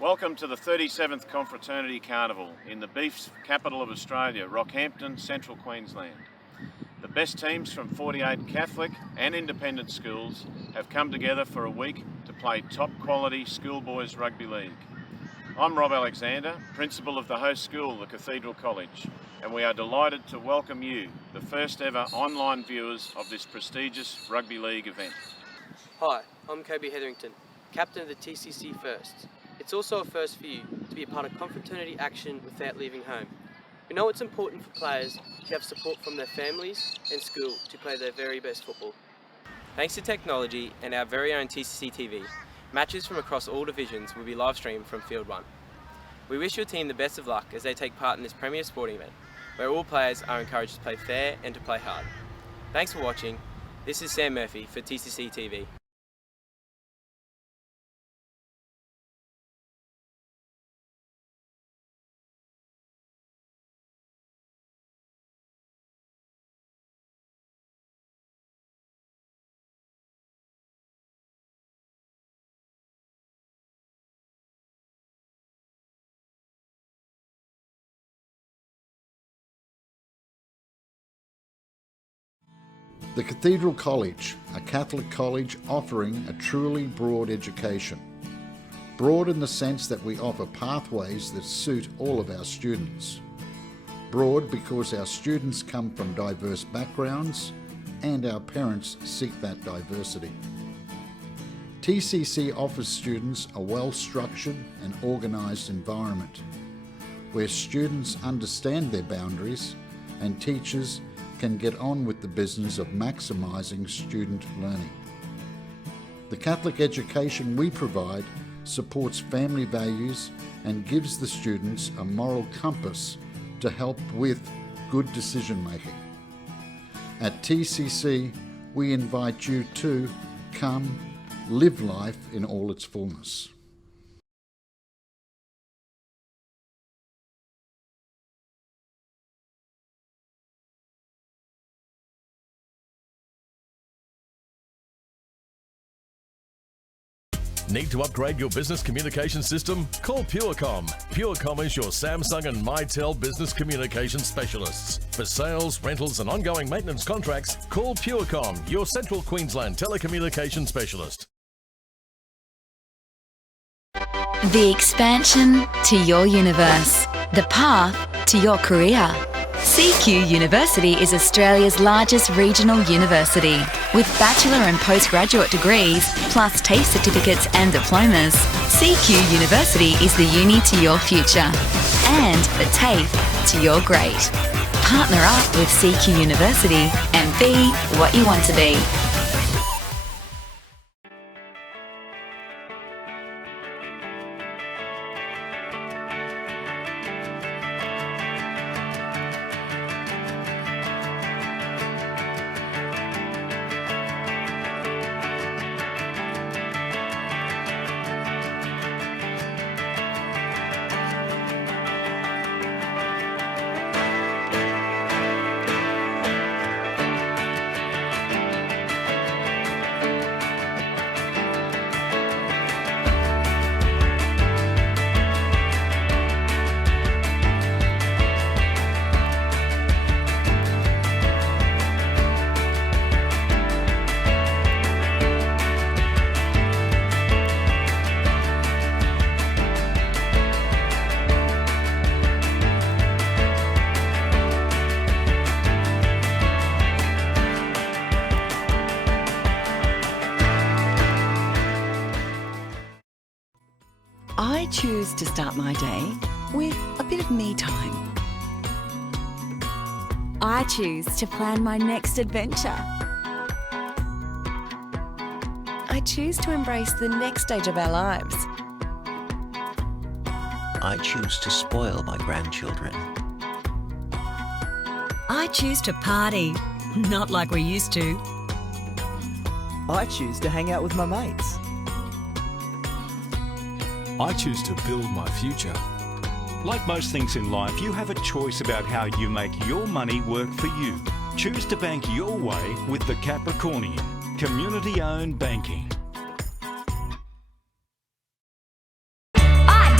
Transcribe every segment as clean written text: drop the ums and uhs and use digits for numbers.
Welcome to the 37th Confraternity Carnival in the beef's capital of Australia, Rockhampton, Central Queensland. The best teams from 48 Catholic and independent schools have come together for a week to play top quality schoolboys rugby league. I'm Rob Alexander, principal of the host school, the Cathedral College, and we are delighted to welcome you, the first ever online viewers of this prestigious rugby league event. Hi, I'm Kobe Hetherington, captain of the TCC First. It's also a first for you to be a part of confraternity action without leaving home. We know it's important for players to have support from their families and school to play their very best football. Thanks to technology and our very own TCC TV, matches from across all divisions will be live streamed from Field 1. We wish your team the best of luck as they take part in this premier sporting event, where all players are encouraged to play fair and to play hard. Thanks for watching. This is Sam Murphy for TCC TV. The Cathedral College, a Catholic college offering a truly broad education. Broad in the sense that we offer pathways that suit all of our students. Broad because our students come from diverse backgrounds and our parents seek that diversity. TCC offers students a well-structured and organised environment where students understand their boundaries and teachers can get on with the business of maximising student learning. The Catholic education we provide supports family values and gives the students a moral compass to help with good decision making. At TCC, we invite you to come live life in all its fullness. Need to upgrade your business communication system? Call Purecom. Purecom is your Samsung and Mitel business communication specialists. For sales, rentals and ongoing maintenance contracts, call Purecom, your Central Queensland telecommunication specialist. The expansion to your universe. The path to your career. CQ University is Australia's largest regional university. With bachelor and postgraduate degrees, plus TAFE certificates and diplomas, CQ University is the uni to your future and the TAFE to your great. Partner up with CQ University and be what you want to be. I choose to start my day with a bit of me time. I choose to plan my next adventure. I choose to embrace the next stage of our lives. I choose to spoil my grandchildren. I choose to party, not like we used to. I choose to hang out with my mates. I choose to build my future. Like most things in life, you have a choice about how you make your money work for you. Choose to bank your way with the Capricornian, community-owned banking. I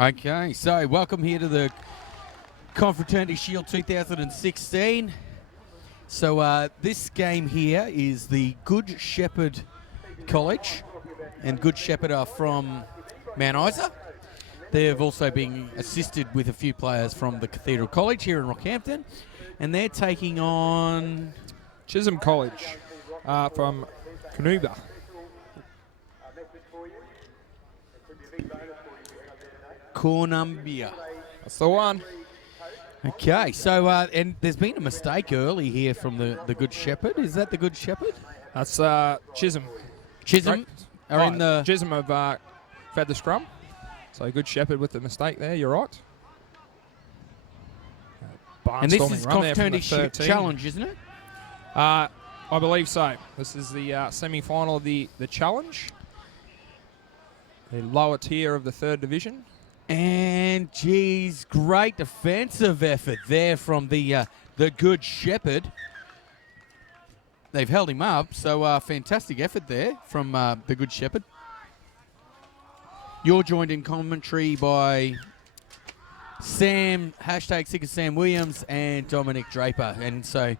Okay, so welcome here to the Confraternity Shield 2016. So this game here is the Good Shepherd College, and Good Shepherd are from Mount Isa. They've also been assisted with a few players from the Cathedral College here in Rockhampton, and they're taking on Chisholm College from Canuba. Cornumbia. That's the one. Okay, so and there's been a mistake early here from the Good Shepherd. Is that the Good Shepherd? That's Chisholm. Chisholm are in the... Chisholm have fed the scrum. So Good Shepherd with the mistake there, you're right. And this is Confraternity Challenge, isn't it? I believe so. This is the semi-final of the challenge. The lower tier of the 3rd division. And, geez, great defensive effort there from the Good Shepherd. They've held him up, so fantastic effort there from the Good Shepherd. You're joined in commentary by Sam, hashtag Sick of Sam Williams, and Dominic Draper. And so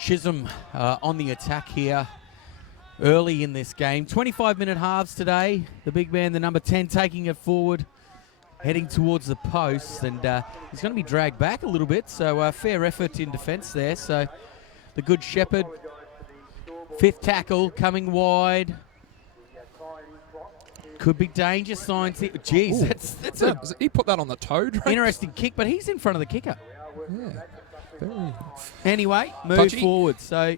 Chisholm on the attack here early in this game. 25-minute halves today. The big man, the number 10, taking it forward, heading towards the post, and he's going to be dragged back a little bit, so fair effort in defence there. So the Good Shepherd, 5th tackle, coming wide. Could be danger signs here. Jeez, that's a... He put that on the toe, right? Interesting kick, but he's in front of the kicker. Yeah. Very anyway, move touchy forward. So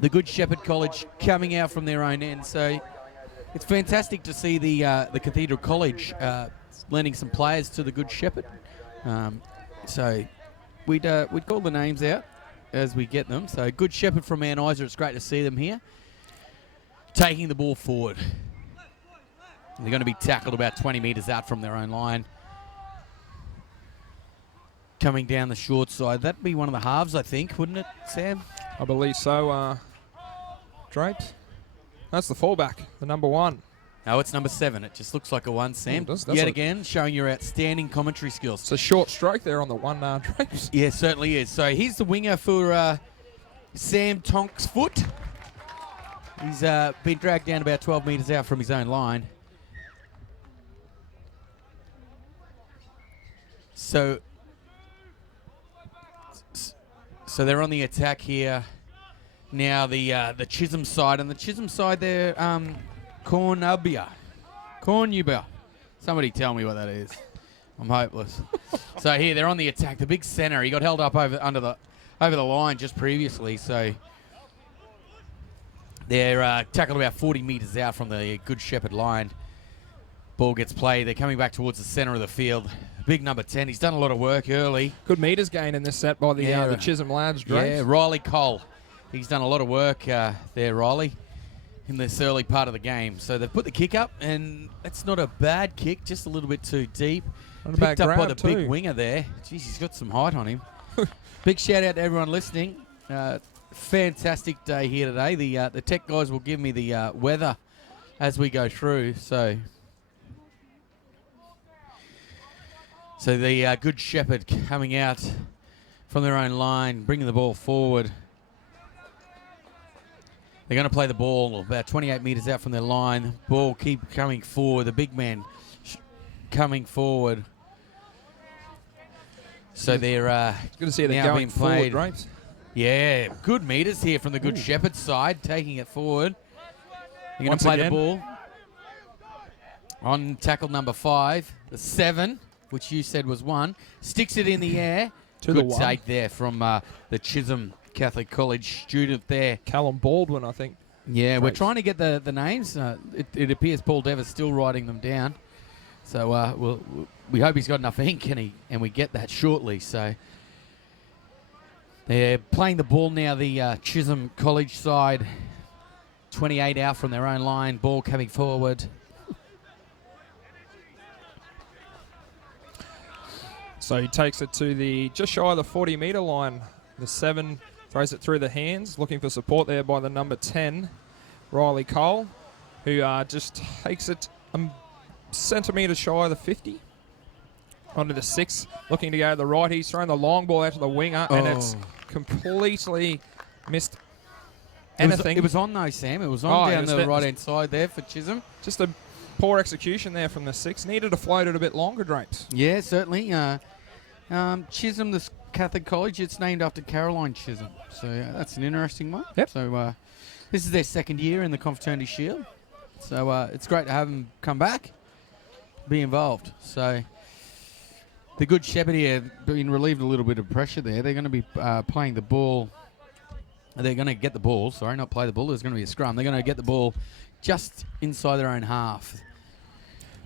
the Good Shepherd College coming out from their own end. So it's fantastic to see the Cathedral College lending some players to the Good Shepherd. So we'd call the names out as we get them. So Good Shepherd from Mount Isa, it's great to see them here. Taking the ball forward. They're going to be tackled about 20 metres out from their own line. Coming down the short side. That'd be one of the halves, I think, wouldn't it, Sam? I believe so. Drapes. That's the fullback, the number 1. No, it's number 7. It just looks like a 1, Sam. That's Yet again, showing your outstanding commentary skills. It's a short stroke there on the 1 Drapes. Yeah, certainly is. So here's the winger for Sam Tonksfoot. He's been dragged down about 12 metres out from his own line. So they're on the attack here. Now the Chisholm side. And the Chisholm side there, Cornuba. Somebody tell me what that is. I'm hopeless. So here, they're on the attack. The big centre, he got held up over the line just previously. So they're tackled about 40 metres out from the Good Shepherd line. Ball gets played. They're coming back towards the centre of the field. Big number 10. He's done a lot of work early. Good metres gain in this set by the Chisholm lads. Yeah, Riley Cole. He's done a lot of work there, Riley, in this early part of the game. So they've put the kick up, and it's not a bad kick, just a little bit too deep. Picked up by the big winger there. Jeez, he's got some height on him. Big shout out to everyone listening. Fantastic day here today. The tech guys will give me the weather as we go through. So the Good Shepherd coming out from their own line, bringing the ball forward. They're going to play the ball about 28 metres out from their line. Ball keep coming forward. The big man coming forward. So they're good to see they're going forward, Drapes. Yeah, good metres here from the Good Shepherd side, taking it forward. They're going to play the ball on tackle number 5. The 7, which you said was 1, sticks it in the air. Good take there from the Chisholm Catholic College student there. Callum Baldwin, I think. Yeah, we're trying to get the names. It appears Paul Dever's still writing them down. So we hope he's got enough ink and we get that shortly. So they're playing the ball now, the Chisholm College side. 28 out from their own line. Ball coming forward. So he takes it to the just shy of the 40-metre line. The 7 throws it through the hands, looking for support there by the number 10, Riley Cole, who just takes it centimetres shy of the 50. Onto the 6, looking to go to the right. He's thrown the long ball out to the winger, and it's completely missed anything. It was on though, Sam. It was on down the right-hand side there for Chisholm. Just a poor execution there from the 6. Needed to float it a bit longer, Drapes. Yeah, certainly. Chisholm, the Catholic College, it's named after Caroline Chisholm. So that's an interesting one. Yep. So this is their second year in the Confraternity Shield. So it's great to have them come back, be involved. So the Good Shepherd here been relieved a little bit of pressure there. They're going to be playing the ball. They're going to get the ball. Sorry, not play the ball. There's going to be a scrum. They're going to get the ball just inside their own half.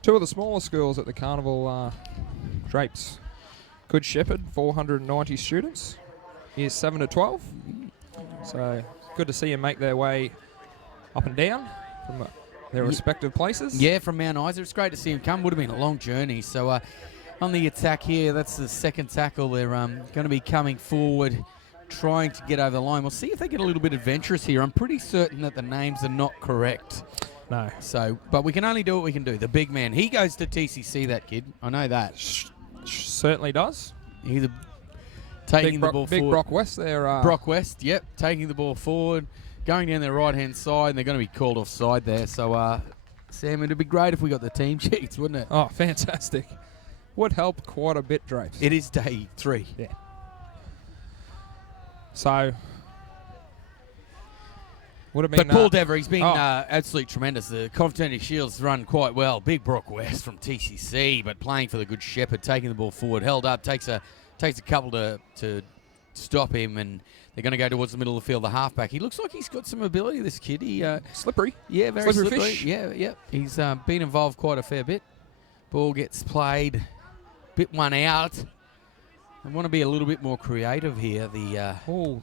Two of the smaller schools at the carnival, Drapes. Good Shepherd, 490 students. Years 7 to 12. So good to see them make their way up and down from their respective places. Yeah, from Mount Isa. It's great to see them come. Would have been a long journey. So on the attack here, that's the second tackle. They're going to be coming forward, trying to get over the line. We'll see if they get a little bit adventurous here. I'm pretty certain that the names are not correct. No. So, but we can only do what we can do. The big man, he goes to TCC, that kid. I know that. Certainly does. He's taking the ball forward. Big Brock West there. Brock West, yep, taking the ball forward, going down their right-hand side, and they're going to be called offside there. So, Sam, it'd be great if we got the team sheets, wouldn't it? Oh, fantastic. Would help quite a bit, Drapes. It is day 3. Yeah. So, would have been. But Paul Dever, he's been absolutely tremendous. The Confraternity Shield's run quite well. Big Brook West from TCC, but playing for the Good Shepherd, taking the ball forward, held up, takes a couple to stop him, and they're going to go towards the middle of the field, the halfback. He looks like he's got some ability, this kid. He slippery. Yeah, very slippery. Fish. Yeah. He's been involved quite a fair bit. Ball gets played, bit one out. I want to be a little bit more creative here.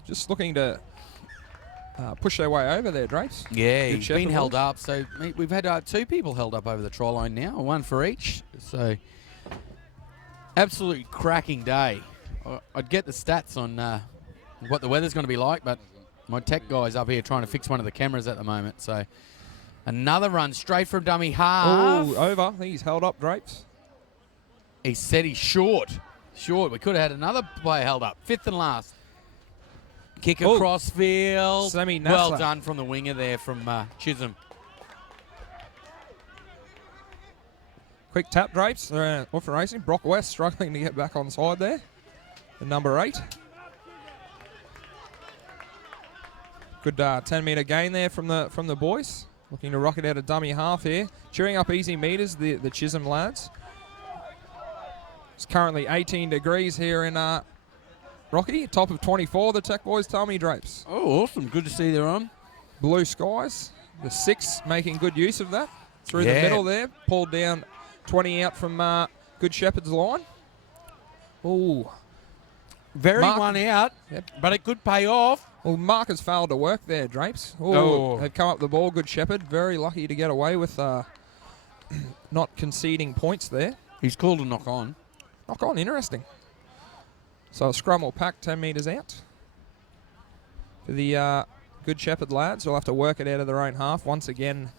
Just looking to push their way over there, Drapes. Yeah, he's been held up. So we've had 2 people held up over the try line now, 1 for each. So absolutely cracking day. I'd get the stats on what the weather's going to be like, but my tech guy's up here trying to fix one of the cameras at the moment. So another run straight from dummy half. Oh, over. I think he's held up, Drapes. He said he's short. We could have had another player held up. 5th and last. Kick across field. Sammy Nassar. Well done from the winger there from Chisholm. Quick tap, Drapes. Off for racing. Brock West struggling to get back on side there. The number 8. Good 10-metre gain there from the boys. Looking to rocket out a dummy half here. Cheering up easy metres, the Chisholm lads. It's currently 18 degrees here in Rocky. Top of 24, the Tech boys tell me, Drapes. Oh, awesome. Good to see they're on. Blue skies. The 6 making good use of that. Through the middle there. Pulled down 20 out from Good Shepherd's line. Oh. Very one out, but it could pay off. Well, Mark has failed to work there, Drapes. They've come up the ball. Good Shepherd. Very lucky to get away with not conceding points there. He's called a knock on. Knock on, interesting. So a scrum will pack 10 metres out. For the Good Shepherd lads, they'll have to work it out of their own half. Once again,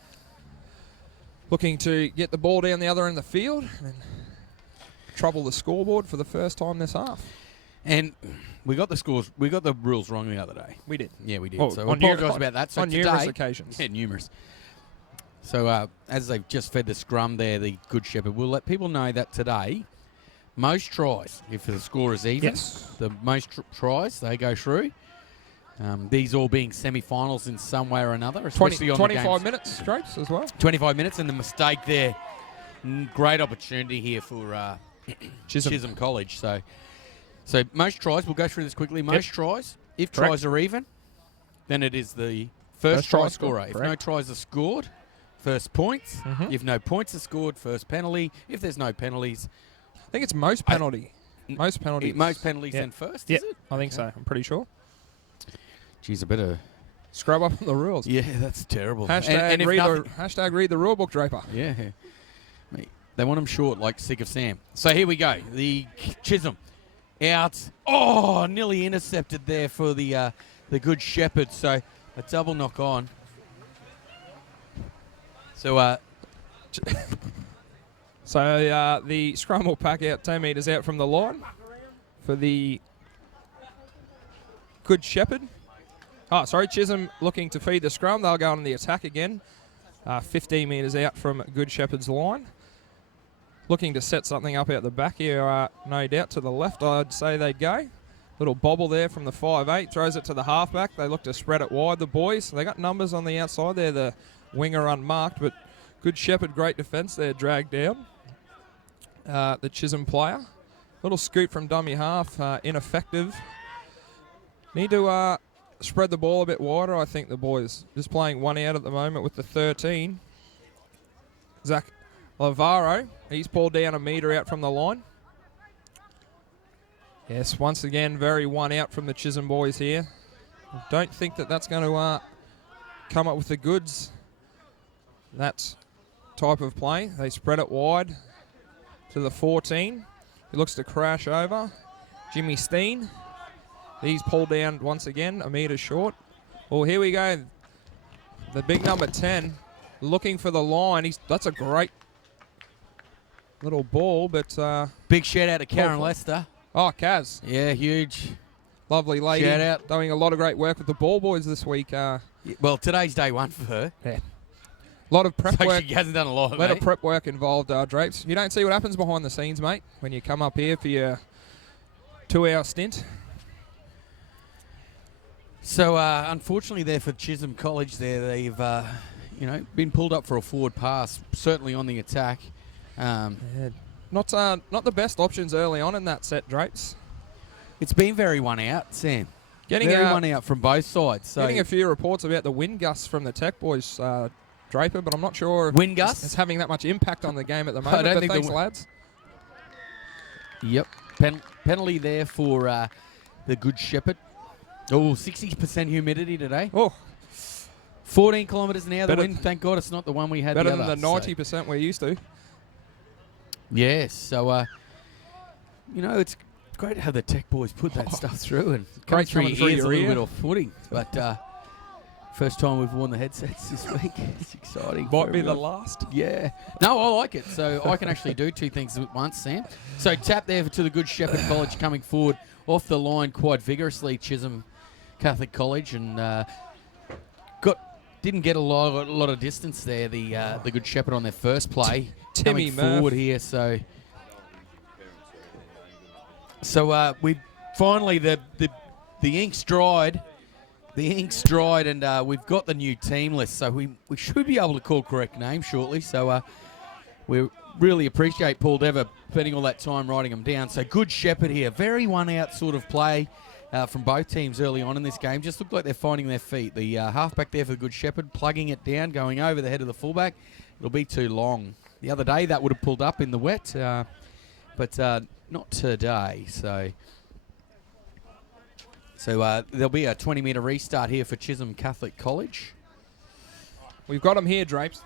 looking to get the ball down the other end of the field and trouble the scoreboard for the first time this half. And we got the scores, we got the rules wrong the other day. We did. Yeah, we did. Oh, so I apologise about that. So on today, numerous occasions. Yeah, numerous. So as they've just fed the scrum there, the Good Shepherd, we'll let people know that today, most tries, if the score is even, the most tries, they go through. These all being semi-finals in some way or another, especially 25 minutes, Drapes, as well. 25 minutes, and the mistake there. Great opportunity here for Chisholm College. So most tries, we'll go through this quickly. Most tries, if tries are even, then it is the first try scorer. If no tries are scored, first points. If no points are scored, first penalty. If there's no penalties, I think it's most penalty. Most penalties. Most penalties then first, is it? I think so. I'm pretty sure. Geez, I better scrub up on the rules. Yeah, that's terrible. Hashtag read the rule book, Draper. Yeah. They want them short like Sick of Sam. So here we go. The Chisholm out. Oh, nearly intercepted there for the Good Shepherd. So a double knock on. So So the scrum will pack out 10 metres out from the line for the Good Shepherd. Chisholm looking to feed the scrum. They'll go on the attack again. 15 metres out from Good Shepherd's line. Looking to set something up out the back here, no doubt. To the left, I'd say they'd go. Little bobble there from the 5'8", throws it to the halfback. They look to spread it wide, the boys. They got numbers on the outside there, the winger unmarked, but Good Shepherd, great defence there, dragged down. The Chisholm player. Little scoop from dummy half, ineffective. Need to spread the ball a bit wider, I think, the boys. Just playing one out at the moment with the 13. Zach Lavaro, he's pulled down a metre out from the line. Yes, once again, very one out from the Chisholm boys here. Don't think that that's going to come up with the goods. That type of play. They spread it wide to the 14. He looks to crash over. Jimmy Steen. He's pulled down once again, a metre short. Well, here we go. The big number 10 looking for the line. That's a great little ball, but... big shout out to Karen Lester. Oh, Kaz. Yeah, huge. Lovely lady. Shout out. Doing a lot of great work with the ball boys this week. Well, today's day one for her. Yeah. A lot of prep so work. She hasn't done a lot, A lot of prep work involved, Drapes. You don't see what happens behind the scenes, mate, when you come up here for your 2-hour stint. So, unfortunately there for Chisholm College there, they've, been pulled up for a forward pass, certainly on the attack. Not the best options early on in that set, Drapes. It's been very one out, Sam. Getting very one out from both sides. So getting a few reports about the wind gusts from the Tech boys, Draper, but I'm not sure wind gusts it's having that much impact on the game at the moment. I don't think thanks, lads. Yep. Penalty there for the Good Shepherd. Oh, 60% humidity today. Oh. 14 kilometres an hour the wind. Thank God it's not the one we had better the other. Than the 90% we're used to. Yes. So, it's great how the Tech boys put that stuff through and come through your ears a little bit off footing. But first time we've worn the headsets this week. It's exciting. Might be the last. Yeah. No, I like it. So I can actually do two things at once, Sam. So tap there to the Good Shepherd College coming forward off the line quite vigorously, Chisholm Catholic College, and didn't get a lot of distance there. The Good Shepherd on their first play, Timmy coming forward here. So we finally the ink's dried. The ink's dried, and we've got the new team list. So we should be able to call correct names shortly. So we really appreciate Paul Dever spending all that time writing them down. So Good Shepherd here, very one out sort of play. From both teams early on in this game. Just looked like they're finding their feet. The halfback there for the Good Shepherd, plugging it down, going over the head of the fullback. It'll be too long. The other day that would have pulled up in the wet, but not today. So there'll be a 20-metre restart here for Chisholm Catholic College. We've got them here, Drapes.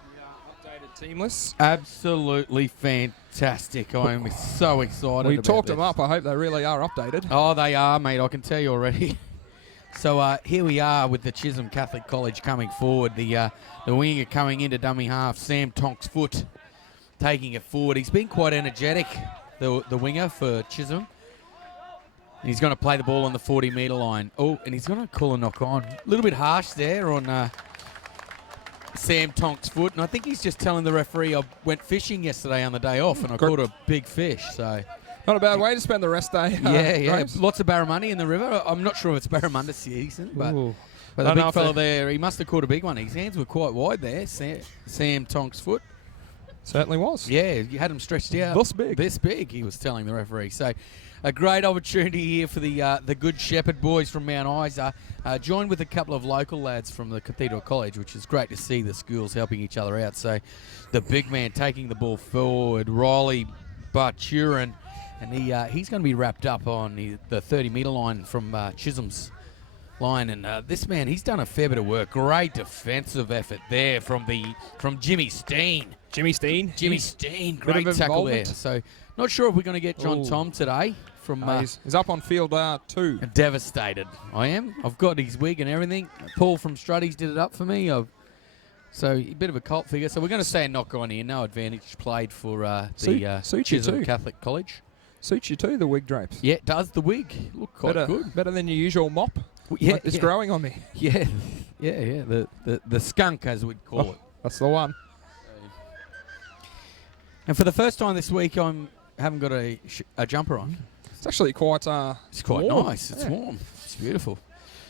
Updated team list. Absolutely fantastic. I am so excited. We talked them up. I hope they really are updated. Oh, they are, mate. I can tell you already. So here we are with the Chisholm Catholic College coming forward. The winger coming into dummy half, Sam Tonks-Foot, taking it forward. He's been quite energetic, the winger for Chisholm. He's going to play the ball on the 40-metre line. Oh, and he's going to call a knock on. A little bit harsh there on Sam Tonks-Foot, and I think he's just telling the referee I went fishing yesterday on the day off and I caught a big fish. So not a bad way to spend the rest day. Yeah. Lots of barramundi in the river. I'm not sure if it's barramundi season, but the big fella there, he must have caught a big one. His hands were quite wide there, Sam Tonks-Foot. Certainly was. Yeah, you had him stretched out. This big, he was telling the referee. So a great opportunity here for the Good Shepherd boys from Mount Isa, joined with a couple of local lads from the Cathedral College, which is great to see the schools helping each other out. So the big man taking the ball forward, Riley Barturin, and he's going to be wrapped up on the 30-metre line from Chisholm's line. And this man, he's done a fair bit of work. Great defensive effort there from Jimmy Steen. Jimmy Steen, great tackle there. So not sure if we're going to get John Tom today. He's up on field 2. Devastated, I am. I've got his wig and everything. Paul from Strutties did it up for me. So a bit of a cult figure. So we're going to say a knock on here. No advantage played for the Suits you Chisholm too. Catholic College. Suits you too, the wig drapes. Yeah, it does. The wig look quite good. Better than your usual mop. Yeah, it's growing on me. Yeah. The skunk, as we'd call it. That's the one. And for the first time this week, haven't got a jumper on. It's actually quite. It's quite warm. nice. It's warm. It's beautiful.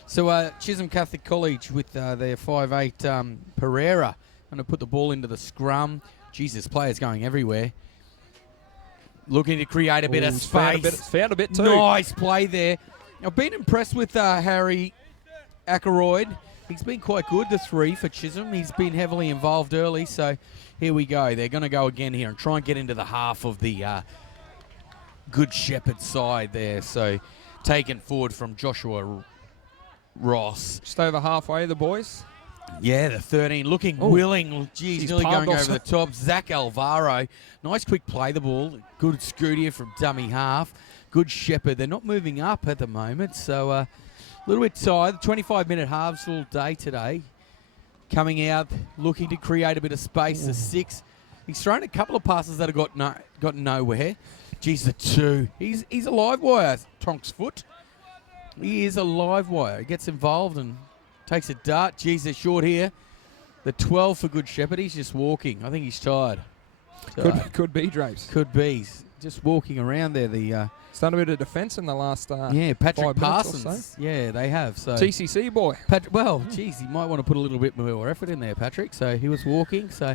So Chisholm Catholic College with their 5'8" Pereira. Going to put the ball into the scrum. Jesus, players going everywhere. Looking to create a bit of space. Found a bit too. Nice play there. I've been impressed with Harry Ackroyd. He's been quite good, the 3 for Chisholm. He's been heavily involved early, so here we go. They're going to go again here and try and get into the half of the Good Shepherd side there. So taken forward from Joshua Ross. Just over halfway, the boys. Yeah, the 13 looking willing. Geez, nearly going off. over the top. Zach Alvaro. Nice quick play the ball. Good scoot here from dummy half. Good Shepherd. They're not moving up at the moment, so a little bit tired. 25-minute halves all day today. Coming out, looking to create a bit of space. The 6. He's thrown a couple of passes that have got nowhere. Geez, the 2. He's a live wire. Tonk's foot. He is a live wire. He gets involved and takes a dart. Geez, they're short here. The 12 for Good Shepherd. He's just walking. I think he's tired. Could be, Drapes. Could be. He's just walking around there. He's done a bit of defence in the last Patrick 5 Parsons. minutes or so. Yeah, they have. So TCC boy. Geez, he might want to put a little bit more effort in there, Patrick. So he was walking. So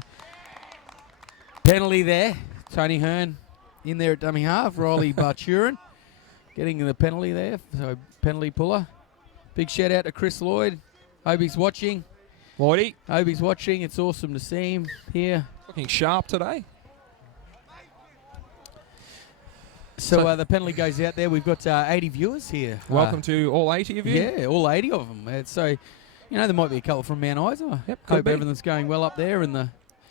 penalty there. Tony Hearn in there at dummy half. Riley Barturin getting the penalty there. So penalty puller. Big shout out to Chris Lloyd. Hope he's watching. Lloydie. Hope he's watching. It's awesome to see him here. Looking sharp today. So the penalty goes out there. We've got 80 viewers here. Welcome to all 80 of you. Yeah, all 80 of them. So, there might be a couple from Mount Isa. Yep, hope everything's going well up there.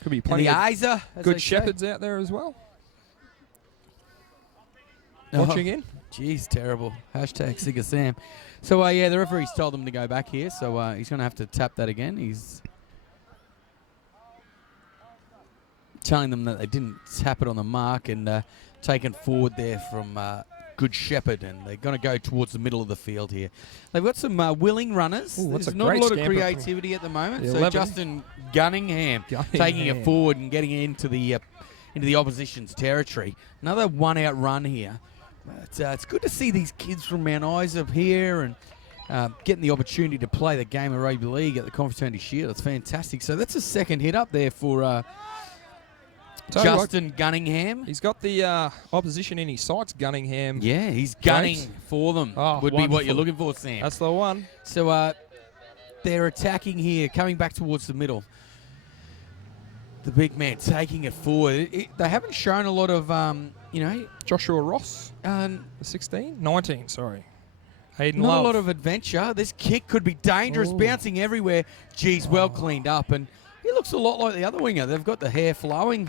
Could be plenty of Isa. Good Shepherds out there as well. Watching in. Geez, terrible. Hashtag Sick of Sam. So, the referee's told them to go back here. So, he's going to have to tap that again. He's telling them that they didn't tap it on the mark and taken forward there from Good Shepherd, and they're going to go towards the middle of the field here. They've got some willing runners. There's not a lot of creativity at the moment. So Justin Gunningham taking it forward and getting into the opposition's territory. Another one-out run here. But, it's good to see these kids from Mount Isa here and getting the opportunity to play the game of rugby league at the Confraternity Shield. It's fantastic. So that's a second hit up there for Justin Gunningham. He's got the opposition in his sights, Gunningham. Yeah, he's gunning for them. Would be what you're looking for, Sam. That's the one. So they're attacking here, coming back towards the middle. The big man taking it forward. They haven't shown a lot of, Joshua Ross, the 19, sorry. Hayden Not Love. a lot of adventure. This kick could be dangerous, bouncing everywhere. Geez, well cleaned up. And he looks a lot like the other winger. They've got the hair flowing,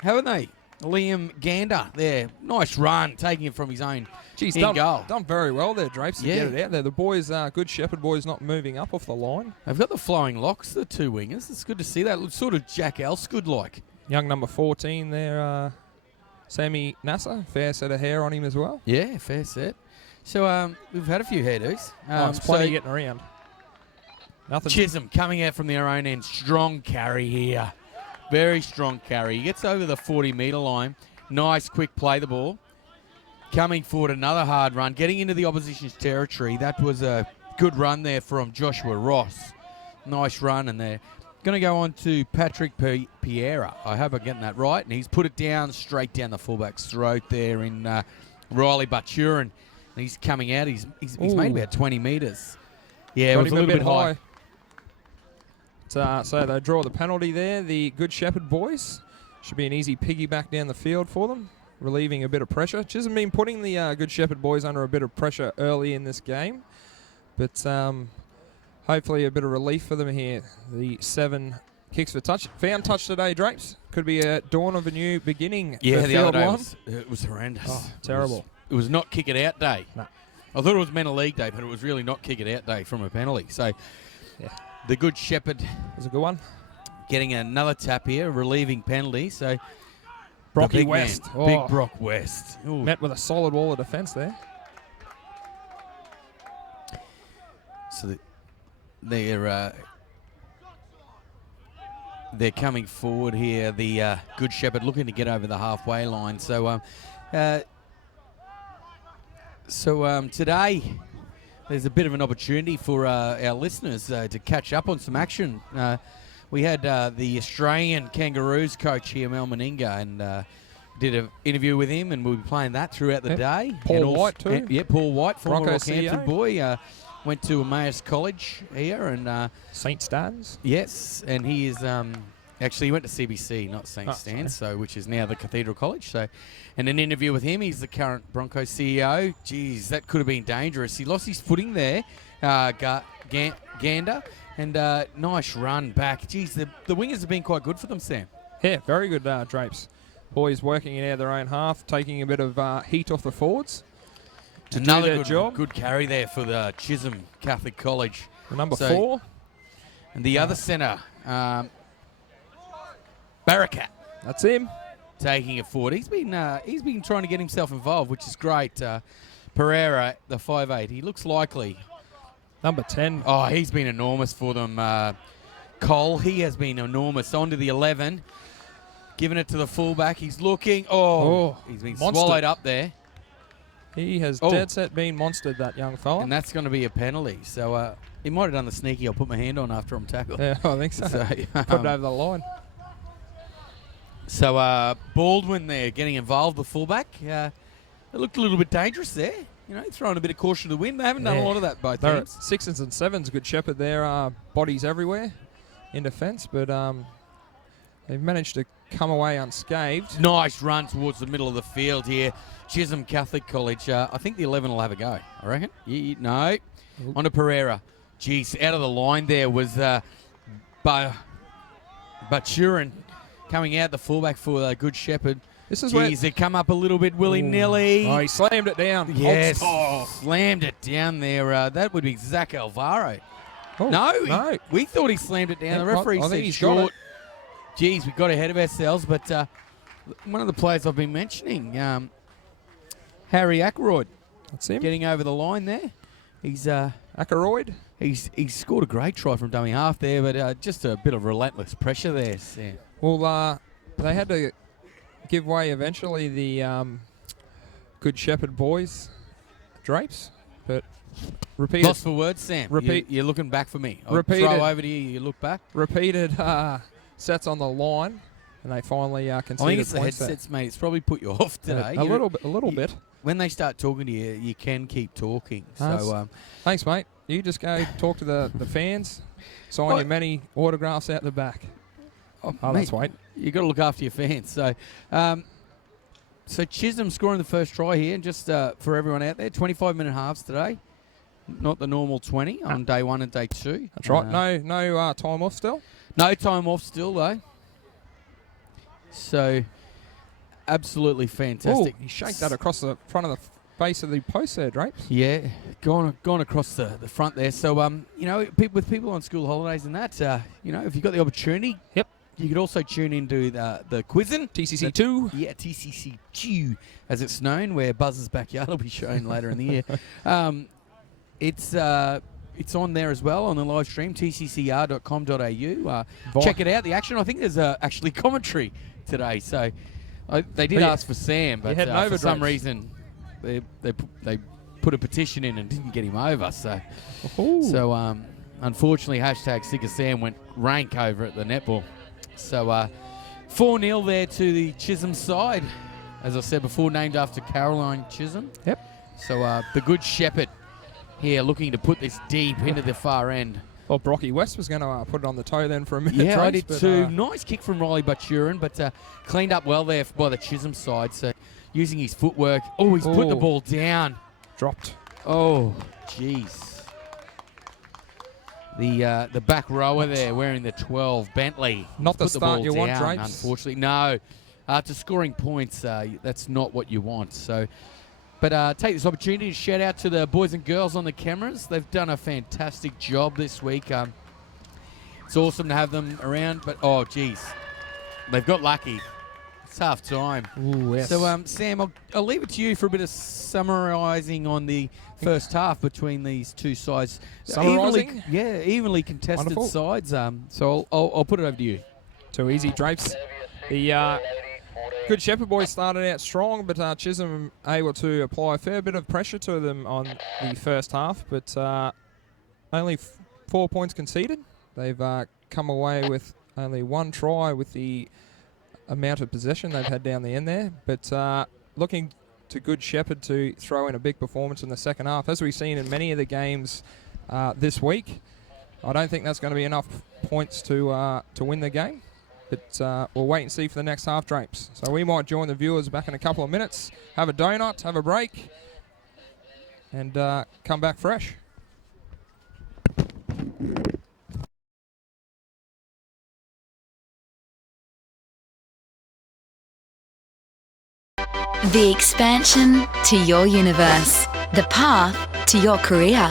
haven't they? Liam Gander there. Nice run, taking it from his own goal. Done very well there, Drapes, to get it out there. The boys, Good Shepherd boys, not moving up off the line. They've got the flowing locks, the two wingers. It's good to see that. Looks sort of Jack Elskood-like. Young number 14 there, Sammy Nasser. Fair set of hair on him as well. Yeah, fair set. So we've had a few hairdos. It's plenty getting around. Nothing. Chisholm coming out from their own end. Strong carry here. Very strong carry. He gets over the 40-metre line. Nice quick play the ball. Coming forward, another hard run. Getting into the opposition's territory. That was a good run there from Joshua Ross. Nice run, and they're going to go on to Patrick Piera. I hope I'm getting that right. And he's put it down, straight down the fullback's throat there in Riley Barturin. And he's coming out. He's made about 20 metres. Yeah, it was a little bit high. So they draw the penalty there. The Good Shepherd boys. Should be an easy piggyback down the field for them, relieving a bit of pressure. Chisholm been putting the Good Shepherd boys under a bit of pressure early in this game. But hopefully a bit of relief for them here. The 7 kicks for touch. Found touch today, Drapes. Could be a dawn of a new beginning. Yeah, the other day it was horrendous. Oh, terrible. It was not kick it out day. No. I thought it was men of league day, but it was really not kick it out day from a penalty. So, the Good Shepherd was a good one. getting another tap here, relieving penalty. So Brocky big West. man, Big Brock West. Ooh. Met with a solid wall of defence there. So they're coming forward here. The Good Shepherd looking to get over the halfway line. So today there's a bit of an opportunity for our listeners to catch up on some action. We had the Australian Kangaroos coach here, Mel Meninga, and did an interview with him, and we'll be playing that throughout the day. Paul White too. Paul White, former Bronco Rockhampton CEO. boy. Went to Emmaus College here and St. Stan's. Yes, and he is actually he went to CBC, not St. Oh, Stan's, so which is now the Cathedral College. So, and an interview with him. He's the current Broncos CEO. Geez, that could have been dangerous. He lost his footing there, Gander, and nice run back. Geez, the wingers have been quite good for them, Sam. Yeah, very good, Drapes. Boys working in out of their own half, taking a bit of heat off the forwards. Another good carry there for the Chisholm Catholic College. The number 4. And the other centre, Barakat. That's him. Taking it forward. He's been trying to get himself involved, which is great. Pereira, the 5'8", he looks likely. Number 10. Oh, he's been enormous for them. Cole, he has been enormous. On to the 11. Giving it to the fullback. He's looking. Oh, he's been swallowed up there. He has dead set been monstered, that young fella. And that's going to be a penalty. So he might have done the sneaky, I'll put my hand on after I'm tackled. Yeah, I think so. Put it over the line. So Baldwin there getting involved, the fullback. It looked a little bit dangerous there. You know, throwing a bit of caution to the wind. They haven't done a lot of that both teams. 6s and 7s, Good Shepherd there. Bodies everywhere in defence, but they've managed to come away unscathed. Nice run towards the middle of the field here. Chisholm Catholic College. I think the 11 will have a go, I reckon. No. On to Pereira. Jeez, out of the line there was Baturin coming out, the fullback for Good Shepherd. This is Jeez, they come up a little bit willy-nilly. Oh, he slammed it down. Yes, slammed it down there. That would be Zach Alvaro. Oh, no, we thought he slammed it down. Yeah, the referee I think said he's short. got it. Jeez, we got ahead of ourselves, but one of the players I've been mentioning, Harry Ackroyd. That's him. Getting over the line there. He's Ackroyd. He's scored a great try from dummy half there, but just a bit of relentless pressure there, Sam. Well, they had to give way eventually, the Good Shepherd boys, Drapes, but repeated. Lost for words, Sam. You're looking back for me. I'll Repeated. throw over to you. You look back. Repeated sets on the line, and they finally conceded I think it's the points headsets, mate. It's probably put you off today. A little bit. When they start talking to you, you can keep talking. So, thanks, mate. You just go talk to the fans, sign your many autographs out the back. That's right. You got to look after your fans. So, so Chisholm scoring the first try here, and just for everyone out there, 25-minute halves today, not the normal 20 on day 1 and day 2. That's right. No time off still. No time off still though. So, absolutely fantastic. Ooh, he shaked that across the front of the face of the post there, Drapes. Yeah, gone across the front there. So, you know, with people on school holidays and that, you know, if you've got the opportunity, you could also tune into the quizzing. TCC2. Yeah, TCC2, as it's known, where Buzz's Backyard will be shown later in the year. It's on there as well on the live stream, tccr.com.au. Check it out, the action. I think there's actually commentary today. So they did ask for Sam, but for some reason they put a petition in and didn't get him over. So, unfortunately, #SickOfSam went rank over at the netball. So 4-0 there to the Chisholm side. As I said before, named after Caroline Chisholm. Yep. So the Good Shepherd here looking to put this deep into the far end. Well, Brocky West was going to put it on the toe then for a minute. Yeah, I did too. Nice kick from Riley Baturin, but cleaned up well there by the Chisholm side. So using his footwork. Oh, he's put the ball down. Dropped. Oh, jeez. The back rower there wearing the 12, Bentley. Not the start you want, Drapes. Unfortunately, no. To scoring points, that's not what you want. So, but take this opportunity to shout out to the boys and girls on the cameras. They've done a fantastic job this week. it's awesome to have them around. But, oh, geez, they've got lucky. It's half time. Ooh, yes. So, Sam, I'll leave it to you for a bit of summarising on the first half between these two sides. Summarising? Evenly contested Wonderful. sides. So I'll put it over to you. Too easy, Drapes. The Good Shepherd boys started out strong, but Chisholm able to apply a fair bit of pressure to them on the first half, but only 4 points conceded. They've come away with only one try with the amount of possession they've had down the end there, but looking to Good Shepherd to throw in a big performance in the second half. As we've seen in many of the games this week, I don't think that's going to be enough points to win the game. But we'll wait and see for the next half, Drapes. So we might join the viewers back in a couple of minutes, have a donut, have a break, and come back fresh. The expansion to your universe. The path to your career.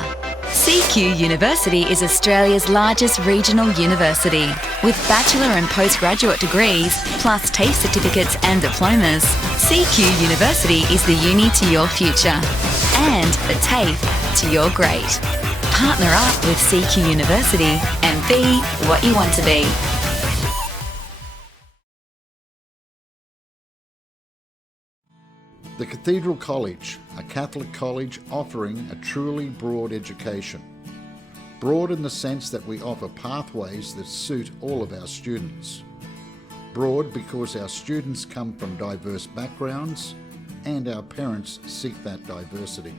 CQ University is Australia's largest regional university. With bachelor and postgraduate degrees, plus TAFE certificates and diplomas, CQ University is the uni to your future and the TAFE to your great. Partner up with CQ University and be what you want to be. The Cathedral College, a Catholic college offering a truly broad education. Broad in the sense that we offer pathways that suit all of our students. Broad because our students come from diverse backgrounds and our parents seek that diversity.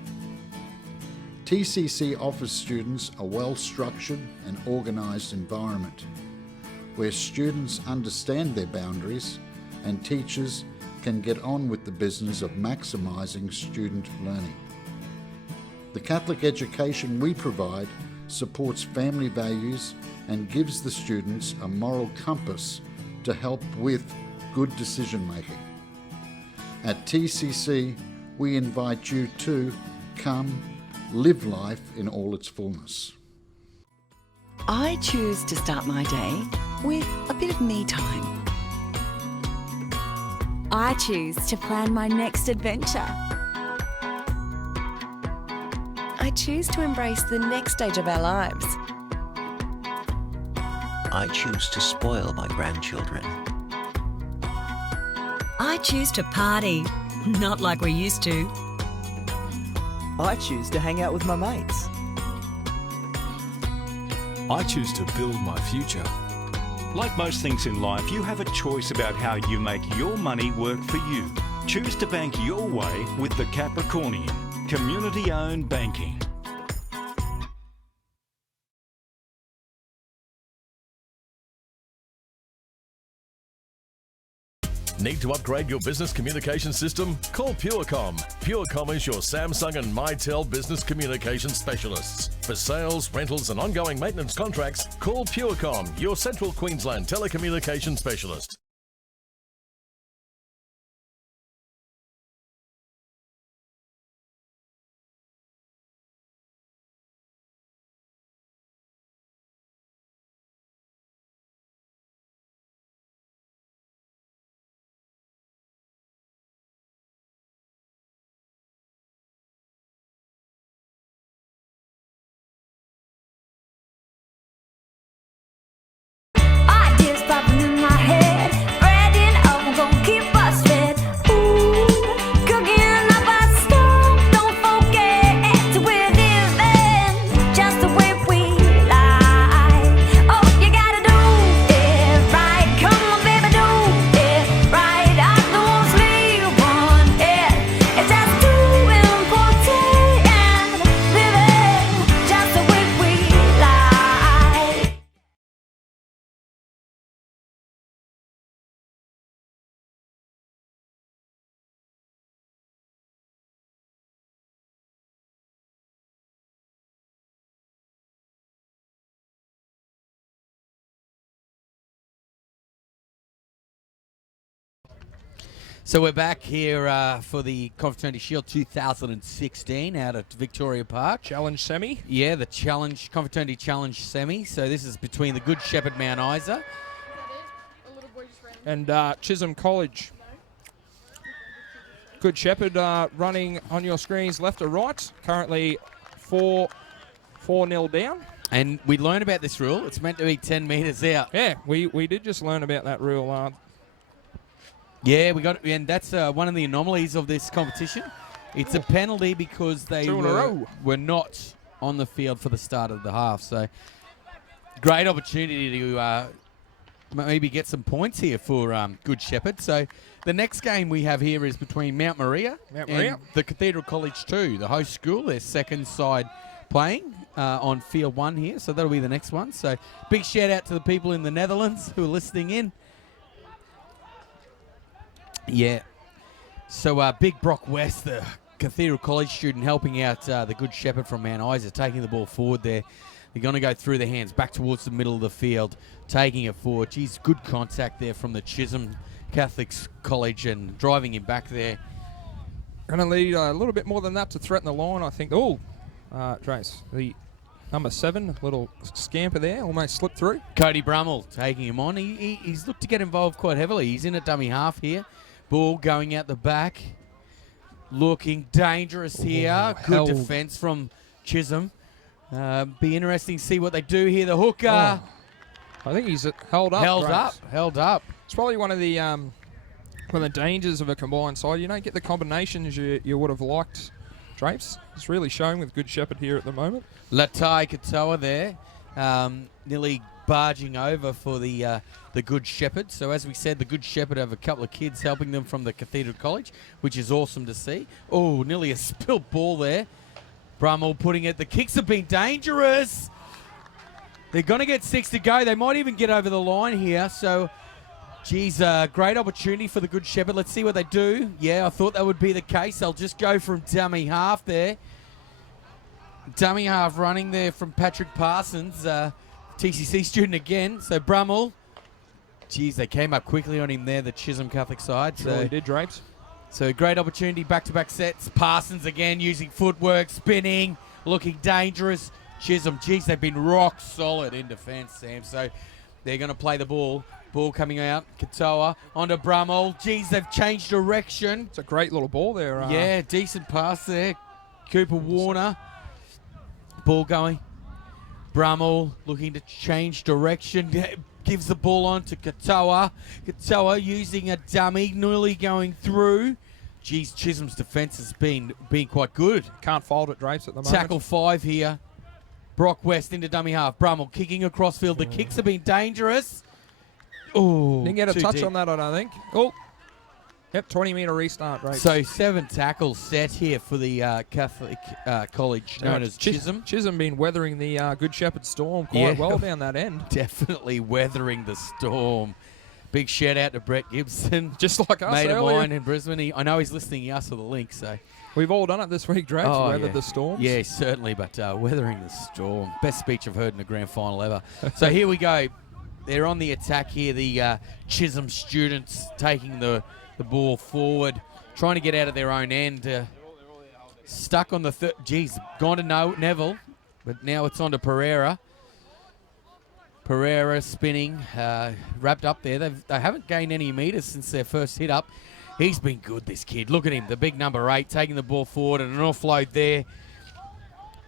TCC offers students a well-structured and organised environment where students understand their boundaries and teachers can get on with the business of maximising student learning. The Catholic education we provide supports family values and gives the students a moral compass to help with good decision making. At TCC, we invite you to come live life in all its fullness. I choose to start my day with a bit of me time. I choose to plan my next adventure. I choose to embrace the next stage of our lives. I choose to spoil my grandchildren. I choose to party, not like we used to. I choose to hang out with my mates. I choose to build my future. Like most things in life, you have a choice about how you make your money work for you. Choose to bank your way with the Capricornian, community-owned banking. Need to upgrade your business communication system? Call Purecom. Purecom is your Samsung and Mitel business communication specialists. For sales, rentals and ongoing maintenance contracts, call Purecom, your Central Queensland telecommunication specialist. Ideas popping in my head. So we're back here for the Confraternity Shield 2016 out at Victoria Park. Challenge semi? Yeah, the Confraternity Challenge semi. So this is between the Good Shepherd Mount Isa and Chisholm College. Good Shepherd running on your screens left to right. Currently 4-0 down. And we learned about this rule. It's meant to be 10 metres out. Yeah, we did just learn about that rule. Yeah, and that's one of the anomalies of this competition. It's a penalty because they were not on the field for the start of the half. So great opportunity to maybe get some points here for Good Shepherd. So the next game we have here is between Mount Maria and the Cathedral College 2, the host school, their second side playing on field 1 here. So that'll be the next one. So big shout out to the people in the Netherlands who are listening in. Yeah. So big Brock West, the Cathedral College student, helping out the Good Shepherd from Mount Isa, taking the ball forward there. They're going to go through the hands, back towards the middle of the field, taking it forward. Geez, good contact there from the Chisholm Catholic College and driving him back there. Going to need a little bit more than that to threaten the line, I think. Oh, Trace, the number 7, little scamper there, almost slipped through. Cody Brummel taking him on. He's looked to get involved quite heavily. He's in a dummy half here. Ball going out the back. Looking dangerous here. Good defence from Chisholm. Be interesting to see what they do here. The hooker. I think he's held up. Held up. It's probably one of the dangers of a combined side. You don't get the combinations you would have liked, Drapes. It's really showing with Good Shepherd here at the moment. Latai Katoa there, nearly barging over for the Good Shepherd. So as we said, the Good Shepherd have a couple of kids helping them from the Cathedral College, which is awesome to see. Oh, nearly a spilled ball there. Brummel putting it. The kicks have been dangerous. They're going to get 6 to go. They might even get over the line here. So, geez, great opportunity for the Good Shepherd. Let's see what they do. Yeah, I thought that would be the case. They'll just go from dummy half there. Dummy half running there from Patrick Parsons, TCC student again. So Brummel, geez, they came up quickly on him there, the Chisholm Catholic side. So really did, Drapes. So great opportunity, back-to-back sets. Parsons again using footwork, spinning, looking dangerous. Chisholm, geez, they've been rock solid in defence, Sam. So they're going to play the ball. Ball coming out. Katoa onto Brummel. Geez, they've changed direction. It's a great little ball there. Yeah, decent pass there. Cooper Warner. Ball going. Brummel looking to change direction. Gives the ball on to Katoa. Katoa using a dummy, nearly going through. Geez, Chisholm's defence has been quite good. Can't fold it, Drapes, at the moment. Tackle 5 here. Brock West into dummy half. Brummel kicking across field. The kicks have been dangerous. Oh, didn't get a touch deep on that, I don't think. Oh, yep, 20-metre restart, Drapes. So 7 tackles set here for the Catholic College known as Chisholm. Chisholm been weathering the Good Shepherd storm quite well down that end. Definitely weathering the storm. Big shout out to Brett Gibson. Just like us mate earlier. of mine in Brisbane. I know he's listening. He asked for the link. So we've all done it this week, Drapes. Weathered the storms. Yeah, certainly. But weathering the storm. Best speech I've heard in a grand final ever. So here we go. They're on the attack here. The Chisholm students taking the ball forward, trying to get out of their own end. Stuck on the third. Geez, gone to Neville, but now it's on to Pereira. Pereira spinning, wrapped up there. They haven't gained any metres since their first hit up. He's been good, this kid. Look at him, the big number 8, taking the ball forward and an offload there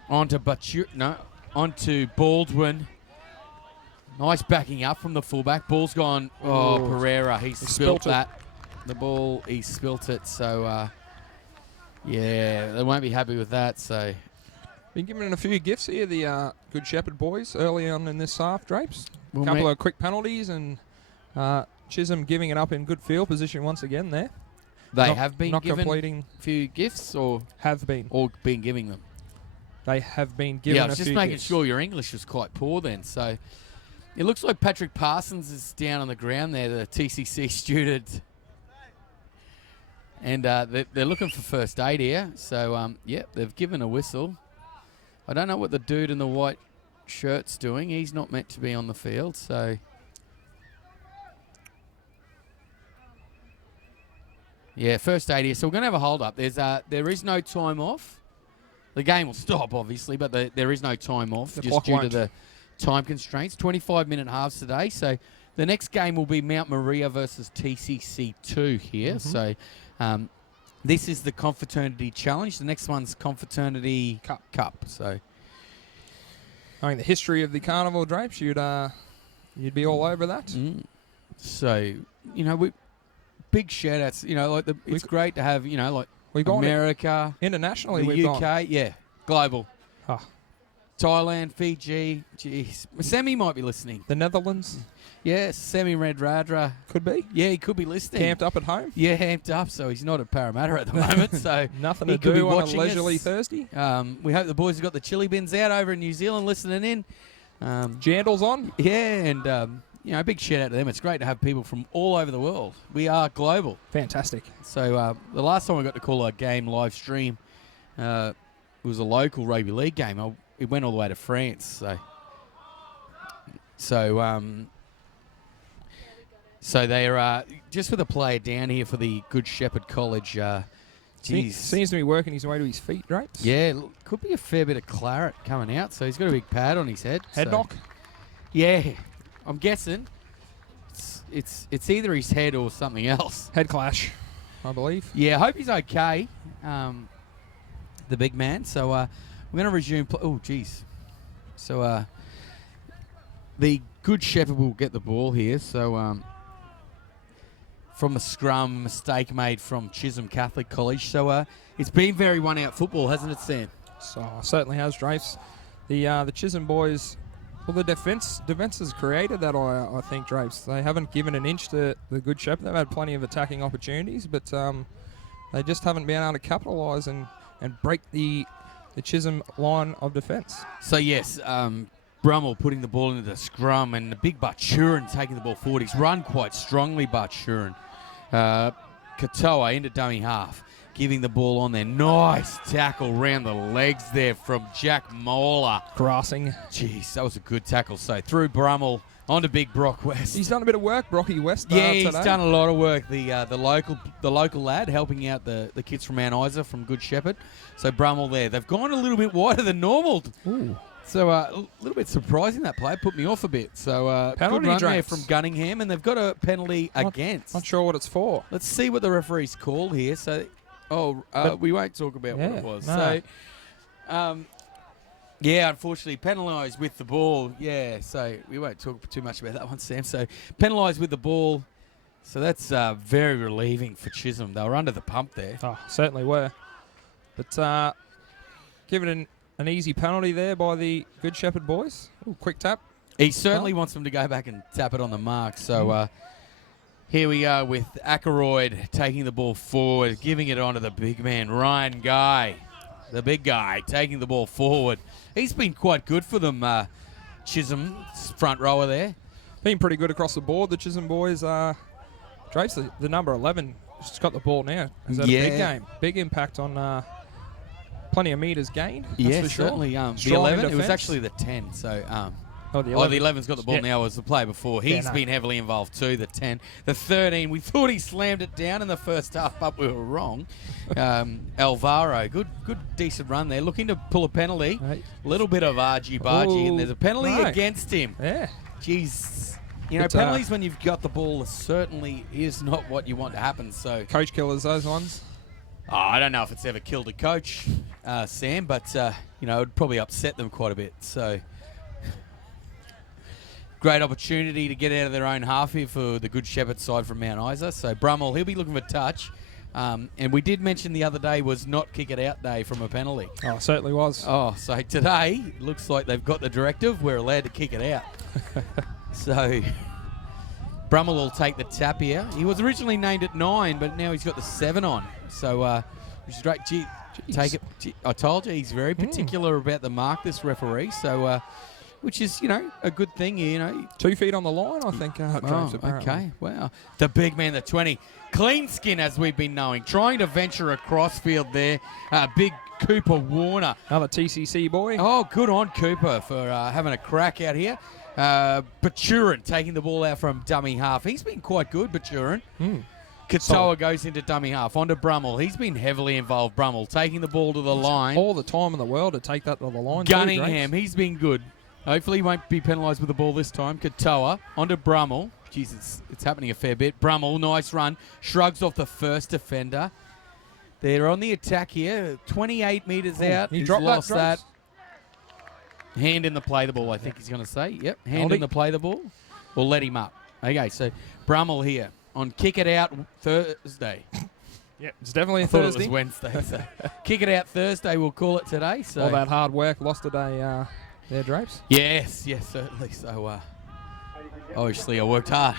onto Baldwin. Nice backing up from the fullback. Ball's gone. Oh, Pereira, he spilt that. The ball, he spilt it. So, yeah, they won't be happy with that. So, been given a few gifts here, the Good Shepherd boys, early on in this half, Drapes. Well, a couple of quick penalties and Chisholm giving it up in good field position once again there. They have been not given completing a few gifts or have been. Or been giving them. They have been given a few I was just making gifts. sure your English was quite poor then. So, it looks like Patrick Parsons is down on the ground there, the TCC student. And they're looking for first aid here. So, they've given a whistle. I don't know what the dude in the white shirt's doing. He's not meant to be on the field, so... Yeah, first aid here. So we're going to have a hold up. There is no time off. The game will stop, obviously, but there is no time off just due to the time constraints. 25-minute halves today. So the next game will be Mount Maria versus TCC2 here. So this is the Confraternity Challenge. The next one's Confraternity Cup. So knowing the history of the carnival, Drapes, you'd be all over that. So, big shout-outs. It's great to have, we've got America, internationally, the we've UK, gone. global. Oh. Thailand, Fiji, jeez. Sammy might be listening. The Netherlands. Yes, Sammy Redradra. Could be. Yeah, he could be listening. Camped up at home. Yeah, amped up, so he's not at Parramatta at the moment. So nothing he to could be do on a watching leisurely us. Thursday. We hope the boys have got the chili bins out over in New Zealand listening in. Jandals on. Yeah, and big shout out to them. It's great to have people from all over the world. We are global. Fantastic. So the last time I got to call a game live stream, it was a local rugby league game. It went all the way to France. So they're just with a player down here for the Good Shepherd College. Seems to be working his way to his feet, Drapes. Yeah, could be a fair bit of claret coming out. So he's got a big pad on his head. Head knock. Yeah, I'm guessing it's either his head or something else. Head clash, I believe. Yeah, I hope he's okay. The big man. So we're going to resume. Oh, geez. So the Good Shepherd will get the ball here. So from a scrum, mistake made from Chisholm Catholic College. So it's been very one-out football, hasn't it, Sam? So certainly has, Drapes. The Chisholm boys, well, the defence has created that, I think, Drapes. They haven't given an inch to the Good Shepherd. They've had plenty of attacking opportunities, but they just haven't been able to capitalise and break the Chisholm line of defence. So, yes, Brummel putting the ball into the scrum and the big Butchurin taking the ball forward. He's run quite strongly, Butchurin. Katoa into dummy half, giving the ball on there. Nice tackle round the legs there from Jack Moeller. Grassing. Jeez, that was a good tackle. So through Brummel onto Big Brock West. He's done a bit of work, Brocky West. Yeah, today. he's done a lot of work. The local lad helping out the kids from Mount Isa from Good Shepherd. So Brummel there. They've gone a little bit wider than normal. Ooh. So a little bit surprising that play. Put me off a bit. So penalty good run there Drapes from Gunningham, and they've got a penalty against. Not sure what it's for. Let's see what the referee's called here. So, we won't talk about what it was. No. So, yeah, unfortunately, penalised with the ball. Yeah, so we won't talk too much about that one, Sam. So penalised with the ball. So that's very relieving for Chisholm. They were under the pump there. Oh, certainly were. But given an easy penalty there by the Good Shepherd boys. Ooh, quick tap. He certainly wants them to go back and tap it on the mark. So here we are with Ackroyd taking the ball forward, giving it on to the big man, Ryan Guy. The big guy taking the ball forward. He's been quite good for them, Chisholm, front rower there. Been pretty good across the board, the Chisholm boys. Drapes, the number 11, just got the ball now. Is that a big game? Big impact on plenty of metres gained. Yeah, for sure. certainly. The 11, it was actually the 10. So, the 11's got the ball now. Was the play before. He's been heavily involved too. The 10, the 13. We thought he slammed it down in the first half, but we were wrong. Alvaro, good, decent run there. Looking to pull a penalty. A little bit of argy-bargy, and there's a penalty against him. Yeah. Jeez. Penalties when you've got the ball certainly is not what you want to happen. So coach killers, those ones. I don't know if it's ever killed a coach, Sam, but it would probably upset them quite a bit. So great opportunity to get out of their own half here for the Good Shepherd side from Mount Isa. So Brummel, he'll be looking for touch. And we did mention the other day was not kick it out day from a penalty. Oh, certainly was. Oh, so today looks like they've got the directive. We're allowed to kick it out. So Brummel will take the tap here. He was originally named at 9, but now he's got the 7 on. So, which is great. Take it. I told you he's very particular about the mark, this referee. So, which is, a good thing. 2 feet on the line, I think. Okay. Wow. The big man, the 20. Clean skin, as we've been knowing. Trying to venture across field there. Big Cooper Warner. Another TCC boy. Oh, good on Cooper for having a crack out here. Butchurin taking the ball out from dummy half. He's been quite good, Butchurin. Katoa goes into dummy half. Onto Brummel. He's been heavily involved, Brummel, taking the ball to the line. All the time in the world to take that to the line. Gunningham, he's been good. Hopefully he won't be penalised with the ball this time. Katoa onto Brummel. Jesus, it's happening a fair bit. Brummel, nice run. Shrugs off the first defender. They're on the attack here. 28 metres out. He He's dropped lost that. Hand in the play the ball, I think he's going to say. Yep, hand in the play the ball. We'll let him up. Okay, so Brummel here on kick it out Thursday. Yeah, it's definitely a I thought Thursday. it was Wednesday. So kick it out Thursday, we'll call it today. So all that hard work lost today there, Drapes? Yes, certainly. So obviously I worked hard.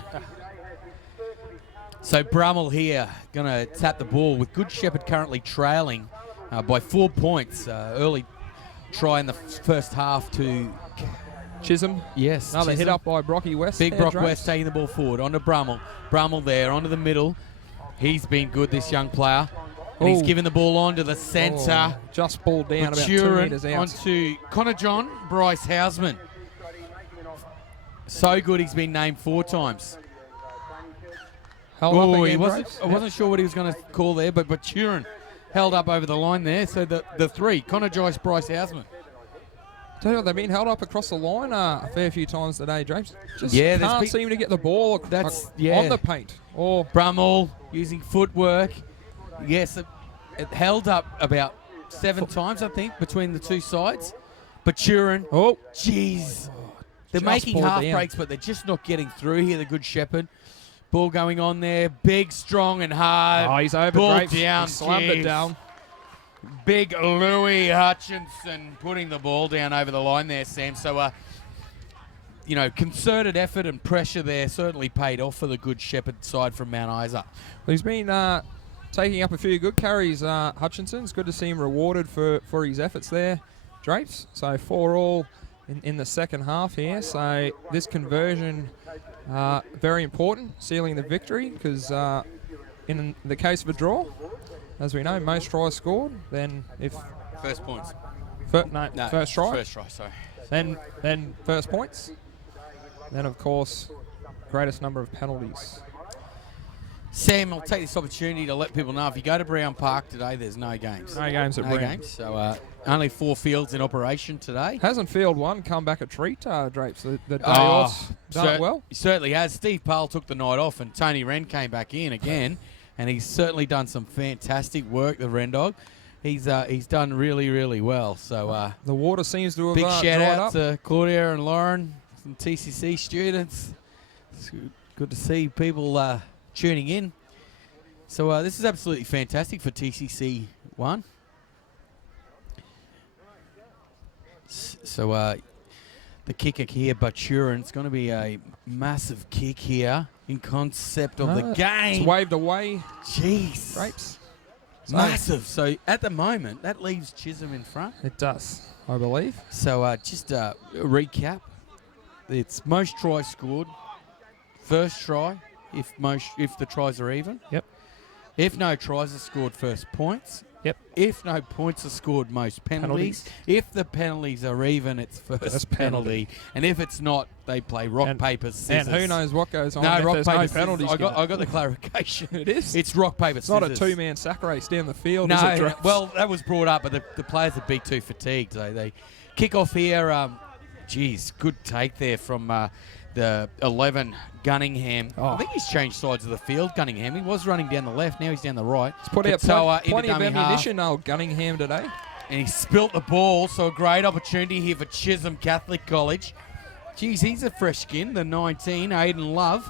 So Brummel here going to tap the ball with Good Shepherd currently trailing by 4 points. Early try in the first half to Chisholm. Yes. Another Chisholm. hit up by Brocky West. Big there, Brock Drapes. West taking the ball forward. Onto Brummel. Brummel there, onto the middle. He's been good, this young player. And he's given the ball on to the centre. Just balled down about 2 metres out. Onto Connor John, Bryce Hausman. So good, he's been named 4 times. Held up again, I Drapes. wasn't sure what he was going to call there, but Turin held up over the line there. So the 3, Connor Joyce, Bryce Hausman. Tell you what, they've been held up across the line a fair few times today, Drapes. Just Yeah, can't seem to get the ball on the paint. Or Brummel using footwork. Yes, it held up about 7 times, I think, between the two sides. But Turin, jeez. They're making half breaks, but they're just not getting through here, the Good Shepherd. Ball going on there. Big, strong, and hard. Oh, he's over, Ball Drapes. down. He slammed it down. Big Louis Hutchinson putting the ball down over the line there, Sam. So, concerted effort and pressure there certainly paid off for the Good Shepherd side from Mount Isa. Well, he's been taking up a few good carries, Hutchinson. It's good to see him rewarded for his efforts there, Drapes. So 4 all in the second half here. So this conversion, very important, sealing the victory, because in the case of a draw, as we know, most tries scored. Then if first points, first try. First try, sorry. Then first points. Then of course, greatest number of penalties. Sam, I'll take this opportunity to let people know if you go to Brown Park today, there's no games. No games at Brown. Games. So only 4 fields in operation today. Hasn't field 1 come back a treat, Drapes? The day off done it well. He certainly has. Steve Pale took the night off, and Tony Wren came back in again. And he's certainly done some fantastic work, the Wren dog. He's done really, really well. So the water seems to have big shout out up. to Claudia and Lauren, some TCC students. It's good to see people tuning in. So this is absolutely fantastic for TCC 1. So the kicker here, Baturin, it's going to be a massive kick here in concept of the game. It's waved away. Jeez. Drapes. Massive. So at the moment, that leaves Chisholm in front. It does, I believe. So just a recap. It's most tries scored. First try, if the tries are even. Yep. If no tries are scored, first points. Yep. If no points are scored, most penalties. If the penalties are even, it's first penalty. And if it's not, they play rock, paper, scissors. And who knows what goes on no, if rock, there's paper, no scissors. penalties. I got the clarification. It is. It's rock, paper, it's scissors. It's not a 2-man sack race down the field, is it, No, Drapes? well, that was brought up, but the players would be too fatigued. So they kick off here. Good take there from the 11, Gunningham. I think he's changed sides of the field, Gunningham. He was running down the left, now he's down the right. He's put out plenty of ammunition, old Gunningham, today. And he spilt the ball, so a great opportunity here for Chisholm Catholic College. Geez, he's a fresh skin, the 19, Aidan Love.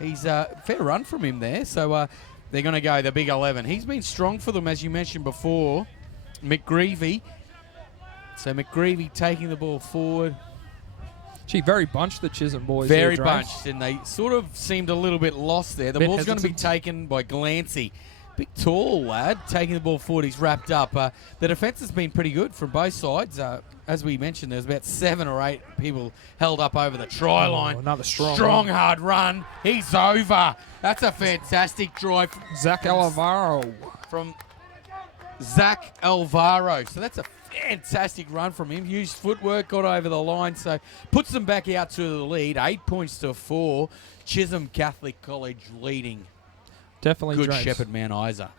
He's a fair run from him there, so they're going to go the big 11. He's been strong for them, as you mentioned before. McGreevy. So McGreevy taking the ball forward. Gee, very bunched, the Chisholm boys. Very here, bunched, and they sort of seemed a little bit lost there. The ball's going to be taken by Glancy. Big, tall lad, taking the ball forward. He's wrapped up. The defence has been pretty good from both sides. As we mentioned, there's about 7 or 8 people held up over the try line. Another strong hard run. He's over. That's a fantastic drive. Zach Alvaro. From Zach Alvaro. So that's a fantastic run from him. Used footwork, got over the line, so puts them back out to the lead. 8 points to 4. Chisholm Catholic College leading. Definitely good Drapes. Shepherd Mount Isa.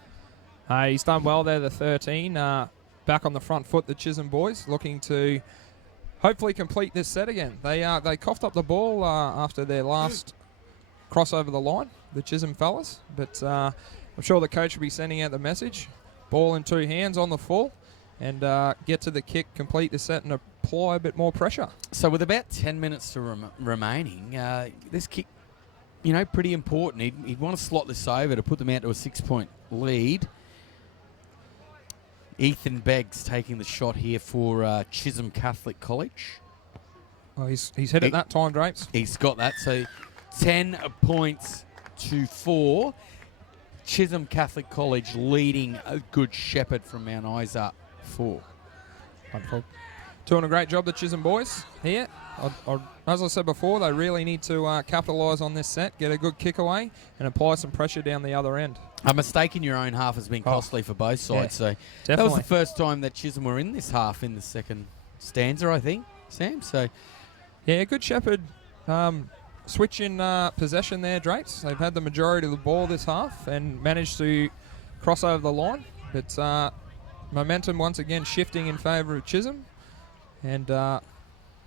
He's done well there, the 13. Back on the front foot, the Chisholm boys, looking to hopefully complete this set again. They coughed up the ball after their last cross over the line, the Chisholm fellas. But I'm sure the coach will be sending out the message. Ball in 2 hands on the full, and get to the kick, complete the set, and apply a bit more pressure. So with about 10 minutes to remaining, this kick, pretty important. He'd want to slot this over to put them out to a 6-point lead. Ethan Beggs taking the shot here for Chisholm Catholic College. Oh, he's hit it that time, Drapes. He's got that. So 10 points to 4. Chisholm Catholic College leading a Good Shepherd from Mount Isa 4. Wonderful. Doing a great job, the Chisholm boys here. As I said before, they really need to capitalise on this set, get a good kick away, and apply some pressure down the other end. A mistake in your own half has been costly for both sides. So definitely. That was the first time that Chisholm were in this half in the second stanza, I think, Sam. So yeah, Good Shepherd switch in possession there, Drapes. They've had the majority of the ball this half and managed to cross over the line. But momentum once again shifting in favour of Chisholm. And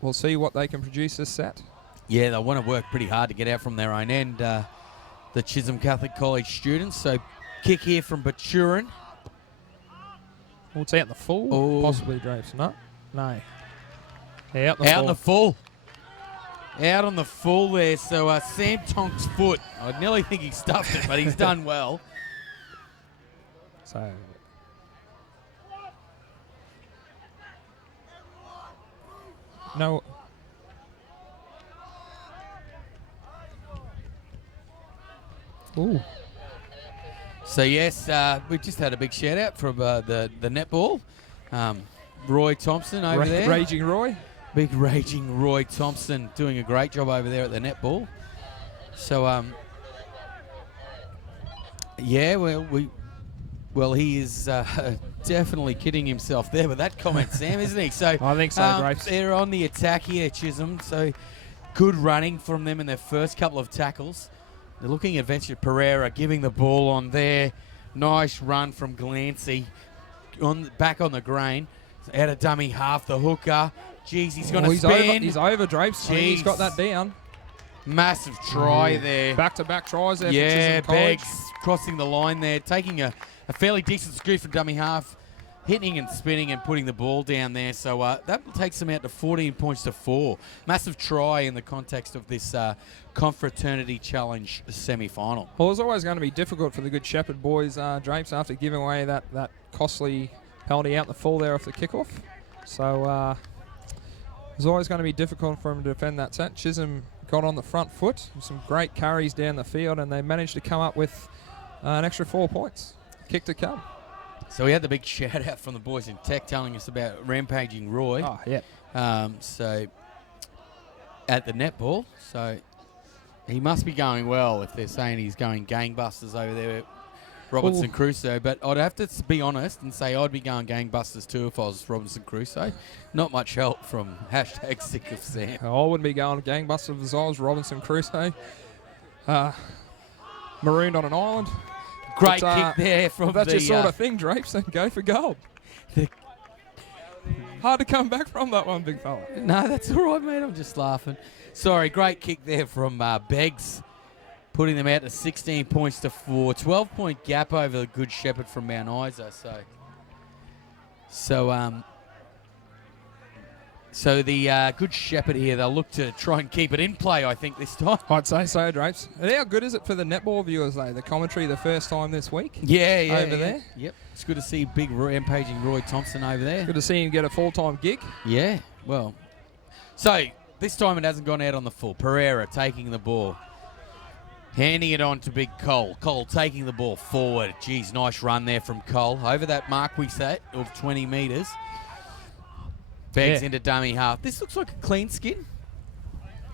we'll see what they can produce this set. Yeah, they want to work pretty hard to get out from their own end, the Chisholm Catholic College students. So kick here from Baturin. Well, it's out the full, possibly, Drapes. No. Out the full. Out on the full there. So Sam Tonk's foot. I nearly think he stuffed it, but he's done well. So no. Ooh. So yes, we just had a big shout out from the netball. Roy Thompson over there. Raging Roy. Big Raging Roy Thompson doing a great job over there at the netball. So yeah, well, he is definitely kidding himself there with that comment, Sam, isn't he? So I think so, Grace. They're on the attack here, Chisholm. So good running from them in their first couple of tackles. They're looking at Venture Pereira giving the ball on there. Nice run from Glancy back on the grain. Out of dummy half, the hooker. Jeez, he's going to spin. He's over, Drapes. He's got that down. Massive try there. Back-to-back tries there for Chisholm College. Beggs crossing the line there, taking a fairly decent scoot for dummy half, hitting and spinning and putting the ball down there. So that takes them out to 14 points to 4. Massive try in the context of this Confraternity Challenge semi-final. Well, it's always going to be difficult for the Good Shepherd boys, Drapes, after giving away that costly penalty out the full there off the kickoff. So it's always going to be difficult for them to defend that set. Chisholm got on the front foot with some great carries down the field, and they managed to come up with an extra 4 points. Kick to come. So we had the big shout out from the boys in tech telling us about Rampaging Roy. Oh, yeah. So at the netball. So he must be going well if they're saying he's going gangbusters over there at Robinson Crusoe. But I'd have to be honest and say I'd be going gangbusters too if I was Robinson Crusoe. Not much help from hashtag sick of Sam. I wouldn't be going gangbusters as I was Robinson Crusoe. Marooned on an island. Great kick there from that's your sort of thing, Drapes, then go for gold. Hard to come back from that one, big fella. No, that's all right, mate. I'm just laughing. Sorry, great kick there from Beggs, putting them out to 16 points to 4. 12-point gap over the Good Shepherd from Mount Isa. So the Good Shepherd here, they'll look to try and keep it in play, I think, this time. I'd say so, Drapes. And how good is it for the netball viewers, though? The commentary the first time this week? Yeah. Over there? Yep. It's good to see big Rampaging Roy Thompson over there. Good to see him get a full-time gig. Yeah, well. So this time it hasn't gone out on the full. Pereira taking the ball. Handing it on to big Cole. Cole taking the ball forward. Geez, nice run there from Cole. Over that mark we set of 20 metres. Beggs into dummy half. This looks like a clean skin.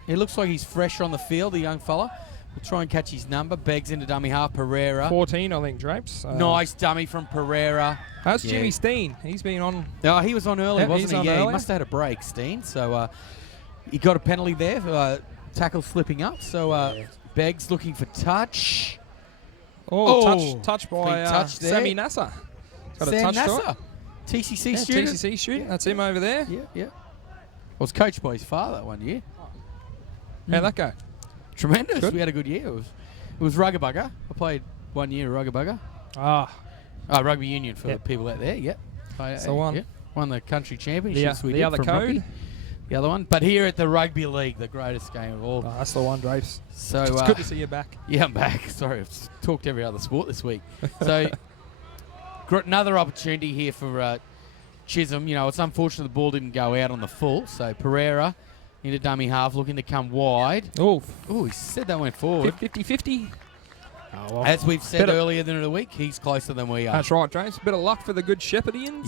It looks like he's fresh on the field, the young fella. We'll try and catch his number. Beggs into dummy half. Pereira. 14, I think, Drapes. Nice dummy from Pereira. How's Jimmy Steen? He's been on. No, he was on early, wasn't he? Yeah, early. he must have had a break, Steen. So he got a penalty there for tackle slipping up. So Beggs looking for touch. Touch by touch there. Sammy Nasser. Got a Sam touch to Nasser, it. TCC student. TCC student. That's him over there. Yeah. Was coached by his father one year. How'd that go? Tremendous. Good. We had a good year. It was rugby bugger. I played 1 year rugby bugger. Rugby union for the people out there. Yep. That's the one. Yeah. Won the country championships. The other code. Rugby. The other one. But here at the rugby league, the greatest game of all. Oh, that's the one, Drapes. So it's good to see you back. Yeah, I'm back. Sorry, I've talked every other sport this week. So another opportunity here for Chisholm. You know, it's unfortunate the ball didn't go out on the full. So Pereira into dummy half, looking to come wide. Oh, he said that went forward. 50-50. Oh, well. As we've said earlier in the week, he's closer than we are. That's right, James. Bit of luck for the Good Shepherdians.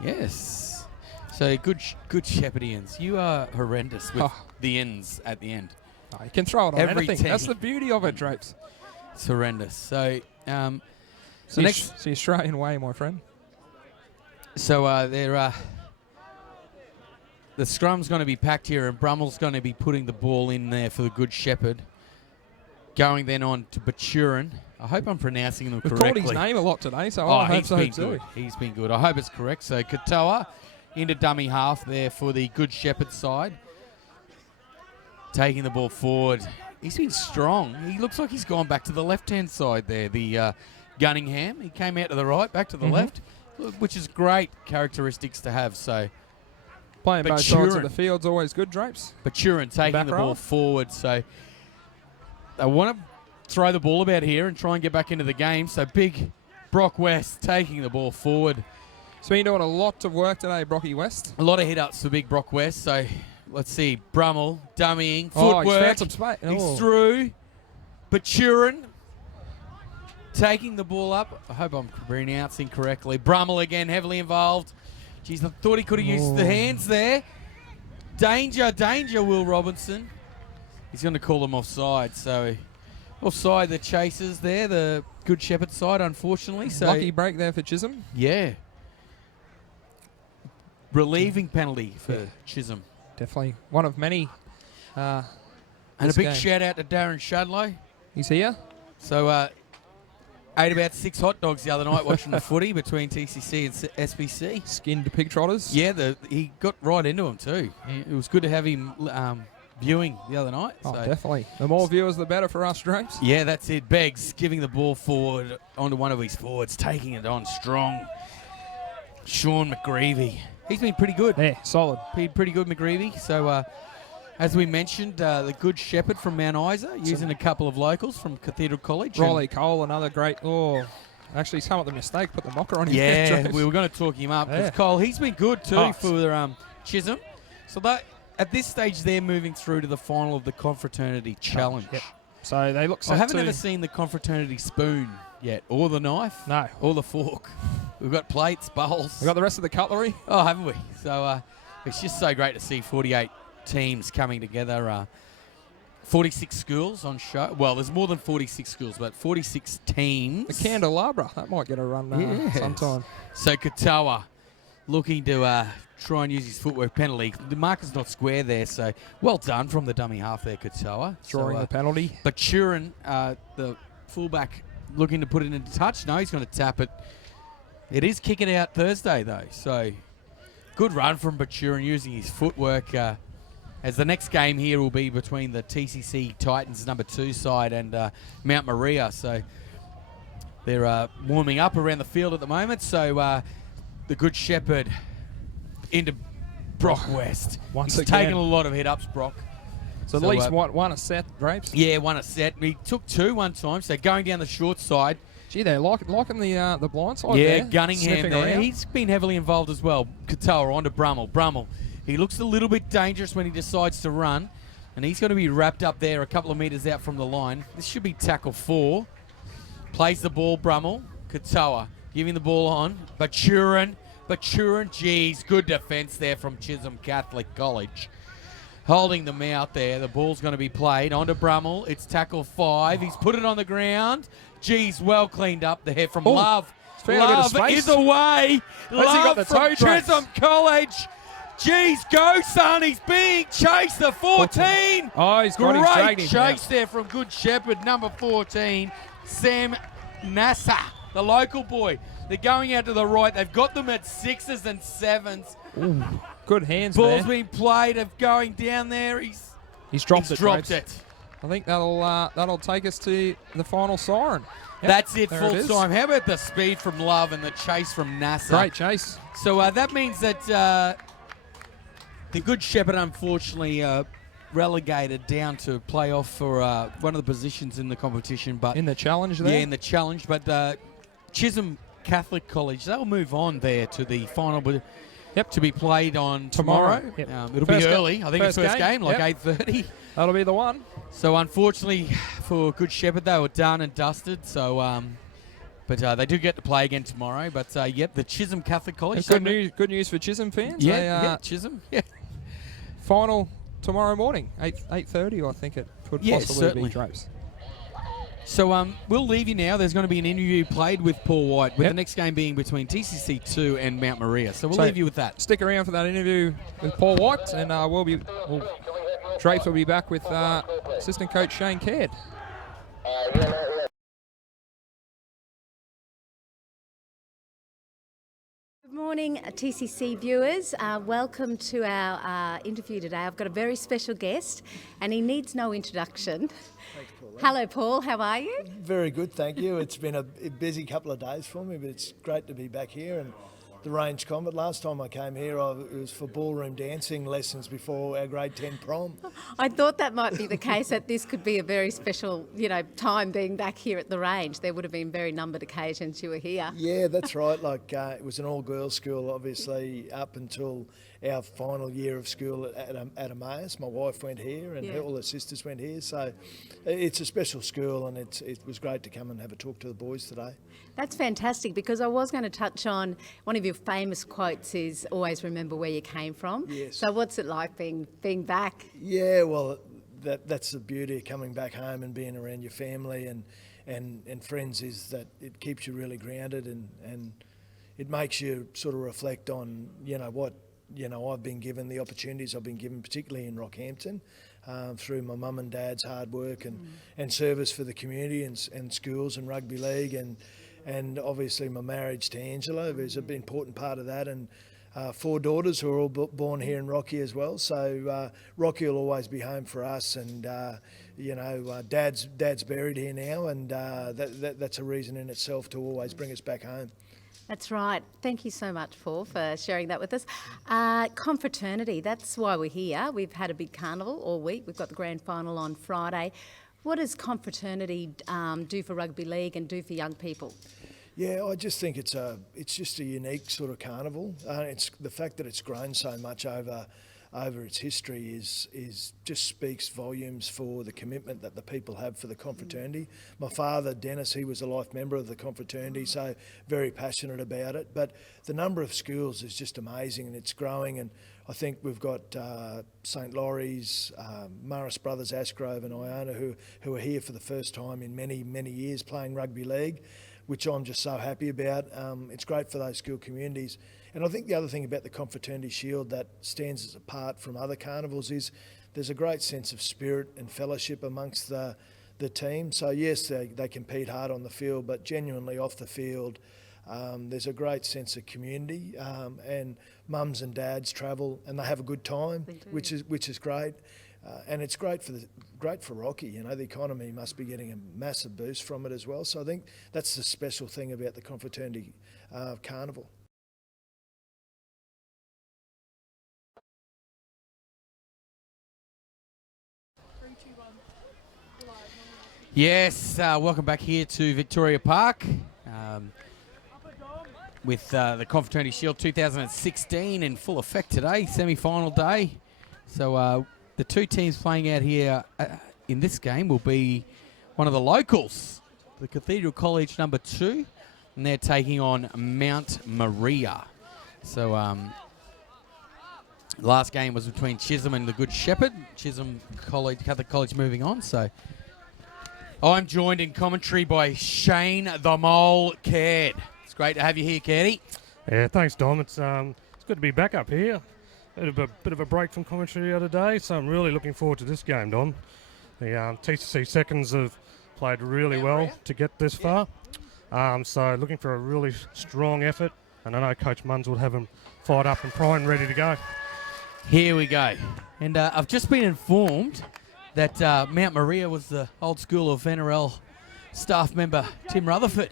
Yes. So good Shepherdians. You are horrendous with the ends at the end. Oh, you can throw it on Every anything. team. That's the beauty of it, Drapes. It's horrendous. So, it's the Australian way, my friend. So the scrum's going to be packed here, and Brummel's going to be putting the ball in there for the Good Shepherd. Going then on to Baturin. I hope I'm pronouncing them correctly. We've called his name a lot today, so I hope so too. He's been good. I hope it's correct. So Katoa into dummy half there for the Good Shepherd side. Taking the ball forward. He's been strong. He looks like he's gone back to the left-hand side there, the Gunningham. He came out to the right, back to the left, which is great characteristics to have. So playing both sides of the field's always good, Drapes. Baturin taking the ball forward. So they want to throw the ball about here and try and get back into the game. So big Brock West taking the ball forward. He's been doing a lot of work today, Brocky West. A lot of hit-ups for big Brock West. So let's see. Brummel, dummying, footwork. He's found some space. He's through. Baturin taking the ball up. I hope I'm pronouncing correctly. Brummel again, heavily involved. Jeez, I thought he could have used the hands there. Danger, Will Robinson. He's going to call them offside. So offside the Chasers there, the Good Shepherd side, unfortunately. So lucky break there for Chisholm. Yeah. Relieving penalty for Chisholm. Definitely one of many. And a big shout out to Darren Shudlow. He's here. So ate about 6 hot dogs the other night watching the footy between TCC and SBC. Skinned pig trotters. Yeah, he got right into them too. It was good to have him viewing the other night. Oh, so definitely. The more viewers, the better for us, Drapes. Yeah, that's it. Beggs giving the ball forward onto one of his forwards, taking it on strong. Sean McGreevy. He's been pretty good. Yeah, solid. Pretty good, McGreevy. So, as we mentioned, the Good Shepherd from Mount Isa, using a couple of locals from Cathedral College. Riley Cole, another great. Actually, some of the mistake, put the mocker on him. Yeah, we were going to talk him up. Because Cole, he's been good too for Chisholm. So, at this stage, they're moving through to the final of the Confraternity Challenge. Yep. So, they look set I haven't ever seen the Confraternity spoon yet, or the knife. No. Or the fork. We've got plates, bowls. We've got the rest of the cutlery. Oh, haven't we? So it's just so great to see 48 teams coming together. 46 schools on show. Well, there's more than 46 schools, but 46 teams. The candelabra. That might get a run sometime. So Katoa looking to try and use his footwork penalty. The marker's not square there, so well done from the dummy half there, Katoa. Drawing the penalty. Baturin, the fullback, looking to put it into touch. No, he's going to tap it. It is kicking out Thursday, though. So good run from Baturin using his footwork. As the next game here will be between the TCC Titans number 2 side and Mount Maria. So they're warming up around the field at the moment. So the Good Shepherd into Brock West. Once He's again. taken a lot of hit-ups, Brock. So at least won a set, Drapes? Yeah, won a set. He took 2 one time, so going down the short side. Gee, they're liking the blind side there. Yeah, Gunningham there. He's been heavily involved as well. Katoa onto Brummel. Brummel, he looks a little bit dangerous when he decides to run, and he's going to be wrapped up there a couple of metres out from the line. This should be tackle 4. Plays the ball, Brummel. Katoa giving the ball on. Baturin, geez, good defence there from Chisholm Catholic College. Holding them out there. The ball's going to be played onto Brummel. It's tackle 5. He's put it on the ground. Geez, well cleaned up there from Love. Love is away. Love got the from toe drags. Chisholm College. Geez, go, son. He's being chased. The 14. Oh, he's got him, dragged Great him chase there from Good Shepherd, number 14, Sam Nasser, the local boy. They're going out to the right. They've got them at 6s and 7s. Ooh, good hands, Ball's man. being played of going down there. He's dropped it. Dropped Drapes. it. I think that'll take us to the final siren. Yep, That's it, there full is. time. How about the speed from Love and the chase from Nasser? Great chase. So that means that the Good Shepherd, unfortunately, relegated down to playoff for one of the positions in the competition. But in the challenge there? Yeah, in the challenge. But Chisholm Catholic College, they'll move on there to the final to be played on tomorrow. Yep. It'll be early. I think it's first game, like 8:30. That'll be the one. So unfortunately for Good Shepherd, they were done and dusted. So, but they do get to play again tomorrow. But yep, the Chisholm Catholic College. Good news for Chisholm fans. Yeah, Chisholm. Yeah. Final tomorrow morning, 8:30. I think it could possibly certainly be Drapes. So we'll leave you now. There's going to be an interview played with Paul White, with the next game being between TCC 2 and Mount Maria. So we'll leave you with that. Stick around for that interview with Paul White, and Drapes will be back with assistant coach Shane Caird. Good morning, TCC viewers. Welcome to our interview today. I've got a very special guest, and he needs no introduction. Thanks, Paul. Hello, Paul. How are you? Very good, thank you. It's been a busy couple of days for me, but it's great to be back here and the range combat. Last time I came here, it was for ballroom dancing lessons before our grade 10 prom. I thought that might be the case, that this could be a very special, time being back here at the range. There would have been very numbered occasions you were here. Yeah, that's right. It was an all-girls school, obviously, up until our final year of school at Emmaus. My wife went here and all her sisters went here. So it's a special school, and it was great to come and have a talk to the boys today. That's fantastic, because I was going to touch on one of your famous quotes is always remember where you came from. Yes. So what's it like being back? Yeah, well, that's the beauty of coming back home and being around your family and friends, is that it keeps you really grounded and it makes you sort of reflect on, what I've been given, the opportunities I've been given, particularly in Rockhampton, through my mum and dad's hard work and service for the community and schools and rugby league and obviously my marriage to Angela is an important part of that, and 4 daughters who are all born here in Rocky as well. So Rocky will always be home for us, and Dad's buried here now, and that's a reason in itself to always bring us back home. That's right. Thank you so much, Paul, for sharing that with us. Confraternity, that's why we're here. We've had a big carnival all week. We've got the grand final on Friday. What does Confraternity do for rugby league and do for young people? Yeah, I just think it's just a unique sort of carnival. It's the fact that it's grown so much over its history is just speaks volumes for the commitment that the people have for the Confraternity. My father, Dennis, he was a life member of the Confraternity, so very passionate about it. But the number of schools is just amazing, and it's growing. And I think we've got St Laurie's, Morris Brothers, Ashgrove and Iona who are here for the first time in many, many years playing rugby league, which I'm just so happy about. It's great for those school communities. And I think the other thing about the Confraternity Shield that stands us apart from other carnivals is there's a great sense of spirit and fellowship amongst the team. So yes, they compete hard on the field, but genuinely off the field, there's a great sense of community, and mums and dads travel and they have a good time, which is great. And it's great for Rocky. The economy must be getting a massive boost from it as well. So I think that's the special thing about the Confraternity Carnival. Yes, welcome back here to Victoria Park with the Confraternity Shield 2016 in full effect today, semi-final day. So the 2 teams playing out here in this game will be one of the locals, the Cathedral College number 2, and they're taking on Mount Maria. So last game was between Chisholm and the Good Shepherd. Chisholm College, Catholic College moving on. So I'm joined in commentary by Shane the Mole Caird. It's great to have you here, Cairdy. Yeah, thanks, Dom. It's good to be back up here. Bit of a break from commentary the other day, so I'm really looking forward to this game, Don. The TCC seconds have played really well to get this far. So looking for a really strong effort, and I know Coach Munns will have them fired up and primed, ready to go. Here we go. And I've just been informed that Mount Maria was the old school of NRL staff member Tim Rutherford,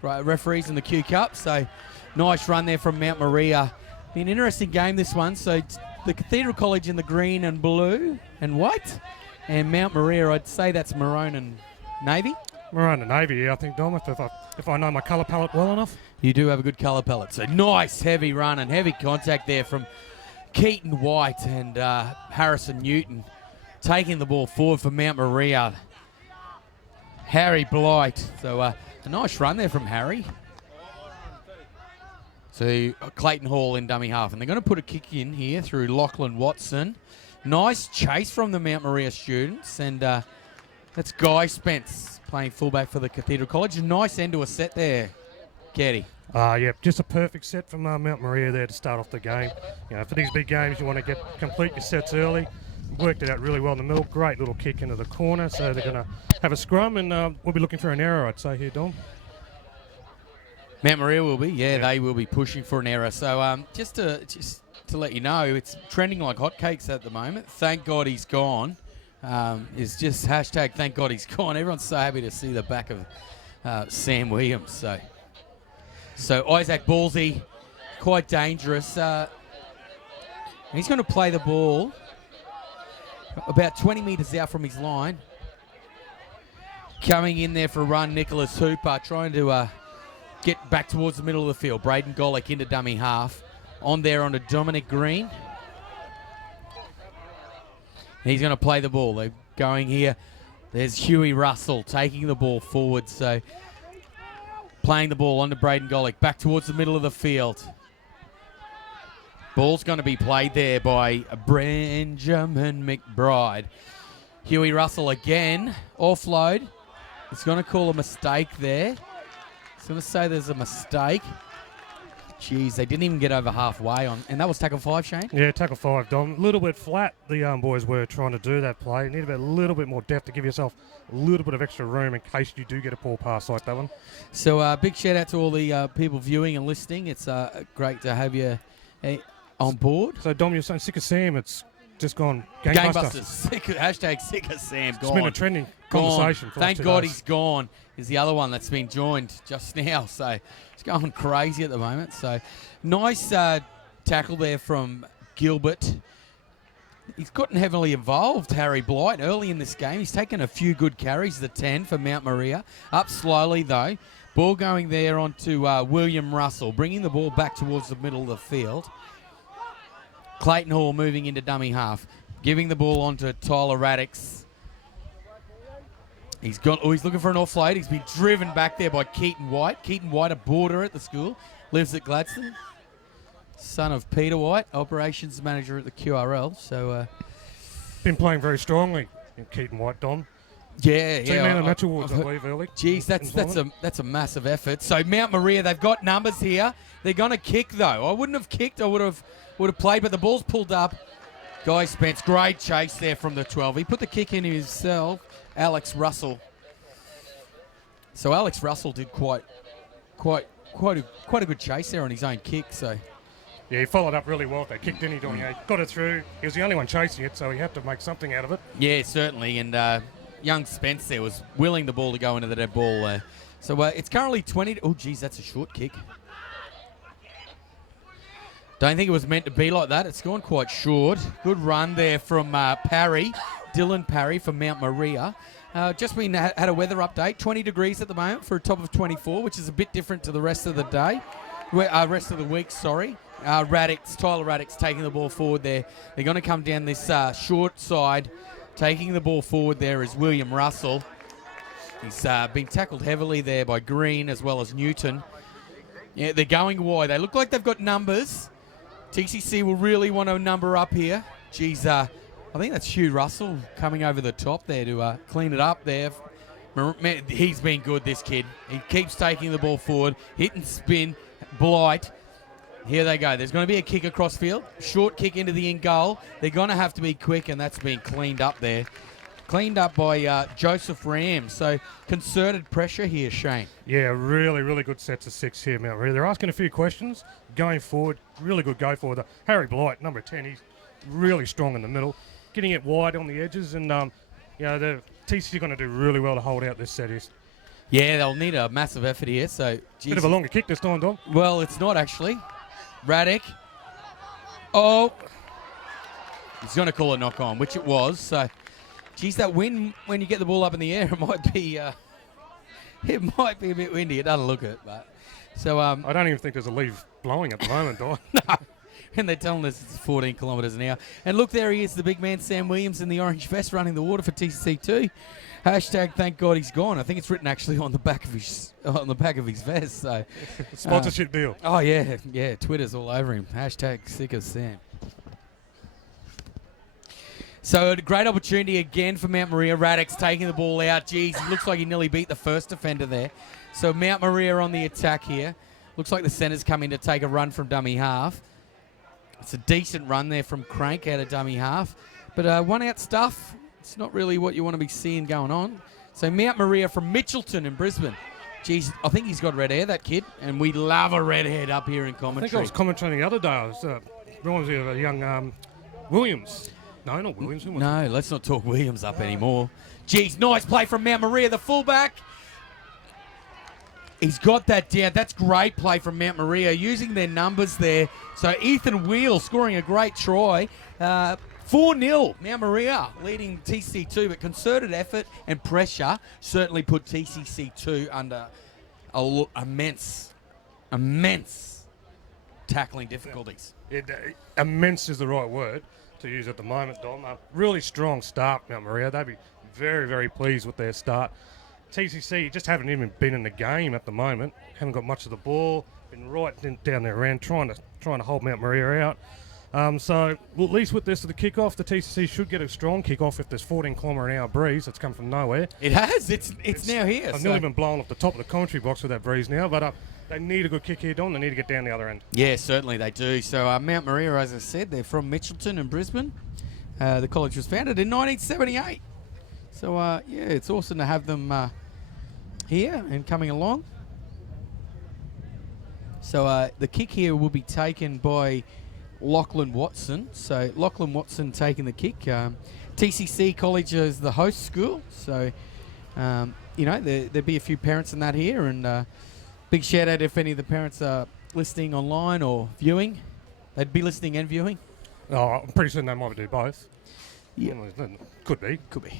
right, referees in the Q Cup. So nice run there from Mount Maria. Be an interesting game, this one. So it's the Cathedral College in the green and blue and white, and Mount Maria, I'd say that's maroon and navy. Maroon and navy, yeah, I think, Dom, if I know my colour palette well enough. You do have a good colour palette. So nice heavy run and heavy contact there from Keaton White and Harrison Newton, taking the ball forward for Mount Maria. Harry Blight. So a nice run there from Harry. So Clayton Hall in dummy half. And they're going to put a kick in here through Lachlan Watson. Nice chase from the Mount Maria students. And that's Guy Spence playing fullback for the Cathedral College. A nice end to a set there, Keddy. Yeah, just a perfect set from Mount Maria there to start off the game. You know, for these big games, you want to complete your sets early. Worked it out really well in the middle. Great little kick into the corner. So they're going to have a scrum, and we'll be looking for an error, I'd say here, Dom. Mount Maria will be, yeah, they will be pushing for an error. So just to let you know, it's trending like hotcakes at the moment. Thank God he's gone. Is just hashtag thank God he's gone. Everyone's so happy to see the back of Sam Williams. So Isaac Ballsy, quite dangerous. He's going to play the ball about 20 metres out from his line. Coming in there for a run, Nicholas Hooper, trying to get back towards the middle of the field. Braden Golick into dummy half. On there onto Dominic Green. He's going to play the ball. They're going here. There's Huey Russell taking the ball forward. So playing the ball onto Braden Golick. Back towards the middle of the field. Ball's going to be played there by Benjamin McBride. Huey Russell again. Offload. It's going to call a mistake there. It's going to say there's a mistake. Jeez, they didn't even get over halfway on. And that was tackle 5, Shane? Yeah, tackle 5, Dom. A little bit flat, the boys were trying to do that play. You need a little bit more depth to give yourself a little bit of extra room in case you do get a poor pass like that one. So big shout out to all the people viewing and listening. It's great to have you on board. So, Dom, you're saying sick of Sam. It's just gone gangbusters. Hashtag sick of Sam. It's been a trending conversation. For Thank God he's gone. Is the other one that's been joined just now. So it's going crazy at the moment. So nice tackle there from Gilbert. He's gotten heavily involved, Harry Blight, early in this game. He's taken a few good carries, the 10 for Mount Maria. Up slowly, though. Ball going there onto William Russell, bringing the ball back towards the middle of the field. Clayton Hall moving into dummy half, giving the ball onto Tyler Radix. He's looking for an offload. He's been driven back there by Keaton White. Keaton White, a boarder at the school, lives at Gladstone. Son of Peter White, operations manager at the QRL. So, been playing very strongly in Keaton White, Dom. Yeah, Team Man of Match Awards, I believe, early. Geez, that's a massive effort. So Mount Maria, they've got numbers here. They're going to kick though. I wouldn't have kicked. I would have played, but the ball's pulled up. Guy Spence, great chase there from the 12. He put the kick in himself. Alex Russell. So Alex Russell did quite a good chase there on his own kick. So yeah, he followed up really well. They kicked in, he got it through. He was the only one chasing it, so he had to make something out of it. Yeah, certainly. And young Spence there was willing the ball to go into the dead ball there. So it's currently 20. Oh, geez, that's a short kick. Don't think it was meant to be like that. It's gone quite short. Good run there from Parry, Dylan Parry from Mount Maria. Just had a weather update. 20 degrees at the moment for a top of 24, which is a bit different to the rest of the day. Rest of the week, sorry. Tyler Radix taking the ball forward there. They're going to come down this short side. Taking the ball forward there is William Russell. He's been tackled heavily there by Green as well as Newton. Yeah, they're going wide. They look like they've got numbers. TCC will really want to number up here. Geez, I think that's Hugh Russell coming over the top there to clean it up there. He's been good, this kid. He keeps taking the ball forward, hit and spin. Blight Here they go. There's going to be a kick across field. Short kick into the in goal. They're going to have to be quick, and that's been cleaned up there. Cleaned up by Joseph Ram. So concerted pressure here, Shane. Yeah, really, really good sets of 6 here, Mount Maria. They're asking a few questions. Going forward, really good go forward. Harry Blight, number 10, he's really strong in the middle. Getting it wide on the edges, and the TCC are going to do really well to hold out this set here. Yeah, they'll need a massive effort here. So, Bit of a longer kick this time, Dom. Well, it's not actually. Radek. Oh. He's going to call a knock on, which it was. So, geez, that wind, when you get the ball up in the air, it might be a bit windy. It doesn't look it, but. So, I don't even think there's a leaf blowing at the moment, Dom. No. And they're telling us it's 14 kilometres an hour. And look, there he is, the big man, Sam Williams, in the orange vest, running the water for TCC2. Hashtag thank God he's gone. I think it's written actually on the back of his vest. So sponsorship deal. Oh yeah. Twitter's all over him. Hashtag sick of Sam. So a great opportunity again for Mount Maria. Radek's taking the ball out. Geez, it looks like he nearly beat the first defender there. So Mount Maria on the attack here. Looks like the centre's coming to take a run from dummy half. It's a decent run there from Crank out of dummy half. But one out stuff. It's not really what you want to be seeing going on. So Mount Maria from Mitchelton in Brisbane. Geez, I think he's got red hair, that kid. And we love a red head up here in commentary. I think I was commentating the other day. I was reminds me of a young Williams. No, not Williams. No, let's not talk Williams up anymore. Geez, nice play from Mount Maria, the fullback. He's got that down. That's great play from Mount Maria, using their numbers there. So Ethan Wheel scoring a great try. 4-0, Mount Maria leading TCC2, but concerted effort and pressure certainly put TCC2 under immense tackling difficulties. Immense is the right word to use at the moment, Dom. A really strong start, Mount Maria. They'd be very, very pleased with their start. TCC just haven't even been in the game at the moment. Haven't got much of the ball. Been right down their end, trying to hold Mount Maria out. So at least with this, the kickoff, the TCC should get a strong kickoff if there's 14-kilometre-an-hour breeze that's come from nowhere. It has. It's now here. I've nearly been blown off the top of the commentary box with that breeze now, but they need a good kick here, Don. They need to get down the other end. Yeah, certainly they do. So Mount Maria, as I said, they're from Mitchelton in Brisbane. The college was founded in 1978. So, yeah, it's awesome to have them here and coming along. So the kick here will be taken by Lachlan Watson. So Lachlan Watson taking the kick. TCC College is the host school. So, there'll be a few parents in that here. And big shout out if any of the parents are listening online or viewing. They'd be listening and viewing. Oh, I'm pretty certain they might do both. Yeah. Could be.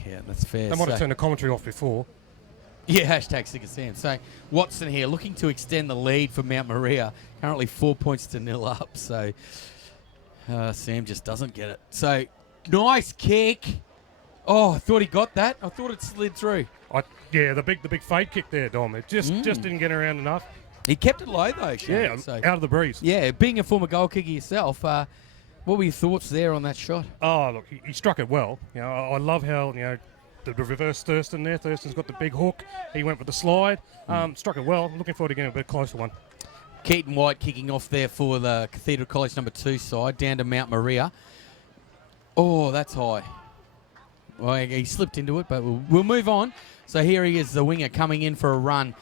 Yeah, that's fair. They might have turned the commentary off before. Yeah, hashtag sick of Sam. So Watson here looking to extend the lead for Mount Maria. Currently 4 points to 0 up. So Sam just doesn't get it. So nice kick. Oh, I thought he got that. I thought it slid through. Yeah, the big fade kick there, Dom. It just didn't get around enough. He kept it low though, Shane. Yeah, so, out of the breeze. Yeah, being a former goal kicker yourself, what were your thoughts there on that shot? Oh, look, he struck it well. You know, I love how the reverse Thurston there. Thurston's got the big hook. He went with the slide. Struck it well. Looking forward to getting a bit closer one. Keaton White kicking off there for the Cathedral College number 2 side, down to Mount Maria. Oh, that's high. Well, he slipped into it, but we'll move on. So here he is, the winger, coming in for a run.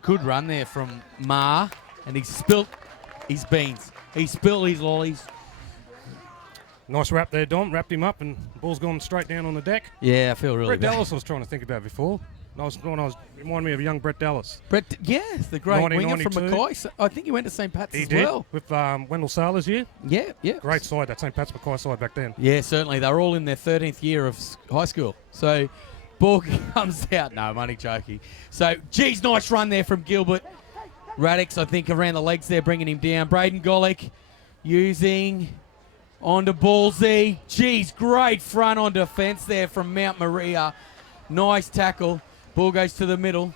Good run there from Ma, and he spilt his beans. He spilled his lollies. Nice wrap there, Dom. Wrapped him up, and the ball's gone straight down on the deck. Yeah, I feel really Brett bad. Dallas I was trying to think about before. Reminded me of young Brett Dallas. Yes, the great winger from Mackay. So I think he went to St. Pat's he as did, well. With Wendell Saylor's year. Yeah. Great side, that St. Pat's Mackay side back then. Yeah, certainly. They were all in their 13th year of high school. So ball comes out. No, I'm only joking. So, geez, nice run there from Gilbert. Radix, I think, around the legs there, bringing him down. Braden Golick using onto Ballsy. Geez, great front on defence there from Mount Maria. Nice tackle. Ball goes to the middle.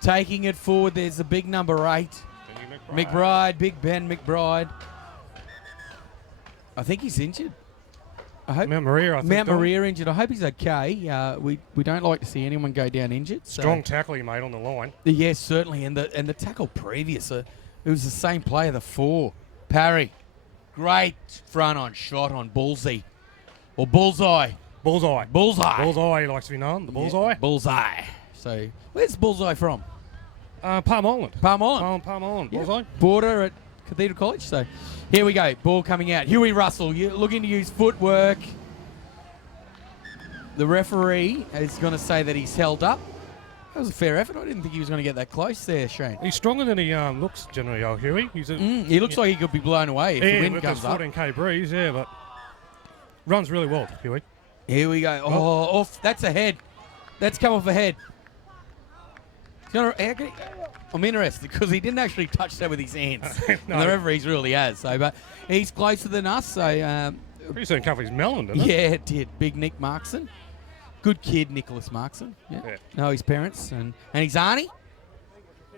Taking it forward, there's the big number 8. McBride, Big Ben McBride. I think he's injured. I hope Mount Maria, Mount Maria injured. I hope he's okay. We don't like to see anyone go down injured. So. Strong tackle he made on the line. Yes, certainly. And the tackle previous, it was the same player, the 4. Parry. Great front on shot on Bullseye. Or Bullseye. Bullseye. Bullseye. Bullseye, he likes to be known. The Bullseye. Yeah, Bullseye. So, where's Bullseye from? Palm Island. Palm Island. Palm Island. Yeah. Bullseye. Border at Cathedral College. So, here we go. Ball coming out. Huey Russell looking to use footwork. The referee is going to say that he's held up. That was a fair effort. I didn't think he was going to get that close there, Shane. He's stronger than he looks generally, old Huey. He looks like he could be blown away if the wind comes up. 14k breeze, yeah, but runs really well, Huey. Here we go. Oh, off. That's a head. That's come off a head. I'm interested because he didn't actually touch that with his hands. No. And the referee's really has. So, but he's closer than us. So pretty soon cover his melon, didn't it? Yeah, it did. Big Nick Markson. Good kid, Nicholas Markson. Yeah. Know his parents and his auntie.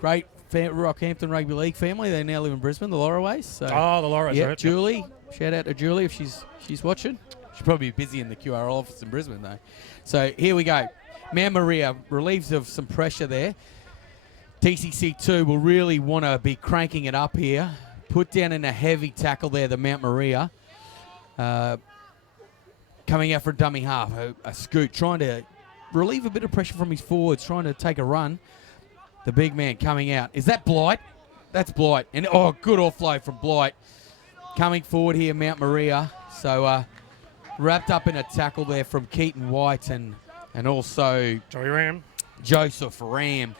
Great Rockhampton Rugby League family. They now live in Brisbane, the Loraways. So, the Loraways. Yeah, right. Julie. Shout out to Julie if she's watching. She's probably busy in the QRL office in Brisbane, though. So here we go. Mount Maria relieves of some pressure there. TCC2 will really want to be cranking it up here. Put down in a heavy tackle there, the Mount Maria. Coming out for a dummy half, a scoot, trying to relieve a bit of pressure from his forwards, trying to take a run. The big man coming out. Is that Blight? That's Blight. And, good offload from Blight. Coming forward here, Mount Maria. So, wrapped up in a tackle there from Keaton White and also Joseph Ram.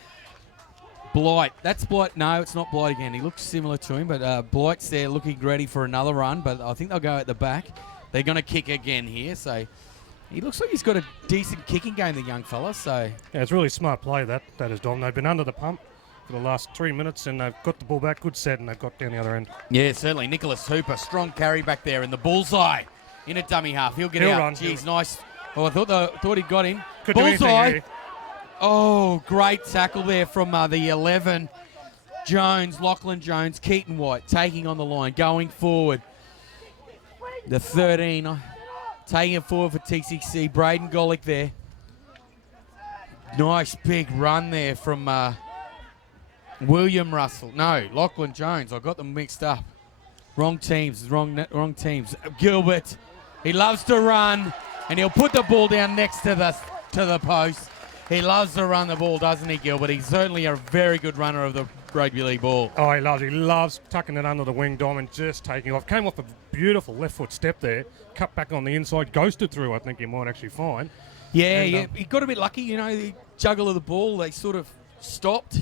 Blight. That's Blight. No, it's not Blight again. He looks similar to him, but Blight's there looking ready for another run, but I think they'll go at the back. They're going to kick again here, so he looks like he's got a decent kicking game, the young fella. So yeah, it's really smart play that is Dom. They've been under the pump for the last 3 minutes, and they've got the ball back, good set, and they've got down the other end. Yeah, certainly. Nicholas Hooper, strong carry back there in the bullseye in a dummy half. He'll get out. Run. Jeez, nice. Oh, I thought he got him. Could do bullseye. Oh, great tackle there from the 11. Jones, Lachlan Jones, Keaton White taking on the line, going forward. The 13, taking it forward for TCC. Braden Golick there. Nice big run there from William Russell. No, Lachlan Jones. I got them mixed up. Wrong teams. Wrong teams. Gilbert. He loves to run, and he'll put the ball down next to the post. He loves to run the ball, doesn't he, Gilbert? He's certainly a very good runner of the rugby league ball. Oh, he loves tucking it under the wing, Dom, and just taking off. Came off a beautiful left foot step there, cut back on the inside, ghosted through, I think you might actually find. Yeah, he got a bit lucky, the juggle of the ball, they sort of stopped.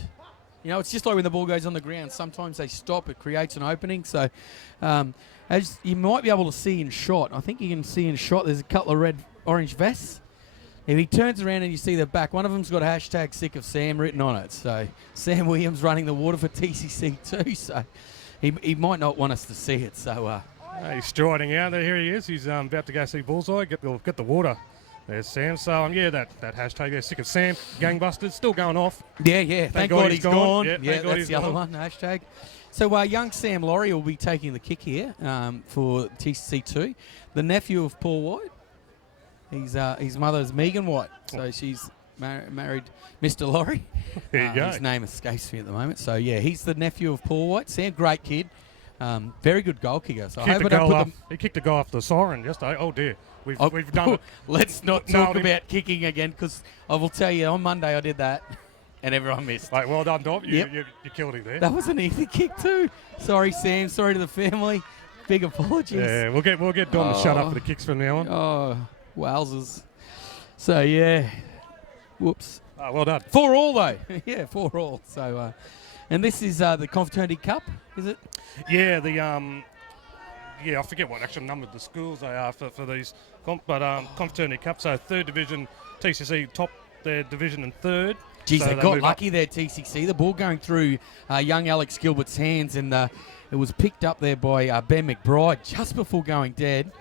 It's just like when the ball goes on the ground, sometimes they stop, it creates an opening. So as you might be able to see in shot, I think you can see in shot there's a couple of orange vests. If he turns around and you see the back, one of them's got a hashtag sick of Sam written on it. So Sam Williams running the water for TCC too. So he might not want us to see it. So he's striding out there. Here he is. He's about to go see Bullseye. Get the water. There's Sam. So that hashtag there, sick of Sam. Gangbusters still going off. Yeah. Thank God he's gone. Yeah, that's the other one. Hashtag. So young Sam Laurie will be taking the kick here for TCC2. The nephew of Paul White. His mother's Megan White, so she's married Mr. Laurie. There you go. His name escapes me at the moment. So, yeah, he's the nephew of Paul White. Sam, great kid. Very good goal kicker. So I hope I don't put them... He kicked the goal off the siren yesterday. Oh, dear. We've done it. Let's not talk about kicking again, because I will tell you, on Monday I did that, and everyone missed. Right, well done, Dom. Yep. You killed him there. That was an easy kick too. Sorry, Sam. Sorry to the family. Big apologies. Yeah, we'll get Dom to shut up for the kicks from now on. Oh, wowzers. So, yeah. Whoops. Well done. 4-4 though. Yeah, 4-4. So, and this is the Confraternity Cup, is it? Yeah, I forget what actual number the schools they are for these, Confraternity Cup. So 3rd Division, TCC top their division in 3rd. Geez, so they got lucky there, TCC. The ball going through young Alex Gilbert's hands, and it was picked up there by Ben McBride just before going dead.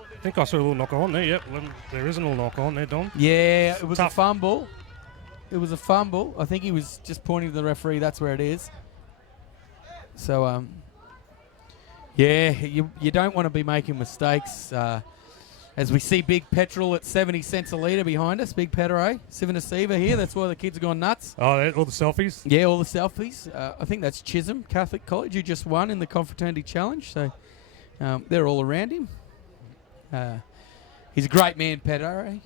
I think I saw a little knock on there. Yep, there is a little knock on there, Don. Yeah, it was a fumble. It was a fumble. I think he was just pointing to the referee. That's where it is. So, yeah, you don't want to be making mistakes As we see Big Petrol at 70 cents a litre behind us, Big Petero, Sivanasiva here. That's why the kids are going nuts. Oh, all the selfies? Yeah, all the selfies. I think that's Chisholm Catholic College, who just won in the Confraternity Challenge. So they're all around him. He's a great man, Petero.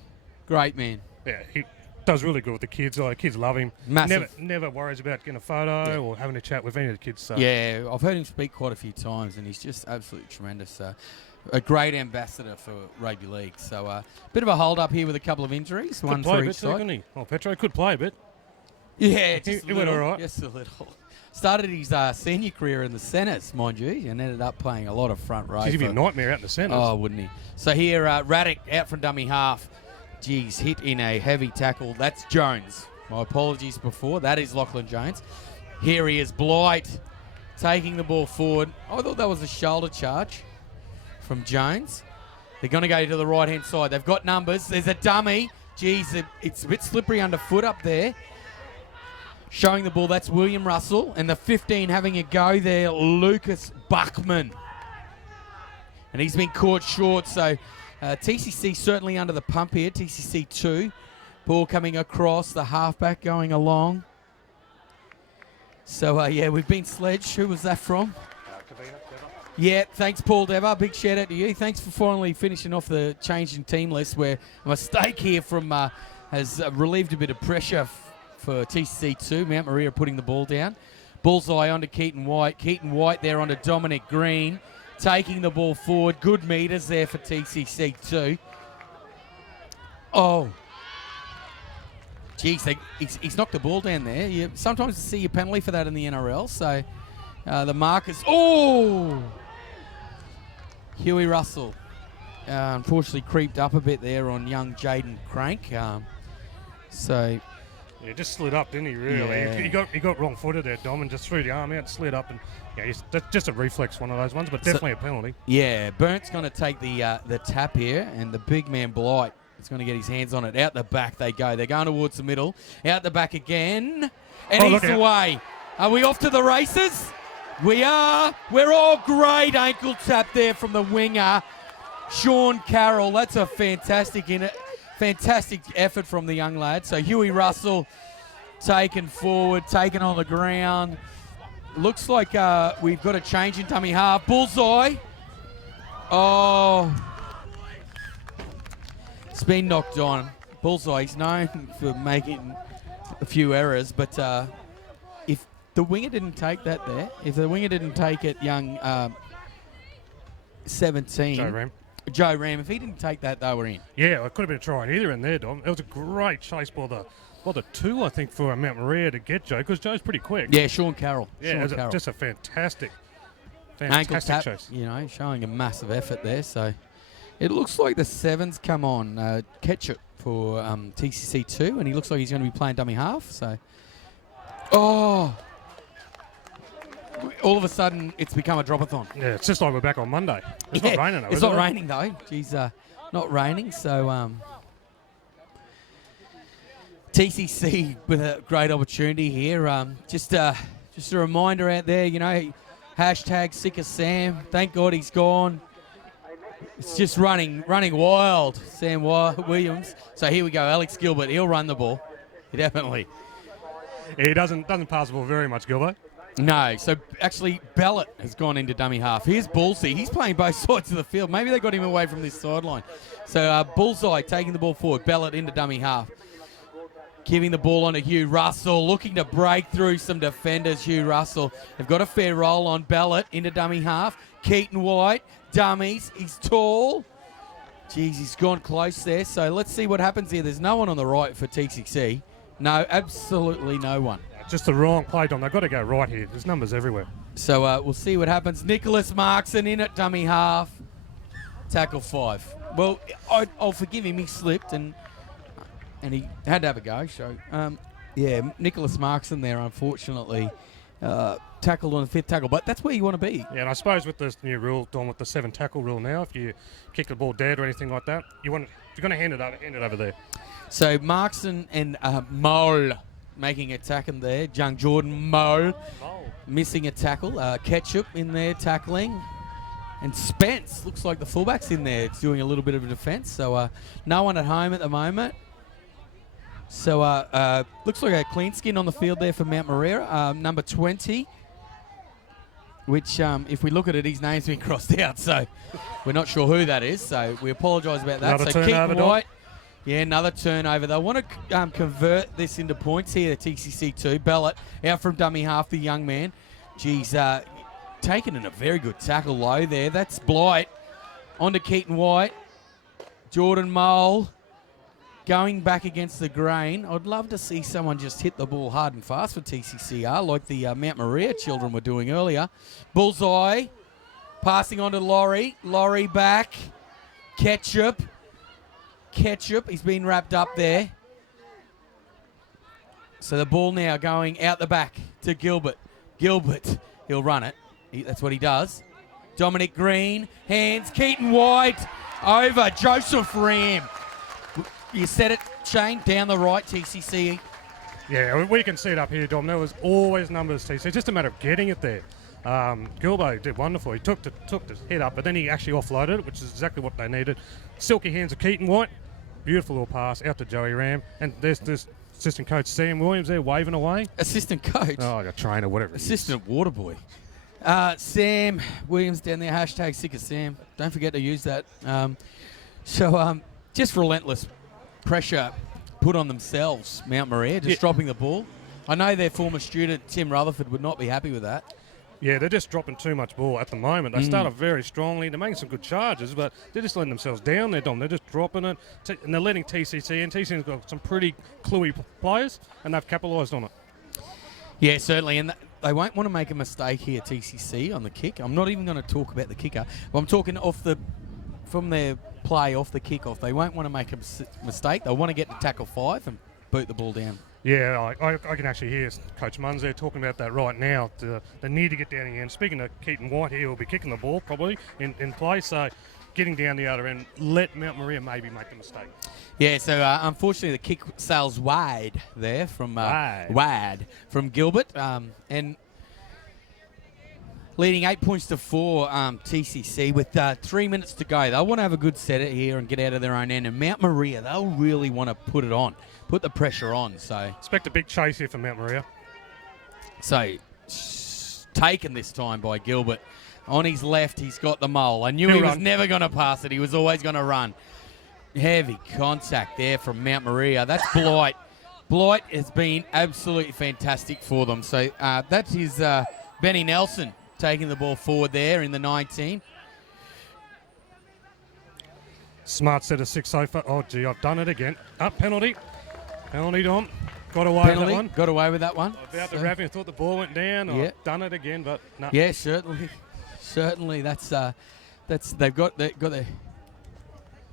Great man. Yeah, he does really good with the kids. The kids love him. Massive. Never worries about getting a photo or having a chat with any of the kids. So. Yeah, I've heard him speak quite a few times, and he's just absolutely tremendous. A great ambassador for rugby league. So a bit of a hold up here with a couple of injuries. Could one play for a bit each too, side. couldn't he? Well, Petro could play a bit. Yeah, just he went all right. Just a little. Started his senior career in the centres, mind you, and ended up playing a lot of front row. He'd be a nightmare out in the centres. Oh, wouldn't he? So here, Raddick out from dummy half. Geez, hit in a heavy tackle. That's Jones. My apologies before. That is Lachlan Jones. Here he is, Blight, taking the ball forward. I thought that was a shoulder charge from Jones. They're going to go to the right-hand side. They've got numbers. There's a dummy. Geez, it's a bit slippery underfoot up there. Showing the ball, that's William Russell. And the 15 having a go there, Lucas Buckman. And he's been caught short, so TCC certainly under the pump here. TCC 2. Ball coming across, the halfback going along. So, yeah, we've been sledged. Who was that from? Yeah, thanks, Paul Dever. Big shout out to you. Thanks for finally finishing off the changing team list, where a mistake here from has relieved a bit of pressure for TCC2. Mount Maria putting the ball down. Bullseye onto Keaton White. Keaton White there onto Dominic Green, taking the ball forward. Good meters there for TCC2. Oh. Geez, he's knocked the ball down there. You sometimes see a penalty for that in the NRL. So the markers. Oh! Huey Russell unfortunately creeped up a bit there on young Jaden Crank. So yeah, just slid up, didn't he? Really, yeah. he got wrong-footed there, Dom, and just threw the arm out, slid up, and yeah, that's just a reflex, one of those ones, but definitely a penalty. Yeah, Burnt's going to take the tap here, and the big man Blight is going to get his hands on it. Out the back they go. They're going towards the middle. Out the back again, and he's away. Are we off to the races? We are. We're all great ankle tap there from the winger, Sean Carroll. That's a fantastic effort from the young lad. So Huey Russell taken forward, taken on the ground. Looks like we've got a change in dummy half. Bullseye. Oh. It's been knocked on. Bullseye, he's known for making a few errors, but if the winger didn't take that there, if the winger didn't take it, young 17. Joe Ram, if he didn't take that, they were in. Yeah, it could have been a try in either in there, Dom. It was a great chase by the two, I think, for Mount Maria to get Joe, because Joe's pretty quick. Yeah, Sean Carroll. Yeah, it was just a fantastic ankle tap, chase. You know, showing a massive effort there. So it looks like the sevens come on. Ketchup for TCC2, and he looks like he's going to be playing dummy half. So, all of a sudden, it's become a drop-a-thon. Yeah, it's just like we're back on Monday. It's not raining, though. It's not raining, though. Geez, not raining. So, TCC with a great opportunity here. Just a reminder out there, you know, hashtag sick of Sam. Thank God he's gone. It's just running wild, Sam Williams. So here we go, Alex Gilbert. He'll run the ball. Definitely. He doesn't pass the ball very much, Gilbert. No, so actually Ballot has gone into dummy half. Here's Bullseye. He's playing both sides of the field. Maybe they got him away from this sideline. So Bullseye taking the ball forward. Ballot into dummy half. Giving the ball on to Hugh Russell. Looking to break through some defenders, Hugh Russell. They've got a fair roll on Ballot into dummy half. Keaton White, dummies. He's tall. Jeez, he's gone close there. So let's see what happens here. There's no one on the right for TCC. No, absolutely no one. Just the wrong play, Dom. They've got to go right here. There's numbers everywhere. So we'll see what happens. Nicholas Markson in at dummy half. Tackle 5. Well, I'll forgive him. He slipped and he had to have a go. So, yeah, Nicholas Markson there, unfortunately, tackled on the 5th tackle. But that's where you want to be. Yeah, and I suppose with this new rule, Dom, with the 7 tackle rule now, if you kick the ball dead or anything like that, if you're going to hand it over there. So Markson and Mole making a tackle there. Young Jordan Mole missing a tackle. Ketchup in there tackling. And Spence, looks like the fullback's in there. It's doing a little bit of a defence. So no one at home at the moment. So looks like a clean skin on the field there for Mount Maria. Number 20, which if we look at it, his name's been crossed out. So we're not sure who that is. So we apologise about that. Another so turnover, Keaton White. Yeah, another turnover. They want to convert this into points here, the TCC2. Ballot out from dummy half, the young man. Geez, taken in a very good tackle low there. That's Blight. On to Keaton White. Jordan Mole going back against the grain. I'd love to see someone just hit the ball hard and fast for TCCR like the Mount Maria children were doing earlier. Bullseye. Passing on to Laurie. Laurie back. Ketchup. He's been wrapped up there. So the ball now going out the back to Gilbert. Gilbert, he'll run it. That's what he does. Dominic Green, hands, Keaton White, over, Joseph Ram. You said it, Shane, down the right, TCC. Yeah, we can see it up here, Dom. There was always numbers, TCC. It's just a matter of getting it there. Gilbo did wonderful. He took the head up, but then he actually offloaded it, which is exactly what they needed. Silky hands of Keaton White. Beautiful little pass out to Joey Ram. And there's this assistant coach Sam Williams there waving away. Assistant coach? Oh, like a trainer, whatever. Assistant water boy. Sam Williams down there, hashtag sick of Sam. Don't forget to use that. Just relentless pressure put on themselves, Mount Maria, just dropping the ball. I know their former student, Tim Rutherford, would not be happy with that. Yeah, they're just dropping too much ball at the moment. They started very strongly. They're making some good charges, but they're just letting themselves down there, Dom. They're just dropping it, and they're letting TCC in. TCC's got some pretty cluey players, and they've capitalised on it. Yeah, certainly, and they won't want to make a mistake here, TCC, on the kick. I'm not even going to talk about the kicker, but I'm talking from their play off the kickoff. They won't want to make a mistake. They want to get to tackle 5 and boot the ball down. Yeah, I can actually hear Coach Munns there talking about that right now. They need to get down again. Speaking of Keaton White, he will be kicking the ball probably in play, so getting down the other end, let Mount Maria maybe make the mistake. Yeah, so unfortunately the kick sails wide there from wide from Gilbert, and leading 8 points to 4 TCC with 3 minutes to go. They'll want to have a good set it here and get out of their own end, and Mount Maria, they'll really want to put the pressure on. So expect a big chase here for Mount Maria. So taken this time by Gilbert. On his left, he's got the mole. I knew he was never going to pass it. He was always going to run. Heavy contact there from Mount Maria. That's Blight. Blight has been absolutely fantastic for them. So that is Benny Nelson taking the ball forward there in the 19. Smart set of 6 so far. Oh, gee, I've done it again. Penalty. Penalty, Dom. Got away with that one. Got away with that one. About to wrap it. I thought the ball went down. Yeah. I've done it again, but no. Yeah, certainly. That's they've got their.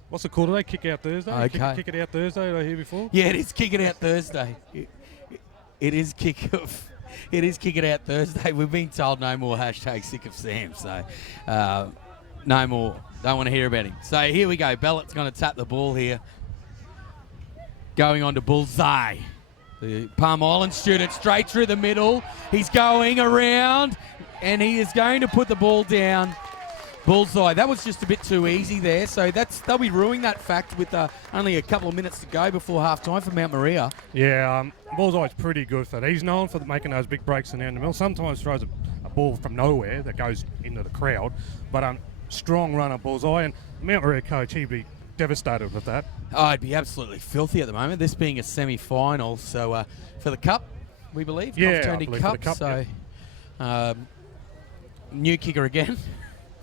What's it called today? Kick out Thursday. Okay. Kick it out Thursday. Did I hear before? Yeah, it is kick it out Thursday. It is kick it out Thursday. We've been told no more hashtag sick of Sam. So no more. Don't want to hear about him. So here we go. Bellett's going to tap the ball here. Going on to Bullseye. The Palm Island student straight through the middle. He's going around and he is going to put the ball down. Bullseye. That was just a bit too easy there. So they'll be ruining that fact with only a couple of minutes to go before half-time for Mount Maria. Yeah, Bullseye's pretty good for that. He's known for making those big breaks in the middle. Sometimes throws a ball from nowhere that goes into the crowd. But strong runner Bullseye. And Mount Maria coach, he'd be devastated with that. Oh, it'd be absolutely filthy at the moment. This being a semi-final, so for the Cup, we believe. Yeah, Confraternity Cup. So new kicker again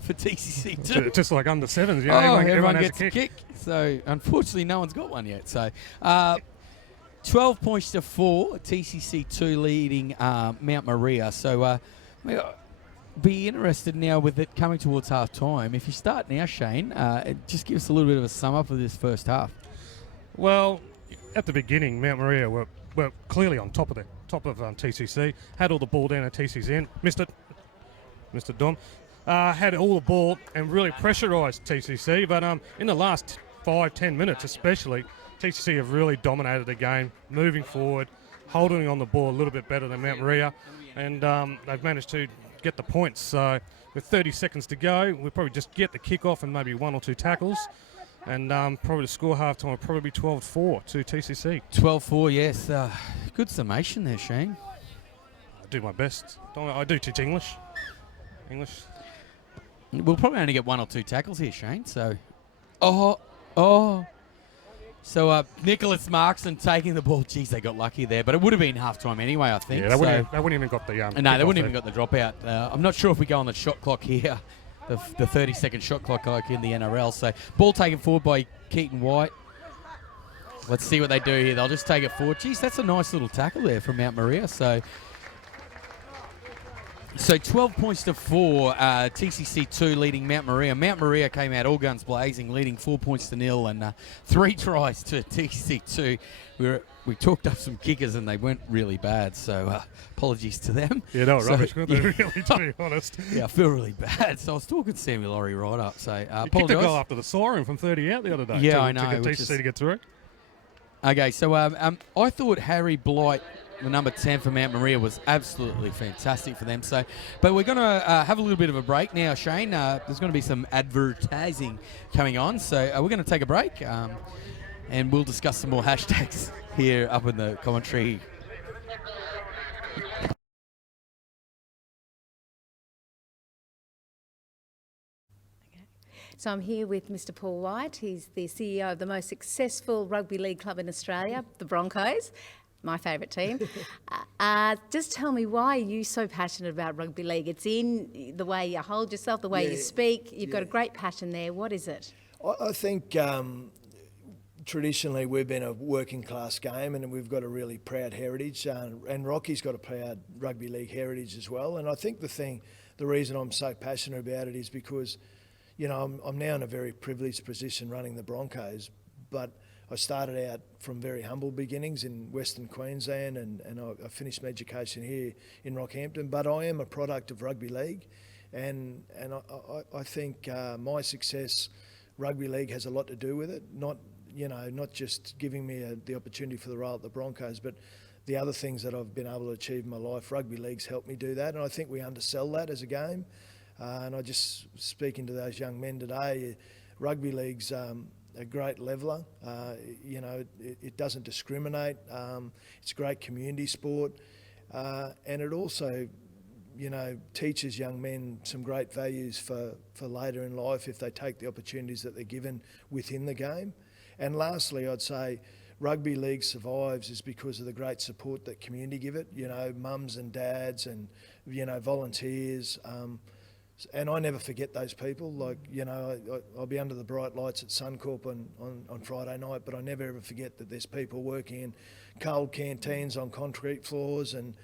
for TCC too. Just like under 7s, everyone gets a kick. So unfortunately, no one's got one yet. So 12 points to 4, TCC 2 leading Mount Maria. So be interested now with it coming towards half time. If you start now, Shane, just give us a little bit of a sum up of this first half. Well, at the beginning, Mount Maria were clearly on top of TCC. Had all the ball down at TCC's end. Missed it. Mr. Dom. Had all the ball and really pressurised TCC. But in the last 5-10 minutes especially, TCC have really dominated the game, moving forward, holding on the ball a little bit better than Mount Maria. And they've managed to get the points. So with 30 seconds to go, we'll probably just get the kick-off and maybe 1 or 2 tackles. And probably the score half-time will probably be 12-4 to TCC. 12-4, yes. Good summation there, Shane. I do my best. I do teach English. We'll probably only get 1 or 2 tackles here, Shane. So, So Nicholas Markson taking the ball. Geez, they got lucky there, but it would have been half-time anyway, I think. Yeah, they wouldn't even got the no, they wouldn't even got the dropout. I'm not sure if we go on the shot clock here, the 30-second shot clock like in the NRL. So ball taken forward by Keaton White. Let's see what they do here. They'll just take it forward. Geez, that's a nice little tackle there from Mount Maria. So 12 points to 4, TCC 2 leading Mount Maria. Mount Maria came out all guns blazing, leading 4 points to 0 and 3 tries to TCC 2. We talked up some kickers and they went really bad, so apologies to them. Yeah, they were rubbish, weren't they, really, to be honest? Yeah, I feel really bad. So I was talking Samuel Laurie right up. So you kicked a goal after the siren from 30 out the other day. Yeah, I know. To get TCC to get through. Okay, so I thought Harry Blight, the number 10 for Mount Maria, was absolutely fantastic for them. So, but we're going to have a little bit of a break now, Shane. There's going to be some advertising coming on. So we're going to take a break and we'll discuss some more hashtags here up in the commentary. So I'm here with Mr. Paul White. He's the CEO of the most successful rugby league club in Australia, the Broncos, my favourite team. Just tell me, why are you so passionate about rugby league? It's in the way you hold yourself, the way you speak. You've got a great passion there. What is it? I think traditionally we've been a working class game and we've got a really proud heritage, and Rocky's got a proud rugby league heritage as well. And I think the reason I'm so passionate about it is because, you know, I'm now in a very privileged position running the Broncos, but I started out from very humble beginnings in Western Queensland and I finished my education here in Rockhampton. But I am a product of rugby league, and I think my success, rugby league has a lot to do with it. Not just giving me the opportunity for the role at the Broncos, but the other things that I've been able to achieve in my life. Rugby league's helped me do that, and I think we undersell that as a game. And I just, speaking to those young men today, rugby league's a great leveller. It doesn't discriminate. It's a great community sport, and it also, teaches young men some great values for later in life if they take the opportunities that they're given within the game. And lastly, I'd say rugby league survives is because of the great support that community give it. Mums and dads and volunteers. And I never forget those people. I'll be under the bright lights at Suncorp on Friday night, but I never ever forget that there's people working in cold canteens on concrete floors and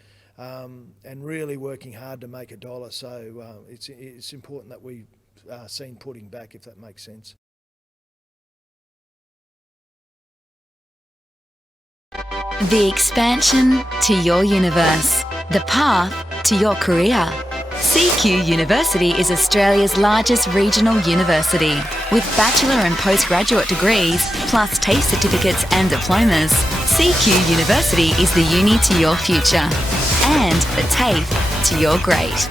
really working hard to make a dollar. So it's important that we seen putting back, if that makes sense. The expansion to your universe. The path to your career. CQ University is Australia's largest regional university. With bachelor and postgraduate degrees, plus TAFE certificates and diplomas, CQ University is the uni to your future and the TAFE to your great.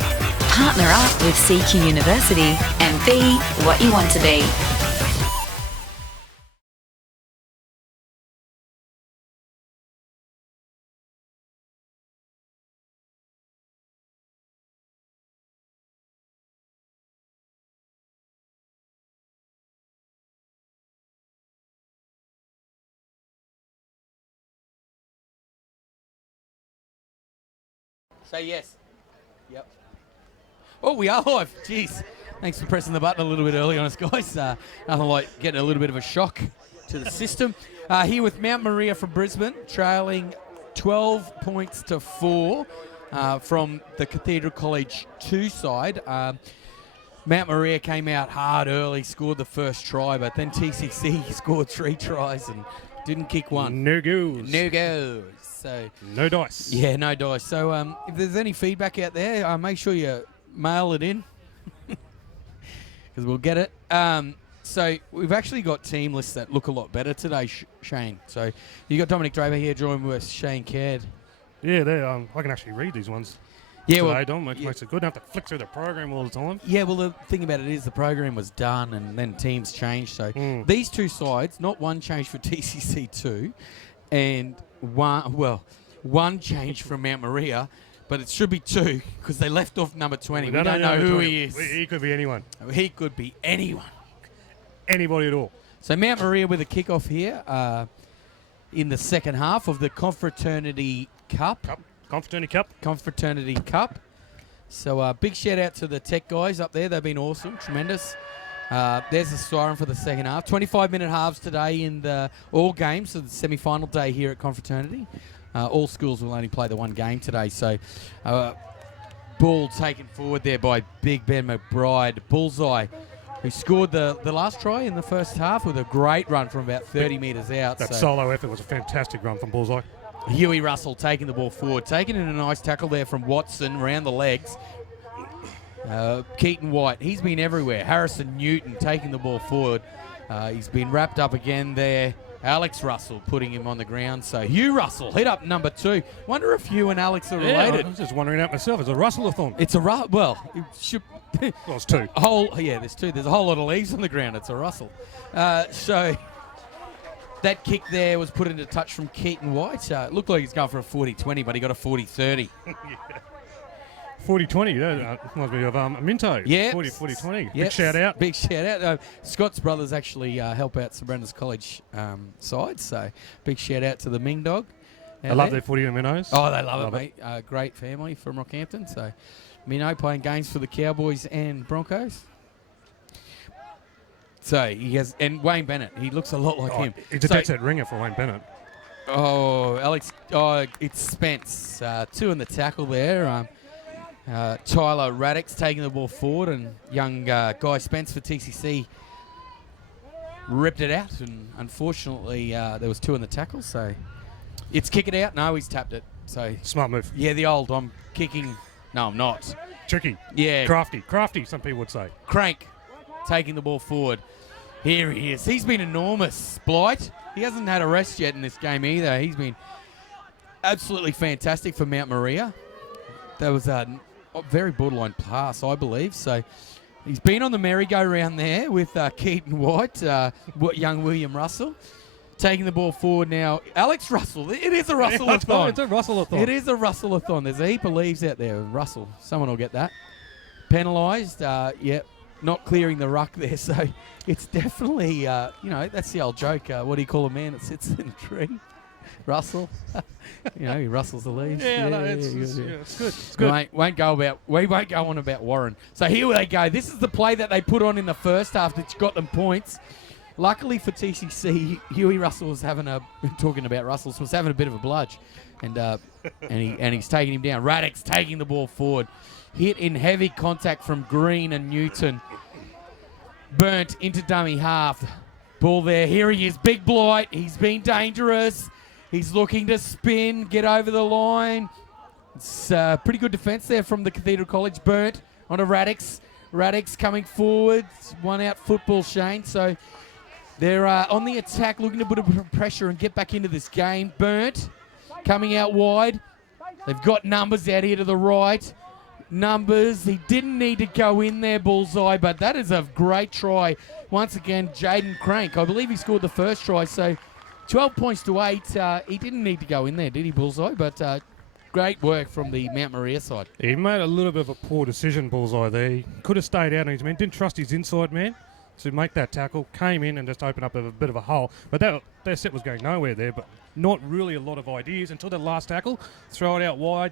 Partner up with CQ University and be what you want to be. Say yes. Yep. Oh, we are live. Jeez. Thanks for pressing the button a little bit early on us, guys. Nothing like getting a little bit of a shock to the system. Here with Mount Maria from Brisbane, trailing 12 points to 4 from the Cathedral College 2 side. Mount Maria came out hard early, scored the first try, but then TCC scored 3 tries and didn't kick one. No goals. No goals. So no dice. Yeah, no dice. So if there's any feedback out there, make sure you mail it in because we'll get it. So we've actually got team lists that look a lot better today, Shane. So you got Dominic Draper here joined with Shane Caird. Yeah, I can actually read these ones. Yeah, today, Dom, which makes it good. Don't have to flick through the program all the time. Yeah, well, the thing about it is the program was done and then teams changed. So these two sides, not one change for TCC2 and one change from Mount Maria, but it should be two because they left off number 20. We don't know who he is. He could be anyone. He could be anyone. Anybody at all. So Mount Maria with a kickoff here in the second half of the Confraternity Cup. Confraternity Cup. So big shout out to the tech guys up there. They've been awesome, tremendous. There's the siren for the second half. 25-minute halves today in all games, so the semi-final day here at Confraternity. All schools will only play the one game today. So ball taken forward there by Big Ben McBride. Bullseye, who scored the last try in the first half with a great run from about 30 metres out. That solo effort was a fantastic run from Bullseye. Huey Russell taking the ball forward, taking in a nice tackle there from Watson around the legs. Keaton White, he's been everywhere. Harrison Newton taking the ball forward. He's been wrapped up again there. Alex Russell putting him on the ground. So Hugh Russell hit up number 2. Wonder if Hugh and Alex are related. I was just wondering that myself. It's a Russell-a-thon. It's a well, it should. Well, it's 2. There's 2. There's a whole lot of leaves on the ground. It's a Russell. So that kick there was put into touch from Keaton White. It looked like he's going for a 40-20, but he got a 40-30. 40-20, that reminds me of Minto. Yeah. 40-20. Yep. Big shout out. Big shout out. Scott's brothers actually help out St Brendan's College side, so big shout out to the Ming Dog. I love their footy and minnows. Oh, they love it, mate. Great family from Rockhampton. So Minnow playing games for the Cowboys and Broncos. So he has, and Wayne Bennett, he looks a lot like him. He's a dead set ringer for Wayne Bennett. Alex, it's Spence. 2 in the tackle there. Tyler Radix taking the ball forward, and young Guy Spence for TCC ripped it out, and unfortunately there was 2 in the tackle, so it's kick it out. No, he's tapped it. So smart move. Yeah, the old I'm kicking. No, I'm not. Tricky. Yeah. Crafty, some people would say. Crank taking the ball forward. Here he is. He's been enormous. Blight, he hasn't had a rest yet in this game either. He's been absolutely fantastic for Mount Maria. That was a very borderline pass, I believe. So he's been on the merry-go-round there with Keaton White, young William Russell. Taking the ball forward now. Alex Russell. It is a Russell-a-thon. It's a Russell-a-thon. It is a Russell-a-thon. There's a heap of leaves out there. Russell. Someone will get that. Penalised. Not clearing the ruck there. So it's definitely, that's the old joke. What do you call a man that sits in a tree? Russell. He rustles the leaves. It's good. It's good. We won't go on about Warren. So here they go. This is the play that they put on in the first half that got them points. Luckily for TCC, Huey Russell was having talking about Russell's, was having a bit of a bludge. And he's taking him down. Radix taking the ball forward. Hit in heavy contact from Green and Newton. Burnt into dummy half. Ball there. Here he is. Big Blight. He's been dangerous. He's looking to spin, get over the line. It's pretty good defence there from the Cathedral College. Burnt onto Radix. Radix coming forward. One out football, Shane. So they're on the attack, looking to put a pressure and get back into this game. Burnt coming out wide. They've got Numbers out here to the right. Numbers, he didn't need to go in there, Bullseye, but that is a great try. Once again, Jaden Crank. I believe he scored the first try, so 12 points to 8. He didn't need to go in there, did he, Bullseye? But great work from the Mount Maria side. He made a little bit of a poor decision, Bullseye, there. He could have stayed out on his man. Didn't trust his inside man to make that tackle. Came in and just opened up a bit of a hole. But their set was going nowhere there, but not really a lot of ideas until that last tackle. Throw it out wide,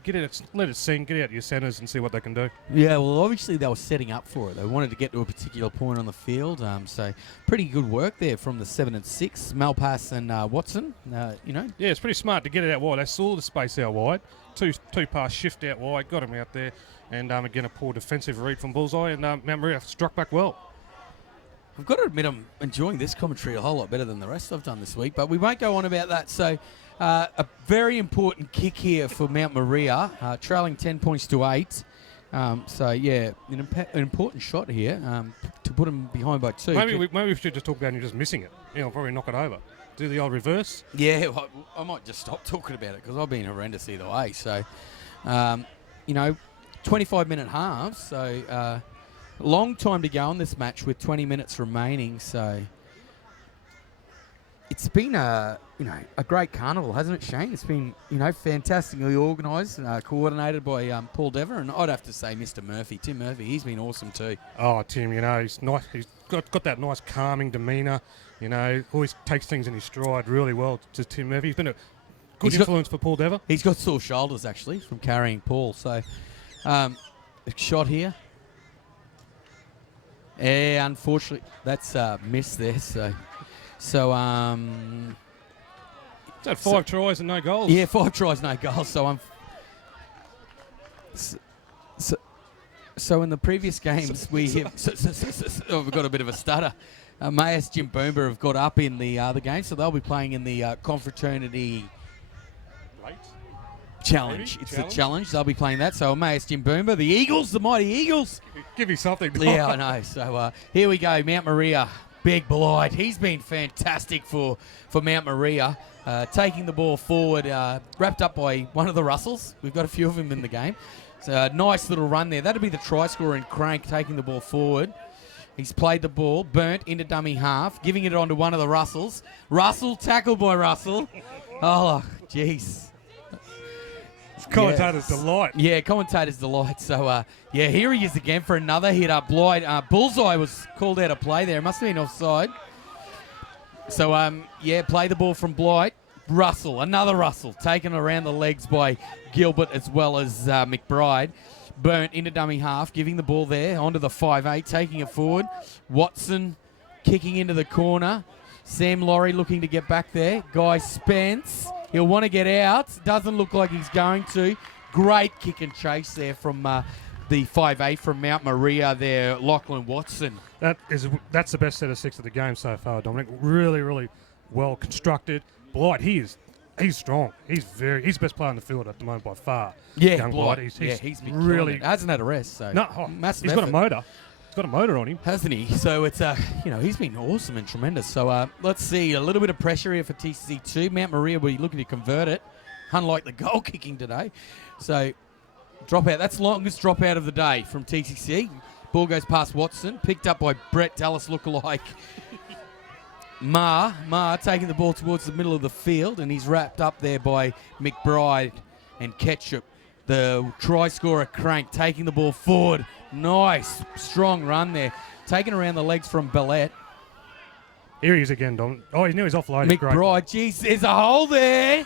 let it sink, get out your centres and see what they can do. Yeah, well, obviously they were setting up for it. They wanted to get to a particular point on the field. So pretty good work there from the 7 and 6, Malpass and Watson. Yeah, it's pretty smart to get it out wide. They saw the space out wide. Two pass shift out wide, got him out there. And again, a poor defensive read from Bullseye, and Mount Maria struck back well. I've got to admit I'm enjoying this commentary a whole lot better than the rest I've done this week, but we won't go on about that. So a very important kick here for Mount Maria, trailing 10 points to 8. An important shot here to put them behind by 2. Maybe we should just talk about him just missing it. Probably knock it over. Do the old reverse. Yeah, I might just stop talking about it because I've been horrendous either way. So, 25-minute halves, so long time to go on this match with 20 minutes remaining. So it's been a great carnival, hasn't it, Shane? It's been fantastically organised, coordinated by Paul Dever, and I'd have to say Mr. Murphy, Tim Murphy. He's been awesome too. Oh, Tim, he's nice. He's got that nice calming demeanour. Always takes things in his stride really well. To Tim Murphy, he's been a good influence for Paul Dever. He's got sore shoulders actually from carrying Paul. So a shot here. Yeah, unfortunately, that's missed there. So had 5 tries and no goals. Yeah, 5 tries, no goals. So in the previous games, we have we've got a bit of a stutter. Mayas Jim Boomber have got up in the other game, so they'll be playing in the Confraternity Challenge. It's the challenge. They'll be playing that. So Mayas Jim Boomber, the Eagles, the mighty Eagles. Give me something. Yeah, I know. So here we go, Mount Maria. Big Blight. He's been fantastic for Mount Maria. Taking the ball forward, wrapped up by one of the Russells. We've got a few of them in the game. So a nice little run there. That'll be the try scorer in Crank taking the ball forward. He's played the ball, burnt into dummy half, giving it on to one of the Russells. Russell, tackled by Russell. Oh, jeez. Commentator's delight. Yeah, commentator's delight. So, here he is again for another hit up. Blight. Bullseye was called out of play there. Must have been offside. So, play the ball from Blight. Russell, another Russell, taken around the legs by Gilbert as well as McBride. Burnt into dummy half, giving the ball there onto the 5'8", taking it forward. Watson kicking into the corner. Sam Laurie looking to get back there. Guy Spence, he'll want to get out. Doesn't look like he's going to. Great kick and chase there from the 5'8" from Mount Maria there, Lachlan Watson. That's the best set of 6 of the game so far, Dominic. Really, really well constructed. Blight, he's strong. He's the best player on the field at the moment by far. Yeah, young Blight. He's been really hasn't had a rest. So massive. He's got a motor. He's got a motor on him, hasn't he? So it's he's been awesome and tremendous. So let's see a little bit of pressure here for TCC2. Mount Maria will be looking to convert it, unlike the goal kicking today. So drop out. That's the longest drop out of the day from TCC. Ball goes past Watson, picked up by Brett Dallas lookalike. Ma taking the ball towards the middle of the field, and he's wrapped up there by McBride and Ketchup. The try scorer Crank taking the ball forward. Nice, strong run there. Taken around the legs from Bellette. Here he is again, Dom. Oh, he knew he's offloaded. McBride, geez, there's a hole there.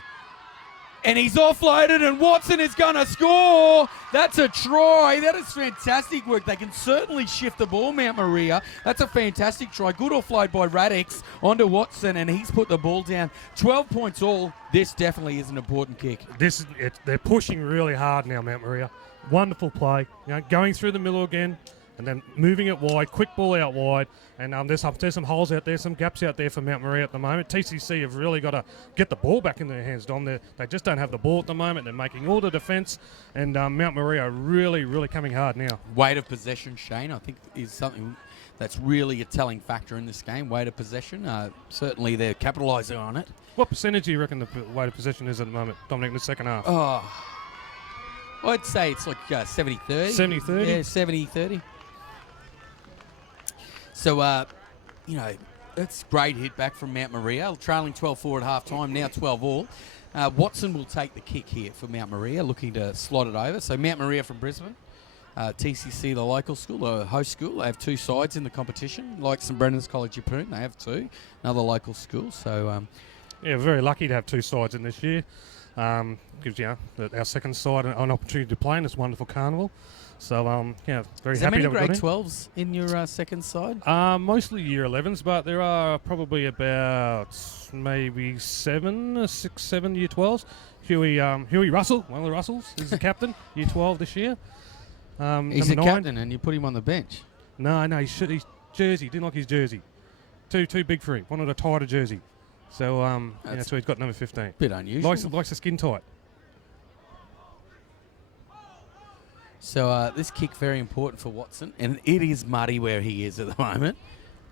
And he's offloaded, and Watson is going to score. That's a try. That is fantastic work. They can certainly shift the ball, Mount Maria. That's a fantastic try. Good offload by Radix onto Watson, and he's put the ball down. 12 points all. This definitely is an important kick. They're pushing really hard now, Mount Maria. Wonderful play. Going through the middle again, and then moving it wide, quick ball out wide, and there's some holes out there, some gaps out there for Mount Maria at the moment. TCC have really got to get the ball back in their hands, Dom. They just don't have the ball at the moment. They're making all the defence, and Mount Maria are really, really coming hard now. Weight of possession, Shane, I think is something that's really a telling factor in this game. Weight of possession, certainly they're capitalising on it. What percentage do you reckon the weight of possession is at the moment, Dominic, in the second half? Oh, I'd say it's like 70-30. 70-30? Yeah, 70-30. So, that's great hit back from Mount Maria. Trailing 12-4 at half-time, now 12-all. Watson will take the kick here for Mount Maria, looking to slot it over. So Mount Maria from Brisbane. TCC, the local school, the host school. They have 2 sides in the competition, like St Brennan's College Yeppoon. They have 2, another local school. So, very lucky to have 2 sides in this year. Gives our second side an opportunity to play in this wonderful carnival. So, very Is happy there many that grade 12s in your second side? Mostly year 11s, but there are probably about maybe 7 year 12s. Huey Russell, one of the Russells, is the captain, year 12 this year. He's the captain, and you put him on the bench. No, his jersey, didn't like his jersey. Too big for him, wanted a tighter jersey. So, so he's got number 15. Bit unusual. Likes the skin tight. So this kick very important for Watson, and it is muddy where he is at the moment.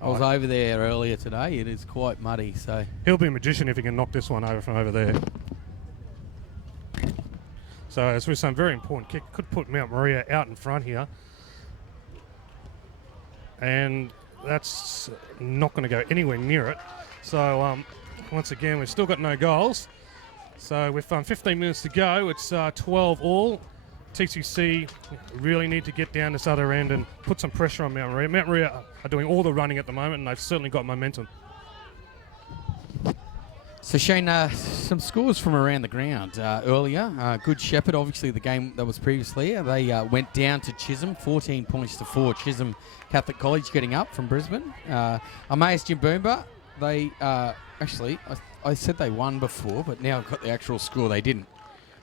I was over there earlier today. It is quite muddy. So he'll be a magician if he can knock this one over from over there. So it's really some very important kick. Could put Mount Maria out in front here. And that's not going to go anywhere near it. So once again, we've still got no goals. So with 15 minutes to go, it's 12 all. TCC really need to get down this other end and put some pressure on Mount Maria. Mount Maria are doing all the running at the moment, and they've certainly got momentum. So Shane, some scores from around the ground earlier. Good Shepherd, obviously the game that was previously. They went down to Chisholm, 14 points to 4. Chisholm Catholic College getting up from Brisbane. Emmaus Jimboomba, they actually, I said they won before, but now I've got the actual score. They didn't.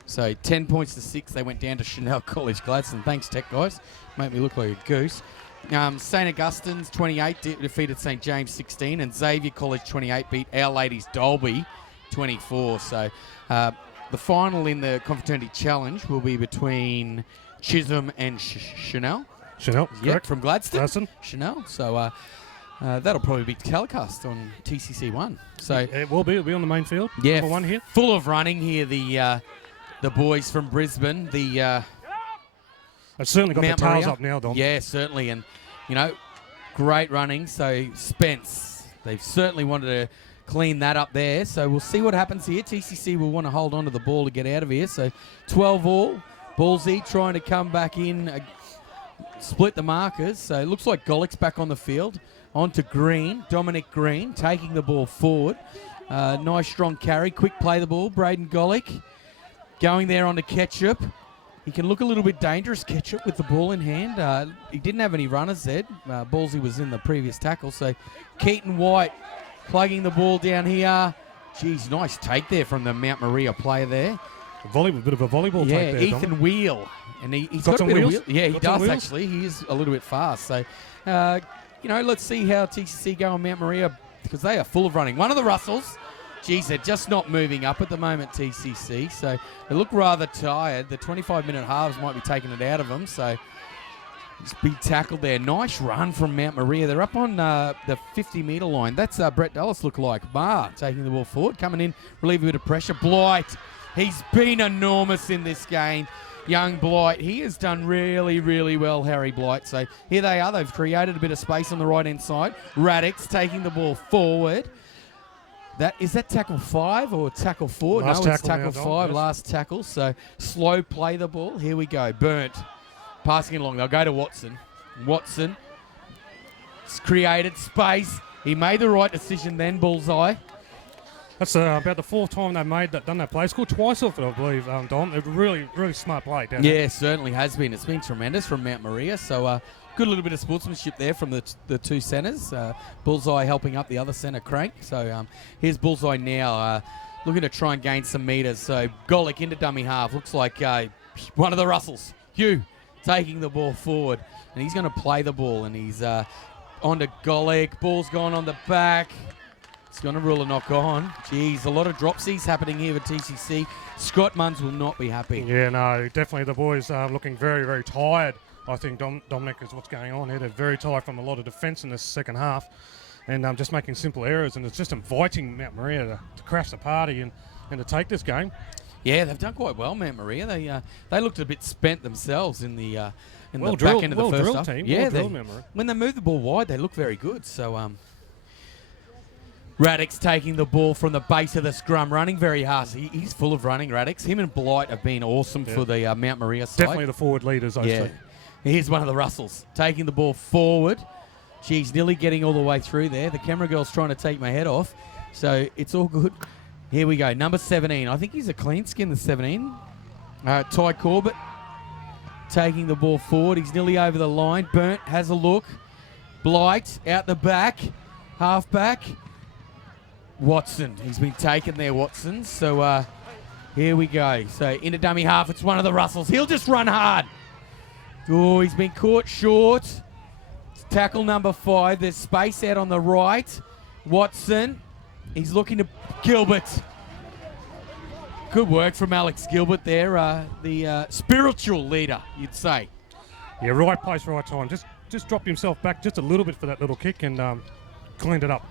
So 10 points to 6. They went down to Chanel College Gladstone. Thanks, Tech guys. Make me look like a goose. St Augustine's 28 defeated St James 16, and Xavier College 28 beat Our Ladies Dolby 24. So the final in the Confraternity Challenge will be between Chisholm and Chanel. Chanel, correct. From Gladstone. Chanel. So that'll probably be telecast on TCC1. So it will be. It'll be on the main field. Yeah, number 1 here. Full of running here. The boys from Brisbane. They've certainly got Mount the tails Maria up now, Dom. Yeah, certainly. And, great running. So Spence, they've certainly wanted to clean that up there. So we'll see what happens here. TCC will want to hold on to the ball to get out of here. So 12 all. Ballsy trying to come back in, split the markers. So it looks like Golik's back on the field. On to Green, Dominic Green, taking the ball forward. Nice strong carry, quick play the ball. Braden Golik going there on to Ketchup. He can look a little bit dangerous, Ketchup, with the ball in hand. He didn't have any runners there. Ballsy was in the previous tackle. So Keaton White plugging the ball down here. Geez, nice take there from the Mount Maria player there. A bit of a volleyball take there, Ethan Dom. Wheel. And he's got got some a bit wheels? of wheel. Yeah, he Got some does wheels? actually. He is a little bit fast. So, let's see how TCC go on Mount Maria, because they are full of running. One of the Russells, geez, they're just not moving up at the moment, TCC. So they look rather tired. The 25-minute halves might be taking it out of them. So this big tackle there. Nice run from Mount Maria. They're up on the 50-metre line. That's Brett Dulles look like. Barr taking the ball forward, coming in, relieve a bit of pressure. Blight, he's been enormous in this game. Young Blight, he has done really, really well, Harry Blight. So here they are. They've created a bit of space on the right-hand side. Radix taking the ball forward. Is that tackle 5 or tackle 4? Last no, it's tackle tackle now, 5, yes. last tackle. So slow play the ball. Here we go. Burnt. Passing it along. They'll go to Watson. Watson. It's created space. He made the right decision then, bullseye. That's about the 4th time they've done that play. Scored twice off it, I believe, Dom. A really, really smart play down there. Yeah, certainly has been. It's been tremendous from Mount Maria. So good little bit of sportsmanship there from the two centres. Bullseye helping up the other centre, Crank. So here's Bullseye now looking to try and gain some metres. So Golik into dummy half. Looks like one of the Russells, Hugh, taking the ball forward. And he's going to play the ball. And he's on to Golik. Ball's gone on the back. It's going to rule a knock on. Geez, a lot of dropsies happening here with TCC. Scott Munns will not be happy. Yeah, no, definitely the boys are looking very, very tired. I think Dominic is what's going on here. They're very tired from a lot of defence in this second half, and just making simple errors, and it's just inviting Mount Maria to crash the party and to take this game. Yeah, they've done quite well, Mount Maria. They looked a bit spent themselves in the back end of the first half. Team. Yeah, Mount Maria. When they move the ball wide, they look very good. So Radix taking the ball from the base of the scrum, running very hard. He's full of running, Radix. Him and Blight have been awesome for the Mount Maria side. Definitely the forward leaders, I say. Here's one of the Russells taking the ball forward. She's nearly getting all the way through there. The camera girl's trying to take my head off. So it's all good. Here we go. Number 17. I think he's a clean skin, the 17. Ty Corbett taking the ball forward. He's nearly over the line. Burnt has a look. Blight out the back. Half back. Watson. He's been taken there, Watson. So here we go. So into dummy half. It's one of the Russells. He'll just run hard. Oh, he's been caught short. It's tackle number 5. There's space out on the right. Watson. He's looking to Gilbert. Good work from Alex Gilbert there. The spiritual leader, you'd say. Yeah, right place, right time. Just dropped himself back just a little bit for that little kick and cleaned it up.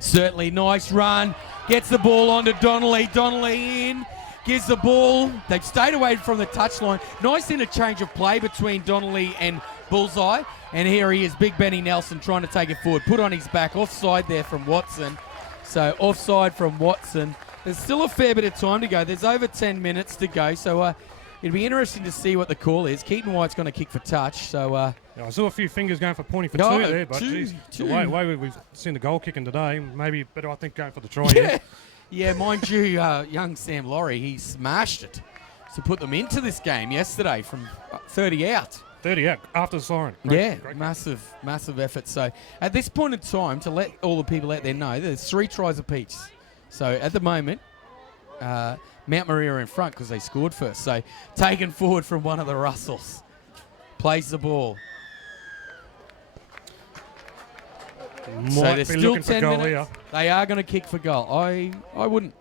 Certainly, nice run. Gets the ball onto Donnelly. Donnelly in. gives the ball. They've stayed away from the touchline. Nice interchange of play between Donnelly and Bullseye. And here he is, Big Benny Nelson, trying to take it forward. Put on his back, offside there from Watson. So offside from Watson. There's still a fair bit of time to go. There's over 10 minutes to go. So it'd be interesting to see what the call is. Keaton White's going to kick for touch. So I saw a few fingers going for pointing for No, two there, but two. the way we've seen the goal kicking today, maybe better, I think, going for the try. Yeah, yeah. Mind you, young Sam Laurie, he smashed it to put them into this game yesterday from 30 out. 30 out after the siren. Great. Massive effort. So at this point in time, to let all the people out there know, there's 3 tries apiece. So at the moment, Mount Maria are in front because they scored first. So taken forward from one of the Russells. Plays the ball. So there's still 10 minutes. Here. They are going to kick for goal. I wouldn't.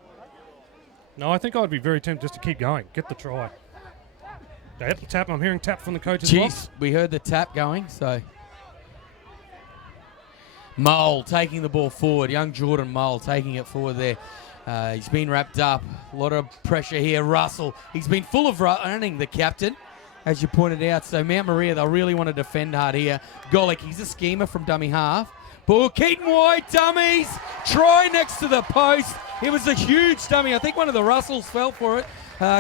No, I think I'd be very tempted just to keep going. Get the try. They hit the tap. I'm hearing tap from the coach's box. We heard the tap going, so. Mole taking the ball forward. Young Jordan Mole taking it forward there. He's been wrapped up. A lot of pressure here. Russell, he's been full of running, the captain, as you pointed out. So Mount Maria, they'll really want to defend hard here. Golick, he's a schemer from dummy half. Ball, Keaton White, dummies. Try next to the post. It was a huge dummy. I think one of the Russells fell for it.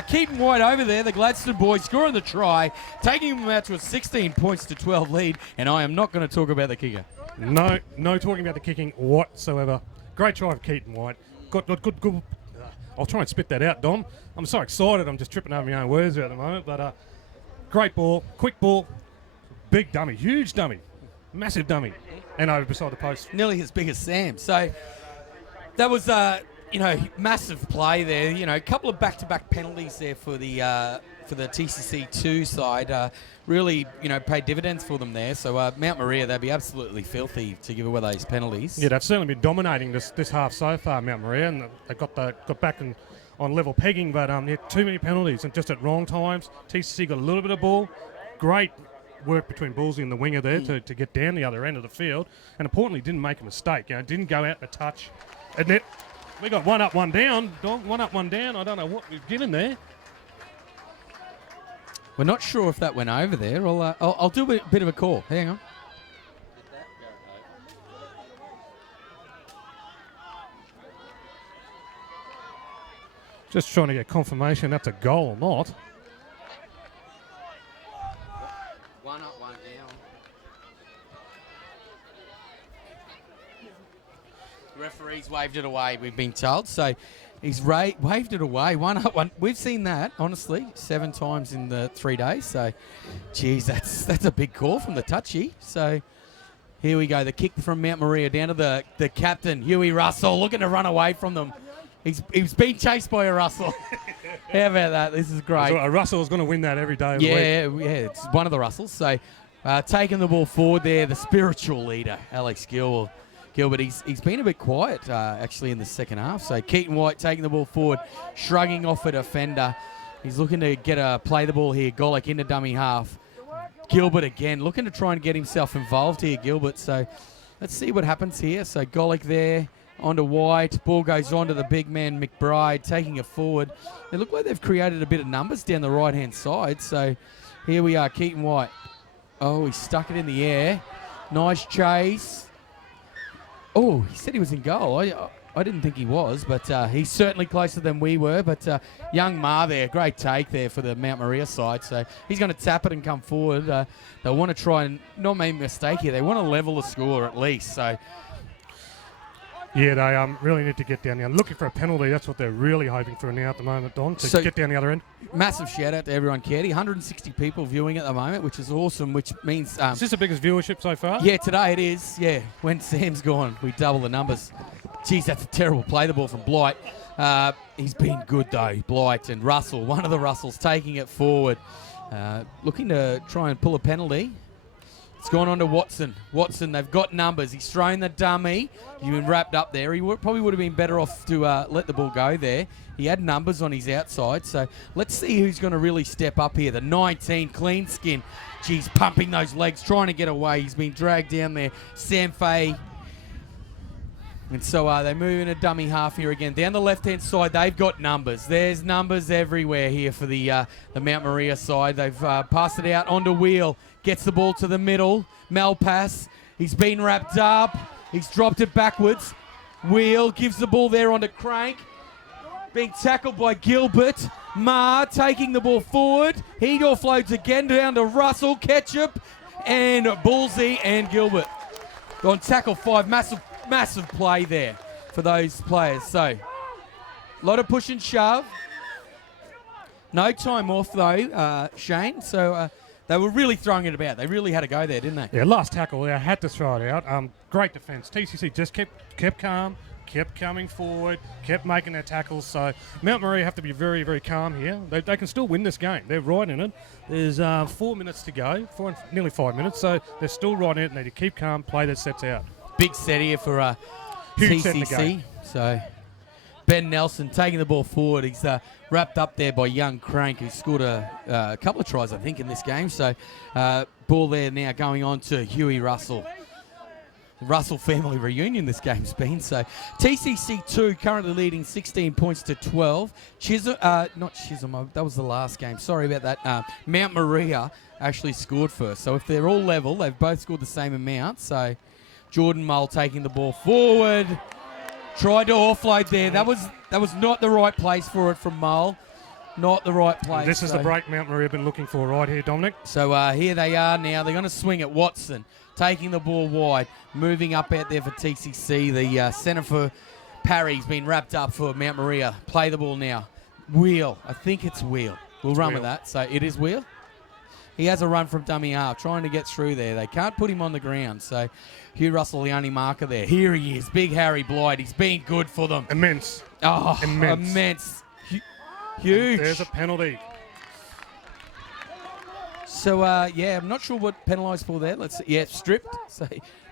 Keaton White over there, the Gladstone boys scoring the try, taking them out to a 16 points to 12 lead, and I am not going to talk about the kicker. No talking about the kicking whatsoever. Great try of Keaton White. Good. I'll try and spit that out, Dom. I'm so excited, I'm just tripping over my own words at the moment, but great ball, quick ball, big dummy, huge dummy, massive dummy, and over beside the post. Nearly as big as Sam. So that was massive play there. A couple of back-to-back penalties there for the TCC2 side. Really, paid dividends for them there. So Mount Maria, they'd be absolutely filthy to give away those penalties. Yeah, they've certainly been dominating this half so far, Mount Maria, and they got back on level pegging, but too many penalties and just at wrong times. TCC got a little bit of ball. Great work between Ballsy and the winger there to get down the other end of the field, and importantly, didn't make a mistake. Didn't go out and touch. And we got one up, one down. Dog, one up, one down. I don't know what we've given there. We're not sure if that went over there. I'll do a bit of a call. Hang on. Just trying to get confirmation that's a goal or not. One up, one down. The referee's waved it away, we've been told. So he's waved it away. One up, one. We've seen that, honestly, 7 times in the 3 days. So, geez, that's a big call from the touchy. So here we go. The kick from Mount Maria down to the captain, Huey Russell, looking to run away from them. He's been chased by a Russell. How about that? This is great. So a Russell is going to win that every day of the week. Yeah, it's one of the Russells. So taking the ball forward there, the spiritual leader, Alex Gilbert, he's been a bit quiet actually in the second half. So Keaton White taking the ball forward, shrugging off a defender. He's looking to play the ball here. Golick into dummy half. Gilbert again, looking to try and get himself involved here, Gilbert. So let's see what happens here. So Golick there. Onto White, ball goes on to the big man McBride, taking it forward. They look like they've created a bit of numbers down the right-hand side. So here we are, Keaton White. Oh, he stuck it in the air. Nice chase. Oh, he said he was in goal. I didn't think he was, but he's certainly closer than we were. But young Ma there, great take there for the Mount Maria side. So he's going to tap it and come forward. They want to try and not make a mistake here. They want to level the score at least. So. Yeah, they really need to get down there. Looking for a penalty, that's what they're really hoping for now at the moment, Don, to get down the other end. Massive shout out to everyone, Caddy. 160 people viewing at the moment, which is awesome, which means... is this the biggest viewership so far? Yeah, today it is. Yeah, when Sam's gone, we double the numbers. Geez, that's a terrible play, the ball from Blight. He's been good, though, Blight and Russell, one of the Russells, taking it forward. Looking to try and pull a penalty. It's gone on to Watson. Watson, they've got numbers. He's thrown the dummy. He's been wrapped up there. He probably would have been better off to let the ball go there. He had numbers on his outside. So let's see who's going to really step up here. The 19, clean skin. Geez, pumping those legs, trying to get away. He's been dragged down there. Sam Fay. And so they move in a dummy half here again. Down the left-hand side, they've got numbers. There's numbers everywhere here for the Mount Maria side. They've passed it out onto Wheel. Gets the ball to the middle. Malpass. He's been wrapped up. He's dropped it backwards. Wheel gives the ball there onto Crank. Being tackled by Gilbert. Ma taking the ball forward. He offloads again down to Russell, Ketchup, and Ballsy and Gilbert. On tackle 5, massive play there for those players. So, a lot of push and shove. No time off though, Shane. So they were really throwing it about. They really had to go there, didn't they? Yeah, last tackle, they had to throw it out. Great defence. TCC just kept calm, kept coming forward, kept making their tackles. So Mount Maria have to be very, very calm here. They can still win this game. They're right in it. There's 4 minutes to go, nearly 5 minutes. So they're still right in it. They need to keep calm, play their sets out. Big set here for Huge set in the TCC. game. So Ben Nelson taking the ball forward. He's wrapped up there by young Crank, who scored a couple of tries, I think, in this game. So ball there now going on to Huey Russell. The Russell family reunion this game's been. So TCC 2 currently leading 16 points to 12. Not Chisholm, that was the last game. Sorry about that. Mount Maria actually scored first. So if they're all level, they've both scored the same amount. So Jordan Mull taking the ball forward. Tried to offload there. That was not the right place for it from Mull. Not the right place. This is the break Mount Maria have been looking for right here, Dominic. So here they are now. They're going to swing at Watson. Taking the ball wide. Moving up out there for TCC. The centre for Parry's been wrapped up for Mount Maria. Play the ball now. Wheel. I think it's Wheel. We'll run with that. So it is Wheel. He has a run from dummy half, trying to get through there. They can't put him on the ground. So Hugh Russell, the only marker there. Here he is. Big Harry Blythe. He's been good for them. Immense. Oh, immense. Huge. And there's a penalty. So, I'm not sure what penalised for there. Stripped. So,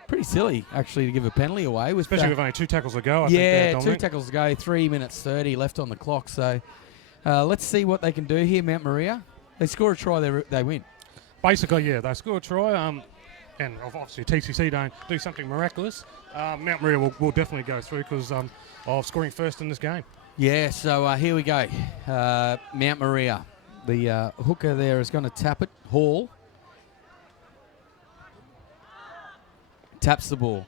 pretty silly, actually, to give a penalty away. Especially with only 2 tackles to go, I think. Yeah, Dominic. 2 tackles to go, 3 minutes 30 left on the clock. So, let's see what they can do here, Mount Maria. They score a try, they win. Basically, yeah, they score a try. And obviously TCC don't do something miraculous. Mount Maria will definitely go through because of scoring first in this game. Yeah, so here we go. Mount Maria. The hooker there is going to tap it. Hall. Taps the ball.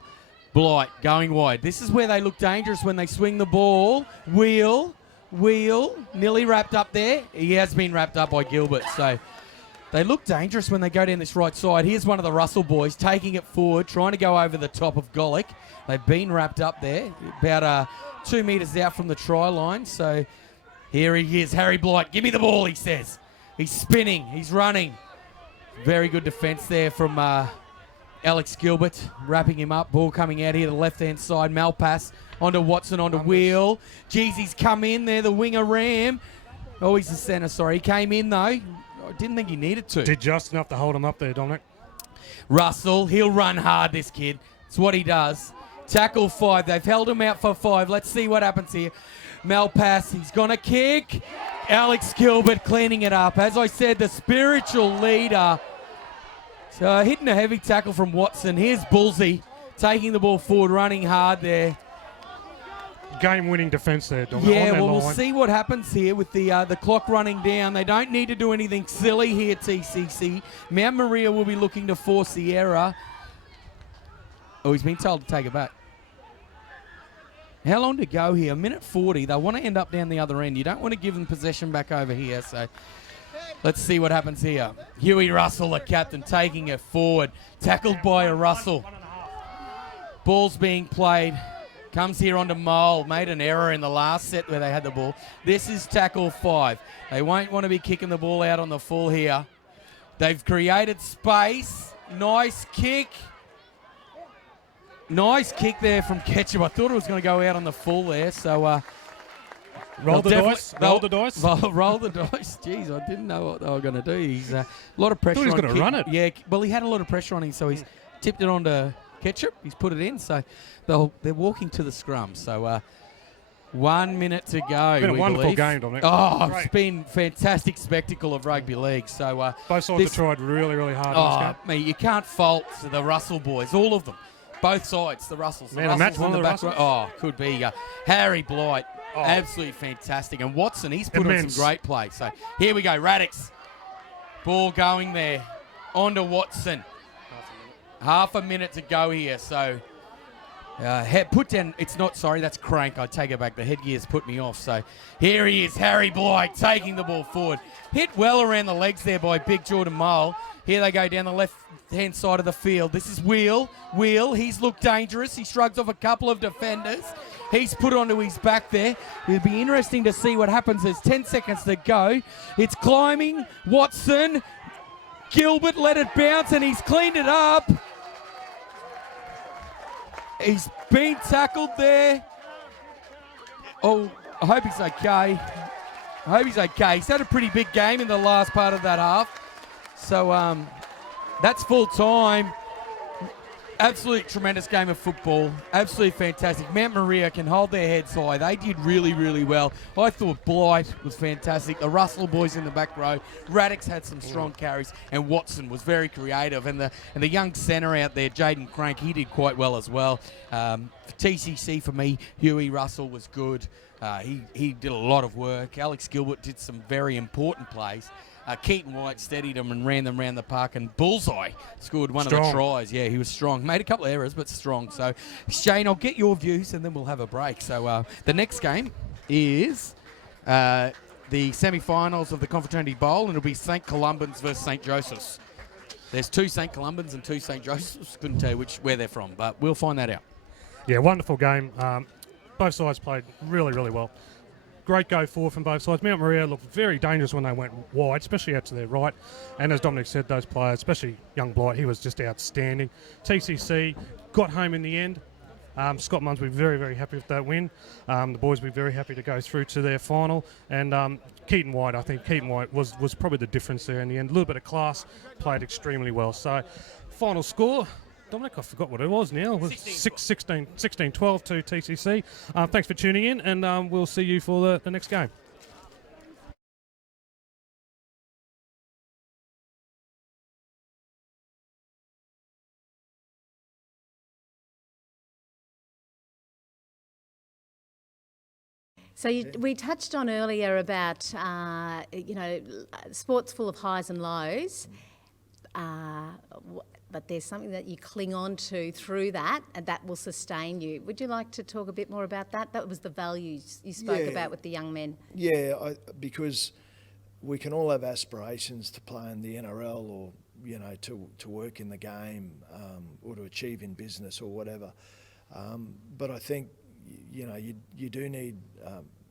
Blight going wide. This is where they look dangerous when they swing the ball. Wheel. Nearly wrapped up there. He has been wrapped up by Gilbert. So they look dangerous when they go down this right side. Here's one of the Russell boys taking it forward, trying to go over the top of Golick. They've been wrapped up there, about 2 metres out from the try line. So here he is, Harry Blight. Give me the ball, he says. He's spinning. He's running. Very good defence there from Alex Gilbert, wrapping him up. Ball coming out here to the left-hand side. Malpass onto Watson, onto Wheel. Jeezy's come in there, the winger Ram. Oh, he's the centre, sorry. He came in, though. I didn't think he needed to. Did just enough to hold him up there, Dominic. Russell, he'll run hard, this kid. It's what he does. Tackle 5. They've held him out for 5. Let's see what happens here. Malpass, he's going to kick. Alex Gilbert cleaning it up. As I said, the spiritual leader. So hitting a heavy tackle from Watson. Here's Bullsy taking the ball forward, running hard there. Game-winning defence there, Dominic. Yeah, well, we'll see what happens here with the clock running down. They don't need to do anything silly here, TCC. Mount Maria will be looking to force the error. Oh, he's been told to take it back. How long to go here? 1:40. They want to end up down the other end. You don't want to give them possession back over here. So let's see what happens here. Huey Russell, the captain, taking it forward. Tackled by a Russell. Ball's being played. Comes here onto Mole. Made an error in the last set where they had the ball. This is tackle 5. They won't want to be kicking the ball out on the full here. They've created space. Nice kick. Nice kick there from Ketchup. I thought it was going to go out on the full there. So roll the dice. Roll the dice. Roll the dice. Jeez, I didn't know what they were going to do. He's a lot of pressure on him. He was going to run it. Yeah, well, he had a lot of pressure on him, so he's tipped it onto Ketchup. He's put it in. So they're walking to the scrum. So 1 minute to go. It's been a wonderful game, Dominic. Oh, it's been fantastic spectacle of rugby league. So both sides have tried really, really hard in this game. You can't fault the Russell boys, all of them. Both sides, the Russells. Man, a match in one the of the back row. Russells. Oh, could be. Harry Blight, absolutely fantastic. And Watson, he's put on Immense. some great play. So here we go, Radix. Ball going there. On to Watson. Half a minute to go here. So put down, it's not, sorry, that's Crank. I take it back. The headgear's put me off. So here he is, Harry Blight taking the ball forward. Hit well around the legs there by Big Jordan Mole. Here they go down the left-hand side of the field. This is Wheel. He's looked dangerous. He shrugs off a couple of defenders. He's put onto his back there. It'll be interesting to see what happens. There's 10 seconds to go. It's climbing. Watson. Gilbert let it bounce, and he's cleaned it up. He's been tackled there. Oh, I hope he's okay. He's had a pretty big game in the last part of that half. So that's full time. Absolutely tremendous game of football. Absolutely fantastic. Mount Maria can hold their heads high. They did really, really well. I thought Blight was fantastic. The Russell boys in the back row. Radix had some strong carries, and Watson was very creative. And the young centre out there, Jaden Crank, he did quite well as well. For TCC for me, Huey Russell was good. He did a lot of work. Alex Gilbert did some very important plays. Keaton White steadied them and ran them around the park, and Bullseye scored one of the tries. Yeah, he was strong. Made a couple of errors, but strong. So, Shane, I'll get your views, and then we'll have a break. So, the next game is the semi-finals of the Confraternity Bowl, and it'll be St. Columban's versus St. Joseph's. There's two St. Columban's and two St. Joseph's. Couldn't tell you where they're from, but we'll find that out. Yeah, wonderful game. Both sides played really, really well. Great go forward from both sides. Mount Maria looked very dangerous when they went wide, especially out to their right. And as Dominic said, those players, especially young Blight, he was just outstanding. TCC got home in the end. Scott Munns will be very, very happy with that win. The boys will be very happy to go through to their final. And Keaton White, I think Keaton White was probably the difference there in the end. A little bit of class, played extremely well. So, final score. Dominic, I forgot what it was now. It was 16-12 to TCC. Thanks for tuning in, and we'll see you for the next game. So we touched on earlier about, sports full of highs and lows. But there's something that you cling on to through that, and that will sustain you. Would you like to talk a bit more about that? That was the values you spoke about with the young men. Yeah, because we can all have aspirations to play in the NRL or, to work in the game or to achieve in business or whatever. But I think, you do need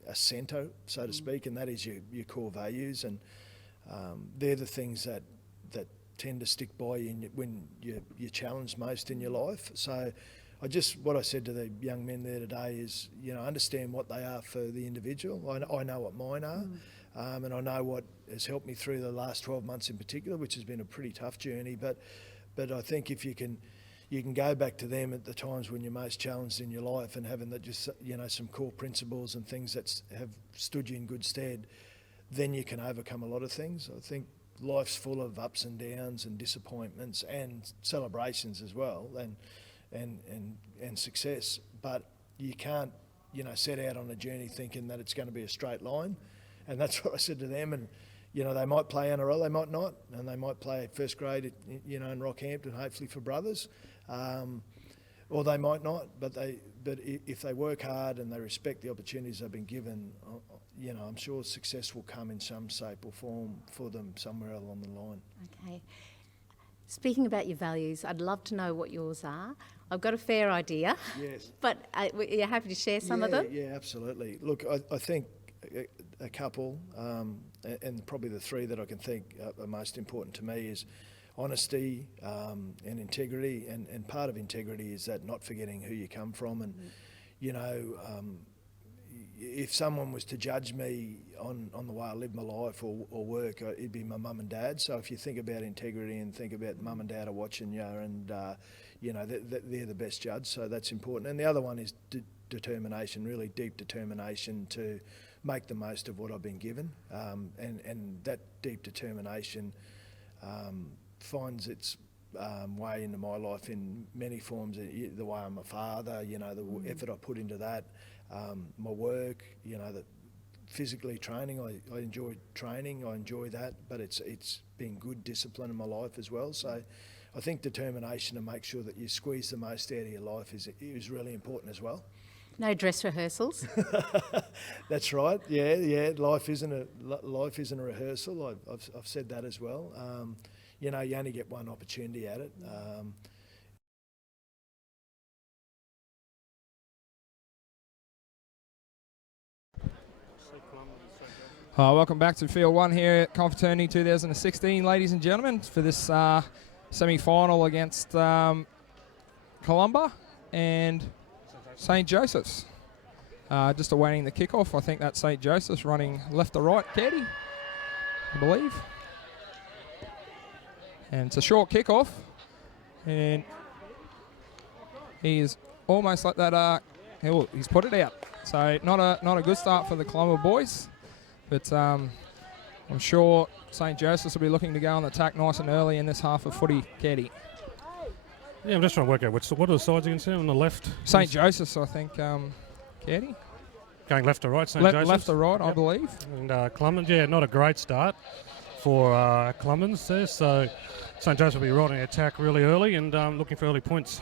a centre, so to speak, and that is your core values. And they're the things that tend to stick by you when you're challenged most in your life. So what I said to the young men there today is, understand what they are for the individual. I know what mine are, and I know what has helped me through the last 12 months in particular, which has been a pretty tough journey. But I think if you can go back to them at the times when you're most challenged in your life and having that some core principles and things that have stood you in good stead, then you can overcome a lot of things. I think life's full of ups and downs and disappointments and celebrations as well, and success. But you can't, set out on a journey thinking that it's going to be a straight line. And that's what I said to them. And they might play NRL, they might not, and they might play first grade, in Rockhampton, hopefully for brothers, or they might not. But if they work hard and they respect the opportunities they've been given, I'm sure success will come in some shape or form for them somewhere along the line. Okay. Speaking about your values, I'd love to know what yours are. I've got a fair idea. Yes. But are you happy to share some of them? Yeah, absolutely. Look, I think a couple, and probably the three that I can think are most important to me is honesty and integrity. And part of integrity is that not forgetting who you come from. And, if someone was to judge me on the way I live my life or work, it'd be my mum and dad. So if you think about integrity and think about mum and dad are watching you, and they're the best judge, so that's important. And the other one is determination, really deep determination to make the most of what I've been given, and that deep determination finds its way into my life in many forms. The way I'm a father, you know, the effort I put into that, my work, you know, the physically training. I enjoy training. I enjoy that, but it's been good discipline in my life as well. So I think determination to make sure that you squeeze the most out of your life is really important as well. No dress rehearsals. That's right. Yeah. Life isn't a rehearsal. I've said that as well. You know, you only get one opportunity at it. Welcome back to Field 1 here at Confraternity 2016, ladies and gentlemen, for this semi-final against Columba and St. Joseph's. Just awaiting the kickoff. I think that's St. Joseph's running left to right, Katie, I believe. And it's a short kickoff. And he is almost like that. He's put it out. So not a good start for the Columba boys. But I'm sure St. Joseph's will be looking to go on the attack nice and early in this half of footy, Katie. Yeah, I'm just trying to work out what are the sides against him on the left? St. Joseph's, I think, Katie. Going left to right, St. Joseph's? Left to right, yep. I believe. And Clummins, yeah, not a great start for Clummins there. So St. Joseph will be riding attack really early and looking for early points.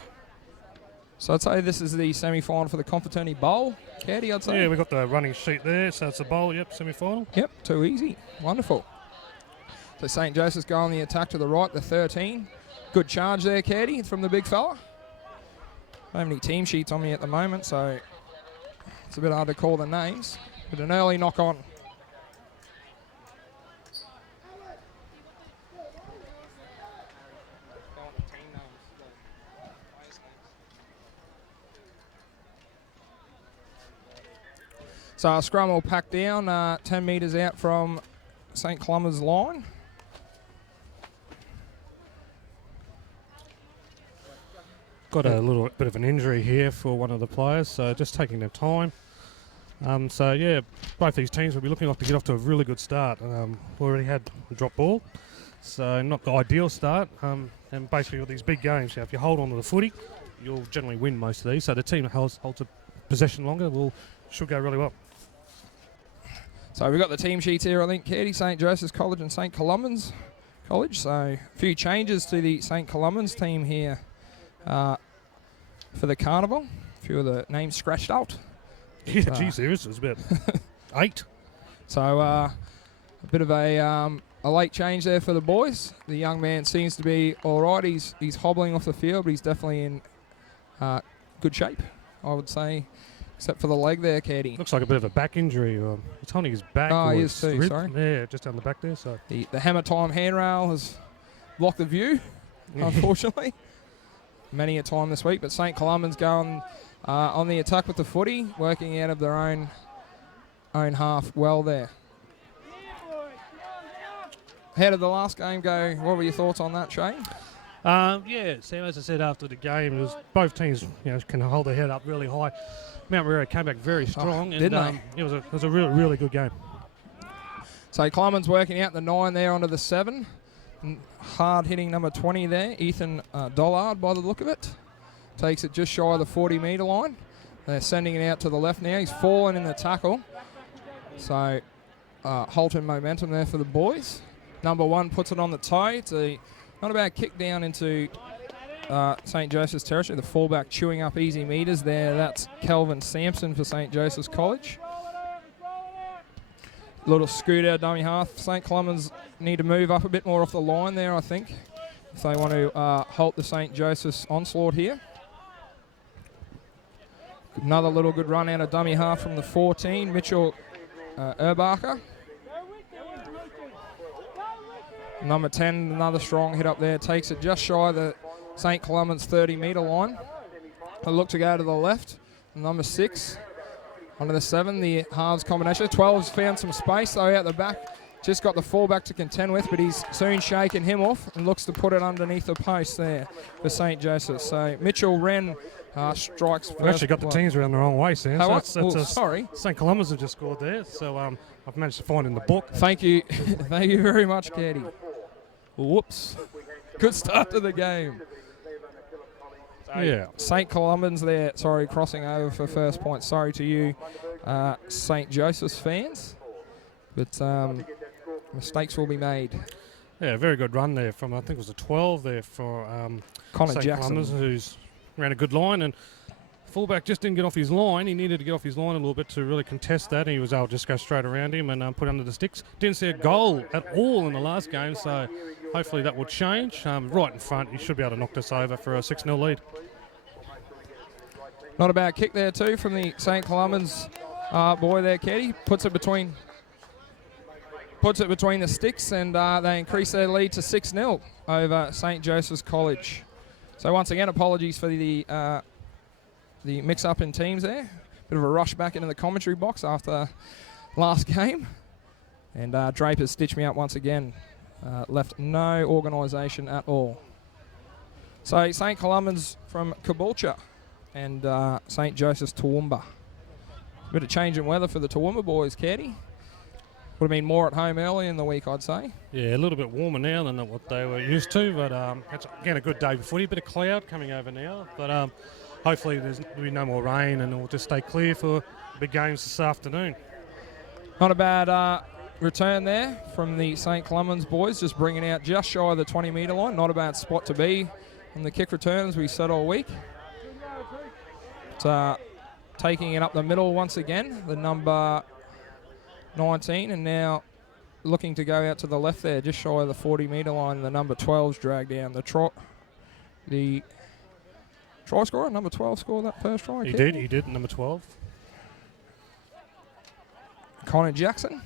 So I'd say this is the semi-final for the Confraternity Bowl, Katie, I'd say. Yeah, we've got the running sheet there, so it's a bowl, yep, semi-final. Yep, too easy. Wonderful. So St. Joseph's go on the attack to the right, the 13. Good charge there, Katie, from the big fella. I don't have any team sheets on me at the moment, so it's a bit hard to call the names. But an early knock on. So our scrum will pack down 10 metres out from St. Columba's line. Got a little bit of an injury here for one of the players, so just taking their time. So yeah, both these teams will be looking like to get off to a really good start. We already had a drop ball, so not the ideal start. And basically with these big games, if you hold on to the footy, you'll generally win most of these. So the team that holds a possession longer should go really well. So we've got the team sheets here, I think, Katie, St. Joseph's College and St. Columban's College. So a few changes to the St. Columban's team here for the Carnival. A few of the names scratched out. Yeah, geez, there is. There's about 8. So a bit of a late change there for the boys. The young man seems to be all right. He's hobbling off the field, but he's definitely in good shape, I would say. Except for the leg there, Katie. Looks like a bit of a back injury. He's holding his back. Oh, he is too, rib. sorry. Yeah, just down the back there. So the Hammer Time handrail has blocked the view, unfortunately. Many a time this week, but St. Columban's going on the attack with the footy, working out of their own half well there. How did the last game go? What were your thoughts on that, Shane? Yeah, Sam, as I said after the game, it was both teams can hold their head up really high. Mount Maria came back very strong, and didn't they? It was a really, really good game. So Clement's working out the 9 there onto the 7. Hard hitting number 20 there, Ethan Dollard by the look of it. Takes it just shy of the 40-metre line. They're sending it out to the left now. He's fallen in the tackle. So halting momentum there for the boys. Number 1 puts it on the toe. It's not a bad kick down into St. Joseph's territory. The fullback chewing up easy metres there. That's Kelvin Sampson for St. Joseph's College. Little scoot out dummy half. St. Clemens need to move up a bit more off the line there, I think, if they want to halt the St. Joseph's onslaught here. Another little good run out of dummy half from the 14, Mitchell Erbacher. Number 10, another strong hit up there. Takes it just shy of the St. Clement's 30-metre line. A look to go to the left. Number 6 onto the 7, the halves combination. 12's found some space, though, out the back. Just got the fullback to contend with, but he's soon shaking him off and looks to put it underneath the post there for St. Joseph. So Mitchell Wren strikes first. We've actually got the teams around the wrong way, Sam. Oh, So sorry. St. Columbus have just scored there, so I've managed to find in the book. Thank you. Thank you very much, Katie. Whoops. Good start to the game. Yeah. St. Columban's there, crossing over for first point. Sorry to you, St. Joseph's fans. But mistakes will be made. Yeah, very good run there from, I think it was a 12 there for Connor St. Jackson. Columbus, who's ran a good line, and fullback just didn't get off his line. He needed to get off his line a little bit to really contest that, and he was able to just go straight around him and put under the sticks. Didn't see a goal at all in the last game, so hopefully that will change. Right in front, he should be able to knock this over for a 6-0 lead. Not a bad kick there too from the St. Columban's boy there, Keddy. Puts it between the sticks, and they increase their lead to 6-0 over St. Joseph's College. So once again, apologies for the mix-up in teams there. Bit of a rush back into the commentary box after last game. And Draper's stitched me up once again. Left no organisation at all. So St. Columban's from Caboolture and St. Joseph's Toowoomba. Bit of change in weather for the Toowoomba boys, Caddy. Would have been more at home early in the week, I'd say. Yeah, a little bit warmer now than what they were used to, but it's again a good day for footy. Bit of cloud coming over now, but hopefully there'll be no more rain and it'll just stay clear for big games this afternoon. Not a bad return there from the St. Columban's boys, just bringing out just shy of the 20-metre line. Not a bad spot to be on the kick return, as we said all week. But, taking it up the middle once again, the number 19, and now looking to go out to the left there, just shy of the 40-metre line. The number 12's dragged down. The try scorer, number 12, scored that first try. He did, number 12. Connor Jackson.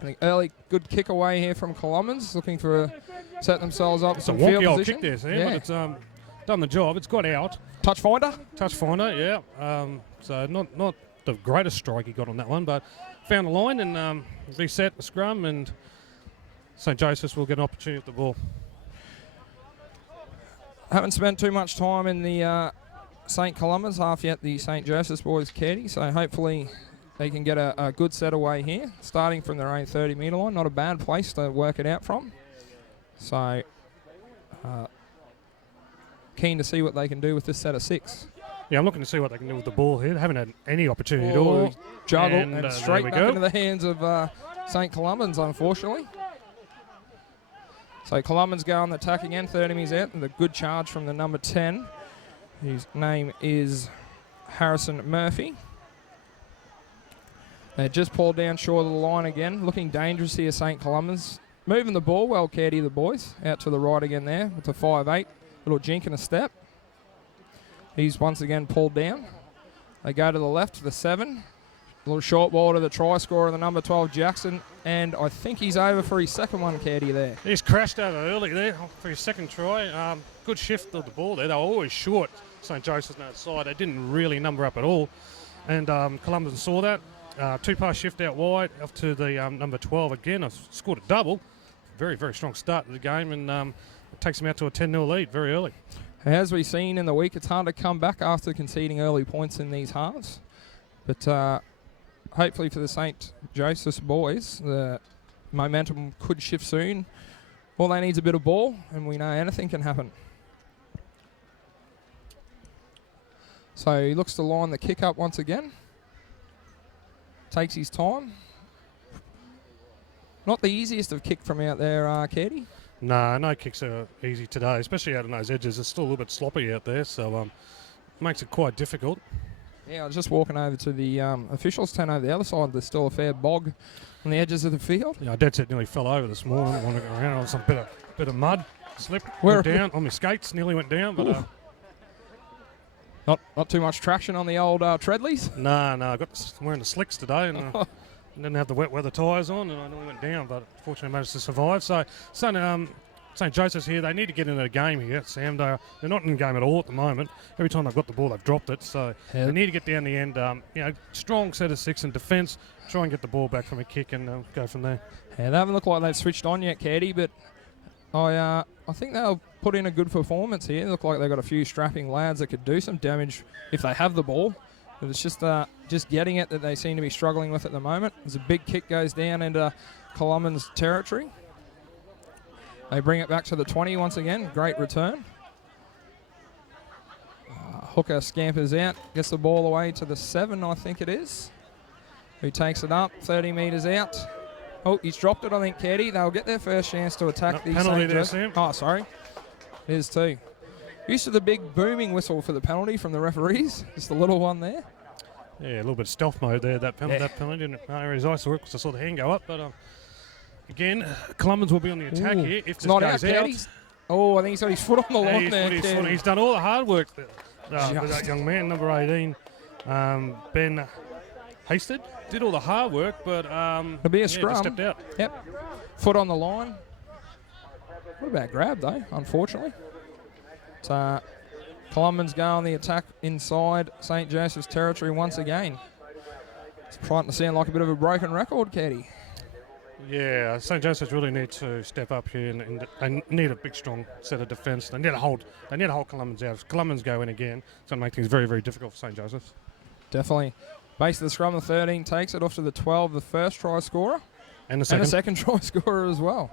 I think early good kick away here from Columbans, looking for set themselves up. It's some a wonky field old position. kick there, Sam, but it's done the job. It's got out. Touch finder? Touch finder, yeah. So not the greatest strike he got on that one, but found the line and reset the scrum, and St. Joseph's will get an opportunity with the ball. Haven't spent too much time in the St. Columban's half yet, the St. Joseph's boys, Caddy, so hopefully they can get a good set away here, starting from their own 30-metre line. Not a bad place to work it out from. So keen to see what they can do with this set of 6. Yeah, I'm looking to see what they can do with the ball here. They haven't had any opportunity at all. Juggle and straight back go. into the hands of St. Columban's, unfortunately. So Columban's go on the attack again, 30 metres out, and a good charge from the number 10, whose name is Harrison Murphy. They just pulled down short of the line again, looking dangerous here, St. Columban's. Moving the ball well, Caddy, the boys. Out to the right again there with the 5'8", little jink and a step. He's once again pulled down. They go to the left to the 7. A little short ball to the try scorer, the number 12, Jackson. And I think he's over for his second one, Caddy, there. He's crashed over early there for his second try. Good shift of the ball there. They were always short, St. Joseph's on that side. They didn't really number up at all. And Columbus saw that. 2-pass shift out wide up to the number 12 again. I've scored a double. Very, very strong start to the game, and it takes them out to a 10-0 lead very early. As we've seen in the week, it's hard to come back after conceding early points in these halves. But hopefully for the St. Joseph's boys, the momentum could shift soon. All they need is a bit of ball, and we know anything can happen. So he looks to line the kick up once again. Takes his time. Not the easiest of kick from out there, Caddy. No kicks are easy today, especially out on those edges. It's still a little bit sloppy out there, so makes it quite difficult. Yeah, I was just walking over to the officials tent over the other side. There's still a fair bog on the edges of the field. Yeah, Dead Set nearly fell over this morning. I wanted to go around on some bit of mud. Slipped, went down on my skates, nearly went down, but not too much traction on the old Treadleys. No, I got wearing the slicks today, and didn't have the wet weather tyres on, and I nearly went down, but fortunately managed to survive. So St. Joseph's here, they need to get into the game here, Sam. They're not in the game at all at the moment. Every time they've got the ball, they've dropped it. So they need to get down the end. Strong set of 6 in defence. Try and get the ball back from a kick and go from there. Yeah, they haven't looked like they've switched on yet, Caddy, but I think they'll put in a good performance here. They look like they've got a few strapping lads that could do some damage if they have the ball. But it's just getting it that they seem to be struggling with at the moment. As a big kick goes down into Columban's territory. They bring it back to the 20 once again. Great return. Hooker scampers out, gets the ball away to the 7, I think it is, who takes it up, 30 metres out. Oh, he's dropped it, I think, Caddy. They'll get their first chance to attack the penalty St. there, Joseph. Sam. Oh, sorry. There's 2. Used to the big booming whistle for the penalty from the referees. Just the little one there. Yeah, a little bit of stealth mode there, that penalty. That penalty didn't as I saw it because I saw the hand go up. But again, Columbans will be on the attack here. If this not goes out, Oh, I think he's got his foot on the line there. He's done all the hard work with that young man, number 18, Ben Hasted. Did all the hard work, but It'll be a scrum. just stepped out. Yep. Foot on the line. What about grab, though, unfortunately? It's, Columbans go on the attack inside St. Joseph's territory once again. It's trying to sound like a bit of a broken record, Caddy. Yeah, St. Joseph's really need to step up here and they need a big, strong set of defence. They need to hold Columbans out. If Columbans go in again, it's going to make things very, very difficult for St. Joseph's. Definitely. Base of the scrum, the 13 takes it off to the 12, the first try scorer. And the second try scorer as well.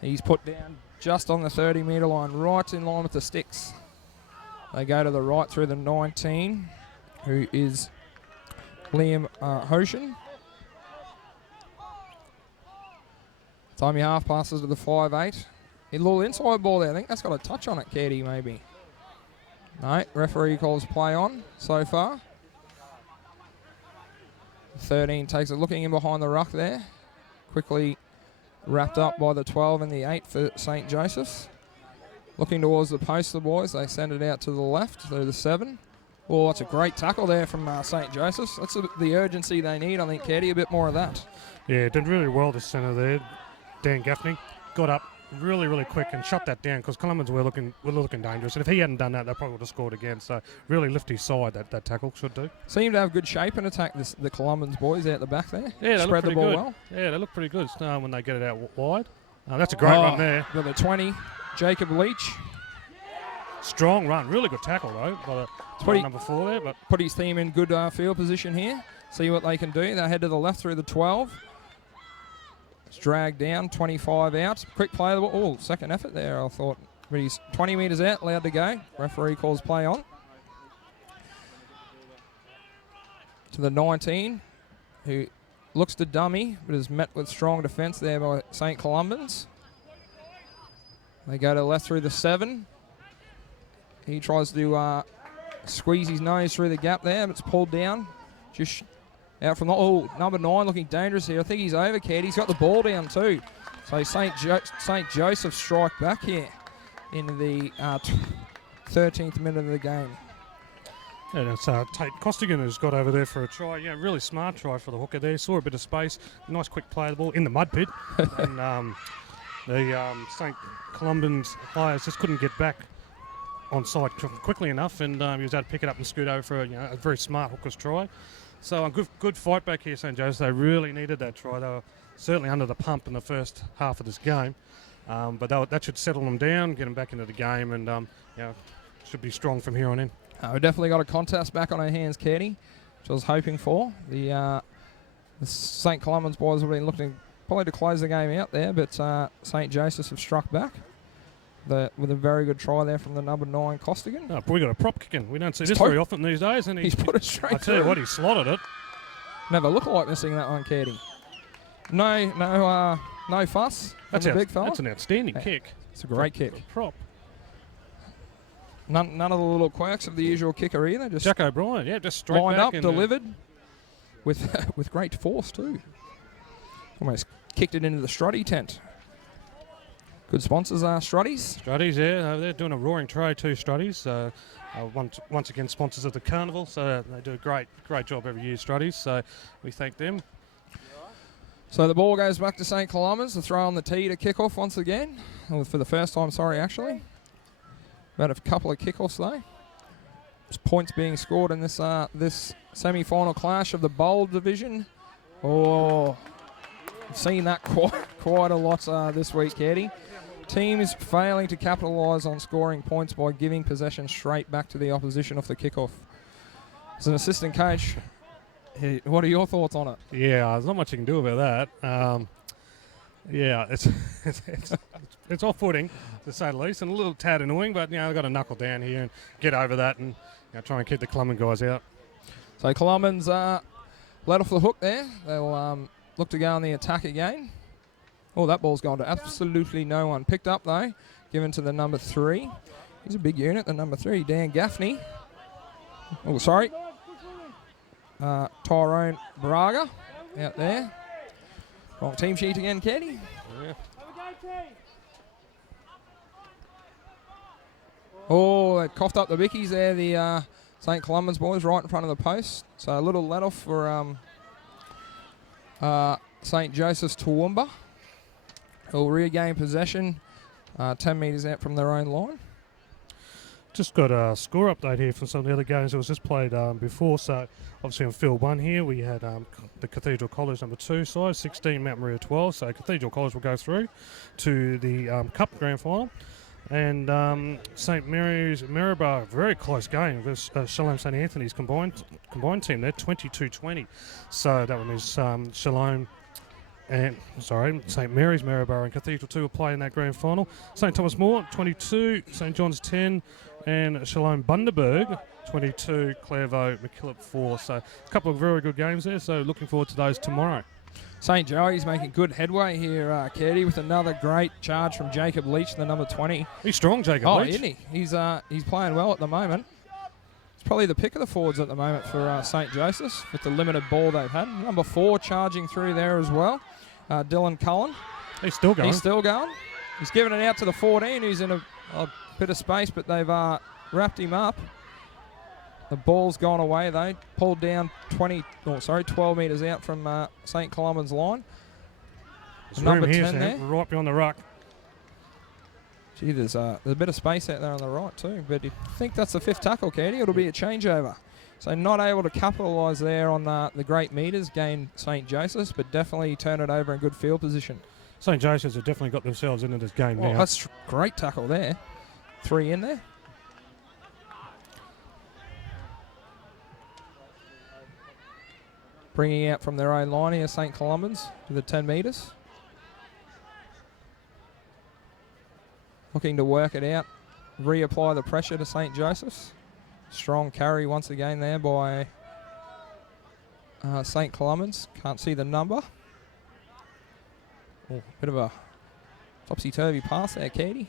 He's put down just on the 30-metre line, right in line with the sticks. They go to the right through the 19, who is Liam Hoshin. Tommy half passes to the 5'8". A little inside ball there. I think that's got a touch on it, Caddy, maybe. No, referee calls play on so far. 13 takes a looking in behind the ruck there. Quickly wrapped up by the 12 and the 8 for St. Joseph's. Looking towards the post, the boys. They send it out to the left through the 7. Oh, that's a great tackle there from St. Joseph's. That's the urgency they need, I think, Caddy. A bit more of that. Yeah, did really well the centre there. Dan Gaffney got up really, really quick and shut that down because Columbans were looking dangerous. And if he hadn't done that, they probably would have scored again. So really lift his side, that tackle should do. Seem to have good shape and attack the Columbans boys out the back there. Yeah, they spread look the ball good. well. Yeah, they look pretty good when they get it out wide. That's a great run there. Got the 20, Jacob Leach. Strong run, really good tackle though by number 4 there. But put his team in good field position here. See what they can do. They head to the left through the 12. It's dragged down, 25 out. Quick play. Oh, second effort there, I thought. But he's 20 metres out, allowed to go. Referee calls play on. To the 19, who looks to dummy, but is met with strong defence there by St. Columbans. They go to the left through the 7. He tries to squeeze his nose through the gap there, but it's pulled down. Just out from the... number 9 looking dangerous here. I think he's over, Ked. He's got the ball down too. So St. Joseph strike back here in the 13th minute of the game. Yeah, that's Tate Costigan who's got over there for a try. Yeah, really smart try for the hooker there. Saw a bit of space. Nice quick play of the ball in the mud pit. And the St. Columbans players just couldn't get back on side quickly enough, and he was able to pick it up and scoot over for a very smart hooker's try. So a good fight back here, St. Joseph's. They really needed that try. They were certainly under the pump in the first half of this game, but that should settle them down, get them back into the game, and should be strong from here on in. We've definitely got a contest back on our hands, Caddy, which I was hoping for. The St. Columbans boys have been looking probably to close the game out there, but St. Joseph's have struck back with a very good try there from the number 9 Costigan. Oh, but we got a prop kicking. We don't see this very often these days, and he's put it straight. I tell you what, he slotted it. Never looked like missing that one, Caddy. No fuss. That's a big fella. That's an outstanding kick. It's a great kick. Prop. None of the little quirks of the usual kicker either. Just Jack O'Brien, just straight lined back up, delivered with great force too. Almost kicked it into the Strutty tent. Good sponsors are Strutties. Strutties, yeah, they're doing a roaring trade too. Strutties, once again sponsors of the carnival, so they do a great job every year. Strutties, so we thank them. So the ball goes back to St. Columbans to throw on the tee to kick off once again, for the first time. Actually. About a couple of kickoffs though. There's points being scored in this semi-final clash of the bowl division. Oh, I've seen that quite a lot this week, Caddy. Teams failing to capitalise on scoring points by giving possession straight back to the opposition off the kickoff. As an assistant coach, what are your thoughts on it? Yeah, there's not much you can do about that. Yeah, it's off-putting, to say the least, and a little tad annoying, but, I've got to knuckle down here and get over that and try and keep the Columban guys out. So Columban's let off the hook there. They'll look to go on the attack again. Oh, that ball's gone to absolutely no one. Picked up, though, given to the number 3. He's a big unit, the number 3, Dan Gaffney. Oh, sorry. Tyrone Braga out there. Wrong team sheet again, Katie. Yeah. Oh, they coughed up the bickies there, the St. Columban's boys, right in front of the post. So a little let off for St. Joseph's Toowoomba. Who'll regain possession 10 metres out from their own line. Just got a score update here from some of the other games that was just played before. So obviously on field 1 here we had the Cathedral College number 2 side, 16, Mount Maria 12. So Cathedral College will go through to the Cup Grand Final. And St. Mary's Maryborough, very close game with Shalom St. Anthony's combined team there, 22-20. So that one is Shalom and St. Mary's Maryborough and Cathedral 2 will play in that grand final. St. Thomas More 22, St. John's 10, and Shalom Bundaberg 22, Clairvaux McKillop 4. So a couple of very good games there. So looking forward to those tomorrow. St. Joey's making good headway here, Katie, with another great charge from Jacob Leach, the number 20. He's strong, Jacob Leach. Isn't he? He's playing well at the moment. He's probably the pick of the forwards at the moment for St. Joseph's with the limited ball they've had. Number 4 charging through there as well. Dylan Cullen. He's still going. He's given it out to the 14, who's in a bit of space, but they've wrapped him up. The ball's gone away, though. Pulled down 12 metres out from St. Columban's line. There's number room here, 10 Sam, there. right beyond the ruck. Gee, there's a bit of space out there on the right too. But I think that's the 5th tackle, Katie. It'll be a changeover. So not able to capitalise there on the great metres gained St. Joseph's, but definitely turn it over in good field position. St. Joseph's have definitely got themselves into this game now. That's great tackle there. 3 in there. Bringing out from their own line here, St. Columban's to the 10 metres. Looking to work it out, reapply the pressure to St. Joseph's. Strong carry once again there by St. Columban's. Can't see the number. Oh, bit of a topsy-turvy pass there, Katie.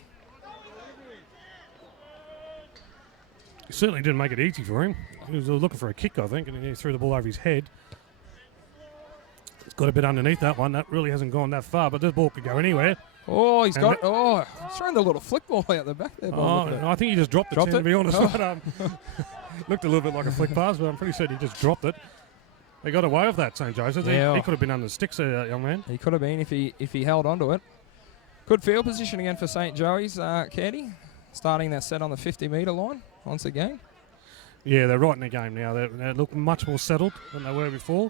He certainly didn't make it easy for him. He was looking for a kick, I think, and he threw the ball over his head. It's got a bit underneath that one. That really hasn't gone that far, but this ball could go anywhere. Oh, he's throwing the little flick ball out the back there. I think he just dropped it, to be honest. But, looked a little bit like a flick pass, but I'm pretty certain he just dropped it. They got away with that, St. Joseph's. Yeah. He could have been under the sticks there, that young man. He could have been if he held onto it. Good field position again for St. Joey's, Katie. Starting their set on the 50-metre line once again. Yeah, they're right in the game now. They look much more settled than they were before.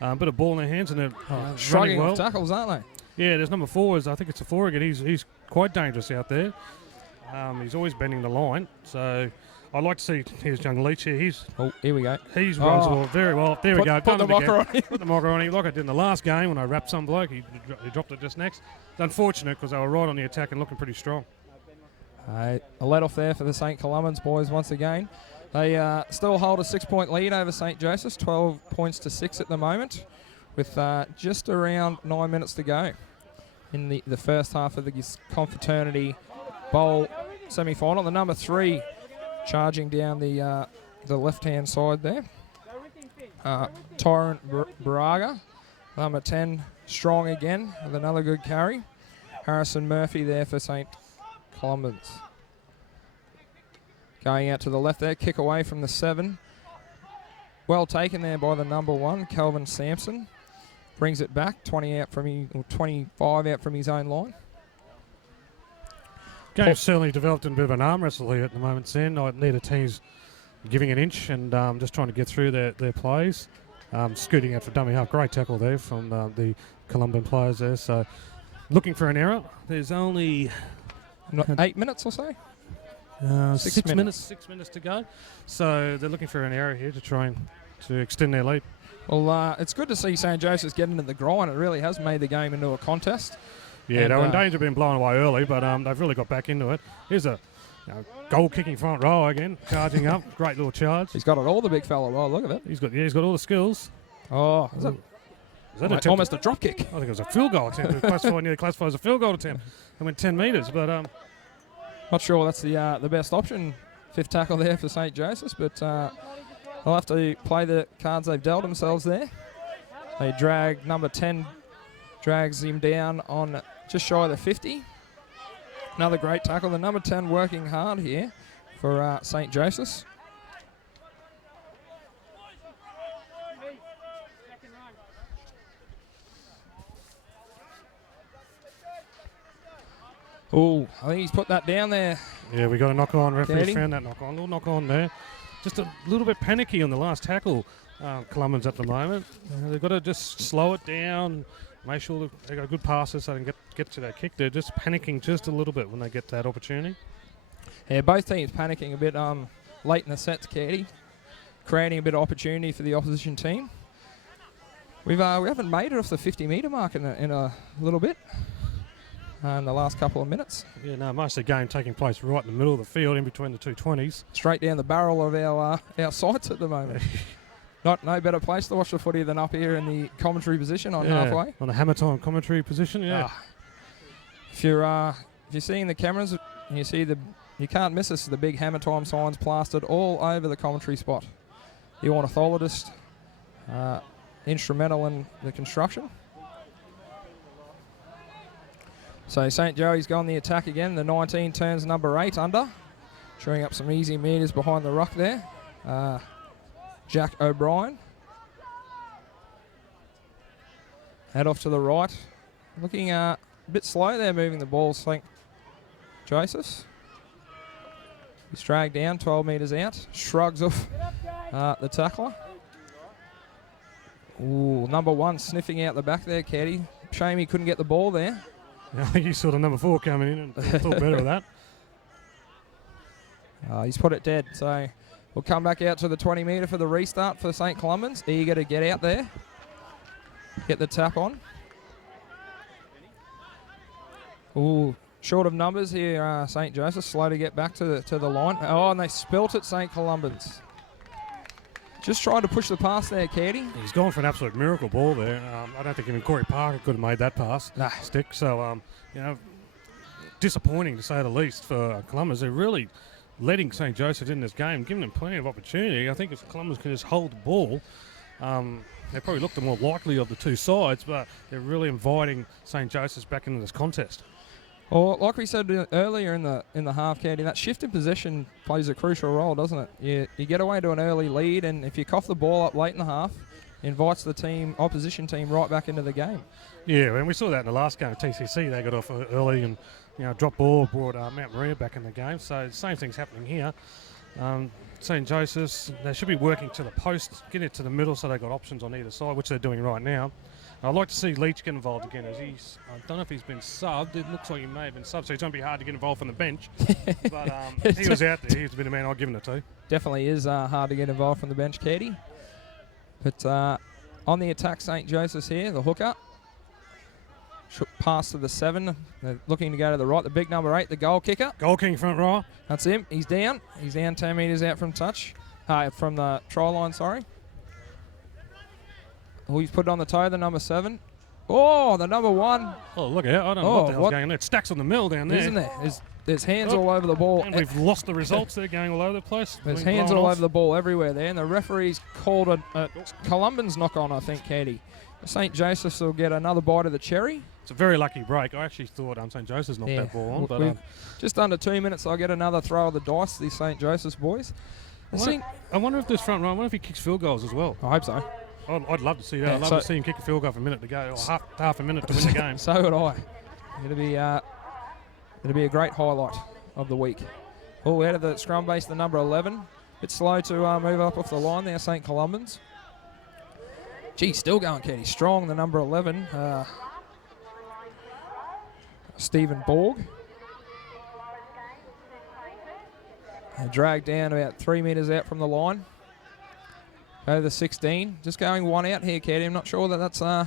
Bit of ball in their hands, and they're shrugging well. off tackles, aren't they? Yeah, there's number 4. I think it's a 4 again. He's quite dangerous out there. He's always bending the line. So I'd like to see his young Leach here. Here we go. He runs the ball very well. There we go. Put the mocker on him. Put the mocker on him. Like I did in the last game when I wrapped some bloke. He dropped it just next. It's unfortunate because they were right on the attack and looking pretty strong. A let off there for the St. Columban's boys once again. They still hold a 6-point lead over St. Joseph's, 12 points to 6 at the moment, with just around 9 minutes to go in the first half of the Confraternity Bowl semi-final. The number 3 charging down the left-hand side there. Tyrone Braga, number 10, strong again with another good carry. Harrison Murphy there for St. Columban's. Going out to the left there, kick away from the 7. Well taken there by the number 1, Kelvin Sampson. Brings it back, 25 out from his own line. Game's certainly developed in a bit of an arm wrestle here at the moment, Sam. Neither team's giving an inch and just trying to get through their plays. Scooting out for dummy half. Great tackle there from the Columban players there. So looking for an error. There's only 8 minutes or so? 6 minutes. 6 minutes to go. So they're looking for an error here to try and to extend their lead. Well, it's good to see St. Joseph's getting into the grind. It really has made the game into a contest. Yeah, And, they were in danger of being blown away early, but they've really got back into it. Here's a goal-kicking front row again, charging up. Great little charge. He's got it all, the big fella. Oh, look at it. He's got all the skills. Oh, is that almost a drop kick? I think it was a field goal attempt. Nearly classified as a field goal attempt. It went 10 metres, but not sure that's the best option. Fifth tackle there for St. Joseph's, but they'll have to play the cards they've dealt themselves there. They drag number 10, drags him down on just shy of the 50. Another great tackle. The number 10 working hard here for St. Joseph's. Oh, I think he's put that down there. Yeah, we got a knock on. Referee's Katie? found that knock on. Little knock on there. Just a little bit panicky on the last tackle, Columbians at the moment. They've got to just slow it down, make sure they've got good passes so they can get to that kick. They're just panicking just a little bit when they get that opportunity. Yeah, both teams panicking a bit late in the sets, Katie, creating a bit of opportunity for the opposition team. We haven't made it off the 50-metre mark in a little bit. In the last couple of minutes. Yeah, no, most of the game taking place right in the middle of the field, in between the two 20s. Straight down the barrel of our sights at the moment. No better place to watch the footy than up here in the commentary position on halfway. On the hammer time commentary position, yeah. If you're seeing the cameras, you see you can't miss this. The big hammer time signs plastered all over the commentary spot. The ornithologist, instrumental in the construction. So St. Joey's got on the attack again. The 19 turns number 8 under. Chewing up some easy metres behind the ruck there. Jack O'Brien. Head off to the right. Looking a bit slow there moving the ball, St. Joseph's. He's dragged down 12 metres out. Shrugs off the tackler. Ooh, number 1 sniffing out the back there, Caddy. Shame he couldn't get the ball there. I think you saw the number 4 coming in and thought better of that. He's put it dead, so we'll come back out to the 20 metre for the restart for St. Columbians. Eager to get out there. Get the tap on. Ooh, short of numbers here, St. Joseph. Slow to get back to the line. Oh, and they spilt it, St. Columbians. Just trying to push the pass there, Caddy. He's gone for an absolute miracle ball there. I don't think even Corey Parker could have made that pass stick. So, disappointing to say the least for Columbus. They're really letting St. Joseph in this game, giving them plenty of opportunity. I think if Columbus can just hold the ball, they probably look the more likely of the two sides, but they're really inviting St. Joseph's back into this contest. Well, like we said earlier in the half, Caddy, that shift in possession plays a crucial role, doesn't it? You get away to an early lead, and if you cough the ball up late in the half, it invites the opposition team right back into the game. Yeah, and we saw that in the last game at TCC. They got off early and dropped ball, brought Mount Maria back in the game. So the same thing's happening here. St. Joseph's, they should be working to the post, get it to the middle so they've got options on either side, which they're doing right now. I'd like to see Leach get involved again. I don't know if he's been subbed. It looks like he may have been subbed, so it's going to be hard to get involved from the bench. But he was out there. He was a bit of a man I've given it to. Definitely is hard to get involved from the bench, Caddy. But on the attack, St. Joseph's here, the hooker. Pass to the 7. They're looking to go to the right. The big number 8, the goal kicker. Goal king front row. That's him. He's down. He's down 10 metres out from touch. From the try line, sorry. Oh, he's put it on the toe, the number 7. Oh, the number 1. Oh, look out. I don't know what the hell's going on there. It stacks on the mill down there. Isn't there? There's hands all over the ball. And we've lost the results. They're going all over the place. There's hands all over the ball everywhere there. And the referee's called a Columbians knock on, I think, Caddy. St. Joseph's will get another bite of the cherry. It's a very lucky break. I actually thought St. Joseph's knocked that ball on. But just under 2 minutes, I'll get another throw of the dice, these St. Joseph's boys. I wonder if this front row, I wonder if he kicks field goals as well. I hope so. I'd love to see that. I'd love to see him kick a field goal for a minute to go, or half a minute to win the game. So would I. It'll be a great highlight of the week. Oh, out of the scrum base, the number 11. Bit slow to move up off the line there, St. Columbians. Gee, still going, Katie. Strong, the number 11. Stephen Borg. Dragged down about 3 metres out from the line. Go to the 16. Just going one out here, Katie. I'm not sure that's going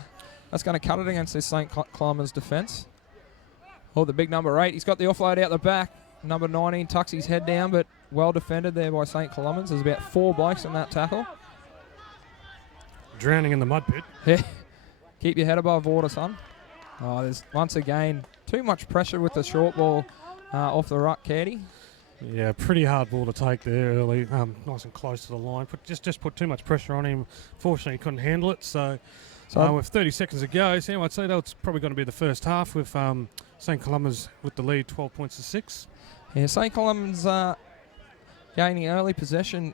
to cut it against this St. Columbians defence. Oh, the big number 8. He's got the offload out the back. Number 19 tucks his head down, but well defended there by St. Columbans. There's about 4 blokes in that tackle. Drowning in the mud pit. Yeah. Keep your head above water, son. Oh, there's once again too much pressure with the short ball off the ruck, Caddy. Yeah, pretty hard ball to take there early, nice and close to the line. Just put too much pressure on him. Fortunately, he couldn't handle it. So with 30 seconds to go, Sam, I'd say that's probably going to be the first half with St. Columbans with the lead 12 points to 6. Yeah, St. Columbans gaining early possession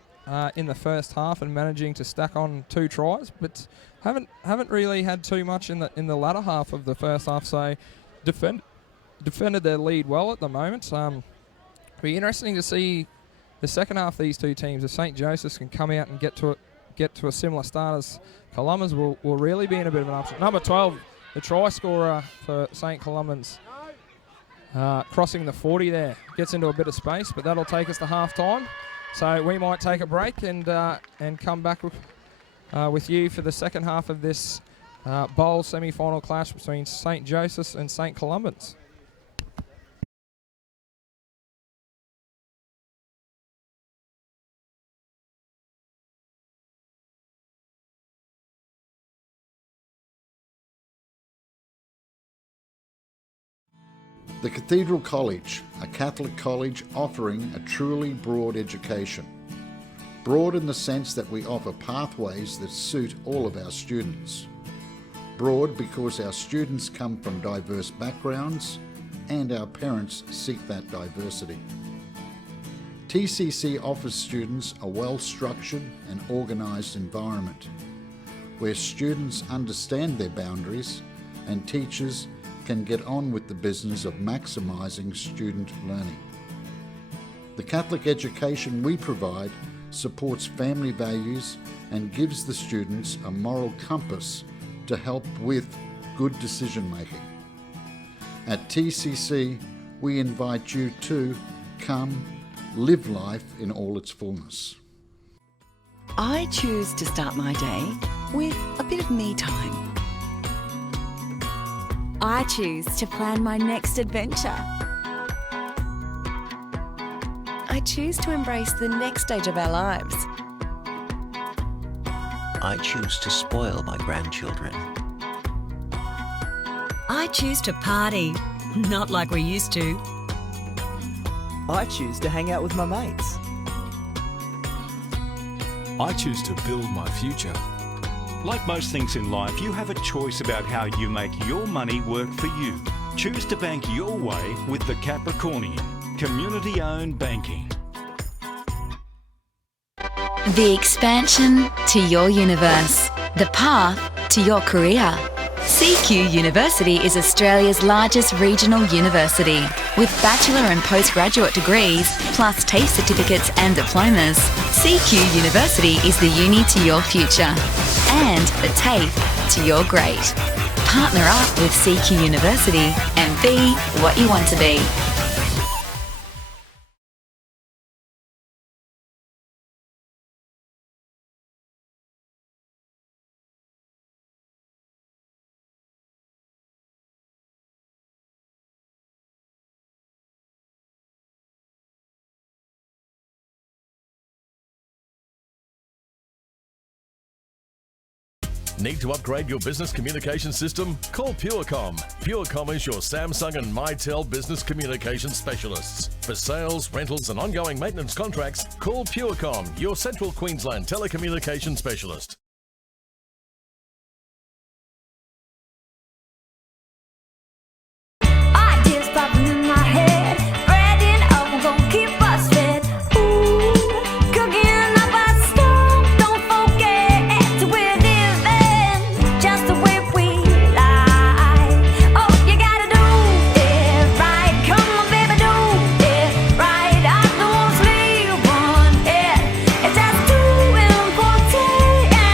in the first half and managing to stack on 2 tries, but haven't really had too much in the latter half of the first half. So defended their lead well at the moment. Be interesting to see the second half of these 2 teams. If St. Joseph's can come out and get to a similar start as Columbus, will really be in a bit of an upset. Number 12, the try scorer for St. Columbans, crossing the 40 there. Gets into a bit of space, but that'll take us to half time. So we might take a break and come back with you for the second half of this bowl semi-final clash between St. Joseph's and St. Columbans. The Cathedral College, a Catholic college offering a truly broad education. Broad in the sense that we offer pathways that suit all of our students. Broad because our students come from diverse backgrounds and our parents seek that diversity. TCC offers students a well-structured and organised environment where students understand their boundaries and teachers can get on with the business of maximising student learning. The Catholic education we provide supports family values and gives the students a moral compass to help with good decision making. At TCC, we invite you to come live life in all its fullness. I choose to start my day with a bit of me time. I choose to plan my next adventure. I choose to embrace the next stage of our lives. I choose to spoil my grandchildren. I choose to party, not like we used to. I choose to hang out with my mates. I choose to build my future. Like most things in life, you have a choice about how you make your money work for you. Choose to bank your way with the Capricornian, community-owned banking. The expansion to your universe. The path to your career. CQ University is Australia's largest regional university. With bachelor and postgraduate degrees, plus TAFE certificates and diplomas, CQ University is the uni to your future and the TAFE to your great. Partner up with CQ University and be what you want to be. Need to upgrade your business communication system? Call Purecom. Purecom is your Samsung and Mytel business communication specialists. For sales, rentals and ongoing maintenance contracts, call Purecom, your Central Queensland telecommunication specialist. Ideas popping in my head, breading up, we're gonna keep us fed. Ooh, cooking up our stuff, don't forget to we're living just the way we like. Oh, you gotta do it right, come on baby, do it right. I don't sleep on it, it's just too important.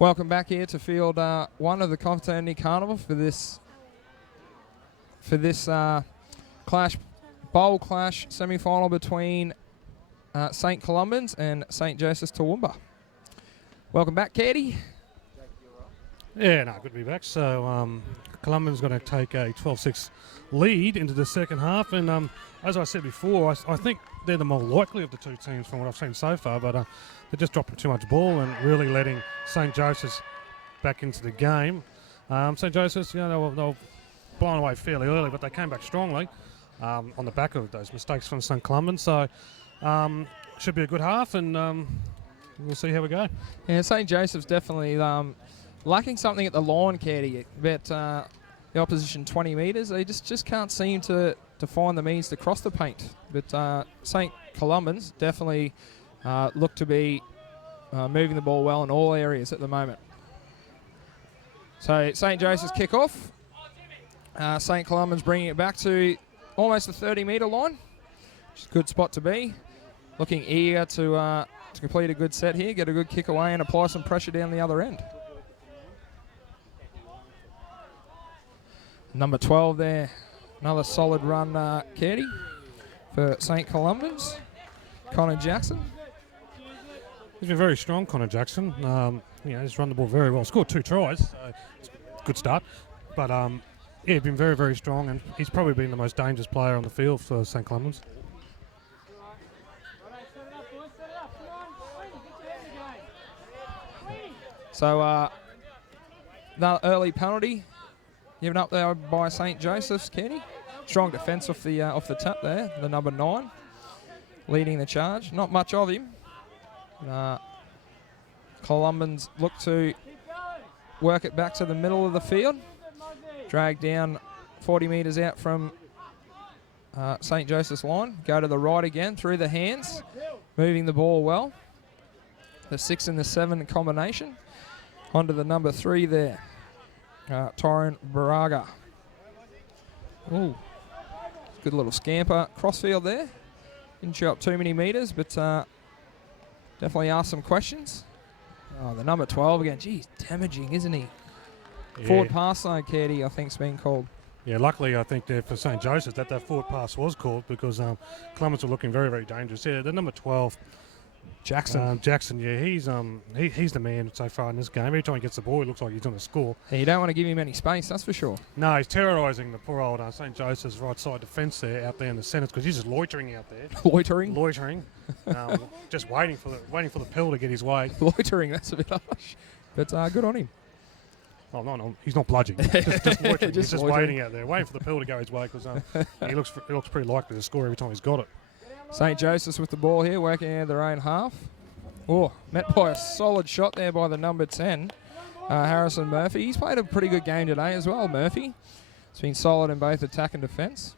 Welcome back here to field one of the Confraternity Carnival for this bowl clash semi-final between St. Columban's and St. Joseph's Toowoomba. Welcome back, Katie. Yeah, no, good to be back. So Columban's going to take a 12-6 lead into the second half, and as I said before, I think they're the more likely of the two teams from what I've seen so far, but they're just dropping too much ball and really letting St. Joseph's back into the game. St. Joseph's, they were blown away fairly early, but they came back strongly on the back of those mistakes from St. Columban. So should be a good half, and we'll see how we go. Yeah, St. Joseph's definitely lacking something at the line, Katie. About the opposition 20 metres, they just can't seem to find the means to cross the paint. But St. Columban's definitely look to be moving the ball well in all areas at the moment. So St. Joseph's kick off. St. Columban's bringing it back to almost the 30-metre line, which is a good spot to be. Looking eager to complete a good set here, get a good kick away and apply some pressure down the other end. Number 12 there, another solid run, Katie, for St. Columban's. Connor Jackson. He's been very strong, Connor Jackson. He's run the ball very well. Scored 2 tries, so it's a good start. But he's been very, very strong, and he's probably been the most dangerous player on the field for St. Columban's. So the early penalty given up there by St. Joseph's, Kenny. Strong defence off the tap there, the number 9, leading the charge. Not much of him. Columban's look to work it back to the middle of the field. Drag down 40 metres out from St. Joseph's line. Go to the right again, through the hands. Moving the ball well. The 6 and the 7 combination. Onto the number 3 there. Tyrone Baraga. Ooh. Good little scamper. Crossfield there. Didn't chew up too many metres, but definitely asked some questions. Oh, the number 12 again. Geez, damaging, isn't he? Yeah. Forward pass line, Katie, I think, has been called. Yeah, luckily, I think there for St. Joseph's that forward pass was called because Clements were looking very, very dangerous. Yeah, the number 12, Jackson. Yeah, he's the man so far in this game. Every time he gets the ball, he looks like he's going to score. Yeah, you don't want to give him any space, that's for sure. No, he's terrorising the poor old St. Joseph's right side defence there out there in the centre because he's just loitering out there. Loitering. Just waiting for the pill to get his way. Loitering, that's a bit harsh. But good on him. Oh, no, he's not bludging. just loitering. He's just waiting out there, waiting for the pill to go his way because he looks pretty likely to score every time he's got it. St. Joseph's with the ball here, working out their own half. Oh, met by a solid shot there by the number 10, Harrison Murphy. He's played a pretty good game today as well, Murphy. He's been solid in both attack and defence.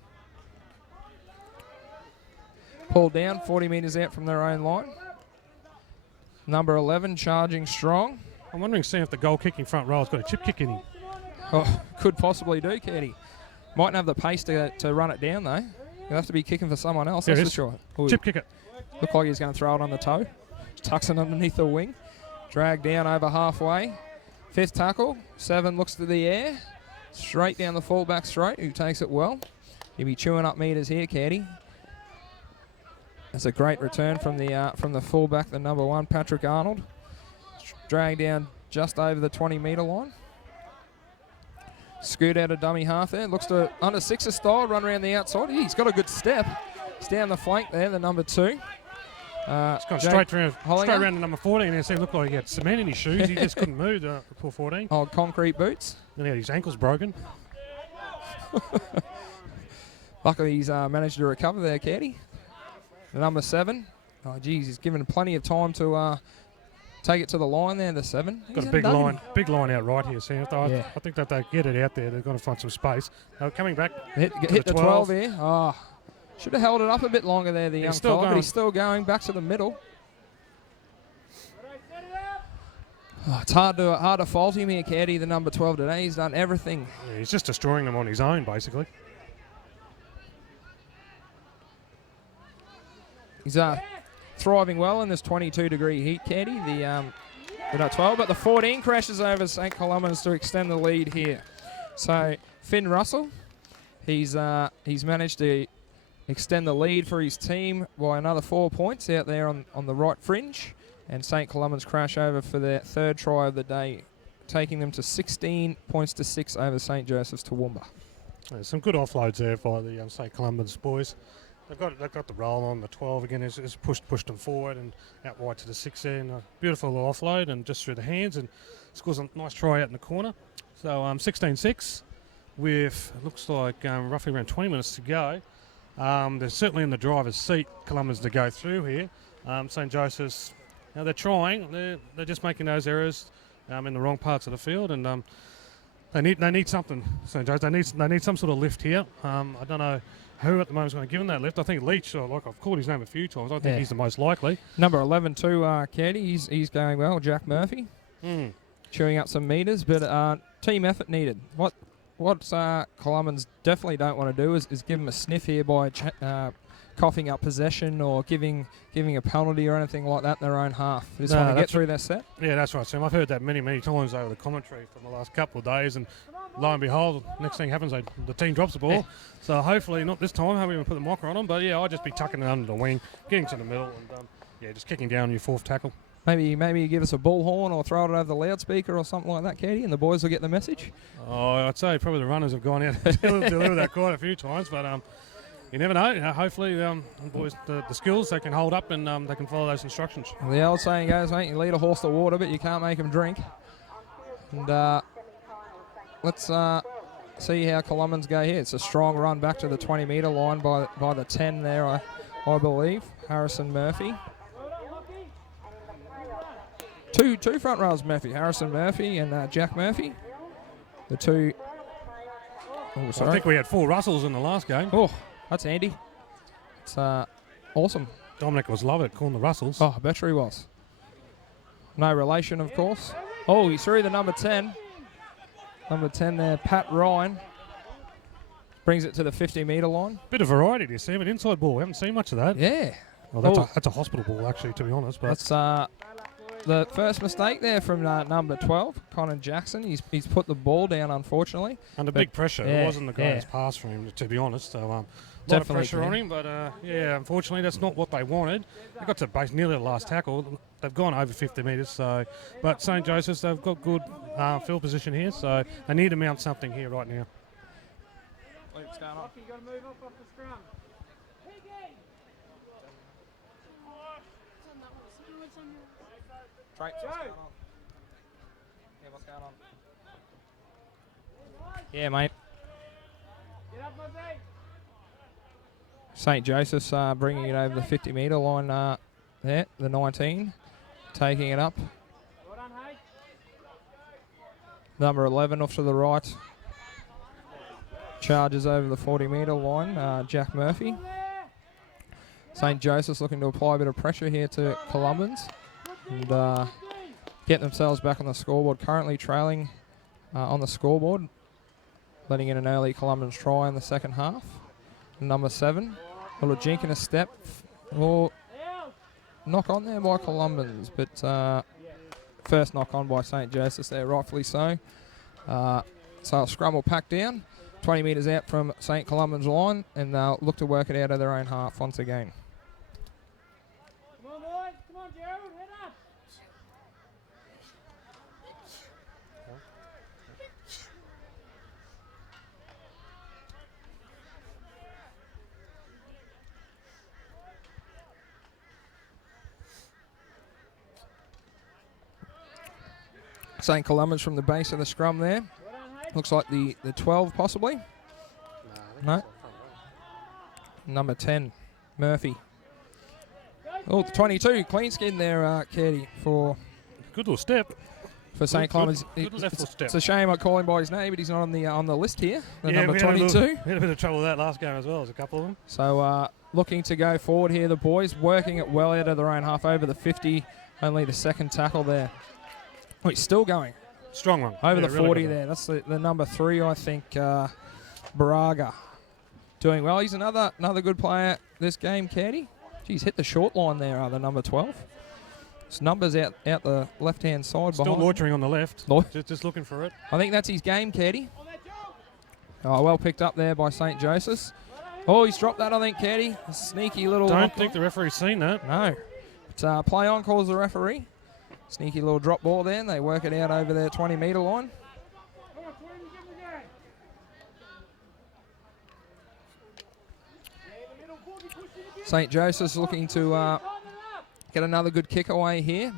Pulled down, 40 metres out from their own line. Number 11 charging strong. I'm wondering, seeing if the goal-kicking front row's got a chip kick in him. Oh, could possibly do, Katie. Mightn't have the pace to run it down, though. He'll have to be kicking for someone else, that's for sure. Ooh. Chip kick it. Look like he's going to throw it on the toe. Tucks it underneath the wing. Drag down over halfway. 5th tackle. 7 looks to the air. Straight down the fullback straight, who takes it well. He'll be chewing up metres here, Katie. That's a great return from the fullback, the number 1, Patrick Arnold. Drag down just over the 20-metre line. Scoot out a dummy half there. Looks to under 6er style, run around the outside. He's got a good step. He's down the flank there, the number 2. It's gone straight around to number 14, and it looked like he had cement in his shoes. He just couldn't move, the poor 14. Oh, concrete boots. Then he had his ankles broken. Luckily, he's managed to recover there, Katie. The number 7. Oh, geez, he's given plenty of time to take it to the line there, the 7. Got a big line out right here, Sam. I think that they get it out there. They're going to find some space. Coming back. Hit the 12 here. Oh, should have held it up a bit longer there, the young fella, but he's still going back to the middle. Oh, it's hard to fault him here, Caddy, the number 12 today. He's done everything. Yeah, he's just destroying them on his own, basically. He's thriving well in this 22-degree heat, Caddy. The Not 12, but the 14 crashes over St. Columban's to extend the lead here. So Finn Russell, he's managed to extend the lead for his team by another 4 points out there on the right fringe. And St. Columban's crash over for their third try of the day, taking them to 16 points to 6 over St. Joseph's Toowoomba. Some good offloads there by the St. Columban's boys. They've got the roll on. The 12 again has pushed them forward and out wide to the 6 there. And a beautiful offload and just through the hands and scores a nice try out in the corner. So 16-6 with, it looks like roughly around 20 minutes to go. They're certainly in the driver's seat, Columban's, to go through here. St. Joseph's, they're trying. They're just making those errors in the wrong parts of the field, and they need something. St. Joseph's, they need some sort of lift here. I don't know who at the moment is going to give him that lift. I think Leach, like I've called his name a few times, I think he's the most likely. Number 11 too, Caddy, he's going well. Jack Murphy, chewing up some metres, but team effort needed. What Columban's definitely don't want to do is give him a sniff here by coughing up possession or giving a penalty or anything like that in their own half. They just want to get through their set. Yeah, that's right, Sam. I've heard that many times over the commentary from the last couple of days, and lo and behold, next thing happens, the team drops the ball. Yeah. So hopefully not this time. Hopefully we put the mocker on them. But yeah, I'll just be tucking it under the wing, getting to the middle, and just kicking down your fourth tackle. Maybe you give us a bullhorn or throw it over the loudspeaker or something like that, Katie, and the boys will get the message. Oh, I'd say probably the runners have gone out and delivered that quite a few times, but you never know. Hopefully, the boys, the skills, they can hold up and they can follow those instructions. Well, the old saying goes, mate, you lead a horse to water, but you can't make him drink. And let's see how Columban's go here. It's a strong run back to the 20-metre line by the 10 there, I believe. Harrison Murphy. Two front rows, Murphy. Harrison Murphy and Jack Murphy. The two. Oh, sorry. I think we had 4 Russells in the last game. Oh, that's handy. It's awesome. Dominic was love it, calling the Russells. Oh, I bet sure he was. No relation, of course. Oh, he threw the number 10. Number 10 there, Pat Ryan. Brings it to the 50-metre line. Bit of variety, do you see? An inside ball. We haven't seen much of that. Yeah. Well, that's a hospital ball, actually, to be honest. But that's the first mistake there from number 12, Conan Jackson. He's put the ball down, unfortunately. Under big pressure. It wasn't the greatest pass for him, to be honest. So a lot of pressure on him. But, unfortunately, that's not what they wanted. They got to base nearly the last tackle. They've gone over 50 metres. But St. Joseph's, they've got good field position here. So they need to mount something here right now. What's going on? You've got to move up off the scrum. What's going on? Yeah, what's going on? Yeah, mate. Get up, my mate. St. Joseph's bringing it over the 50-metre line there, the 19, taking it up. Well done, hey. Number 11 off to the right. Charges over the 40-metre line, Jack Murphy. St. Joseph's looking to apply a bit of pressure here to Columban's and get themselves back on the scoreboard. Currently trailing on the scoreboard, letting in an early Columban's try in the second half. Number 7, a little jink in a step, or knock on there by Columban's, but first knock on by St. Joseph's there, rightfully so. So a scrum will pack down, 20 metres out from St. Columban's line, and they'll look to work it out of their own half once again. Come on, boys. Come on, Gerald. Head up. St. Columban's from the base of the scrum there. Looks like the 12 possibly. No. Number 10, Murphy. Oh, the 22, clean skin there, Katie, for... Good little step. For St. Columban's. Good left foot step. It's a shame I call him by his name, but he's not on the list here. The yeah, number 22. We had a bit of trouble with that last game as well, as a couple of them. So looking to go forward here, the boys, working it well out of their own half over the 50. Only the second tackle there. Oh, he's still going. Strong one. Over yeah, the really 40 there. That's the number 3, I think, Braga. Doing well. He's another good player this game, Caddy. He's hit the short line there, the number 12. His numbers out the left-hand side Still behind. loitering on the left. Just looking for it. I think that's his game, Caddy. Oh, well picked up there by St. Joseph's. Oh, he's dropped that, I think, Caddy. A sneaky little... Don't think the referee's seen that. No. But, play on calls the referee. Sneaky little drop ball there, and they work it out over their 20-metre line. St. Joseph's looking to get another good kick away here.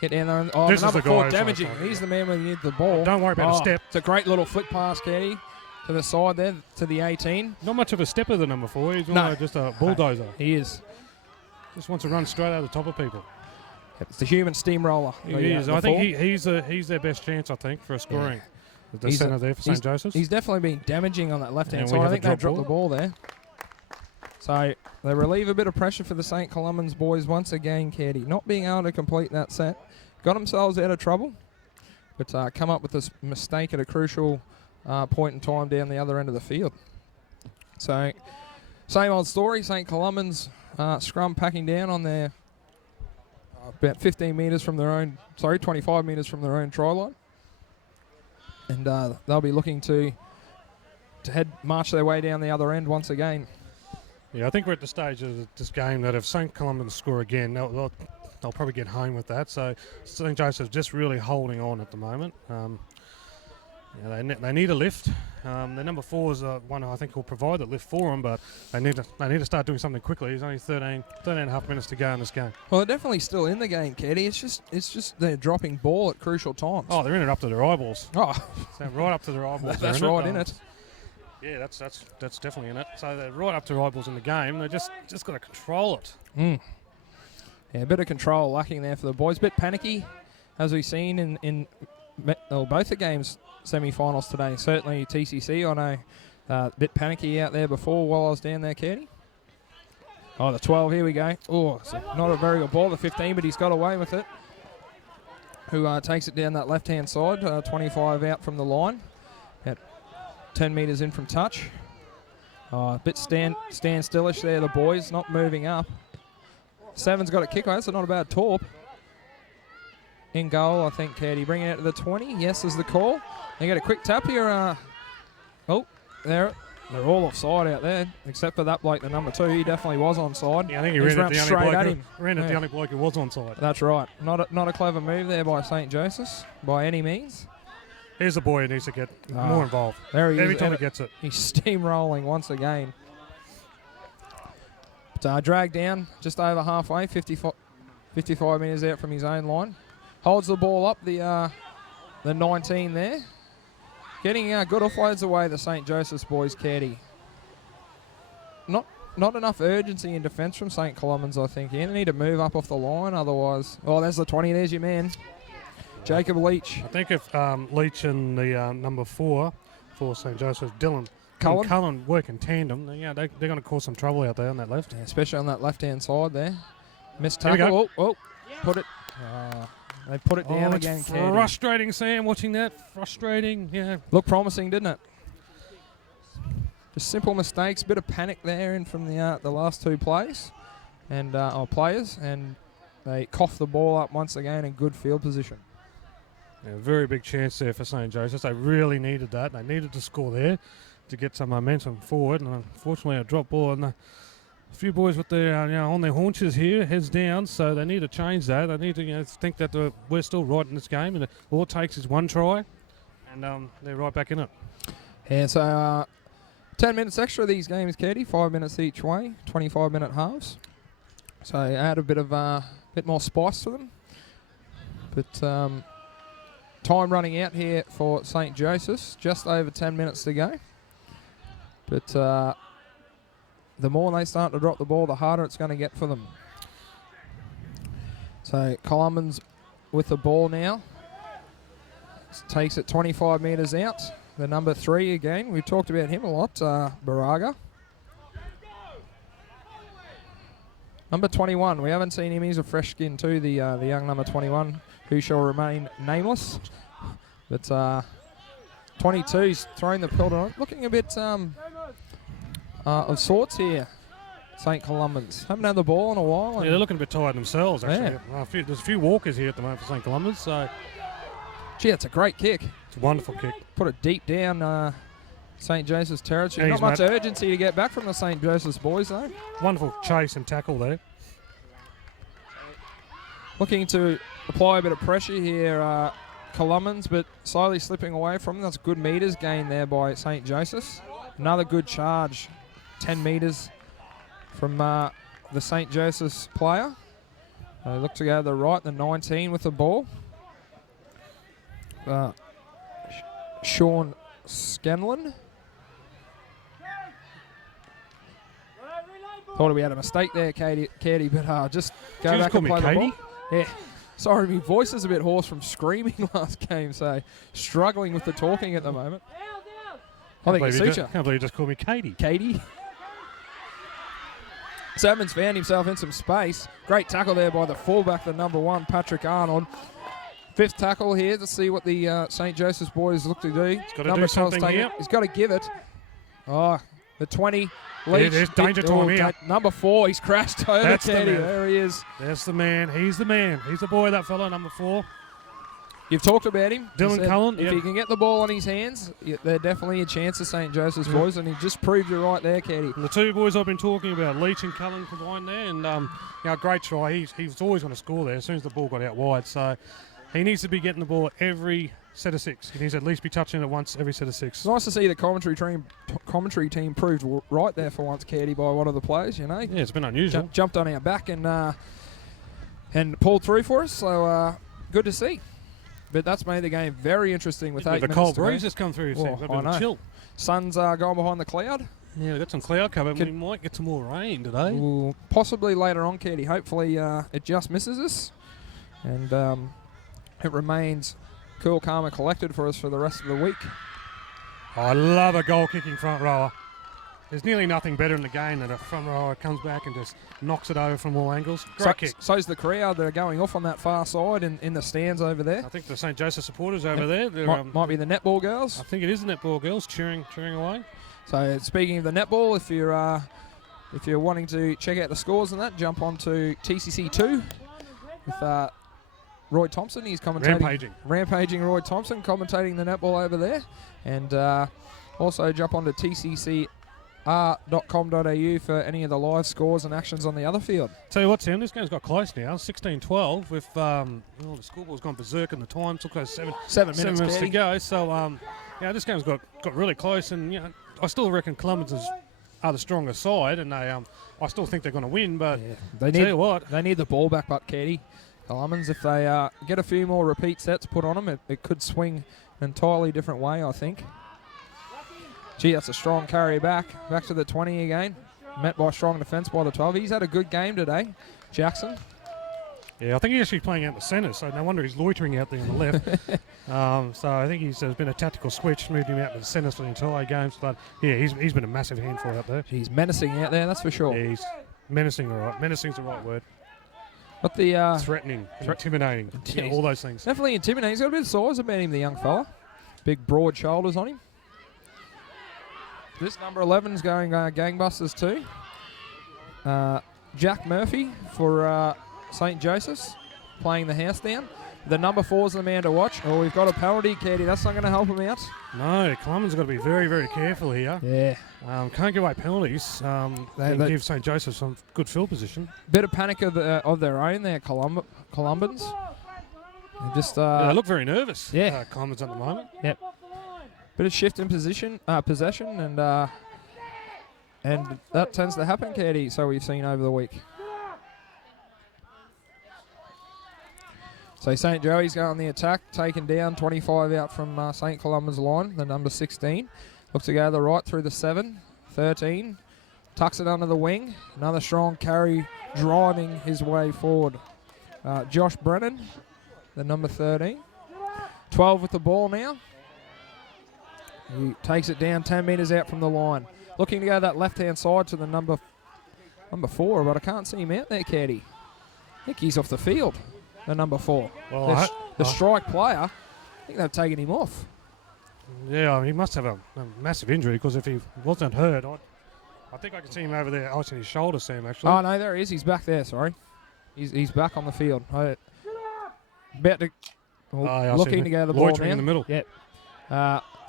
Get down there. And, This is number the 4 guy damaging. who's on He's the man when you need the ball. Don't worry about a step. It's a great little flick pass, Caddy, to the side there, to the 18. Not much of a stepper, the number 4. He's No. just a bulldozer. He is. Just wants to run straight over the top of people. It's the human steamroller. He is. I think he's their best chance, I think, for a scoring. The He's centre there for St. Joseph's. He's definitely been damaging on that left-hand And we side. I have a think they drop dropped the ball there. So they relieve a bit of pressure for the St. Columban's boys once again, Caddy. Not being able to complete that set. Got themselves out of trouble, but come up with this mistake at a crucial point in time down the other end of the field. So same old story. St. Columban's scrum packing down on their about 15 metres from their own, 25 metres from their own try line. And they'll be looking to march their way down the other end once again. Yeah, I think we're at the stage of this game that if St. Columban score again, they'll probably get home with that. So St. Joseph's just really holding on at the moment. They need a lift. Their number 4 is one I think will provide the lift for them, but they need to start doing something quickly. There's only 13 and a half minutes to go in this game. Well, they're definitely still in the game, Caddy. It's just they're dropping ball at crucial times. Oh, they're in it up to their eyeballs. Oh, so right up to their eyeballs. That's right in it. Yeah, that's definitely in it. So they're right up to their eyeballs in the game. They just got to control it. Yeah, a bit of control lacking there for the boys. Bit panicky, as we've seen in both the games semi-finals today. Certainly TCC, I know, a bit panicky out there before while I was down there, Caddy. Oh, the 12, here we go. Oh, it's not a very good ball, the 15, but he's got away with it. Who takes it down that left-hand side, 25 out from the line. At 10 metres in from touch. A bit stand stillish there, the boys, not moving up. 7's got a kick on it, so not a bad torp. In goal, I think, Caddy. Bringing it to the 20. Yes is the call. They get a quick tap here. They're all offside out there, except for that bloke, the number 2. He definitely was onside. Yeah, I think he ran at the only bloke who was onside. That's right. Not a clever move there by St. Joseph's, by any means. Here's a boy who needs to get more involved. There he is. Every time he gets it. He's steamrolling once again. But dragged down just over halfway, 55 metres out from his own line. Holds the ball up, the 19 there. Getting good offloads away, the St. Joseph's boys, Caddy. Not enough urgency in defence from St. Columban's, I think. They need to move up off the line, otherwise... Oh, there's the 20, there's your man. Jacob Leach. I think if Leach and the number 4 for St. Joseph's, Dylan Cullen work in tandem, they're going to cause some trouble out there on that left. Yeah, especially on that left-hand side there. Missed tackle. Put it... They put it down again, Caddy. Frustrating, Sam, watching that. Frustrating, yeah. Looked promising, didn't it? Just simple mistakes, bit of panic there in from the last 2 plays and players, and they cough the ball up once again in good field position. Yeah, very big chance there for St. Joseph's. They really needed that. They needed to score there to get some momentum forward, and unfortunately a drop ball, and a few boys with their on their haunches here, heads down, so they need to change that. They need to think that we're still right in this game, and all it takes is one try, and they're right back in it. Yeah, so 10 minutes extra these games, Caddy, 5 minutes each way, 25-minute halves. So add a bit more spice to them. But time running out here for St. Joseph's, just over 10 minutes to go. But the more they start to drop the ball, the harder it's going to get for them. So Columban's with the ball now. Takes it 25 metres out. The number 3 again. We talked about him a lot, Baraga. Number 21. We haven't seen him. He's a fresh skin too, the young number 21, who shall remain nameless. But 22's throwing the pellet on. Looking a bit of sorts here. St. Columban's. Haven't had the ball in a while. Yeah, they're looking a bit tired themselves, actually. Yeah. There's a few walkers here at the moment for St. Columban's, so... Gee, that's a great kick. It's a wonderful kick. Put it deep down St. Joseph's territory. Yeah, Not much urgency to get back from the St. Joseph's boys, though. Wonderful chase and tackle there. Looking to apply a bit of pressure here, Columban's, but slowly slipping away from them. That's good metres gained there by St. Joseph's. Another good charge, 10 metres from the St. Joseph's player. They look to go to the right, the 19 with the ball. Sean Scanlon. Thought we had a mistake there, Katie, but just go back and play the ball. Yeah. Sorry, my voice is a bit hoarse from screaming last game, so struggling with the talking at the moment. I think it suits you. Can't believe you just called me Katie. Katie. Salmon's found himself in some space. Great tackle there by the fullback, the number 1, Patrick Arnold. 5th tackle here to see what the St. Joseph's boys look to do. He's got to do something here. He's got to give it. Oh, the 20. Yeah, there's danger time here. Number 4, he's crashed over. That's Teddy. the man. There he is. That's the man. He's the man. He's the boy, that fella, number 4. You've talked about him. Dylan Cullen. If he can get the ball on his hands, they're definitely a chance of St. Joseph's boys, and he just proved you right there, Katie. And the two boys I've been talking about, Leach and Cullen combined there, and great try. He was always going to score there as soon as the ball got out wide, so he needs to be getting the ball every set of 6. He needs to at least be touching it once every set of 6. It's nice to see the commentary team proved right there for once, Katie, by one of the players, you know. Yeah, it's been unusual. Jumped on our back and pulled through for us, so good to see. But that's made the game very interesting with 8 minutes to go. The cold breeze has come through. I know. Chill. Sun's gone behind the cloud. Yeah, we've got some cloud cover. We might get some more rain today. Ooh, possibly later on, Katie. Hopefully it just misses us. And it remains cool, calm and collected for us for the rest of the week. I love a goal-kicking front rower. There's nearly nothing better in the game than a front rower comes back and just knocks it over from all angles. Great kick. So's the crowd that are going off on that far side in the stands over there. I think the St. Joseph supporters over there. Might be the netball girls. I think it is the netball girls cheering away. So speaking of the netball, if you're wanting to check out the scores and that, jump on to TCC2 with Roy Thompson. He's commentating. Rampaging Roy Thompson, commentating the netball over there. And also jump on to tccr.com.au for any of the live scores and actions on the other field. Tell you what, Sam, this game's got close now, 16-12, with the scoreboard's gone berserk and the time took us 7 minutes to go. So, this game's got really close, and I still reckon Columbus are the stronger side, and I still think they're going to win. But they need the ball back, but Katie, Columbus, if they get a few more repeat sets put on them, it could swing an entirely different way, I think. Gee, that's a strong carry back to the 20 again. Met by strong defence by the 12. He's had a good game today, Jackson. Yeah, I think he's actually playing out the centre, so no wonder he's loitering out there on the left. So I think there's been a tactical switch, moved him out to the centre for the entire game. But yeah, he's been a massive handful out there. He's menacing out there, that's for sure. Yeah, he's menacing, all right. Menacing's the right word. But the threatening, intimidating, all those things. Definitely intimidating. He's got a bit of size about him, the young fella. Big, broad shoulders on him. This number 11's going gangbusters too. Jack Murphy for St. Joseph's, playing the house down. The number 4's the man to watch. Oh, we've got a penalty, Katie. That's not going to help him out. No, Columbus got to be very, very careful here. Yeah. Can't give away penalties. They give St. Joseph some good field position. Bit of panic of their own there, Columbans. They look very nervous. Yeah. Columbus at the moment. Yep. Bit of shift in possession, and that tends to happen, Katie. So we've seen over the week. So St. Joey's going on the attack, taken down 25 out from St. Columba's line, the number 16. Looks to go to the right through the 7, 13. Tucks it under the wing. Another strong carry driving his way forward. Josh Brennan, the number 13. 12 with the ball now. He takes it down 10 metres out from the line. Looking to go that left-hand side to the number 4, but I can't see him out there, Katie. I think he's off the field. The number 4. Well, the strike player, I think they've taken him off. Yeah, he must have a massive injury, because if he wasn't hurt, I think I can see him over there. Oh, it's in his shoulder, Sam, actually. Oh, no, there he is. He's back there, sorry. He's back on the field. About to... looking to go to the ball Loitering now. in the middle. Yep.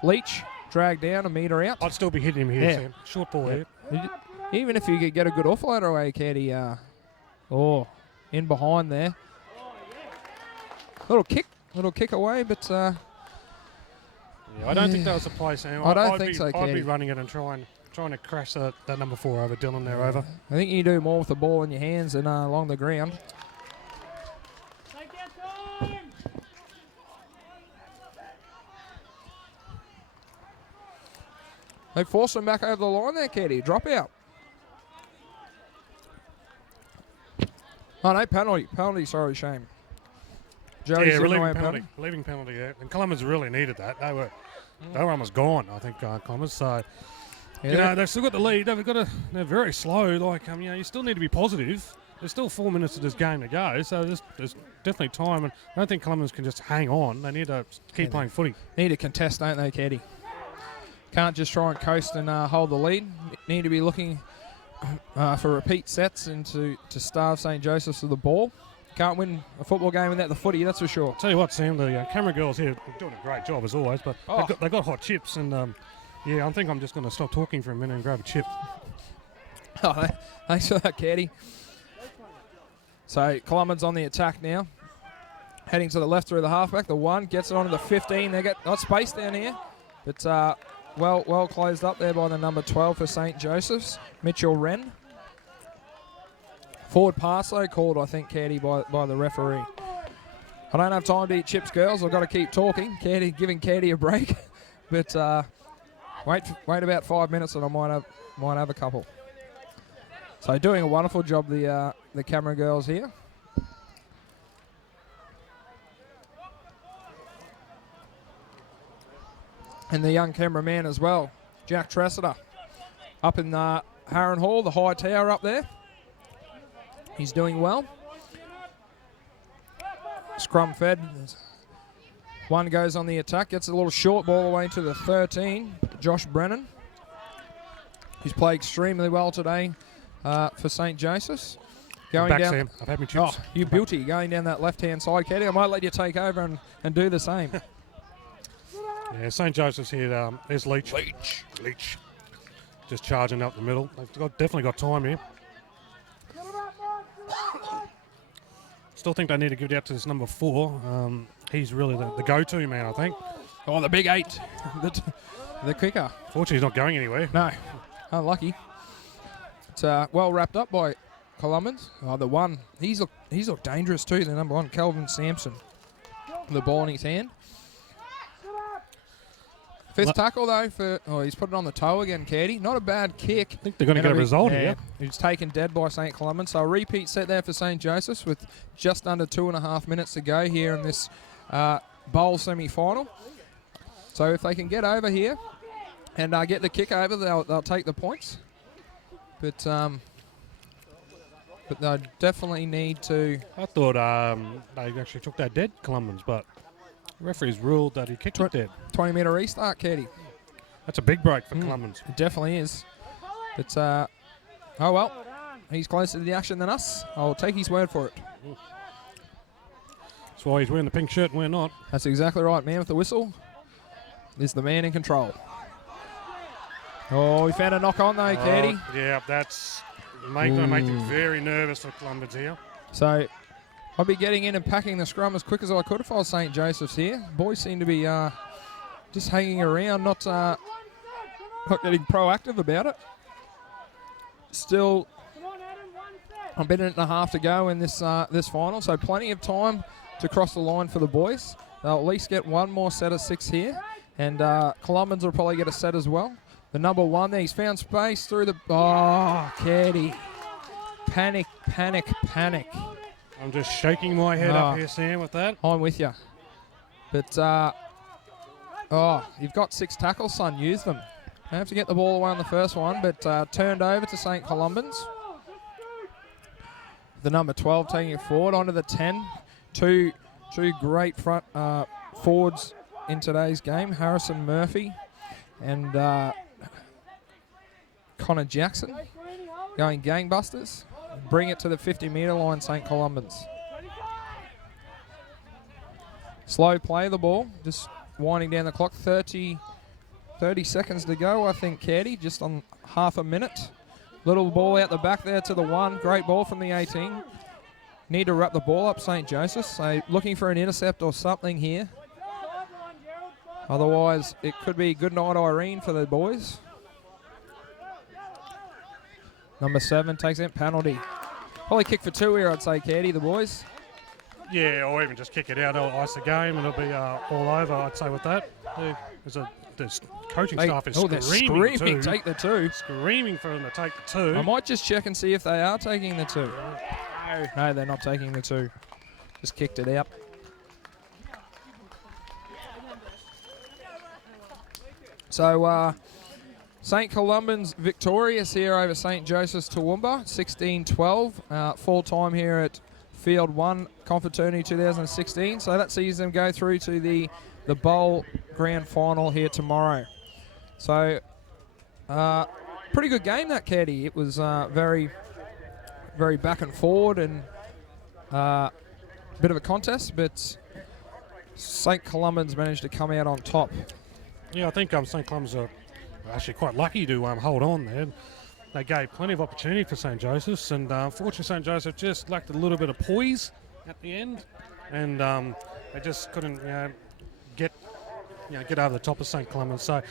Leach, dragged down, a metre out. I'd still be hitting him here, Sam. Short ball here. Even if you could get a good offload away, Caddy. In behind there. Little kick away, but... I don't think that was the play, Sam. I don't think so, I'd Caddy. be running it and trying to crash that number 4 over Dylan there over. I think you do more with the ball in your hands than along the ground. They force him back over the line there, Caddy. Drop out. Oh, no, penalty. Penalty, sorry, shame. Joey's relieving penalty. Relieving penalty, yeah. And Columbus really needed that. They were almost gone, I think, Columbus. So, they've still got the lead. They're very slow. Like, you still need to be positive. There's still 4 minutes of this game to go, so there's definitely time. And I don't think Columbus can just hang on. They need to keep playing footy. Need to contest, don't they, Caddy? Can't just try and coast and hold the lead. Need to be looking for repeat sets and to starve St. Joseph's of the ball. Can't win a football game without the footy, that's for sure. Tell you what, Sam, the camera girls here are doing a great job as always, but they got hot chips, and I think I'm just going to stop talking for a minute and grab a chip. Oh, thanks for that, Caddy. So Columban's on the attack now. Heading to the left through the halfback. The 1 gets it onto the 15. They got space down here. But well closed up there by the number 12 for St. Joseph's, Mitchell Wren. Forward pass though called, I think, Caddy, by the referee. I don't have time to eat chips, girls. I've got to keep talking. Caddy, giving Caddy a break. But wait about 5 minutes and I might have a couple. So doing a wonderful job, the camera girls here. And the young cameraman as well, Jack Tressiter, up in Harron Hall, the high tower up there. He's doing well. Scrum fed. 1 goes on the attack, gets a little short ball away to the 13, Josh Brennan. He's played extremely well today for St. Joseph's. Going back, down, Sam. I've had my chips. Oh, you beauty. Going down that left-hand side, Caddy. I might let you take over and do the same. Yeah, St. Joseph's here. There's Leach. Leach. Just charging up the middle. They've definitely got time here. Still think they need to give it out to this number 4. He's really the go-to man, I think. Oh, the big 8. the kicker. Fortunately, he's not going anywhere. No. Unlucky. It's well wrapped up by Columbans. Oh, the 1. He's looked dangerous too, the number 1, Kelvin Sampson. The ball in his hand. 5th tackle, though, he's put it on the toe again, Caddy. Not a bad kick. I think they're going to get a result here. He's taken dead by St. Columbans. So a repeat set there for St. Joseph's with just under 2.5 minutes to go here in this bowl semi-final. So if they can get over here and get the kick over, they'll take the points. But they definitely need to... I thought they actually took that dead, Columbans, but... referee's ruled that he kicked it dead. 20-metre restart, Caddy. That's a big break for Columbans. It definitely is. But, oh well, he's closer to the action than us. I'll take his word for it. That's why he's wearing the pink shirt and we're not. That's exactly right. Man with the whistle is the man in control. Oh, we found a knock on though, Caddy. Yeah, that's going to make them very nervous for Columbans here. So... I'll be getting in and packing the scrum as quick as I could if I was St. Joseph's here. Boys seem to be just hanging around, not getting proactive about it. Still a minute and a half to go in this final, so plenty of time to cross the line for the boys. They'll at least get 1 more set of 6 here, and Columbans will probably get a set as well. The number 1 there, he's found space through the... Oh, Caddy. Panic. I'm just shaking my head up here, Sam, with that. I'm with you. But, you've got 6 tackles, son. Use them. Don't have to get the ball away on the first one, but turned over to St. Columbans. The number 12 taking it forward onto the 10. Two great front forwards in today's game. Harrison Murphy and Connor Jackson going gangbusters. Bring it to the 50-metre line, St. Columban's. Slow play the ball, just winding down the clock. 30 seconds to go, I think, Caddy, just on half a minute. Little ball out the back there to the 1. Great ball from the 18. Need to wrap the ball up, St. Joseph's. So looking for an intercept or something here. Otherwise, it could be good night Irene for the boys. Number 7 takes in penalty. Probably kick for 2 here, I'd say, Caddy, the boys. Yeah, or even just kick it out, ice the game, and it'll be all over, I'd say, with that. The coaching staff is screaming too. Take the 2. Screaming for them to take the 2. I might just check and see if they are taking the 2. No, they're not taking the 2. Just kicked it out. So, St. Columban's victorious here over St. Joseph's Toowoomba, 16-12. Full time here at Field 1, Confraternity 2016. So that sees them go through to the Bowl Grand Final here tomorrow. So, pretty good game that, Caddy. It was very, very back and forward and bit of a contest, but St. Columban's managed to come out on top. Yeah, I think St. Columban's are actually quite lucky to hold on there. They gave plenty of opportunity for St. Joseph's, and unfortunately St. Joseph just lacked a little bit of poise at the end, and they just couldn't get over the top of St. Columban's. So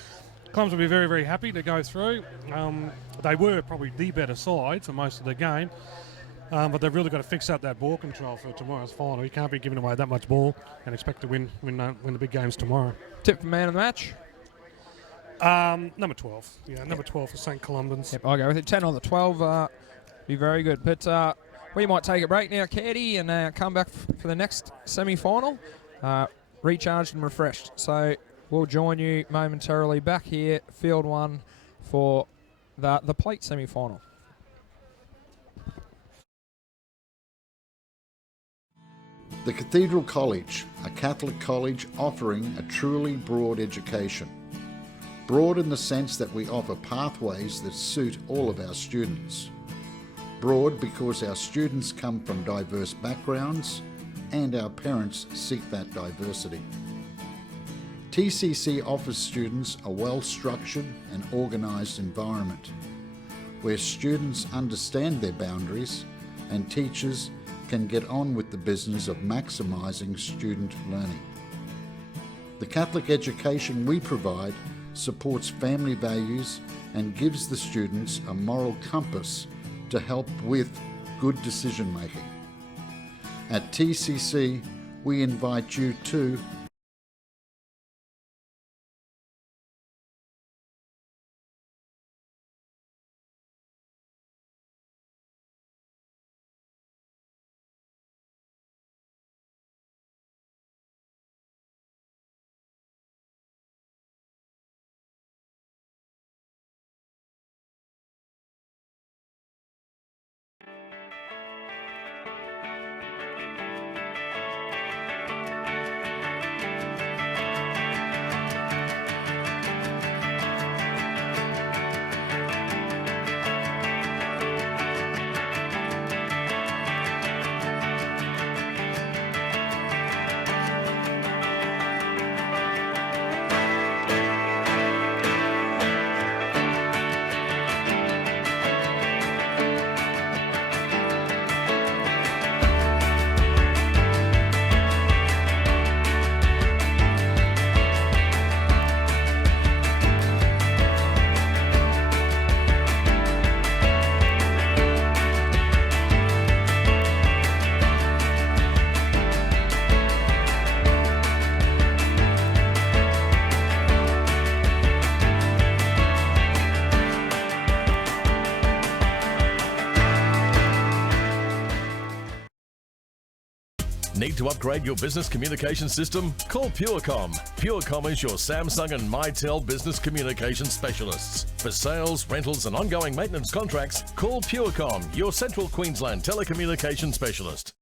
Columban's will be very, very happy to go through. They were probably the better side for most of the game, but they've really got to fix up that ball control for tomorrow's final. You can't be giving away that much ball and expect to win the big games tomorrow. Tip for man of the match? Number 12. Yeah, number 12 for St. Columban's. Yep, I'll go with it. 10 on the 12. Be very good. But we might take a break now, Caddy, and come back for the next semi-final, recharged and refreshed. So we'll join you momentarily back here, Field 1, for the plate semi-final. The Cathedral College, a Catholic college offering a truly broad education. Broad in the sense that we offer pathways that suit all of our students. Broad because our students come from diverse backgrounds and our parents seek that diversity. TCC offers students a well-structured and organised environment where students understand their boundaries and teachers can get on with the business of maximising student learning. The Catholic education we provide supports family values and gives the students a moral compass to help with good decision making. At TCC, we invite you to Need to upgrade your business communication system? Call Purecom. Purecom is your Samsung and Mitel business communication specialists. For sales, rentals and ongoing maintenance contracts, call Purecom, your Central Queensland telecommunication specialist.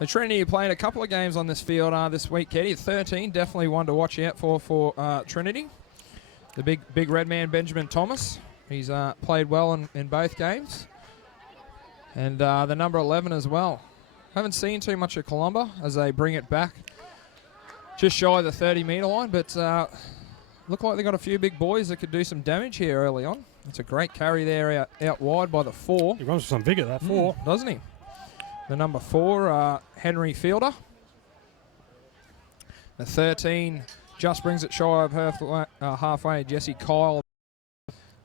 The Trinity are playing a couple of games on this field this week, Katie. 13, definitely one to watch out for Trinity. The big red man, Benjamin Thomas. He's played well in both games. And the number 11 as well. Haven't seen too much of Columba as they bring it back just shy of the 30-metre line, but look like they've got a few big boys that could do some damage here early on. It's a great carry there out wide by the 4. He runs with some vigour, that 4. Doesn't he? The number 4, Henry Fielder. The 13 just brings it shy of halfway, Jesse Kyle.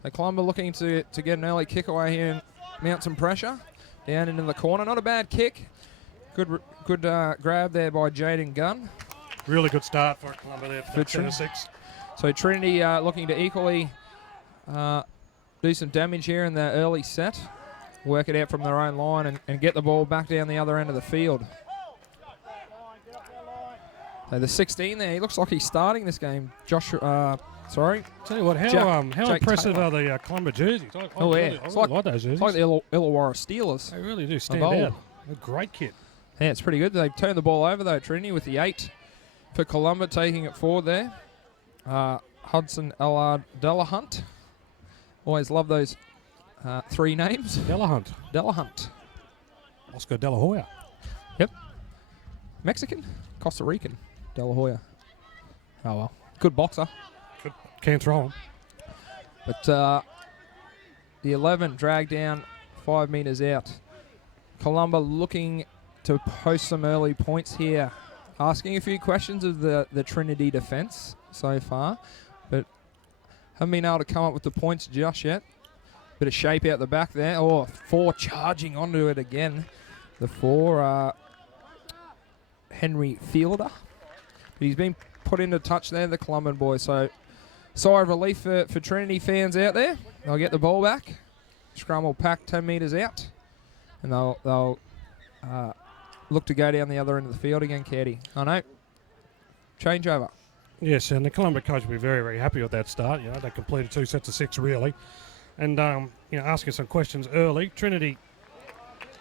So Columba looking to get an early kick away here and mount some pressure. Down into the corner. Not a bad kick. Good grab there by Jaden Gunn. Really good start for Columba there for 10-6. So Trinity looking to equally do some damage here in the early set. Work it out from their own line and get the ball back down the other end of the field. So the 16 there, he looks like he's starting this game. Tell you what, how impressive are the Columba jerseys? I really like those jerseys. It's like the Illawarra Steelers. They really do stand out. A great kit. Yeah, it's pretty good. They've turned the ball over though, Trinity, with the 8 for Columba taking it forward there. Hudson Allard Delahunt. Always love those 3 names. Delahunt. Oscar De La Hoya. Yep. Mexican? Costa Rican. De La Hoya. Oh well. Good boxer. Can't throw him. But the 11 dragged down 5 metres out. Columba looking to post some early points here. Asking a few questions of the Trinity defence so far, but haven't been able to come up with the points just yet. Bit of shape out the back there. Oh, 4 charging onto it again. The 4, Henry Fielder. But he's been put into touch there, the Columban boy. So, sigh of relief for Trinity fans out there. They'll get the ball back. Scrum will pack 10 metres out. And they'll look to go down the other end of the field again, Caddy. I know. Change over. Yes, and the Columba coach will be very, very happy with that start. You know, they completed 2 sets of 6 really. And, asking some questions early. Trinity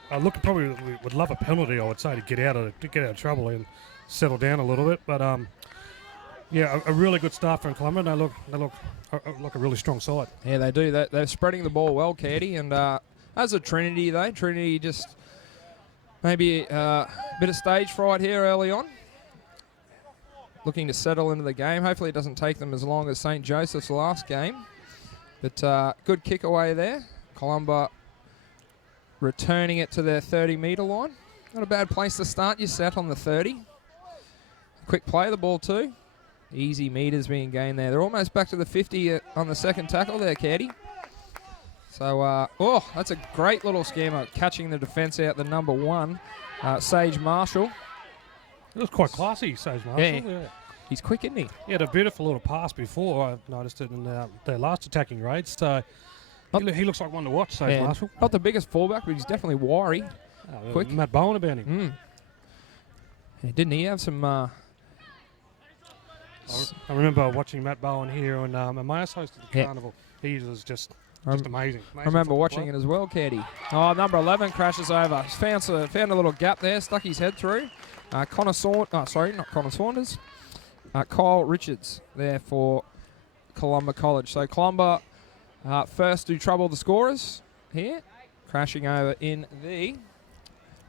probably would love a penalty, I would say, to get out of trouble and settle down a little bit. But, a really good start from Columba. They look like a really strong side. Yeah, they do. They're spreading the ball well, Caddy. And as a Trinity, though, Trinity just maybe a bit of stage fright here early on. Looking to settle into the game. Hopefully it doesn't take them as long as St. Joseph's last game. But good kick away there. Columba returning it to their 30-metre line. Not a bad place to start your set on the 30. Quick play of the ball too. Easy metres being gained there. They're almost back to the 50 on the second tackle there, Caddy. So, that's a great little scammer catching the defence out, the number 1, Sage Marshall. It was quite classy, Sage Marshall. Yeah. He's quick, isn't he? He had a beautiful little pass before. I noticed it in their last attacking raid. So he looks like one to watch, Sage Marshall. Not the biggest fullback, but he's definitely wiry. Quick. Matt Bowen about him. Yeah, didn't he have some... I remember watching Matt Bowen here on Emmaus hosted the Carnival. He was just amazing. I remember watching it as well, Caddy. Oh, number 11 crashes over. Found a little gap there, stuck his head through. Kyle Richards there for Columba College. So Columba first to trouble the scorers here. Crashing over in the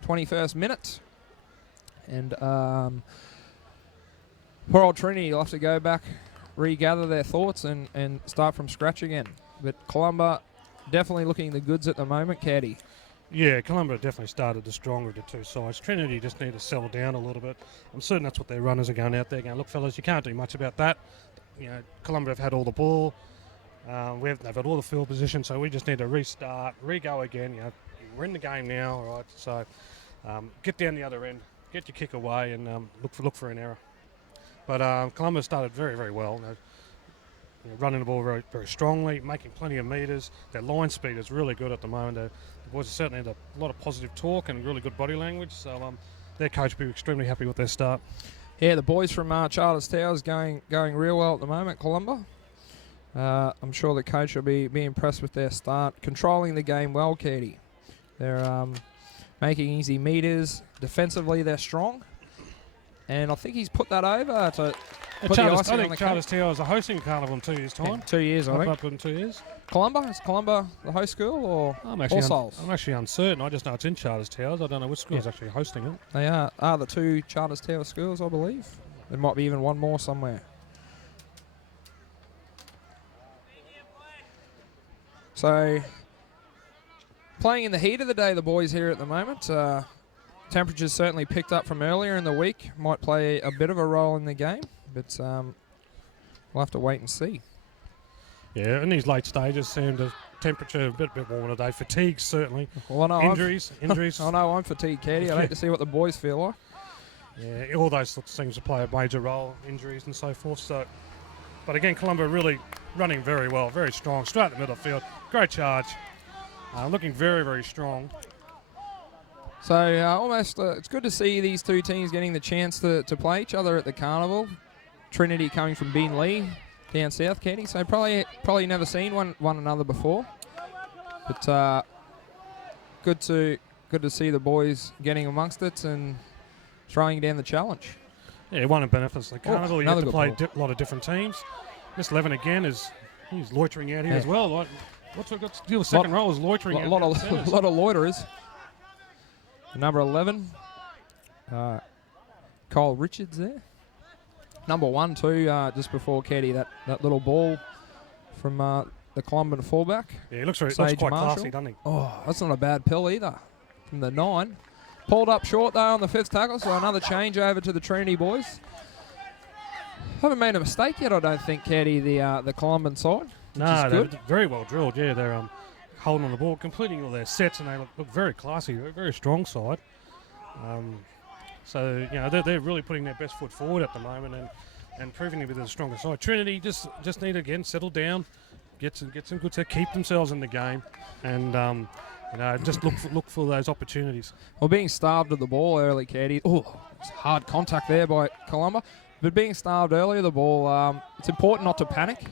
21st minute. And poor old Trinity will have to go back, regather their thoughts and start from scratch again. But Columba definitely looking the goods at the moment, Caddy. Yeah, Columba definitely started the stronger of the 2 sides. Trinity just need to settle down a little bit. I'm certain that's what their runners are going out there going, look, fellas, you can't do much about that. You know, Columba have had all the ball. They've had all the field position, so we just need to restart, re-go again. You know, we're in the game now, all right? So get down the other end, get your kick away, and look for an error. But Columba started very, very well. Running the ball very, very strongly, making plenty of metres. Their line speed is really good at the moment. The boys certainly had a lot of positive talk and really good body language. So their coach will be extremely happy with their start. Yeah, the boys from Charters Towers going real well at the moment, Columba. I'm sure the coach will be impressed with their start. Controlling the game well, Katie. They're making easy meters. Defensively, they're strong. And I think he's put that over to put the icing on the I think cake. Charters Towers are hosting Carnival in 2 years' time. Yeah, 2 years, I think. Up in 2 years. Columba? Is Columba the host school or All Souls? I'm actually uncertain. I just know it's in Charters Towers. I don't know which school is actually hosting it. They are the 2 Charters Towers schools, I believe. There might be even one more somewhere. So, playing in the heat of the day, the boys here at the moment. Temperatures certainly picked up from earlier in the week. Might play a bit of a role in the game, but we'll have to wait and see. Yeah, in these late stages, the temperature a bit warmer today. Fatigue, certainly. Well, I know injuries. I know I'm fatigued, Katie. I'd hate to see what the boys feel like. Yeah, all those sorts of things play a major role, injuries and so forth. So, but again, Columba really running very well, very strong, straight in the middle of the field. Great charge. Looking very, very strong. So almost, it's good to see these 2 teams getting the chance to play each other at the carnival. Trinity coming from Beenleigh down south, Katie. So probably never seen one another before. But good to see the boys getting amongst it and throwing down the challenge. Yeah, one of the benefits of the carnival. You have to play ball. a lot of different teams. Miss Levin again he's loitering out here as well. What's got to do with second row is loitering. A lot of loiterers. Number 11, Kyle Richards there. Number 1 too, just before Katie, that little ball from the Columban fullback. Yeah, he looks quite Marshall. classy, doesn't he? Oh, that's not a bad pill either. From the 9. Pulled up short though on the 5th tackle, so another change over to the Trinity boys. Haven't made a mistake yet, I don't think, Katie, the Columban side. No, they're very well drilled. Yeah, they're holding on the ball, completing all their sets, and they look very classy, very strong side. So they're really putting their best foot forward at the moment and proving to be the stronger side. Trinity just need to again settle down, get some good set, keep themselves in the game, and just look for those opportunities. Well, being starved of the ball early, Katie. Oh, it's hard contact there by Columba. But being starved early of the ball, it's important not to panic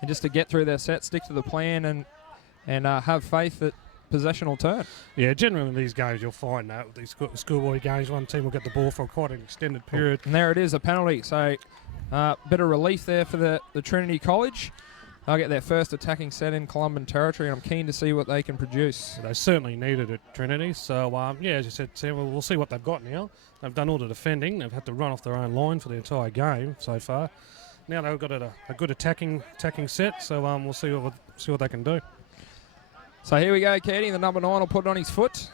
and just to get through their set, stick to the plan, and have faith that possession will turn. Yeah, generally in these games you'll find that with these schoolboy games, one team will get the ball for quite an extended period. And there it is, a penalty. So bit of relief there for the Trinity College. They'll get their first attacking set in Columban territory, and I'm keen to see what they can produce. They certainly needed it, Trinity. So, as you said, Sam, we'll see what they've got now. They've done all the defending. They've had to run off their own line for the entire game so far. Now they've got a good attacking set, so we'll see what they can do. So here we go, Katie. The number 9 will put it on his foot.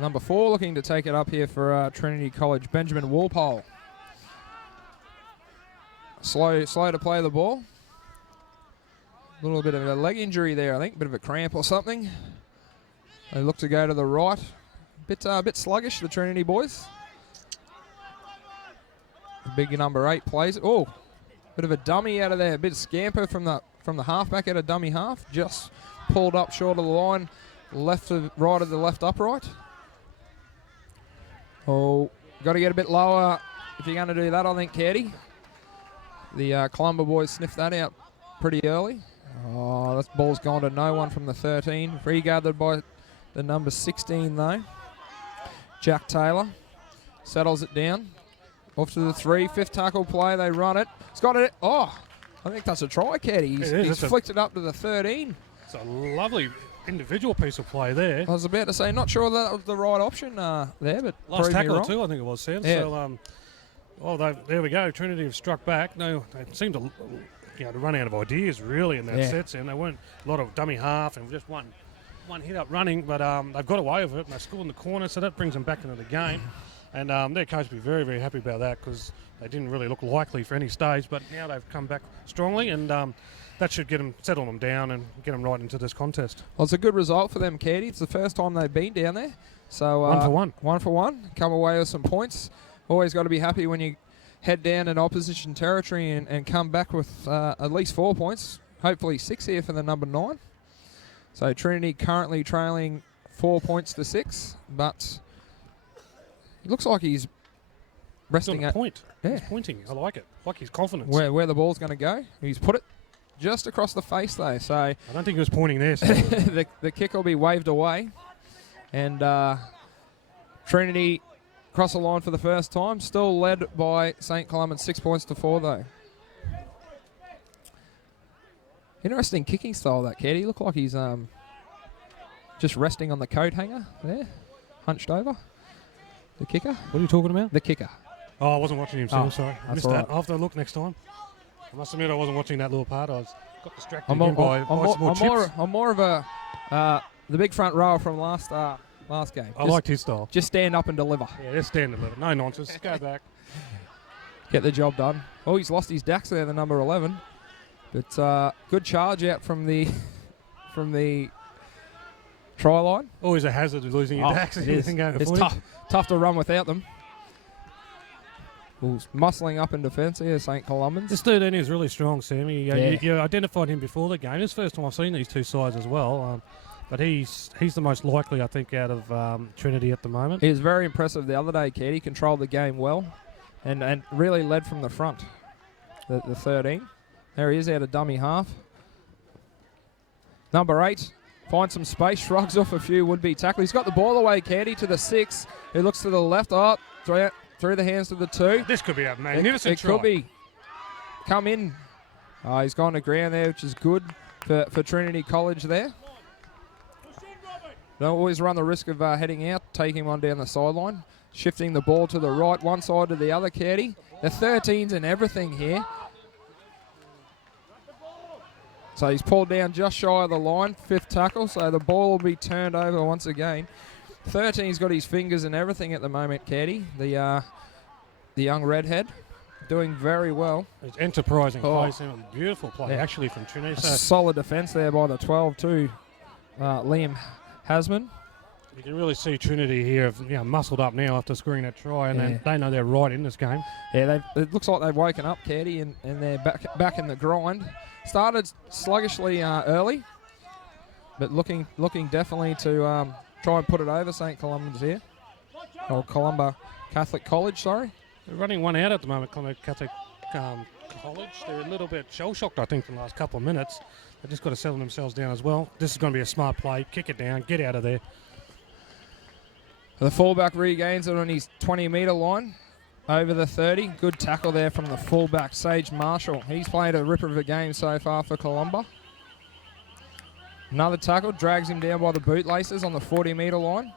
Number 4 looking to take it up here for Trinity College, Benjamin Walpole. Slow to play the ball. A little bit of a leg injury there, I think. Bit of a cramp or something. They look to go to the right. Bit sluggish, the Trinity boys. The big number 8 plays it. Oh, bit of a dummy out of there. A bit of scamper from the halfback out of dummy half. Just pulled up short of the line. Left to right of the left upright. Oh, got to get a bit lower if you're going to do that, I think, Katie. The Columba boys sniffed that out pretty early. Oh, this ball's gone to no one from the 13. Regathered by the number 16, though. Jack Taylor settles it down. Off to the 3. 5th tackle play. They run it. It's got it. Oh, I think that's a try, Katie. He's flicked it up to the 13. It's a lovely individual piece of play there. I was about to say, not sure that was the right option there, but last tackle too, I think it was, Sam. Yeah. So, there we go. Trinity have struck back. No, they seem to run out of ideas really in that set, and they weren't a lot of dummy half and just one hit up running, but they've got away with it and they scored in the corner, so that brings them back into the game. And their coach will be very, very happy about that because they didn't really look likely for any stage, but now they've come back strongly, and that should settle them down and get them right into this contest. Well, it's a good result for them, Katie. It's the first time they've been down there. So 1 for 1. 1 for 1. Come away with some points. Always got to be happy when you head down in opposition territory and come back with at least 4 points. Hopefully 6 here for the number 9. So Trinity currently trailing 4 points to 6, but it looks like he's resting at point. Yeah. He's pointing. I like it. Like his confidence. Where the ball's going to go. He's put it just across the face, though. So I don't think he was pointing there. So. the kick will be waved away, and Trinity cross the line for the first time. Still led by St. Columban 6 points to 4 though. Interesting kicking style that kid. He looked like he's just resting on the coat hanger there, hunched over. The kicker. What are you talking about? The kicker. Oh, I wasn't watching him, so sorry. I missed all that. right. I'll have to look next time. I must admit I wasn't watching that little part. I got distracted again by some more chips. I'm more of a the big front rower from last game. I liked his style. Just stand up and deliver. Yeah, just stand and deliver. No nonsense. Go back. Get the job done. Oh, he's lost his Dax there, the number 11. But good charge out from the try line. Always a hazard of losing your Dax. It's tough to run without them. Bulls muscling up in defence here, St. Columban's. This 13 is really strong, Sammy. You identified him before the game. It's the first time I've seen these two sides as well. But he's the most likely, I think, out of Trinity at the moment. He was very impressive the other day, Ked. He controlled the game well and really led from the front, the 13. There he is out of dummy half. Number 8 finds some space, shrugs off a few would-be tackle. He's got the ball away, Caddy, to the 6. He looks to the left. Oh, through the hands to the 2. This could be a magnificent try. It could be. Come in. He's gone to ground there, which is good for Trinity College there. They'll always run the risk of heading out, taking one down the sideline, shifting the ball to the right, one side to the other, Caddy. The 13's and everything here. So he's pulled down just shy of the line, 5th tackle, so the ball will be turned over once again. 13's got his fingers and everything at the moment, Caddy, the young redhead, doing very well. It's enterprising play, beautiful play actually from Trinity. Solid defence there by the 12 too, Liam Hasman. You can really see Trinity here have muscled up now after scoring that try, and they know they're right in this game. Yeah, it looks like they've woken up, Caddy, and they're back in the grind. Started sluggishly early, but looking definitely to try and put it over St. Columban's here. Or Columba Catholic College, sorry. They're running one out at the moment, Columba Catholic College. They're a little bit shell-shocked, I think, in the last couple of minutes. They've just got to settle themselves down as well. This is going to be a smart play. Kick it down, get out of there. The fullback regains it on his 20-metre line. Over the 30. Good tackle there from the fullback, Sage Marshall. He's played a ripper of a game so far for Columba. Another tackle, drags him down by the bootlaces on the 40-metre line.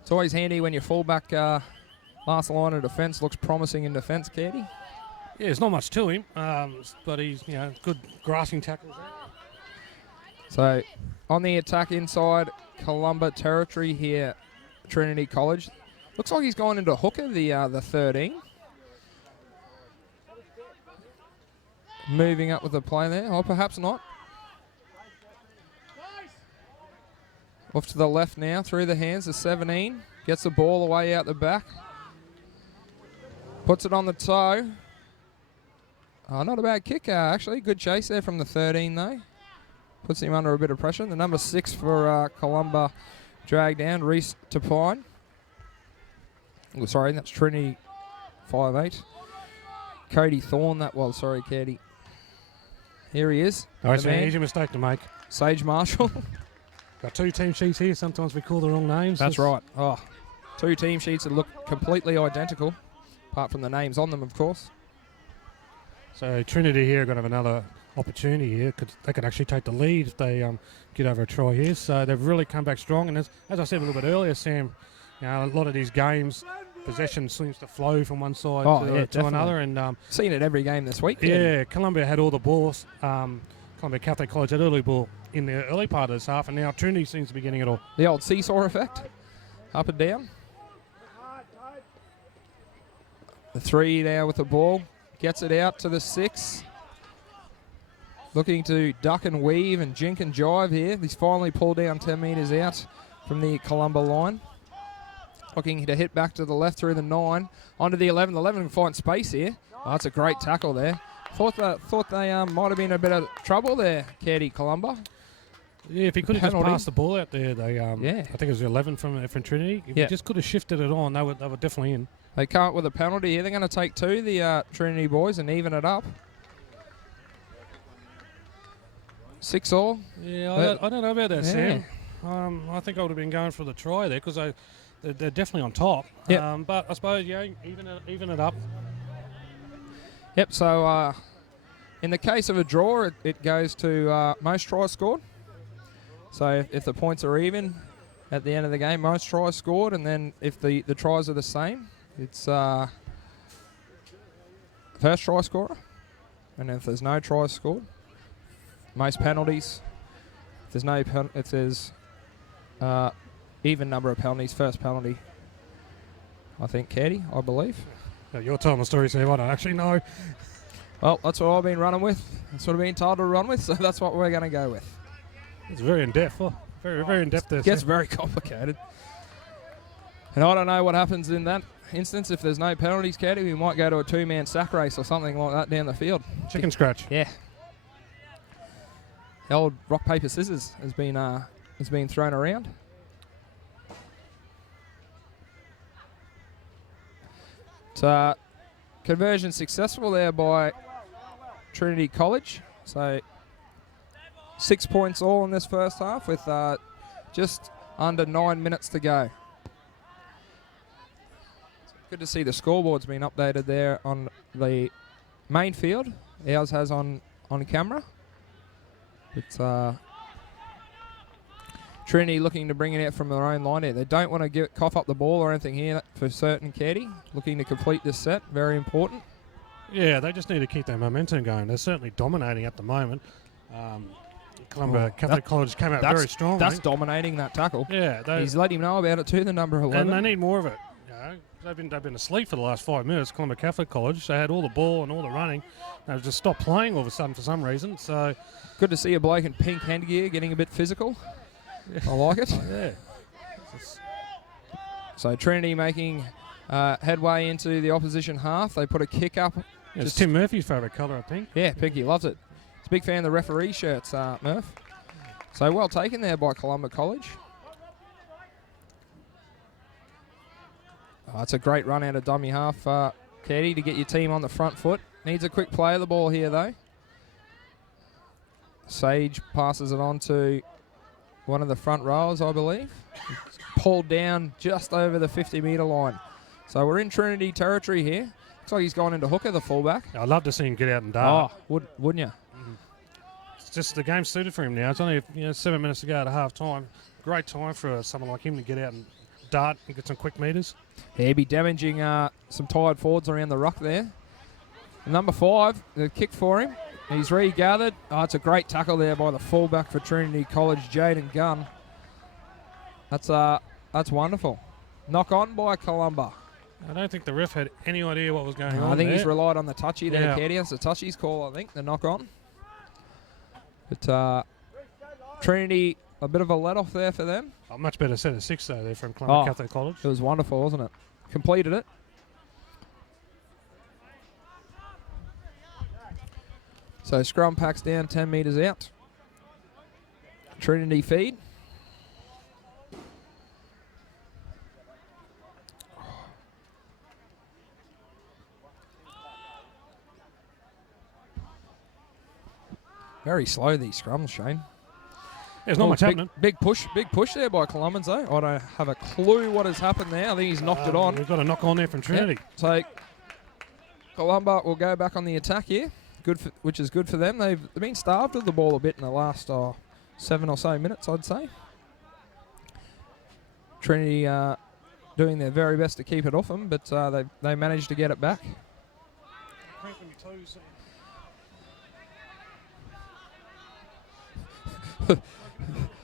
It's always handy when your fullback last line of defence looks promising in defence, Caddy. Yeah, there's not much to him, but he's good grasping tackles there. So on the attack inside Columba territory here, Trinity College. Looks like he's gone into hooker, the 13. Moving up with the play there. Oh, perhaps not. Off to the left now, through the hands, the 17. Gets the ball away out the back. Puts it on the toe. Oh, not a bad kick, actually. Good chase there from the 13, though. Puts him under a bit of pressure. The number 6 for Columba dragged down, Reese Tapine. Oh, sorry, that's Trinity 5'8". Cody Thorne, that was. Sorry, Caddy. Here he is. Oh, it's an easy mistake to make. Sage Marshall. Got 2 team sheets here. Sometimes we call the wrong names. That's right. Oh, 2 team sheets that look completely identical, apart from the names on them, of course. So Trinity here are going to have another opportunity here. They could actually take the lead if they get over a try here. So they've really come back strong. And as I said a little bit earlier, Sam, a lot of these games, possession seems to flow from one side to another. And seen it every game this week. Yeah, Columbia had all the balls. Columbia Catholic College had early ball in the early part of this half, and now Trinity seems to be getting it all. The old seesaw effect, up and down. The 3 now with the ball, gets it out to the 6. Looking to duck and weave and jink and jive here. He's finally pulled down 10 metres out from the Columba line. Looking to hit back to the left through the 9. Onto the 11. The 11 can find space here. Oh, that's a great tackle there. Thought they might have been a bit of trouble there, Caddy Columba. Yeah, if he could have just passed the ball out there, they I think it was 11 from Trinity. If he just could have shifted it on, they were definitely in. They come up with a penalty here. They're going to take 2, the Trinity boys, and even it up. 6 all. Yeah, I don't know about that, Sam. I think I would have been going for the try there because they're definitely on top. Yep. But I suppose, even it up. Yep, so in the case of a draw, it goes to most tries scored. So if the points are even at the end of the game, most tries scored, and then if the tries are the same, it's first try scorer. And if there's no tries scored, most penalties. If there's even number of penalties, first penalty, I think Caddy, I believe. You're telling the story, Steve. I don't actually know. Well, that's what I've been running with. That's what I've been told to run with, so that's what we're going to go with. It's very in-depth. Very, very in-depth there. It gets very complicated. And I don't know what happens in that instance. If there's no penalties, Caddy, we might go to a two-man sack race or something like that down the field. Chicken scratch. Yeah. The old rock, paper, scissors has been thrown around. So, conversion successful there by Trinity College. So 6 points all in this first half with just under 9 minutes to go. Good to see the scoreboard's been updated there on the main field. Ours has on camera. It's Trinity looking to bring it out from their own line here. They don't want to cough up the ball or anything here for certain, Caddy. Looking to complete this set, very important. Yeah, they just need to keep their momentum going. They're certainly dominating at the moment. Columbia Catholic College came out very strongly. That's dominating that tackle. Yeah. He's let him know about it too, the number 11. And they need more of it. They've been asleep for the last 5 minutes, Columbia Catholic College. They had all the ball and all the running. They've just stopped playing all of a sudden for some reason. So good to see a bloke in pink headgear getting a bit physical. I like it. Yeah. So Trinity making headway into the opposition half. They put a kick up. Yeah, it's Tim Murphy's favourite colour, I think. Yeah, Pinky loves it. He's a big fan of the referee shirts, Murph. So well taken there by Columbia College. Oh, it's a great run out of dummy half, Caddy, to get your team on the front foot. Needs a quick play of the ball here, though. Sage passes it on to one of the front rowers, I believe. It's pulled down just over the 50-metre line. So we're in Trinity territory here. Looks like he's gone into hooker, the fullback. I'd love to see him get out and dart. Oh, wouldn't you? It's just the game's suited for him now. It's only 7 minutes to go at half time. Great time for someone like him to get out and dart and get some quick metres. Yeah, he'd be damaging some tired forwards around the ruck there. Number 5, the kick for him. He's regathered. Oh, it's a great tackle there by the fullback for Trinity College, Jaden Gunn. That's wonderful. Knock on by Columba. I don't think the ref had any idea what was going on. I think he's relied on the touchy there, Yeah. Caddy. That's the touchy's call, I think, the knock on. But Trinity, a bit of a let-off there for them. A much better set of 6, though, there from Columbia Catholic College. It was wonderful, wasn't it? Completed it. So scrum packs down 10 metres out. Trinity feed. Very slow, these scrums, Shane. There's not much happening. Big push there by Columbans, though. I don't have a clue what has happened there. I think he's knocked it on. We've got a knock on there from Trinity. Yep. So Columba will go back on the attack here, which is good for them. They've been starved of the ball a bit in the last 7 or so minutes, I'd say. Trinity doing their very best to keep it off them, but they managed to get it back.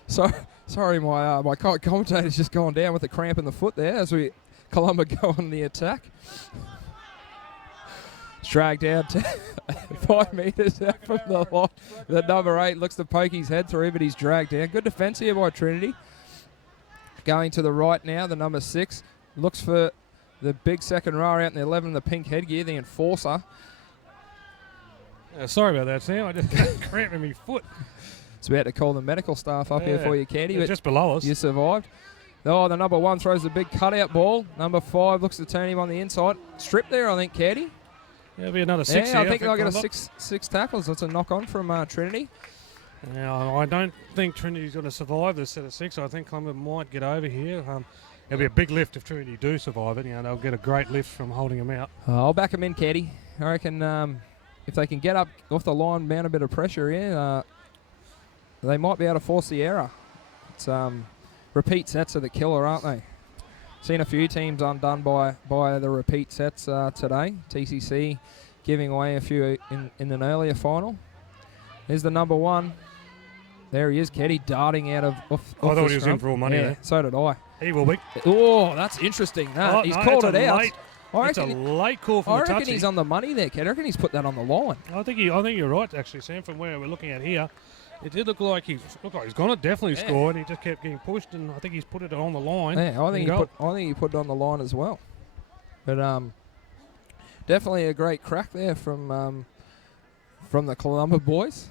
Sorry, my commentator's just gone down with a cramp in the foot there as Columba go on the attack. It's dragged out to 5 metres out from the line. The number 8 looks to poke his head through, but he's dragged down. Good defence here by Trinity. Going to the right now, the number 6 looks for the big second rower out in the 11, the pink headgear, the enforcer. Sorry about that, Sam. I just got a cramp in my foot. It's about to call the medical staff up here for you, Caddy. They're just below us. You survived. Oh, the number 1 throws the big cutout ball. Number 5 looks to turn him on the inside. Strip there, I think, Caddy. Yeah, it'll be another 6 Yeah, here. I think they'll get a six tackles. That's a knock on from Trinity. Now, I don't think Trinity's going to survive this set of 6. I think Columbia might get over here. It'll be a big lift if Trinity do survive it. They'll get a great lift from holding them out. I'll back them in, Caddy. I reckon if they can get up off the line, mount a bit of pressure here, they might be able to force the error. It's repeat sets are the killer, aren't they? Seen a few teams undone by the repeat sets today. TCC giving away a few in an earlier final. Here's the number 1. There he is, Keddy, darting out of off I thought the he was scrum. in for all money there. So did I. He will be. Oh, that's interesting. He's called it out. It's a late call from the touchy. I reckon he's on the money there, Keddy. I reckon he's put that on the line. I think you're right, actually, Sam, from where we're looking at here. It did look like he's going to definitely score, and he just kept getting pushed, and I think he's put it on the line. Yeah, I think he put it on the line as well. But definitely a great crack there from the Columba boys.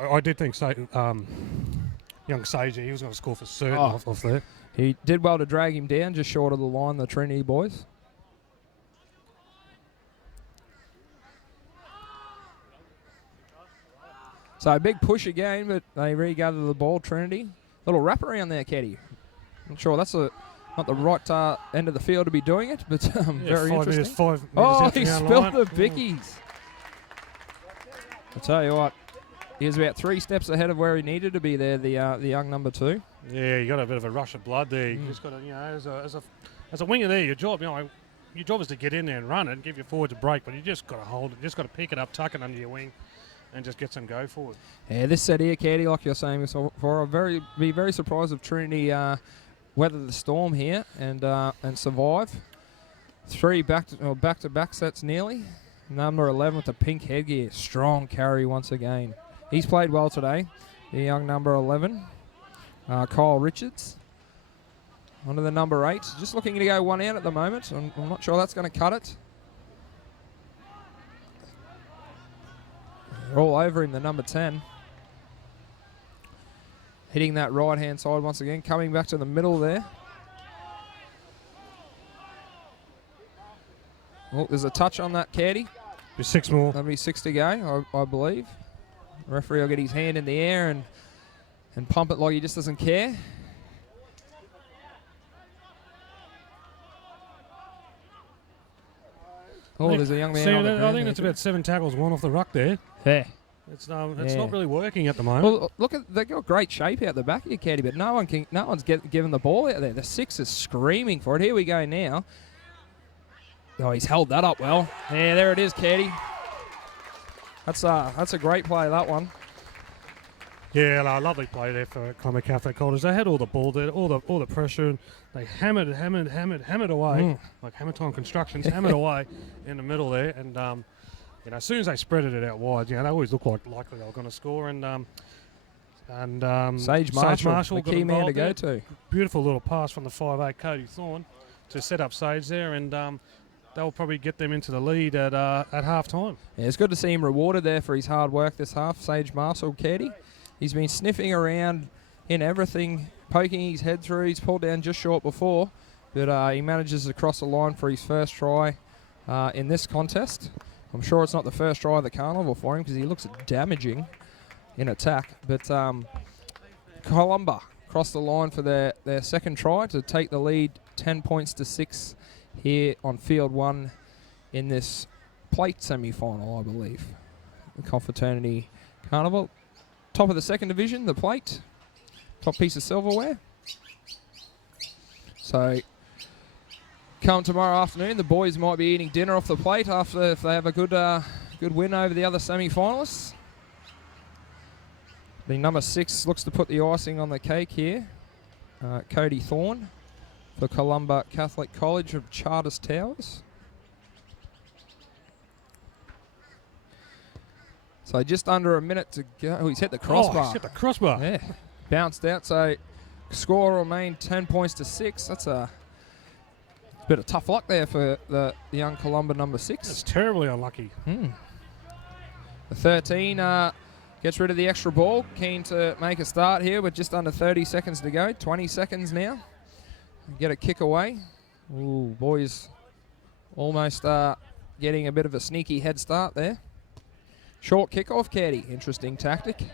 I did think young Sage, he was going to score for certain off there. He did well to drag him down just short of the line, the Trinity boys. So a big push again, but they regather the ball, Trinity. Little wrap around there, Keddy. I'm sure that's not the right end of the field to be doing it, but very interesting. 5 metres oh, he spilled the bickies. I'll tell you what, he was about 3 steps ahead of where he needed to be there, the young number 2. Yeah, you got a bit of a rush of blood there. You just got to, as a winger there, your job is to get in there and run it and give your forwards a break, but you just got to hold it. You just got to pick it up, tuck it under your wing, and just get some go forward. Yeah, this set here, Caddy, like you're saying before, I'll be very surprised if Trinity weather the storm here and survive. 3 back-to-back sets nearly. Number 11 with the pink headgear, strong carry once again. He's played well today. The young number 11, Kyle Richards. Onto the number 8, just looking to go 1 out at the moment. I'm not sure that's going to cut it. They're all over him, the number 10. Hitting that right-hand side once again, coming back to the middle there. Oh, there's a touch on that, Caddy. There's 6 more. That'll be 6 to go, I believe. The referee will get his hand in the air and pump it like he just doesn't care. Oh, there's a young man on the ground. I think that's about 7 tackles, 1 off the ruck there. Yeah. It's not really working at the moment. Well, look they've got great shape out the back of your, Caddy, but no one's giving the ball out there. The 6 is screaming for it. Here we go now. Oh, he's held that up well. Yeah, there it is, Caddy. That's a great play, that one. Yeah, lovely play there for Columbia Catholic Holders. They had all the ball there, all the pressure, and they hammered away, like Hammer Time Constructions, hammered away in the middle there. And as soon as they spreaded it out wide, they always looked likely they were going to score. And Sage Marshall, the key man to go to. Beautiful little pass from the 5'8" Cody Thorne to set up Sage there, and they'll probably get them into the lead at half time. Yeah, it's good to see him rewarded there for his hard work this half. Sage Marshall, Caddy. He's been sniffing around in everything, poking his head through. He's pulled down just short before, but he manages to cross the line for his first try in this contest. I'm sure it's not the first try of the carnival for him because he looks damaging in attack. But Columba crossed the line for their second try to take the lead 10 points to 6 here on field 1 in this plate semi-final, I believe. The Confraternity Carnival. Top of the second division, the plate. Top piece of silverware. So come tomorrow afternoon, the boys might be eating dinner off the plate after if they have a good win over the other semi-finalists. The number 6 looks to put the icing on the cake here. Cody Thorne for Columba Catholic College of Charters Towers. So just under a minute to go. Oh, he's hit the crossbar. He's hit the crossbar. Yeah. Bounced out. So score remained 10 points to 6. That's a bit of tough luck there for the young Columba number 6. That's terribly unlucky. The 13 gets rid of the extra ball. Keen to make a start here with just under 30 seconds to go. 20 seconds now. Get a kick away. Ooh, boys almost getting a bit of a sneaky head start there. Short kickoff, Caddy. Interesting tactic.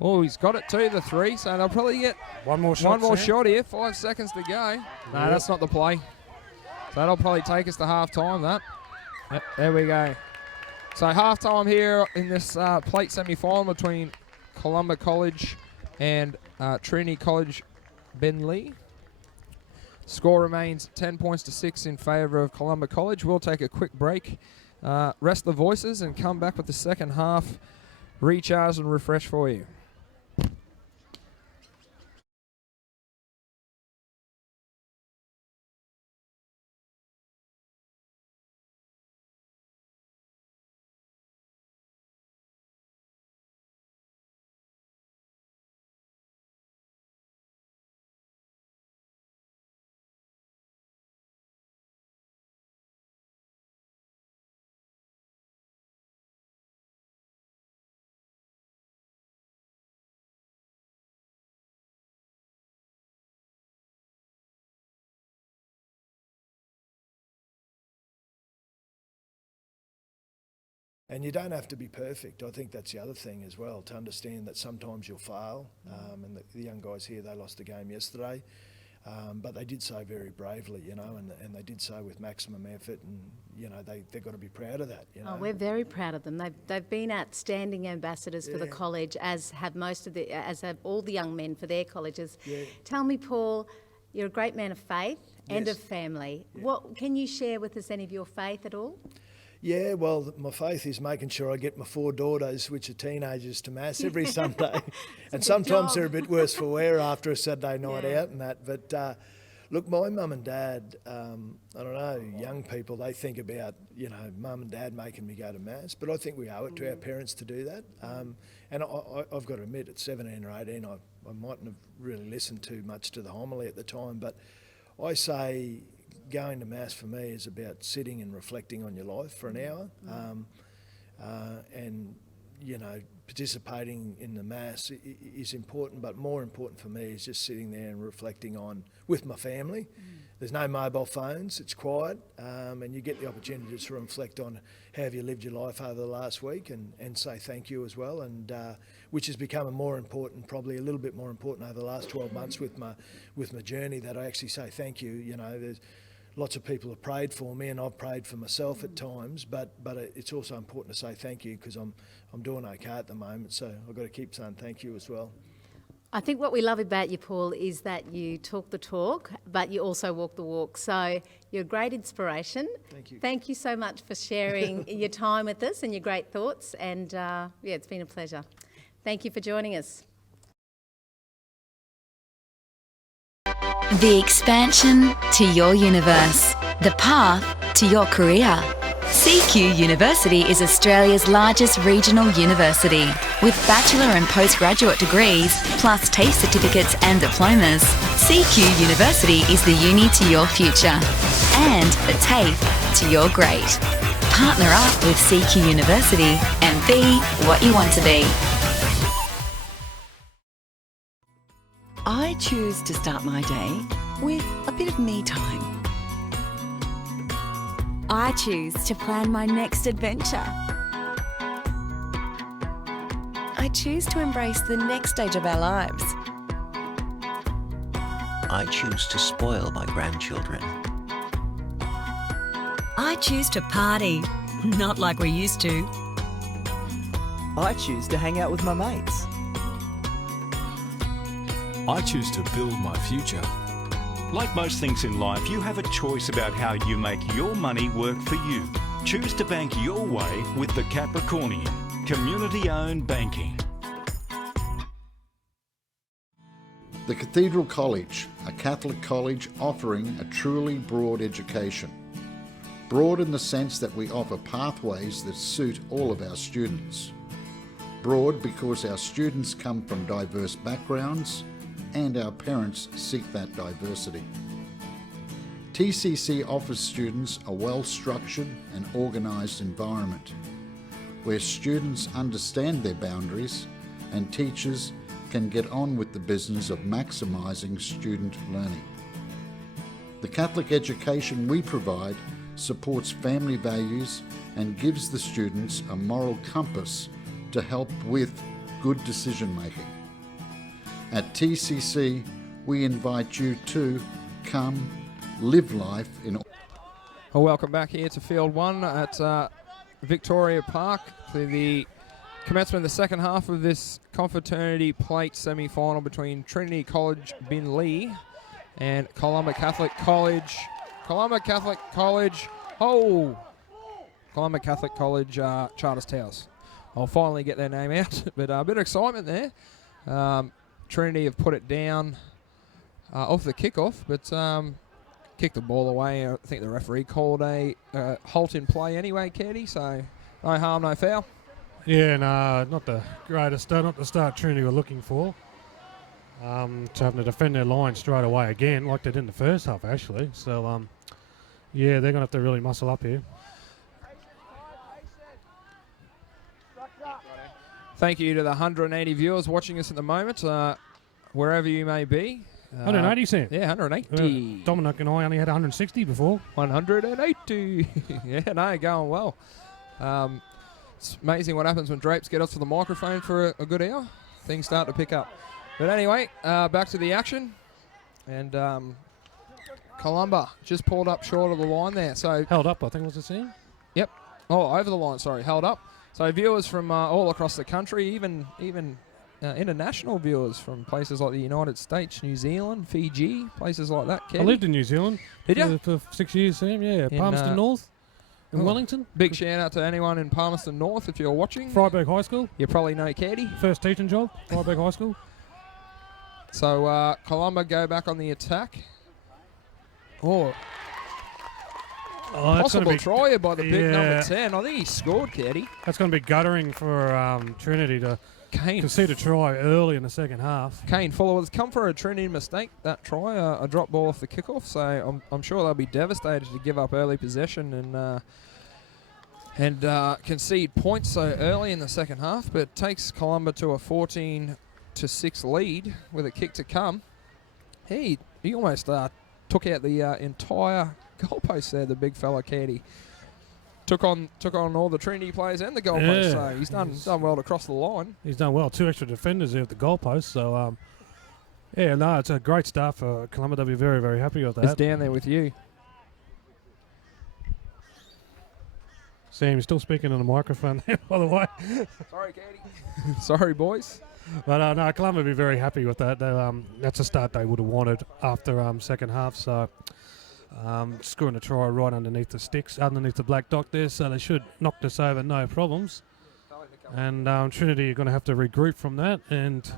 Oh, he's got it too, the 3, so they'll probably get one more shot here. 5 seconds to go. No, that's not the play. So that'll probably take us to half-time, that. Yep, there we go. So half-time here in this plate semi-final between Columba College and Trinity College Bentley. Score remains 10 points to 6 in favour of Columba College. We'll take a quick break, rest the voices, and come back with the second half, recharge and refresh for you. And you don't have to be perfect. I think that's the other thing as well, to understand that sometimes you'll fail. And the young guys here, they lost the game yesterday. But they did so very bravely, you know, and they did so with maximum effort, and, you know, they've got to be proud of that, you know. Oh, we're very proud of them. They've been outstanding ambassadors for the college, as have all the young men for their colleges. Yeah. Tell me, Paul, you're a great man of faith and of family. Yeah. What can you share with us any of your faith at all? Yeah, well, my faith is making sure I get my 4 daughters, which are teenagers, to Mass every Sunday. And sometimes they're a bit worse for wear after a Saturday night out and that. But look, my mum and dad, I don't know, young people, they think about, you know, mum and dad making me go to Mass. But I think we owe it to our parents to do that. And I've got to admit, at 17 or 18, I mightn't have really listened too much to the homily at the time. But I say, going to Mass for me is about sitting and reflecting on your life for an hour, and, you know, participating in the Mass is important, but more important for me is just sitting there and reflecting with my family. There's no mobile phones, it's quiet, and you get the opportunity to reflect on how have you lived your life over the last week, and say thank you as well, and which has become probably a little bit more important over the last 12 months with my journey, that I actually say thank you. You know, there's lots of people have prayed for me, and I've prayed for myself at times, but it's also important to say thank you, because I'm doing okay at the moment, so I've got to keep saying thank you as well. I think what we love about you, Paul, is that you talk the talk, but you also walk the walk. So you're a great inspiration. Thank you. Thank you so much for sharing your time with us and your great thoughts, and yeah, it's been a pleasure. Thank you for joining us. The expansion to your universe. The path to your career. CQ University is Australia's largest regional university. With bachelor and postgraduate degrees, plus TAFE certificates and diplomas, CQ University is the uni to your future and the TAFE to your great. Partner up with CQ University and be what you want to be. I choose to start my day with a bit of me time. I choose to plan my next adventure. I choose to embrace the next stage of our lives. I choose to spoil my grandchildren. I choose to party, not like we used to. I choose to hang out with my mates. I choose to build my future. Like most things in life, you have a choice about how you make your money work for you. Choose to bank your way with the Capricornian, community-owned banking. The Cathedral College, a Catholic college offering a truly broad education. Broad in the sense that we offer pathways that suit all of our students. Broad because our students come from diverse backgrounds and our parents seek that diversity. TCC offers students a well-structured and organised environment where students understand their boundaries and teachers can get on with the business of maximising student learning. The Catholic education we provide supports family values and gives the students a moral compass to help with good decision making. At TCC, we invite you to come live life in. Well, welcome back here to Field 1 at Victoria Park for the commencement of the second half of this Confraternity Plate semi-final between Trinity College Binley and Columba Catholic College. Columba Catholic College, Columba Catholic College Charters Towers. I'll finally get their name out, but a bit of excitement there. Trinity have put it down off the kickoff, but kicked the ball away. I think the referee called a halt in play anyway, Caddy, so no harm, no foul. Yeah, no, not the greatest start, not the start Trinity were looking for. To having to defend their line straight away again, like they did in the first half, actually. So, yeah, they're going to have to really muscle up here. Thank you to the 180 viewers watching us at the moment, wherever you may be. 180, Sam? Yeah, 180. Dominic and I only had 160 before. 180. Yeah, no, going well. It's amazing what happens when drapes get up to the microphone for a good hour. Things start to pick up. But anyway, back to the action. And Columba just pulled up short of the line there. So held up, I think was the scene. Yep. Oh, over the line, sorry, held up. So viewers from all across the country, even international viewers from places like the United States, New Zealand, Fiji, places like that. I lived in New Zealand. Did you? For 6 years, Sam, yeah. Palmerston North in Wellington. Big shout out to anyone in Palmerston North if you're watching. Freiburg High School. You probably know Caddy. First teaching job, Freiburg High School. So Columba go back on the attack. Possible try by the big number 10. I think he scored, Caddy. That's going to be guttering for Trinity to concede a try early in the second half. Kane Fuller has come for a Trinity mistake, that try, a drop ball off the kickoff. So I'm sure they'll be devastated to give up early possession and concede points so early in the second half. But it takes Columba to a 14-6 lead with a kick to come. He almost took out the entire goalpost there, the big fella Caddy. Took on all the Trinity players and the goalpost, so he's done well to cross the line. He's done well. 2 extra defenders there at the goalpost, so yeah, no, it's a great start for Columba. They'll be very, very happy with that. It's down there with you. Sam, you're still speaking on the microphone there, by the way. Sorry, Caddy. Sorry, boys. But no, Columba will be very happy with that. That's a start they would have wanted after second half, so scoring a try right underneath the sticks, underneath the black dot there, so they should knock this over no problems. And Trinity are going to have to regroup from that and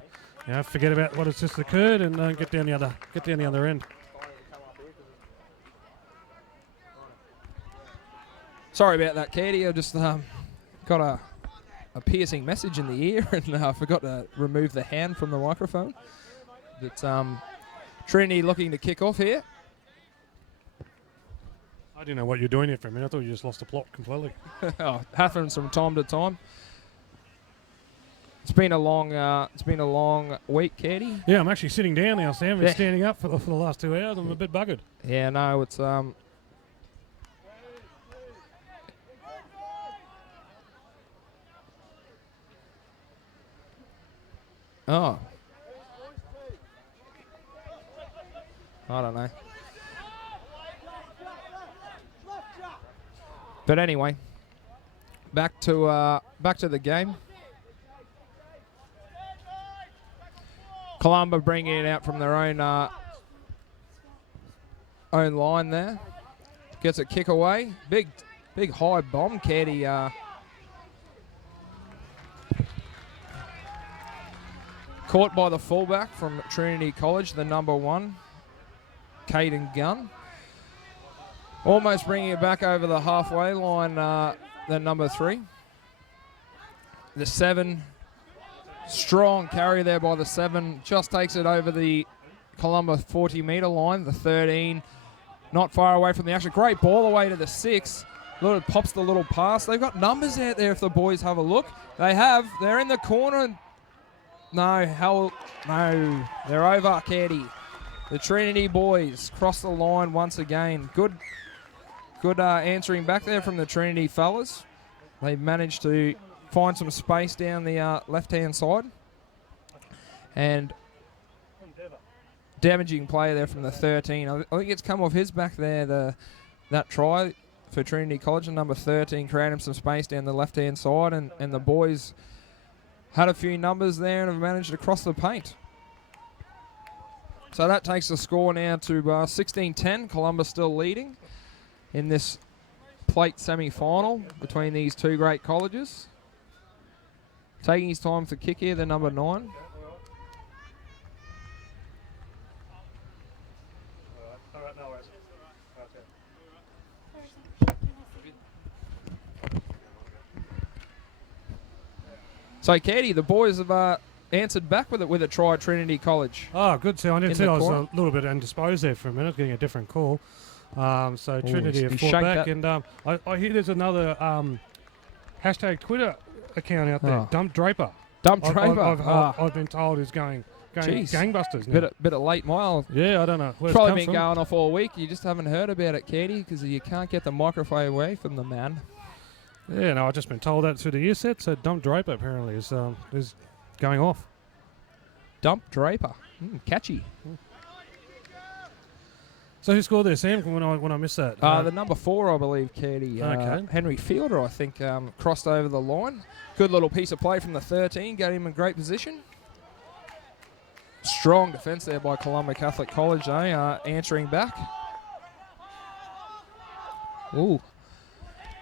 forget about what has just occurred and get down the other end. Sorry about that, Caddy. I just got a piercing message in the ear and I forgot to remove the hand from the microphone. But Trinity looking to kick off here. I didn't know what you're doing here for a minute. I thought you just lost the plot completely. Happens from time to time. It's been a long week, Caddy. Yeah, I'm actually sitting down now, Sam. I've been standing up for the last 2 hours. I'm a bit buggered. Yeah, no, it's Oh. I don't know. But anyway, back to the game. Columba bringing it out from their own line there. Gets a kick away. Big high bomb, Caddy. Caught by the fullback from Trinity College, the number 1, Caden Gunn. Almost bringing it back over the halfway line, the number 3. The 7, strong carry there by the 7, just takes it over the Columba 40-metre line. The 13, not far away from the action. Great ball away to the 6. Pops the little pass. They've got numbers out there if the boys have a look. They have. They're in the corner. No, they're over, Caddy. The Trinity boys cross the line once again. Good answering back there from the Trinity fellas. They've managed to find some space down the left-hand side. And damaging play there from the 13. I think it's come off his back there, that try for Trinity College, and number 13 creating some space down the left-hand side, and the boys had a few numbers there and have managed to cross the paint. So that takes the score now to 16-10. Columbus still leading in this plate semi-final between these two great colleges. Taking his time to kick here, the number 9. So, Katie, the boys have answered back with a try at Trinity College. Oh, good. See, I didn't see. I was corner. a little bit indisposed there for a minute, getting a different call. So Trinity have fought back, and I hear there's another hashtag Twitter account out there, Dump Draper. Dump Draper. I've been told is going gangbusters now. Bit of late mile. Yeah, I don't know. Where's Probably it been come from? going off all week. You just haven't heard about it, Katie, because you can't get the microphone away from the man. Yeah, no, I've just been told that through the earset. So Dump Draper apparently is going off. Dump Draper, catchy. So who scored there, Sam? When I missed that, The number 4, I believe, Katie. Okay. Henry Fielder, I think, crossed over the line. Good little piece of play from the 13, got him in great position. Strong defence there by Columba Catholic College, answering back. Ooh.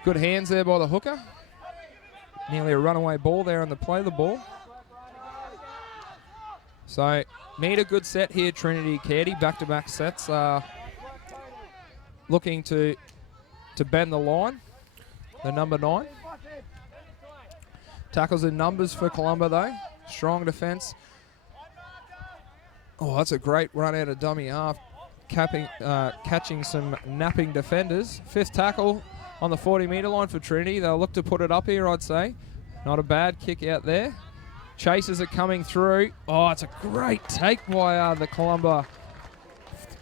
Good hands there by the hooker. Nearly a runaway ball there on the play the ball. So, need a good set here, Trinity Katie. Back-to-back sets. Looking to bend the line. The number 9. Tackles in numbers for Columba, though. Strong defence. Oh, that's a great run out of dummy half. Catching some napping defenders. 5th tackle on the 40-metre line for Trinity. They'll look to put it up here, I'd say. Not a bad kick out there. Chasers are coming through. Oh, it's a great take by the Columba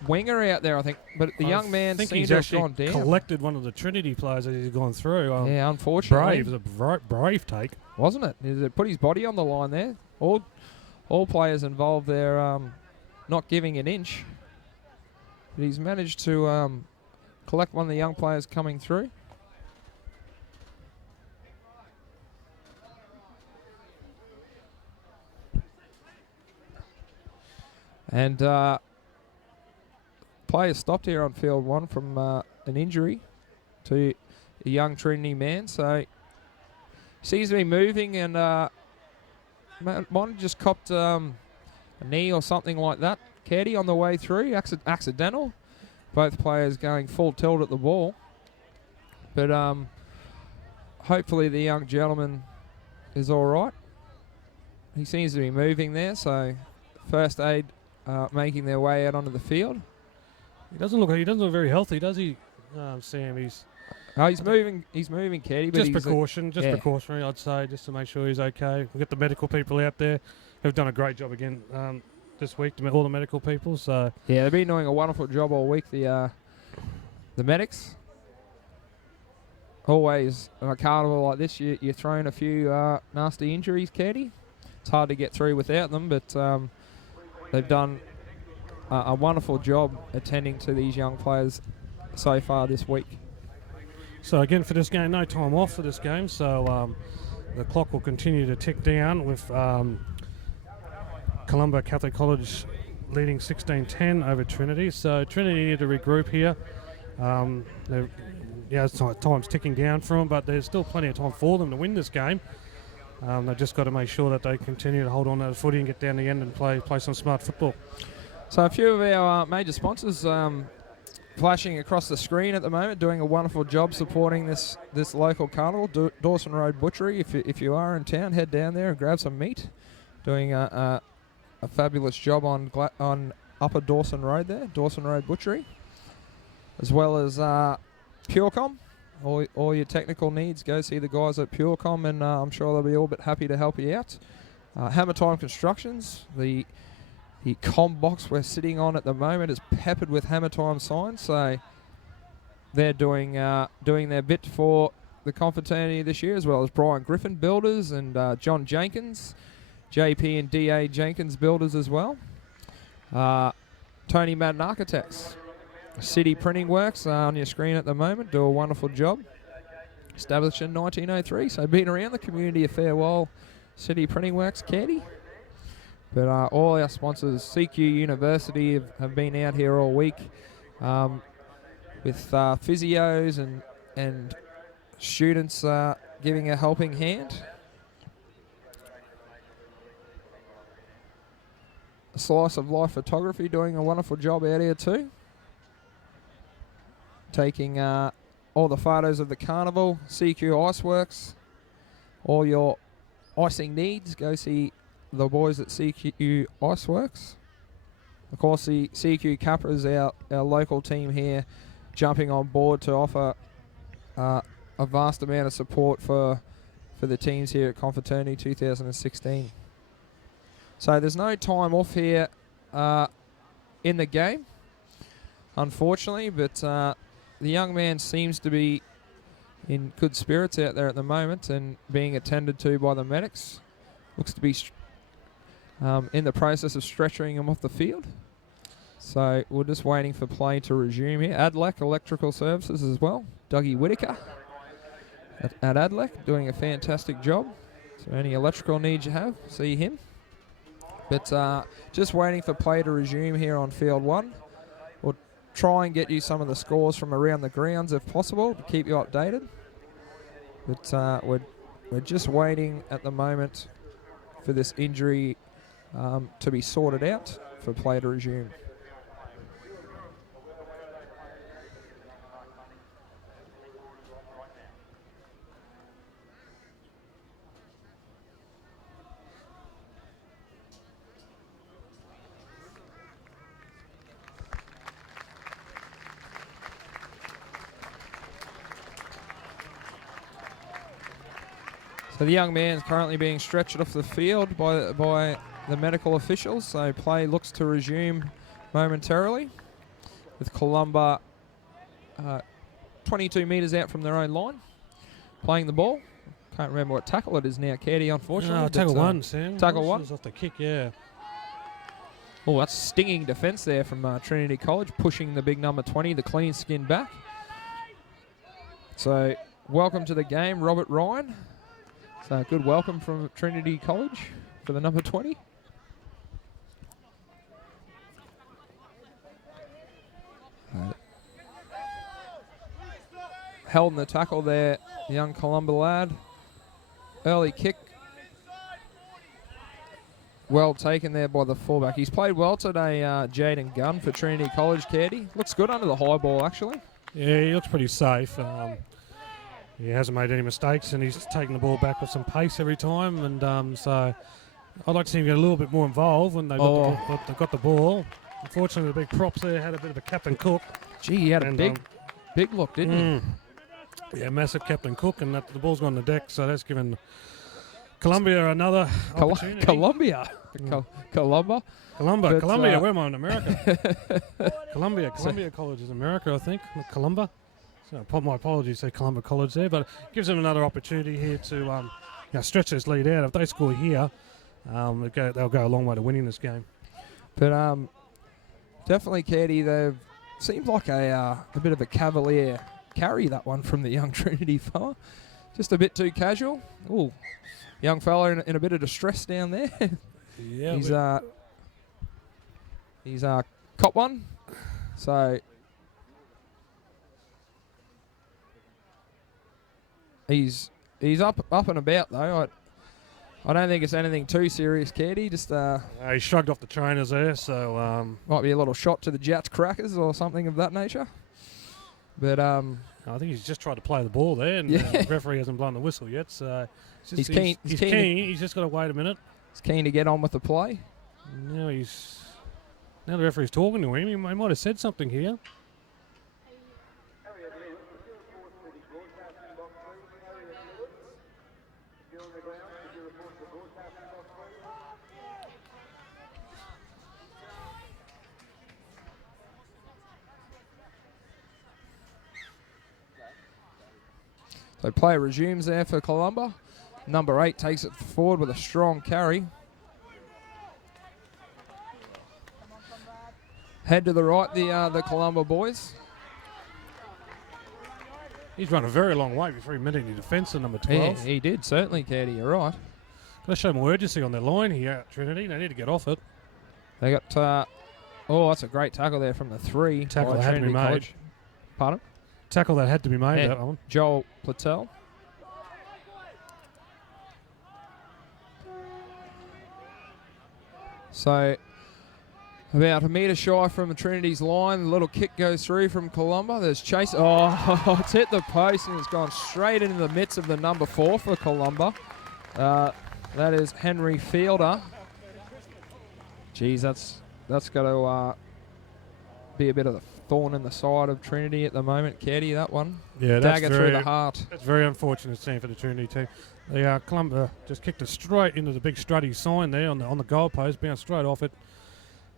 winger out there, I think. But the young man seems to have gone down. Collected one of the Trinity players that he's gone through. Yeah, unfortunately. It was a brave take. Wasn't it? He put his body on the line there. All players involved there not giving an inch. But he's managed to collect one of the young players coming through. And player stopped here on field 1 from an injury to a young Trinity man. So seems to be moving, and might have just copped a knee or something like that. Caddy on the way through, accidental. Both players going full tilt at the ball. But hopefully the young gentleman is all right. He seems to be moving there, so first aid making their way out onto the field. He doesn't look very healthy, does he, Sam? He's moving. He's moving, Katie. But precautionary, I'd say, just to make sure he's okay. We've got the medical people out there who've done a great job again this week. All the medical people. So yeah, they've been doing a wonderful job all week. The medics. Always a carnival like this, you're throwing a few nasty injuries, Katie. It's hard to get through without them, but they've done a wonderful job attending to these young players so far this week. So again, for this game, no time off for this game, so the clock will continue to tick down with Columba Catholic College leading 16-10 over Trinity. So Trinity need to regroup here. Time's ticking down for them, but there's still plenty of time for them to win this game. They've just got to make sure that they continue to hold on to the footy and get down the end and play some smart football. So a few of our major sponsors flashing across the screen at the moment, doing a wonderful job supporting this local carnival. Dawson Road Butchery, if you are in town, head down there and grab some meat. Doing a fabulous job on Upper Dawson Road there, Dawson Road Butchery. As well as Purecom. All your technical needs, go see the guys at Purecom, and I'm sure they'll be all but happy to help you out. Hammer Time Constructions, the com box we're sitting on at the moment is peppered with Hammer Time signs, so they're doing their bit for the Confraternity this year, as well as Brian Griffin Builders and John Jenkins, JP and DA Jenkins Builders as well. Tony Madden Architects, City Printing Works on your screen at the moment, do a wonderful job. Established in 1903, so been around the community a fair while. City Printing Works, Caddy. But all our sponsors, CQ University, have been out here all week with physios and students giving a helping hand. A Slice of Life Photography doing a wonderful job out here too. Taking all the photos of the carnival. CQ Iceworks, all your icing needs, go see the boys at CQ Iceworks. Of course, the CQ Capras, our local team here, jumping on board to offer a vast amount of support for the teams here at Confraternity 2016. So there's no time off here in the game, unfortunately, but the young man seems to be in good spirits out there at the moment and being attended to by the medics. Looks to be in the process of stretching him off the field. So we're just waiting for play to resume here. Adlec Electrical Services as well. Dougie Whitaker at Adlec doing a fantastic job. So any electrical needs you have, see him. But just waiting for play to resume here on field 1. We'll try and get you some of the scores from around the grounds if possible to keep you updated. But we're just waiting at the moment for this injury to be sorted out for play to resume. So the young man is currently being stretched off the field by the medical officials. So play looks to resume momentarily with Columba 22 metres out from their own line, playing the ball. Can't remember what tackle it is now, Caddy, unfortunately. No, tackle one, Sam. Tackle one. Off the kick, yeah. Oh, that's stinging defence there from Trinity College, pushing the big number 20, the clean skin back. So welcome to the game, Robert Ryan. So good welcome from Trinity College for the number 20. Held in the tackle there, the young Columba lad. Early kick. Well taken there by the fullback. He's played well today, Jaden Gunn for Trinity College, Caddy. Looks good under the high ball, actually. Yeah, he looks pretty safe. He hasn't made any mistakes, and he's taken the ball back with some pace every time. And so I'd like to see him get a little bit more involved when they got the ball. Unfortunately, the big props there had a bit of a Captain Cook. Gee, he had a big look, didn't he? Yeah, massive Captain Cook, and the ball's gone on the deck, so that's given Columbia another opportunity. Columbia. Columba. Columbia, where am I in America? Columbia College is America, I think. Not Columba. So my apologies, say Columba College there, but it gives them another opportunity here to stretch this lead out. If they score here, they'll go a long way to winning this game. But definitely, Caddy, they've seemed like a bit of a cavalier carry, that one from the young Trinity fella. Just a bit too casual. Ooh, young fella in a bit of distress down there. Yeah, he's caught one. So he's up and about though. I don't think it's anything too serious, Caddy. Just he shrugged off the trainers there, so might be a little shot to the Jats crackers or something of that nature. But I think he's just tried to play the ball there, and the referee hasn't blown the whistle yet. So he's keen. He's just got to wait a minute. He's keen to get on with the play. Now the referee's talking to him. He might have said something here. So play resumes there for Columba. Number 8 takes it forward with a strong carry. Head to the right, the Columba boys. He's run a very long way before he met any defence in number 12. Yeah, he did, certainly, Caddy, you're right. Got to show more urgency on their line here at Trinity. They need to get off it. They got, that's a great tackle there from the 3. Tackle that had to be made. College. Pardon? Tackle that had to be made, that one. Joel Platel. So, about a metre shy from Trinity's line. The little kick goes through from Columba. There's Chase. Oh, it's hit the post and it's gone straight into the midst of the number 4 for Columba. That is Henry Fielder. Geez, that's got to be a bit of a thorn in the side of Trinity at the moment, Caddy, that one. Yeah, dagger through the heart. That's very unfortunate scene for the Trinity team. The Columba just kicked it straight into the big strutty sign there on the goalpost, bounced straight off it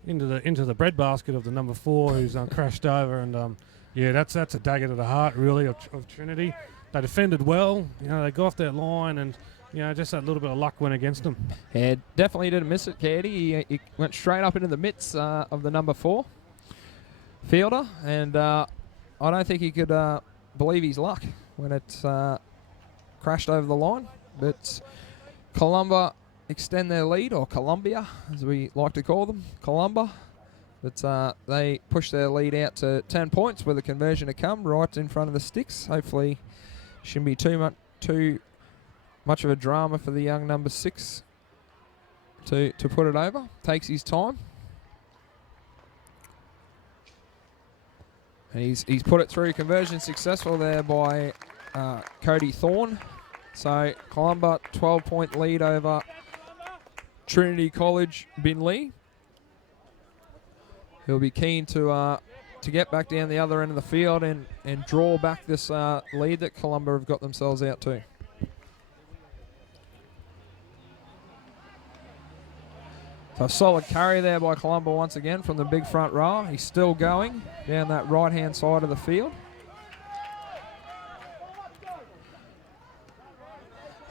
into the breadbasket of the number 4, who's crashed over. And that's a dagger to the heart, really, of Trinity. They defended well. They got off that line, and just that little bit of luck went against them. Yeah, definitely didn't miss it, Caddy. He went straight up into the midst of the number 4 Fielder, and I don't think he could believe his luck when it crashed over the line. But Columba extend their lead, or Columbia, as we like to call them, Columba. But they push their lead out to 10 points with a conversion to come right in front of the sticks. Hopefully, shouldn't be too much of a drama for the young number 6 to put it over. Takes his time. And he's put it through. Conversion successful there by Cody Thorne. So Columba 12-point lead over Trinity College Binley. He'll be keen to get back down the other end of the field and draw back this lead that Columba have got themselves out to. So a solid carry there by Columba once again from the big front row. He's still going down that right-hand side of the field.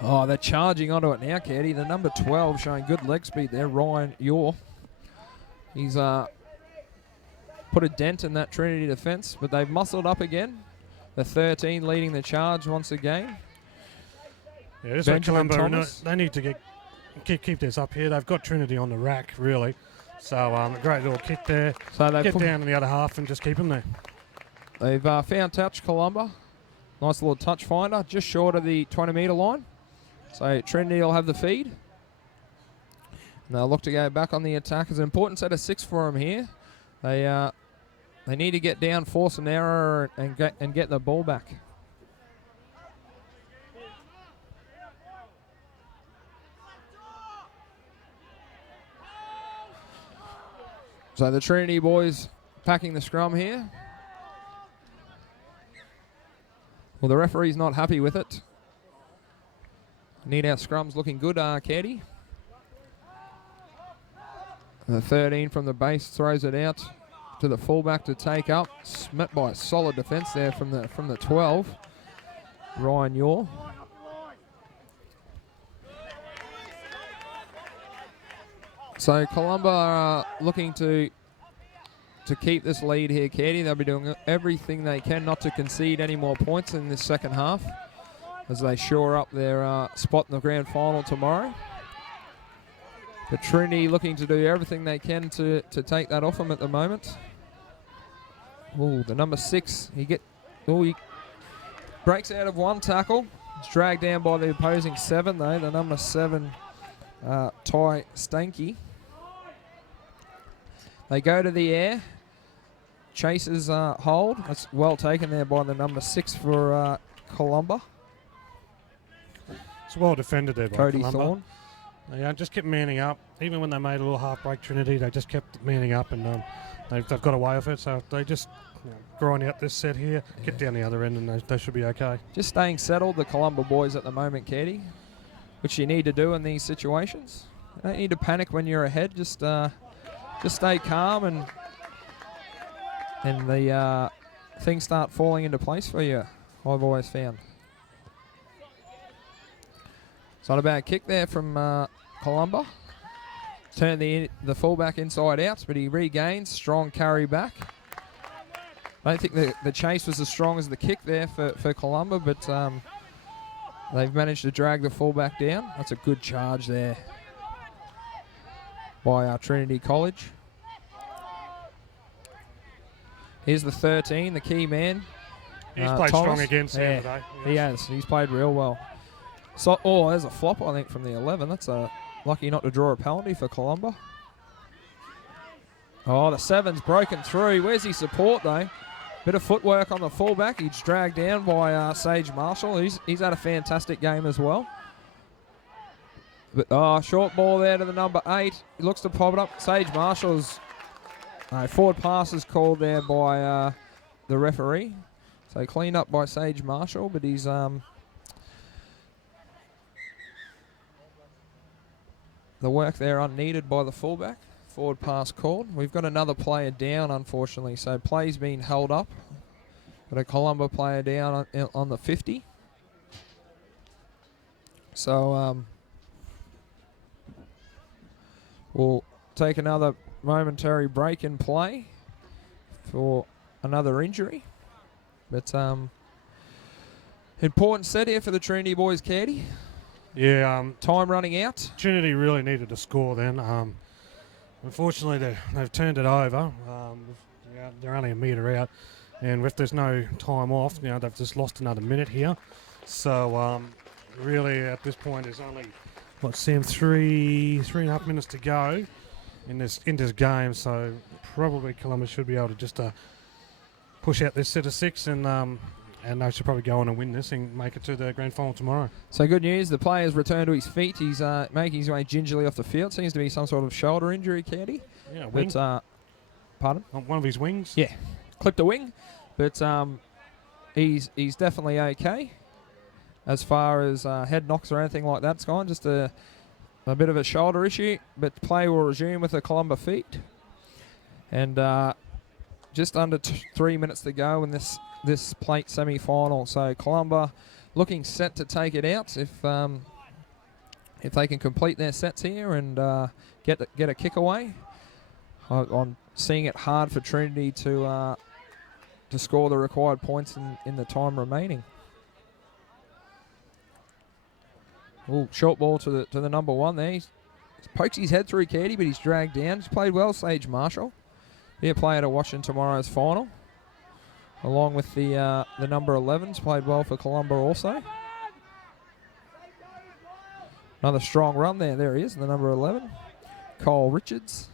Oh, they're charging onto it now, Caddy. The number 12 showing good leg speed there, Ryan Yor. He's put a dent in that Trinity defence, but they've muscled up again. The 13 leading the charge once again. Yeah, this is Columba. They need to keep this up here. They've got Trinity on the rack, really. So a great little kick there. So they get down in the other half and just keep them there. They've found touch, Columba. Nice little touch finder, just short of the 20-metre line. So Trinity will have the feed. And they'll look to go back on the attack. It's an important set of 6 for them here. They need to get down, force an error, and get the ball back. So the Trinity boys packing the scrum here. Well, the referee's not happy with it. Need our scrums looking good, Caddy. The 13 from the base throws it out to the fullback to take up. Met by a solid defence there from the 12, Ryan Yor. So Columba are looking to keep this lead here, Caddy. They'll be doing everything they can not to concede any more points in this second half as they shore up their spot in the grand final tomorrow. But Trinity looking to do everything they can to take that off them at the moment. Ooh, the number 6, he breaks out of one tackle. It's dragged down by the opposing 7 though, the number 7, Ty Stanky. They go to the air. Chases hold. That's well taken there by the number 6 for Columba. It's well defended there by Cody Columba. Thorne. They just kept manning up. Even when they made a little half-break Trinity, they just kept manning up, and they've got away with it. So they just grind out this set here, get down the other end, and they should be okay. Just staying settled, the Columba boys at the moment, Caddy, which you need to do in these situations. You don't need to panic when you're ahead. Just stay calm, and the things start falling into place for you, I've always found. It's not a bad kick there from Columba. Turned the fullback inside out, but he regains. Strong carry back. I don't think the chase was as strong as the kick there for Columba, but they've managed to drag the fullback down. That's a good charge there by our Trinity College. Here's the 13, the key man. He's played Thomas. strong against Sam today. He has. He's played real well. So, there's a flop, I think, from the 11. That's lucky not to draw a penalty for Columba. Oh, the 7's broken through. Where's his support, though? Bit of footwork on the fullback. He's dragged down by Sage Marshall. He's had a fantastic game as well. But short ball there to the number 8. He looks to pop it up. Sage Marshall's forward pass is called there by the referee. So cleaned up by Sage Marshall, but he's the work there unneeded by the fullback. Forward pass called. We've got another player down, unfortunately, so play's been held up. Got a Columba player down on the 50. So we'll take another momentary break in play for another injury. But important set here for the Trinity boys, Caddy. Yeah. Time running out. Trinity really needed to score then. Unfortunately, they've turned it over. They're only a metre out. And if there's no time off, they've just lost another minute here. So really at this point there's only, Sam, three and a half minutes to go in this game. So probably Columbus should be able to just push out this set of 6 and they should probably go on and win this and make it to the grand final tomorrow. So good news, the player's returned to his feet. He's making his way gingerly off the field. Seems to be some sort of shoulder injury, Caddy. Yeah, wing. Pardon? One of his wings? Yeah, clipped a wing. But he's definitely okay as far as head knocks or anything like that's gone. Just a bit of a shoulder issue, but play will resume with the Columba feet. And just under 3 minutes to go in this plate semi-final. So Columba looking set to take it out if they can complete their sets here and get a kick away. I'm seeing it hard for Trinity to score the required points in the time remaining. Ooh, short ball to the number 1 there. He pokes his head through Caddy, but he's dragged down. He's played well, Sage Marshall. Be a player to watch in tomorrow's final. Along with the number 11s, played well for Columba also. Another strong run there. There he is, the number 11. Cole Richards.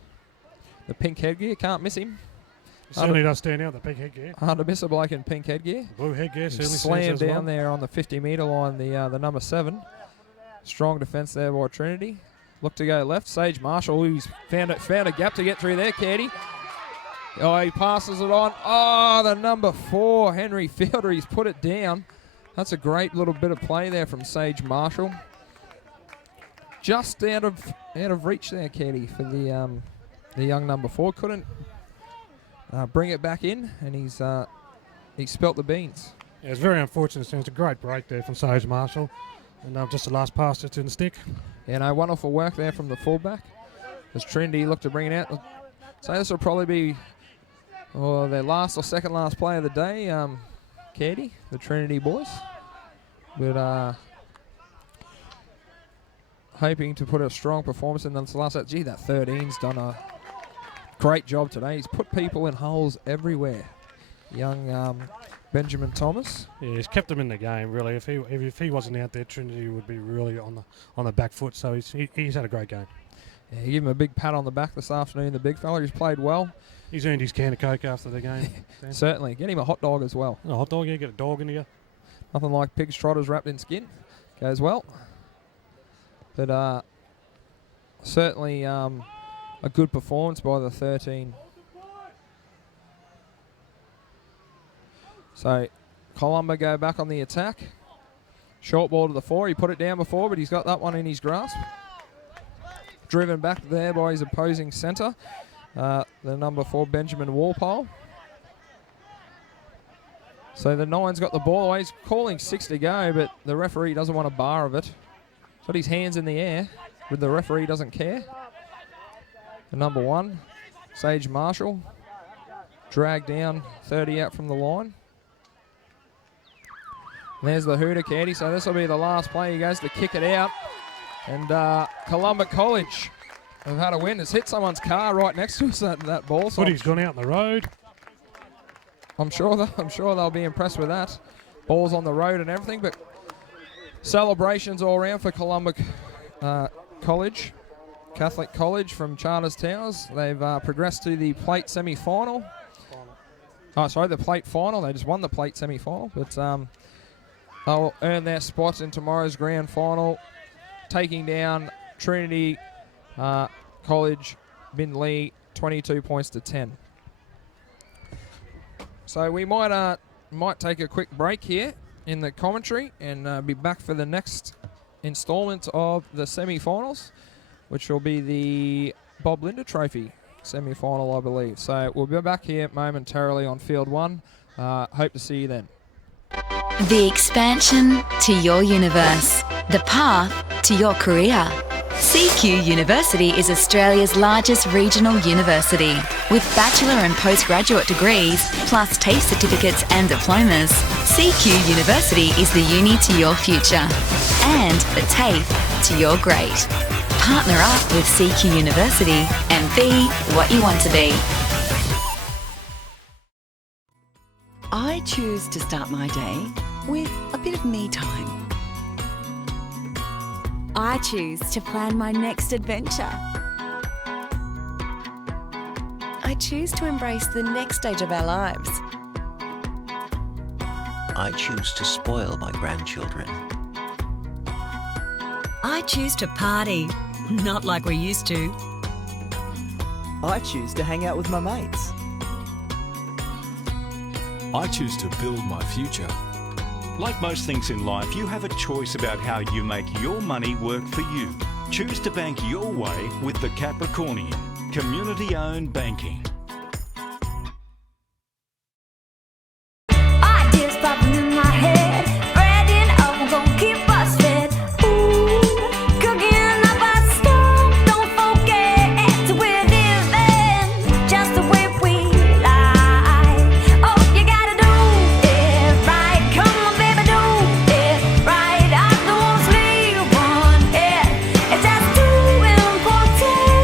The pink headgear, can't miss him. Certainly does stand out, the pink headgear. Hard to miss a bloke in pink headgear. The blue headgear certainly slammed down well. there on the 50-metre line, the number 7. Strong defence there by Trinity. Look to go left. Sage Marshall, who's found a gap to get through there, Caddy. Oh, he passes it on. Oh, the number 4, Henry Fielder. He's put it down. That's a great little bit of play there from Sage Marshall. Just out of reach there, Caddy, for the young number 4. Couldn't bring it back in, and he spelt the beans. Yeah, it's very unfortunate. It's a great break there from Sage Marshall. And just the last pass just didn't stick. Yeah, no, wonderful work there from the fullback. As Trinity looked to bring it out. So this will probably be their last or second last play of the day, Caddy, the Trinity boys. But hoping to put a strong performance in this last set. Gee, that 13's done a great job today. He's put people in holes everywhere. Young Benjamin Thomas. Yeah, he's kept them in the game, really. If he wasn't out there, Trinity would be really on the back foot. So he's had a great game. Yeah, give him a big pat on the back this afternoon, the big fella. He's played well. He's earned his can of Coke after the game. Certainly. Get him a hot dog as well. A hot dog, yeah, get a dog in here. Nothing like pig's trotters wrapped in skin. Goes well. But certainly a good performance by the 13. So Columba go back on the attack. Short ball to the 4. He put it down before, but he's got that one in his grasp. Driven back there by his opposing centre, the number 4, Benjamin Walpole. So the 9's got the ball away. He's calling 6 to go, but the referee doesn't want a bar of it. got his hands in the air, but the referee doesn't care. And number 1, Sage Marshall, dragged down 30 out from the line. And there's the Hooter caddy, so this will be the last play. He goes to kick it out. And Columba College have had a win. It's hit someone's car right next to us, that ball. So Footy's gone out in the road. I'm sure they'll be impressed with that. Balls on the road and everything, but celebrations all around for Columba College, Catholic College from Charters Towers. They've progressed to the plate semi-final. Oh, sorry, the plate final. They just won the plate semi-final, but they'll earn their spot in tomorrow's grand final, taking down Trinity College Bindley 22 points to 10. So we might take a quick break here in the commentary and be back for the next instalment of the semi-finals, which will be the Bob Linder Trophy semi-final, I believe. So we'll be back here momentarily on Field 1. Hope to see you then. The expansion to your universe. The path to your career. CQ University is Australia's largest regional university. With bachelor and postgraduate degrees, plus TAFE certificates and diplomas, CQ University is the uni to your future and the TAFE to your great. Partner up with CQ University and be what you want to be. I choose to start my day with a bit of me time. I choose to plan my next adventure. I choose to embrace the next stage of our lives. I choose to spoil my grandchildren. I choose to party, not like we used to. I choose to hang out with my mates. I choose to build my future. Like most things in life, you have a choice about how you make your money work for you. Choose to bank your way with the Capricornian, community-owned banking. Ideas popping in my head, breading up, I'm gonna keep us fed. Ooh, cooking up our stuff, don't forget we're living just the way we like. Oh, you gotta do it right, come on baby, do it right. I don't want to leave one, yeah. It's just too important,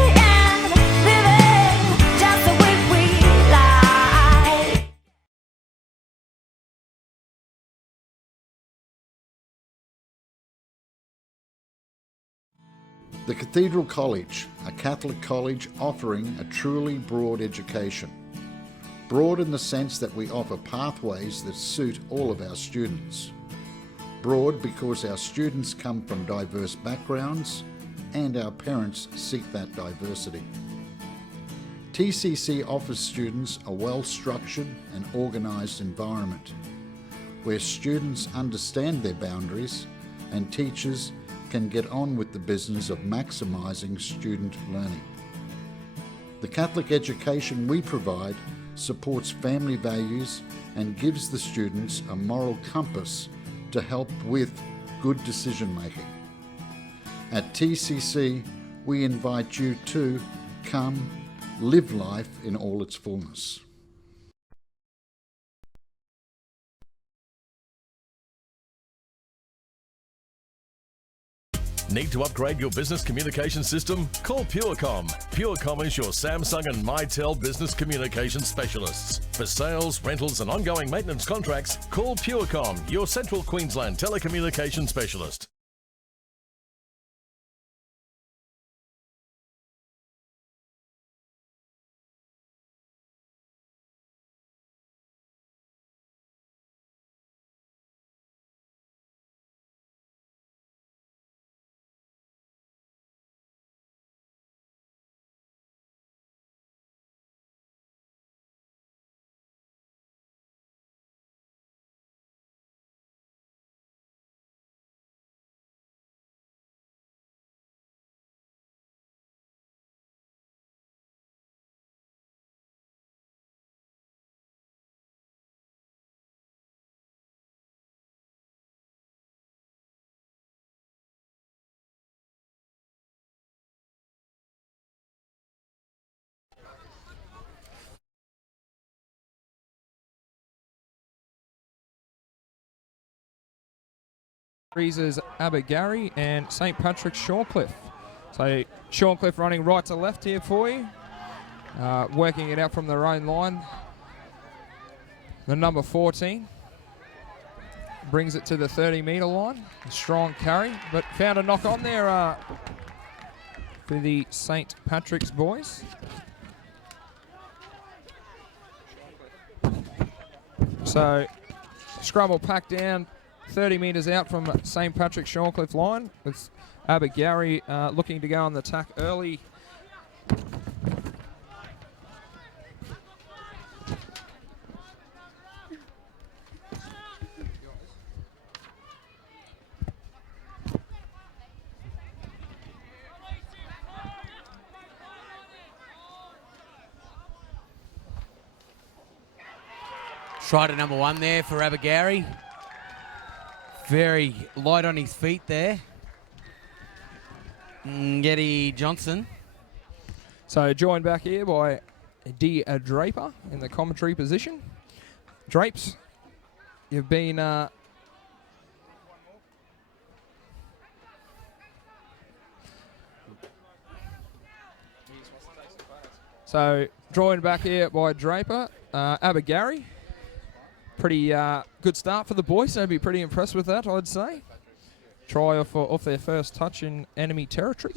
living just the way we like. The Cathedral College, a Catholic college offering a truly broad education. Broad in the sense that we offer pathways that suit all of our students. Broad because our students come from diverse backgrounds and our parents seek that diversity. TCC offers students a well-structured and organised environment where students understand their boundaries and teachers can get on with the business of maximising student learning. The Catholic education we provide supports family values and gives the students a moral compass to help with good decision making. At TCC, we invite you to come live life in all its fullness. Need to upgrade your business communication system? Call Purecom. Purecom is your Samsung and Mitel business communication specialists. For sales, rentals and ongoing maintenance contracts, call Purecom, your Central Queensland telecommunication specialist. Freezers Abergarie and St. Patrick's Shawcliffe. So Shawcliffe running right to left here for you. Working it out from their own line. The number 14 brings it to the 30-metre line. A strong carry, but found a knock on there for the St. Patrick's boys. So scrum will pack down 30 metres out from St. Patrick's Shawcliffe line with Abergarie looking to go on the attack early. Strider number 1 there for Abergarie. Very light on his feet there. Getty Johnson. So joined back here by D. Draper in the commentary position. Drapes, you've been so joined back here by Draper, Abergarie. Pretty good start for the boys, so I'd be pretty impressed with that, I'd say. Try off their first touch in enemy territory.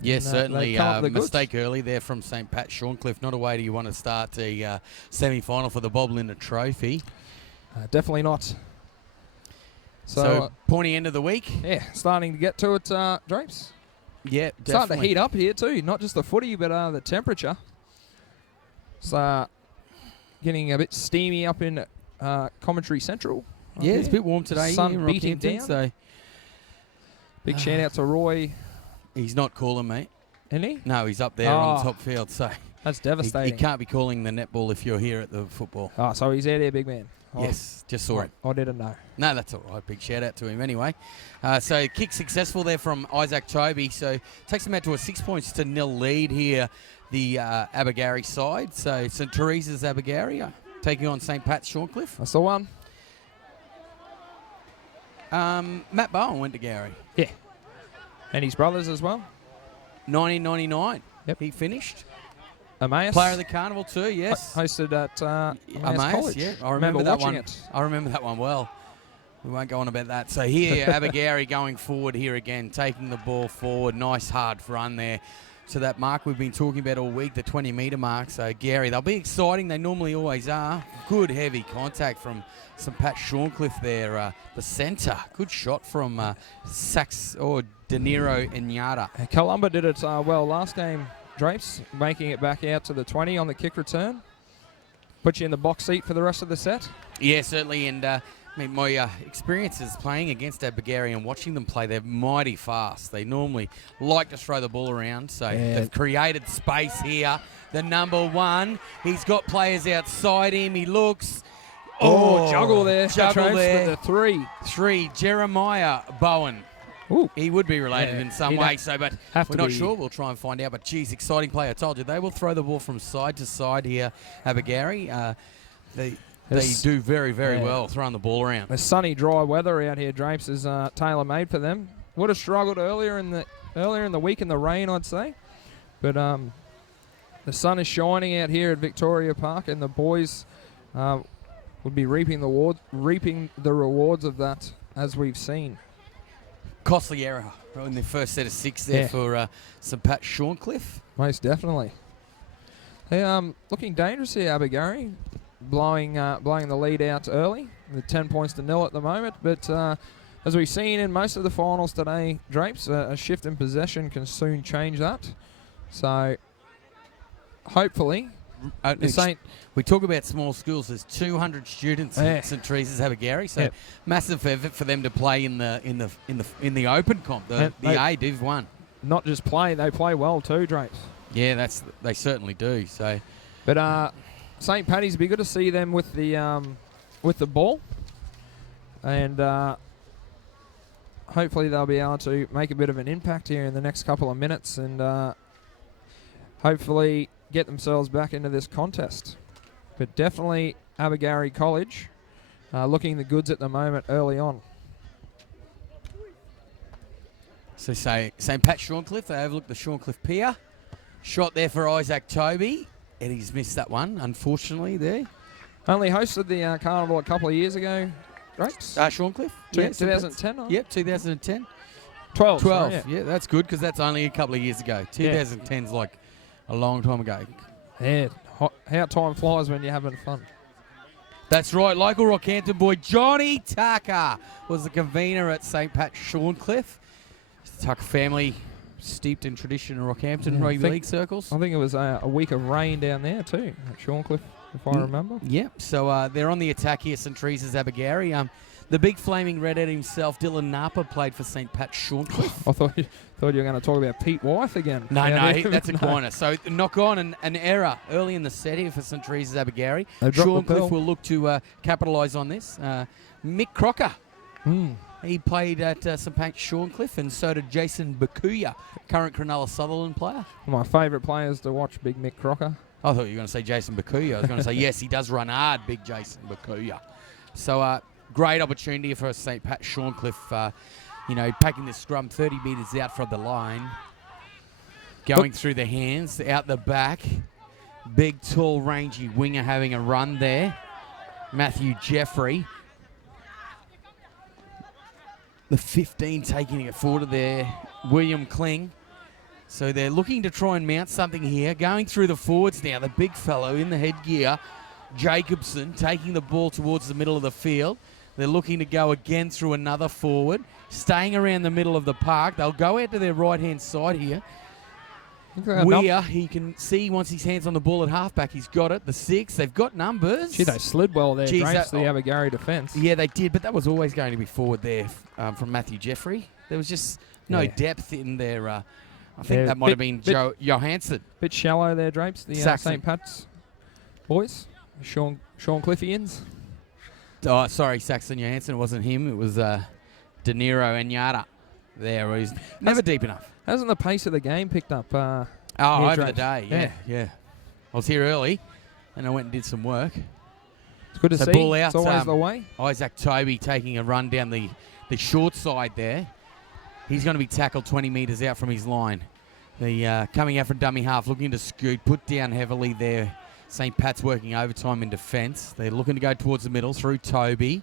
Yes, certainly. Mistake goods. early there from St. Pat Shawcliffe. Not a way do you want to start the semi-final for the Bob-Linda Trophy. Definitely not. So pointy end of the week. Yeah, starting to get to it, Drapes. Yeah, definitely. Starting to heat up here too, not just the footy, but the temperature. So getting a bit steamy up in Commentary Central. Yeah, it's a bit warm today. Sun beating down. So big shout out to Roy. He's not calling, mate. Isn't he? No, he's up there on top field. So that's devastating. He can't be calling the netball if you're here at the football. Oh, so he's out there, big man. Yes, just saw it. I didn't know. No, that's all right. Big shout out to him anyway. So kick successful there from Isaac Toby. So takes them out to a 6 points to nil lead here, the Abergarie side. So St. Teresa's Abergarie taking on St. Pat's Shawcliffe. That's the one. Matt Bowen went to Gary. Yeah. And his brothers as well. 1999. Yep. He finished. Emmaus. Player of the Carnival too, yes. Hosted at Emmaus College. Yeah, I remember that watching one. it. I remember that one well. We won't go on about that. So here, Abergarie going forward here again, taking the ball forward. Nice hard run there. So that mark we've been talking about all week, the 20-metre mark. So Gary, they'll be exciting. They normally always are. Good heavy contact from St. Pat Shawcliffe there. The centre. Good shot from De Niro Inyata. Columba did it well last game, Drapes, making it back out to the 20 on the kick return. Put you in the box seat for the rest of the set. Yeah, certainly. And my experiences playing against Abergarie and watching them play, they're mighty fast. They normally like to throw the ball around, so they've created space here. The number 1, he's got players outside him. He looks. Juggle there. Juggle there. The 3. Jeremiah Bowen. Ooh. He would be related in some way, but we're not sure. We'll try and find out. But geez, exciting play. I told you, they will throw the ball from side to side here, Abergarie. They do very, very well throwing the ball around. The sunny, dry weather out here, Drapes, is tailor-made for them. Would have struggled earlier in the week in the rain, I'd say. But the sun is shining out here at Victoria Park, and the boys would be reaping the rewards of that, as we've seen. Costly error in the first set of 6 there for St. Pat Shawcliffe. Most definitely. Hey, looking dangerous here, Abergarie. Blowing the lead out early, with 10 points to nil at the moment. But as we've seen in most of the finals today, Drapes, a shift in possession can soon change that. So hopefully, we talk about small schools. There's 200 students at St. Teresa's Abergarie, so massive effort for them to play in the open comp, the A Div 1. Not just play, they play well too, Drapes. Yeah, they certainly do. So, but St. Paddy's, it'd be good to see them with the ball, and hopefully they'll be able to make a bit of an impact here in the next couple of minutes, and hopefully get themselves back into this contest. But definitely Abergarie College looking the goods at the moment early on. So St. Pat Shorncliffe, they overlook the Shorncliffe Pier. Shot there for Isaac Toby. Eddie's missed that one, unfortunately, there. Only hosted the carnival a couple of years ago, Drapes? Shorncliffe? Yeah, 2010? Yep, 2010. 12. 12, Sorry, yeah, that's good because that's only a couple of years ago. 2010's like a long time ago. Yeah, how time flies when you're having fun. That's right, local Rockhampton boy Johnny Tucker was the convener at St. Pat Shorncliffe. The Tucker family steeped in tradition in Rockhampton rugby league circles. I think it was a week of rain down there too at Shorncliffe, if I remember. Yep, so they're on the attack here, St. Teresa's Abergary. The big flaming redhead himself, Dylan Napa, played for St. Pat Shorncliffe. I thought you were going to talk about Pete Wythe again. No, that's a corner. So knock on an error early in the set here for St. Teresa's Abergary. Shorncliffe will look to capitalise on this. Mick Crocker. He played at St. Pat Shorncliffe, and so did Jason Bakuya, current Cronulla Sutherland player. My favourite players to watch, Big Mick Crocker. I thought you were going to say Jason Bakuya. I was going to say, yes, he does run hard, big Jason Bakuya. So, great opportunity for St. Pat Shorncliffe, packing the scrum 30 metres out from the line. Going through the hands, out the back. Big, tall, rangy winger having a run there. Matthew Jeffrey. The 15 taking it forward there. William Kling. So they're looking to try and mount something here. Going through the forwards now, the big fellow in the headgear. Jacobson taking the ball towards the middle of the field. They're looking to go again through another forward. Staying around the middle of the park. They'll go out to their right-hand side here. Weir, he can see once his hands on the ball at halfback. He's got it. The 6, they've got numbers. Gee, they slid well there, Drapes, the Abergary defence. Yeah, they did, but that was always going to be forward there from Matthew Jeffrey. There was just no depth in there. I think that might have been Johansson. Bit shallow there, Drapes, the St. Pat's boys. Shorncliffians. Oh, sorry, Saxon Johansson. It wasn't him. It was De Niro and Yada there. He's never deep enough. Hasn't the pace of the game picked up? Over the day, yeah. I was here early, and I went and did some work. It's good to see. Ball out, it's always the way. Isaac Toby taking a run down the short side there. He's going to be tackled 20 metres out from his line. The coming out from dummy half, looking to scoot, put down heavily there. St. Pat's working overtime in defence. They're looking to go towards the middle through Toby.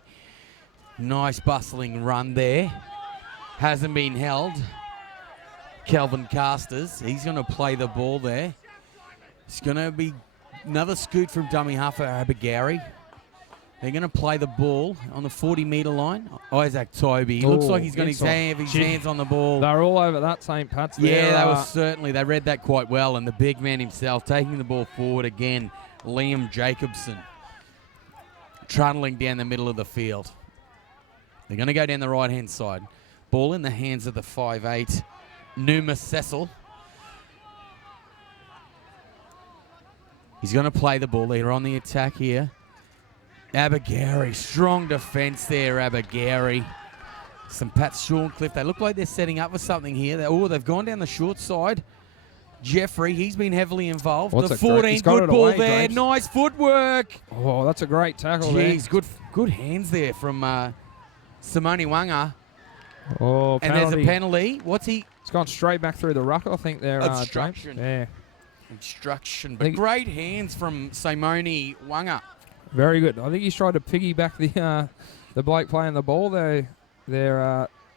Nice bustling run there. Hasn't been held. Kelvin Casters, he's going to play the ball there. It's going to be another scoot from dummy half for Abergary. They're going to play the ball on the 40-metre line. Isaac Toby. He looks like he's got his hands on the ball. They're all over that St. Pat's. Yeah, they read that quite well. And the big man himself taking the ball forward again, Liam Jacobson. Trundling down the middle of the field. They're going to go down the right-hand side. Ball in the hands of the 5'8", Numa Cecil. He's going to play the ball. They're on the attack here. Abergary, strong defence there, Abergary. St. Pat's Shorncliffe, they look like they're setting up for something here. They've gone down the short side. Jeffrey, he's been heavily involved. The 14, good ball there. Drapes. Nice footwork. Oh, that's a great tackle there. Good hands there from Simone Wanga. Oh, penalty. And there's a penalty. What's he? It's gone straight back through the ruck, I think. There, obstruction. Yeah. Obstruction. But great hands from Simone Wanga. Very good. I think he's tried to piggyback the bloke playing the ball there,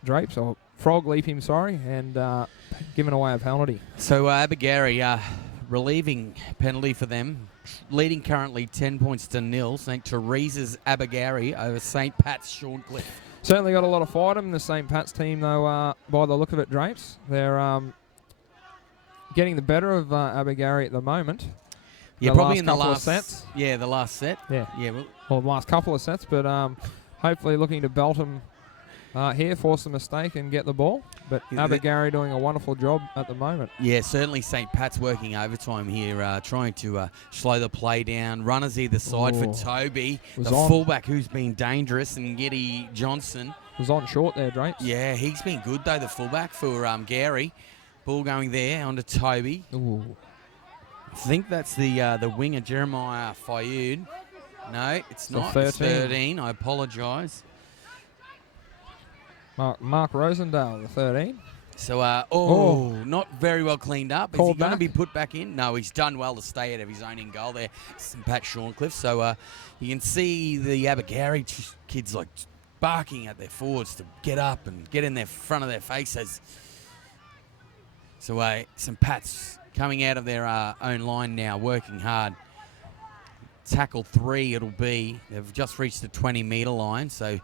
Drapes, or frog leap him, and giving away a penalty. So Abergary, relieving penalty for them, leading currently 10 points to 0. St. Teresa's Abergary over St. Pat's Shorncliffe. Certainly got a lot of fight in the St. Pat's team, though, by the look of it, Drapes. They're getting the better of Abergary at the moment. Yeah, probably in the last sets. Yeah, the last set. Yeah. Well, the last couple of sets, but hopefully looking to belt them here, force a mistake and get the ball. But Abergary doing a wonderful job at the moment. Yeah, certainly St. Pat's working overtime here, trying to slow the play down. Runners either side for Toby, the fullback who's been dangerous, and Getty Johnson. Was on short there, Drapes. Yeah, he's been good though, the fullback for Gary. Ball going there onto Toby. Ooh. I think that's the winger, Jeremiah Fayoud. No, it's not. 13. It's 13. I apologise. Mark Rosendale, the 13. So, not very well cleaned up. Is he Called going to back? be put back in? No, he's done well to stay out of his own in goal there. St. Pat Shorncliffe. So, you can see the Abergarie kids like barking at their forwards to get up and get in their front of their faces. So, St. Pat's coming out of their own line now, working hard. Tackle 3 it'll be. They've just reached the 20-metre line, so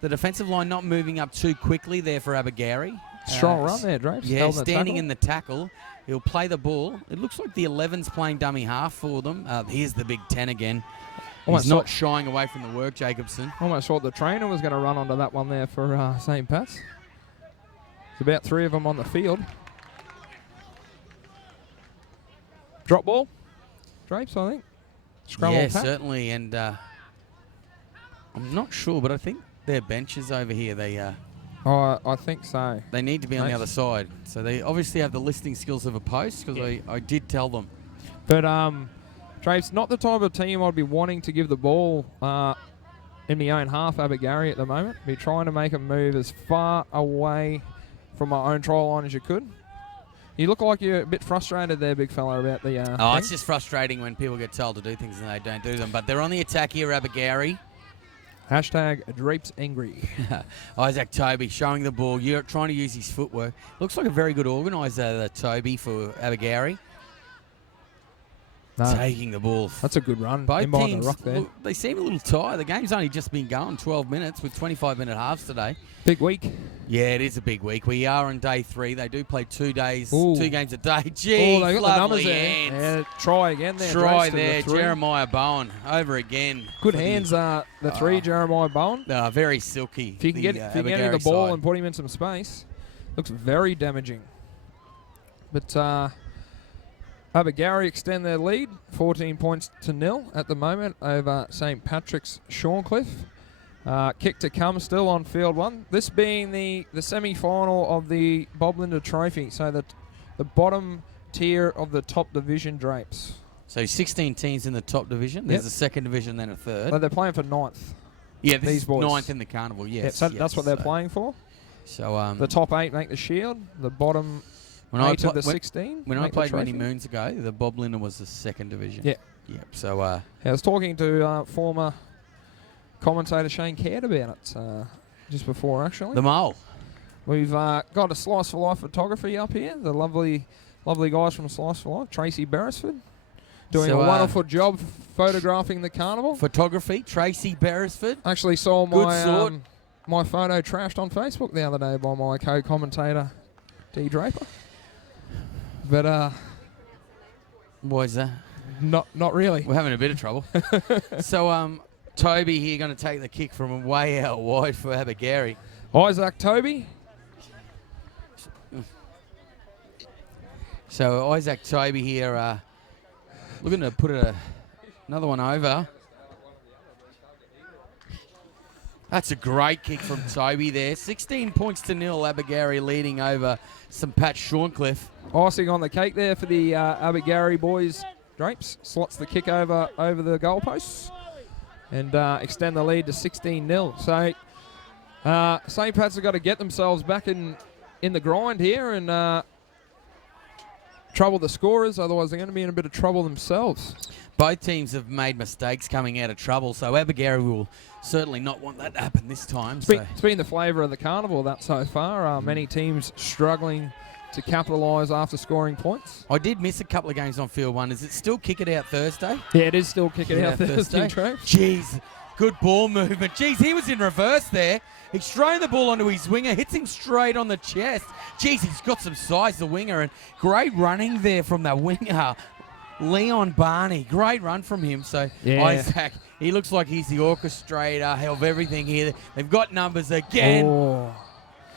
the defensive line not moving up too quickly there for Abergarie. Strong run there, Drapes. Yeah, Held the standing tackle. in the tackle. He'll play the ball. It looks like the 11's playing dummy half for them. Here's the big 10 again. Almost He's not thought- shying away from the work, Jacobson. Almost thought the trainer was going to run onto that one there for St. Pat's. There's about 3 of them on the field. Drop ball. Drapes, I think. Scramble Yeah, pack. certainly. And I'm not sure, but I think their benches over here, they I think so. they need to be on the Nice. other side. So they obviously have the listening skills of a post, because I did tell them. But Drapes, not the type of team I'd be wanting to give the ball in my own half, Abergarie, at the moment. Be trying to make them move as far away from my own try line as you could. You look like you're a bit frustrated there, big fella, about the thing. It's just frustrating when people get told to do things and they don't do them. But they're on the attack here, Abergarie. Hashtag Drapes angry. Isaac Toby showing the ball. You're trying to use his footwork. Looks like a very good organiser, Toby, for Abergarie. No. Taking the ball. That's a good run. Both in behind teams, the rock there. look, they seem a little tired. The game's only just been going 12 minutes with 25-minute halves today. Big week. Yeah, it is a big week. We are on day 3. They do play 2 days, Ooh. 2 games a day. Gee, They got the numbers lovely there. hands. Yeah, try again there. Try Drapes to there, the 3. Jeremiah Bowen over again. Good for the- hands, the 3, Jeremiah Bowen. Very silky. If you can get him the Abergarie ball side. and put him in some space, looks very damaging. But Abergarie extend their lead, 14 points to 0 at the moment over St. Patrick's Shorncliffe. Kick to come still on field 1. This being the semi-final of the Bob Linder Trophy, so that the bottom tier of the top division, Drapes. So 16 teams in the top division. There's Yep. a second division, then a third. So they're playing for 9th. Yeah, this these is boys. 9th in the carnival, yes. Yeah, so yes, that's what they're so- playing for. So The top 8 make the shield. The bottom 8 of the 16 When I make the played many trophy. moons ago, the Bob Linder was the second division. Yeah. Yep. So I was talking to former commentator Shane Caird about it just before, actually. the mole. We've got a Slice for Life photography up here. The lovely guys from Slice for Life. Tracy Beresford doing So, a wonderful job photographing the carnival. Photography, Tracy Beresford. Actually saw Good my sort. my photo trashed on Facebook the other day by my co-commentator D Draper. But Why is that? not really. We're having a bit of trouble. So Toby here going to take the kick from way out wide for Abergarie. Isaac Toby. So Isaac Toby here looking to put another one over. That's a great kick from Toby there. 16 points to 0, Abergarie leading over St. Pat Shorncliffe. Icing on the cake there for the Abergarie boys. Drapes slots the kick over the goalposts and extend the lead to 16-0. So St. Pat's have got to get themselves back in the grind here and trouble the scorers. Otherwise, they're going to be in a bit of trouble themselves. Both teams have made mistakes coming out of trouble, so Abergarie will certainly not want that to happen this time. It's been the flavour of the carnival that so far. Many teams struggling to capitalise after scoring points. I did miss a couple of games on field 1. Is it still Kick It Out Thursday? Yeah, it is still Kick It Out Thursday. Jeez, good ball movement. Jeez, he was in reverse there. He's thrown the ball onto his winger, hits him straight on the chest. Jeez, he's got some size, the winger, and great running there from that winger. Leon Barney, great run from him. So Yeah. Isaac, he looks like he's the orchestrator of everything here. They've got numbers again. Oh.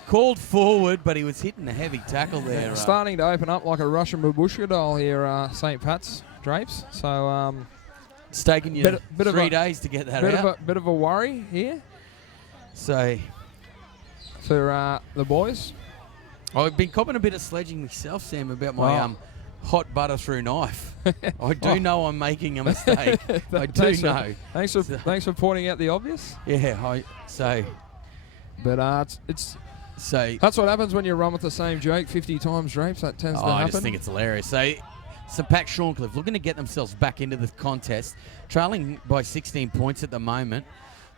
Called forward, but he was hitting a heavy tackle there. Starting to open up like a Russian babushka doll here, St. Pat's Drapes. So it's taken you bit 3 days to get that out. Bit of a worry here. So for the boys. I've been copping a bit of sledging myself, Sam, about my hot butter through knife. I do know I'm making a mistake. I do know. Thanks for pointing out the obvious. Yeah, But it's So that's what happens when you run with the same joke 50 times, Drapes. That tends to happen. I just think it's hilarious. So St Pat Shorncliffe looking to get themselves back into the contest, trailing by 16 points at the moment,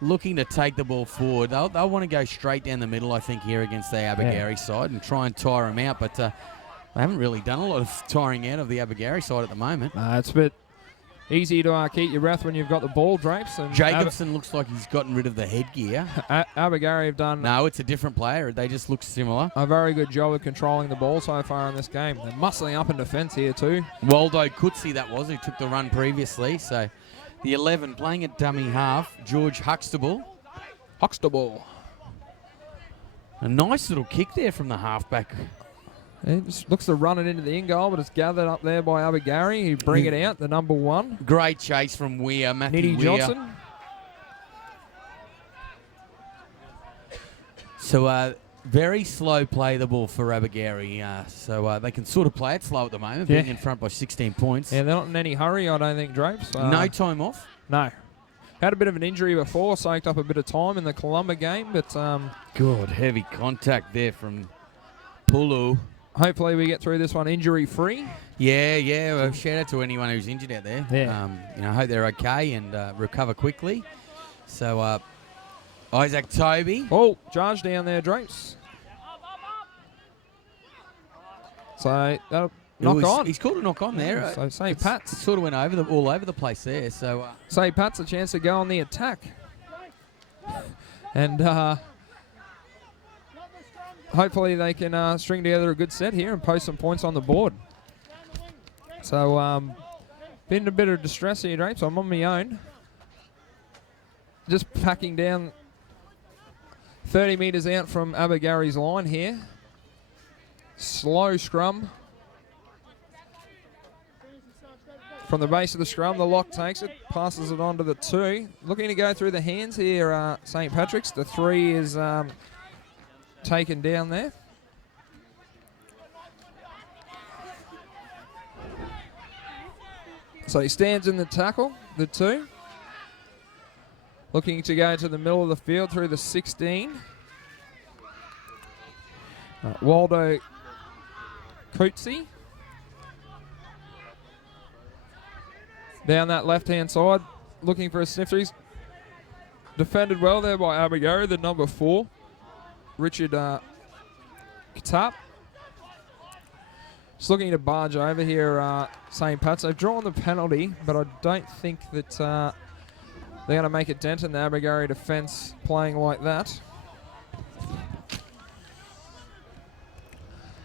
looking to take the ball forward. They'll want to go straight down the middle, I think, here against the Abagari side and try and tire them out. But they haven't really done a lot of tiring out of the Abagari side at the moment. It's a bit easy to keep your breath when you've got the ball, Drapes. And Jacobson looks like he's gotten rid of the headgear. Abagari have done... No, it's a different player. They just look similar. A very good job of controlling the ball so far in this game. They're muscling up in defence here too. Waldo Coetzee, that was, who took the run previously. So the 11 playing at dummy half, George Huxtable. A nice little kick there from the halfback. It just looks to run it into the in goal, but it's gathered up there by Abagari, who bring it out, the number 1. Great chase from Weir, Matthew Nitty Weir. Johnson. So very slow play the ball for Abagari. So they can sort of play it slow at the moment, being in front by 16 points. Yeah, they're not in any hurry, I don't think, Drapes. No time off? No. Had a bit of an injury before, soaked up a bit of time in the Columba game, but... Good, heavy contact there from Pulu. Hopefully we get through this one injury-free. Yeah. Well, shout out to anyone who's injured out there. Yeah. I hope they're okay and recover quickly. So, Isaac Toby. Oh, charge down there, Drapes. So, that'll knock on. He's called a knock on there. So, St. Pat's. Sort of went all over the place there. So, St. Pat's a chance to go on the attack. And, hopefully they can string together a good set here and post some points on the board. So, been in a bit of distress here, Drapes. I'm on my own. Just packing down 30 metres out from Abagari's line here. Slow scrum. From the base of the scrum, the lock takes it, passes it on to the 2. Looking to go through the hands here, St. Patrick's. The 3 is... taken down there. So he stands in the tackle, the 2. Looking to go to the middle of the field through the 16. Waldo Coetzee. Down that left-hand side, looking for a snifter. He's defended well there by Abagari, the number 4. Richard Katap. Just looking to barge over here, St. Pat's. They've drawn the penalty, but I don't think that they're going to make a dent in the Abagari defence playing like that.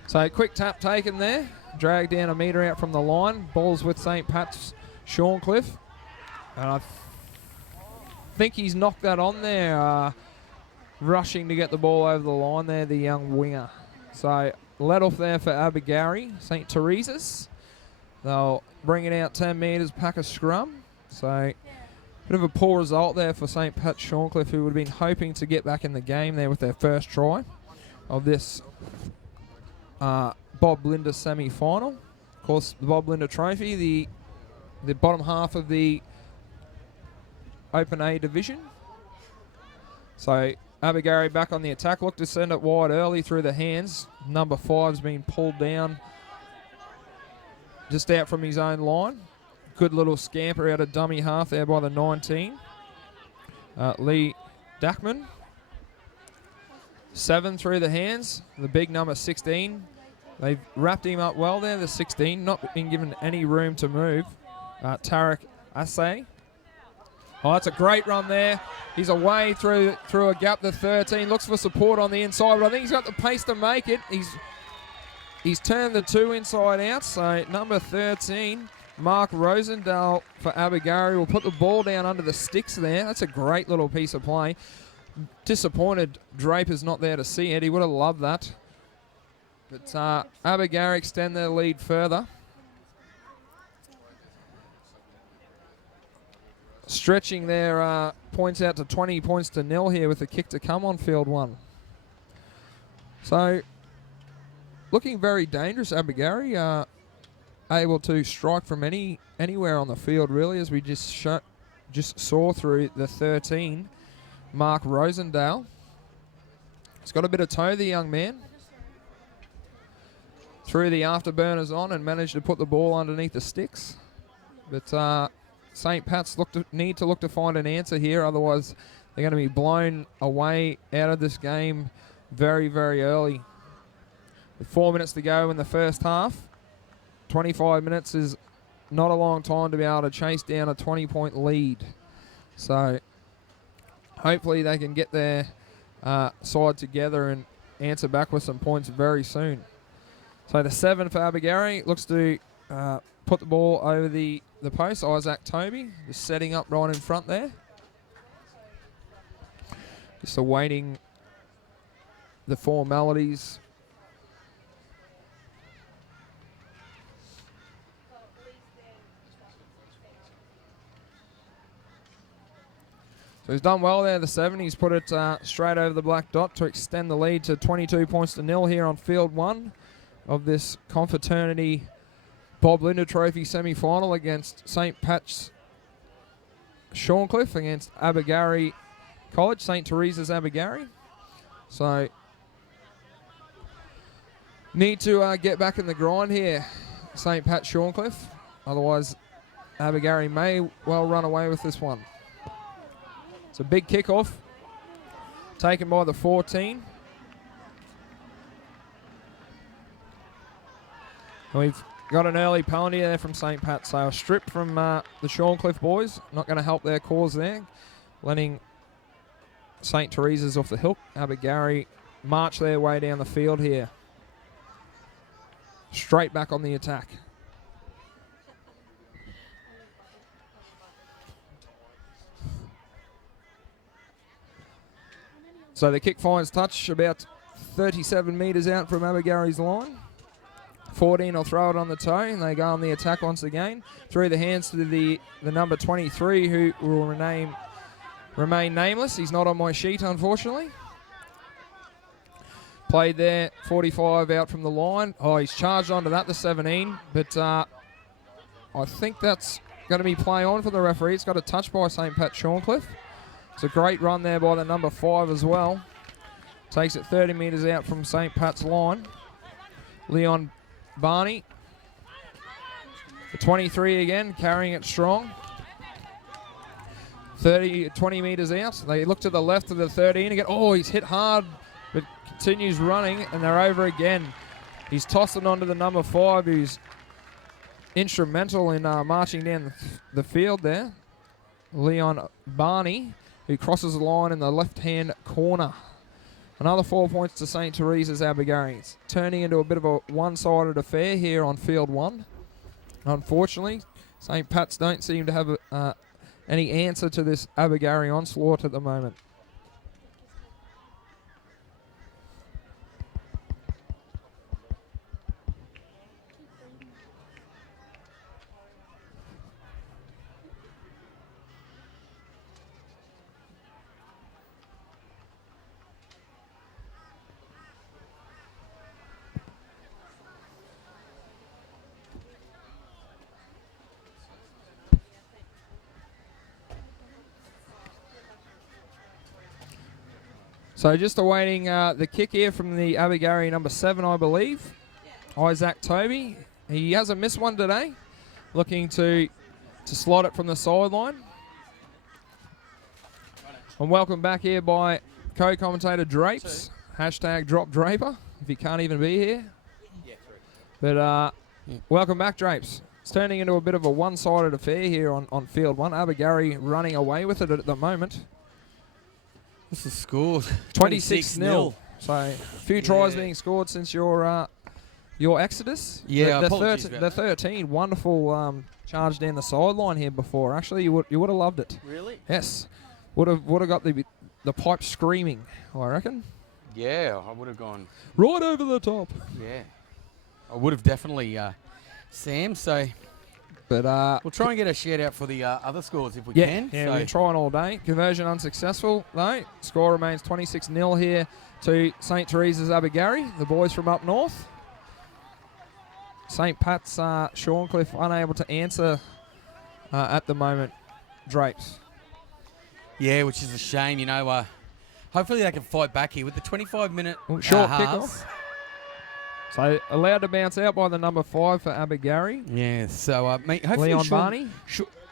So quick tap taken there. Dragged down a metre out from the line. Ball's with St. Pat's Shorncliffe. And I think he's knocked that on there. Rushing to get the ball over the line there, the young winger. So let off there for Abagari, St. Teresa's. They'll bring it out 10 metres, pack a scrum. So bit of a poor result there for St. Pat Shorncliffe, who would have been hoping to get back in the game there with their first try of this Bob Blinder semi-final. Of course, the Bob Blinder Trophy, the bottom half of the Open A division. So Abagari back on the attack. Look to send it wide early through the hands. Number 5's been pulled down just out from his own line. Good little scamper out of dummy half there by the 19. Lee Dackman. 7 through the hands. The big number 16. They've wrapped him up well there, the 16. Not been given any room to move. Tarek Assay. Oh, that's a great run there. He's away through a gap. The 13 looks for support on the inside, but I think he's got the pace to make it. He's turned the 2 inside out. So number 13, Mark Rosendale for Abagari, will put the ball down under the sticks there. That's a great little piece of play. Disappointed Draper's not there to see it. He would have loved that. But Abagari extend their lead further. Stretching their points out to 20 points to 0 here with the kick to come on field 1. So, looking very dangerous, Abagari. Able to strike from anywhere on the field, really, as we just saw through the 13, Mark Rosendale. He's got a bit of toe, the young man. Threw the afterburners on and managed to put the ball underneath the sticks. But St. Pat's need to look to find an answer here, otherwise they're going to be blown away out of this game very, very early. With 4 minutes to go in the first half, 25 minutes is not a long time to be able to chase down a 20-point lead. So hopefully they can get their side together and answer back with some points very soon. So the 7 for Abergarie looks to put the ball over the post. Isaac Toby just setting up right in front there. Just awaiting the formalities. So he's done well there, the 7. He's put it straight over the black dot to extend the lead to 22-0 here on field 1 of this Confraternity Bob Linder Trophy semi-final against St. Pat's Shorncliffe against Abergarie College, St. Teresa's Abergarie. So need to get back in the grind here, St. Pat's Shorncliffe. Otherwise, Abergarie may well run away with this one. It's a big kickoff taken by the 14. We've got an early penalty there from St. Pat's, so a strip from the Shorncliffe boys. Not going to help their cause there. Letting St. Teresa's off the hook. Abergarie march their way down the field here. Straight back on the attack. So the kick finds touch about 37 metres out from Abergarie's line. 14 will throw it on the toe, and they go on the attack once again. Through the hands to the number 23, who will remain nameless. He's not on my sheet, unfortunately. Played there, 45 out from the line. Oh, he's charged onto that, the 17. But I think that's going to be play on for the referee. It's got a touch by St. Pat Shorncliffe. It's a great run there by the number 5 as well. Takes it 30 metres out from St. Pat's line. Leon Barney, the 23 again, carrying it strong. 20 metres out. They look to the left of the 13 again. Oh, he's hit hard, but continues running, and they're over again. He's tossed it onto the number 5, who's instrumental in marching down the field there. Leon Barney, who crosses the line in the left-hand corner. Another 4 points to St. Teresa's Abergarie. It's turning into a bit of a one-sided affair here on field 1. Unfortunately, St. Pat's don't seem to have any answer to this Abergarie onslaught at the moment. So just awaiting the kick here from the Abergarie number 7, I believe. Isaac Toby. He hasn't missed one today. Looking to slot it from the sideline. And welcome back here by co-commentator Drapes. Hashtag drop Draper, if he can't even be here. But welcome back, Drapes. It's turning into a bit of a one-sided affair here on field 1. Abergarie running away with it at the moment. What's the score? 26-0. So a few tries being scored since your exodus. Yeah, the 13 wonderful charge down the sideline here before. Actually, you would have loved it. Really? Yes, would have got the pipe screaming, I reckon. Yeah, I would have gone right over the top. Yeah, I would have definitely, Sam. So. But we'll try and get a shout out for the other scores if we yeah, can. Yeah, we've been trying all day. Conversion unsuccessful, though. Score remains 26-0 here to St. Teresa's Abergarie, the boys from up north. St. Pat's Shorncliffe unable to answer at the moment. Drapes. Yeah, which is a shame. You know, hopefully they can fight back here with the 25-minute Short halves. kickoff. So allowed to bounce out by the number 5 for Abigary. Yeah, so hopefully Leon Barney.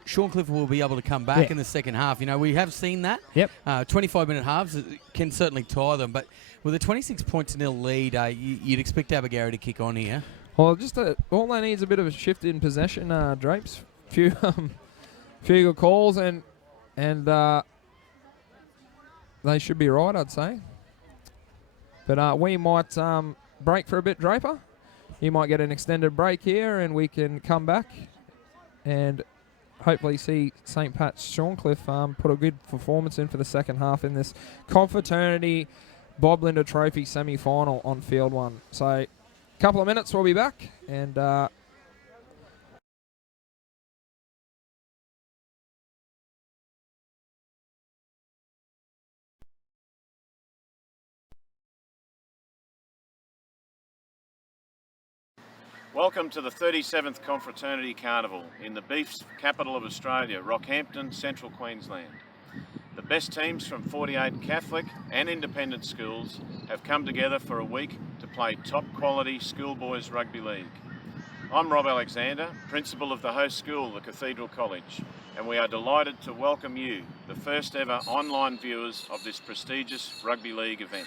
Sean Clifford will be able to come back in the second half. You know, we have seen that. Yep. 25-minute halves can certainly tie them, but with a 26-0 lead, you'd expect Abigary to kick on here. Well, just all they need is a bit of a shift in possession, Drapes. Few good calls, and they should be right, I'd say. But we might break for a bit, Draper. You might get an extended break here, and we can come back and hopefully see St. Pat's Shorncliffe put a good performance in for the second half in this Confraternity Bob Linder Trophy semi-final on Field 1. So a couple of minutes, we'll be back, and Welcome to the 37th Confraternity Carnival in the beef's capital of Australia, Rockhampton, Central Queensland. The best teams from 48 Catholic and independent schools have come together for a week to play top quality schoolboys rugby league. I'm Rob Alexander, principal of the host school, the Cathedral College, and we are delighted to welcome you, the first ever online viewers of this prestigious rugby league event.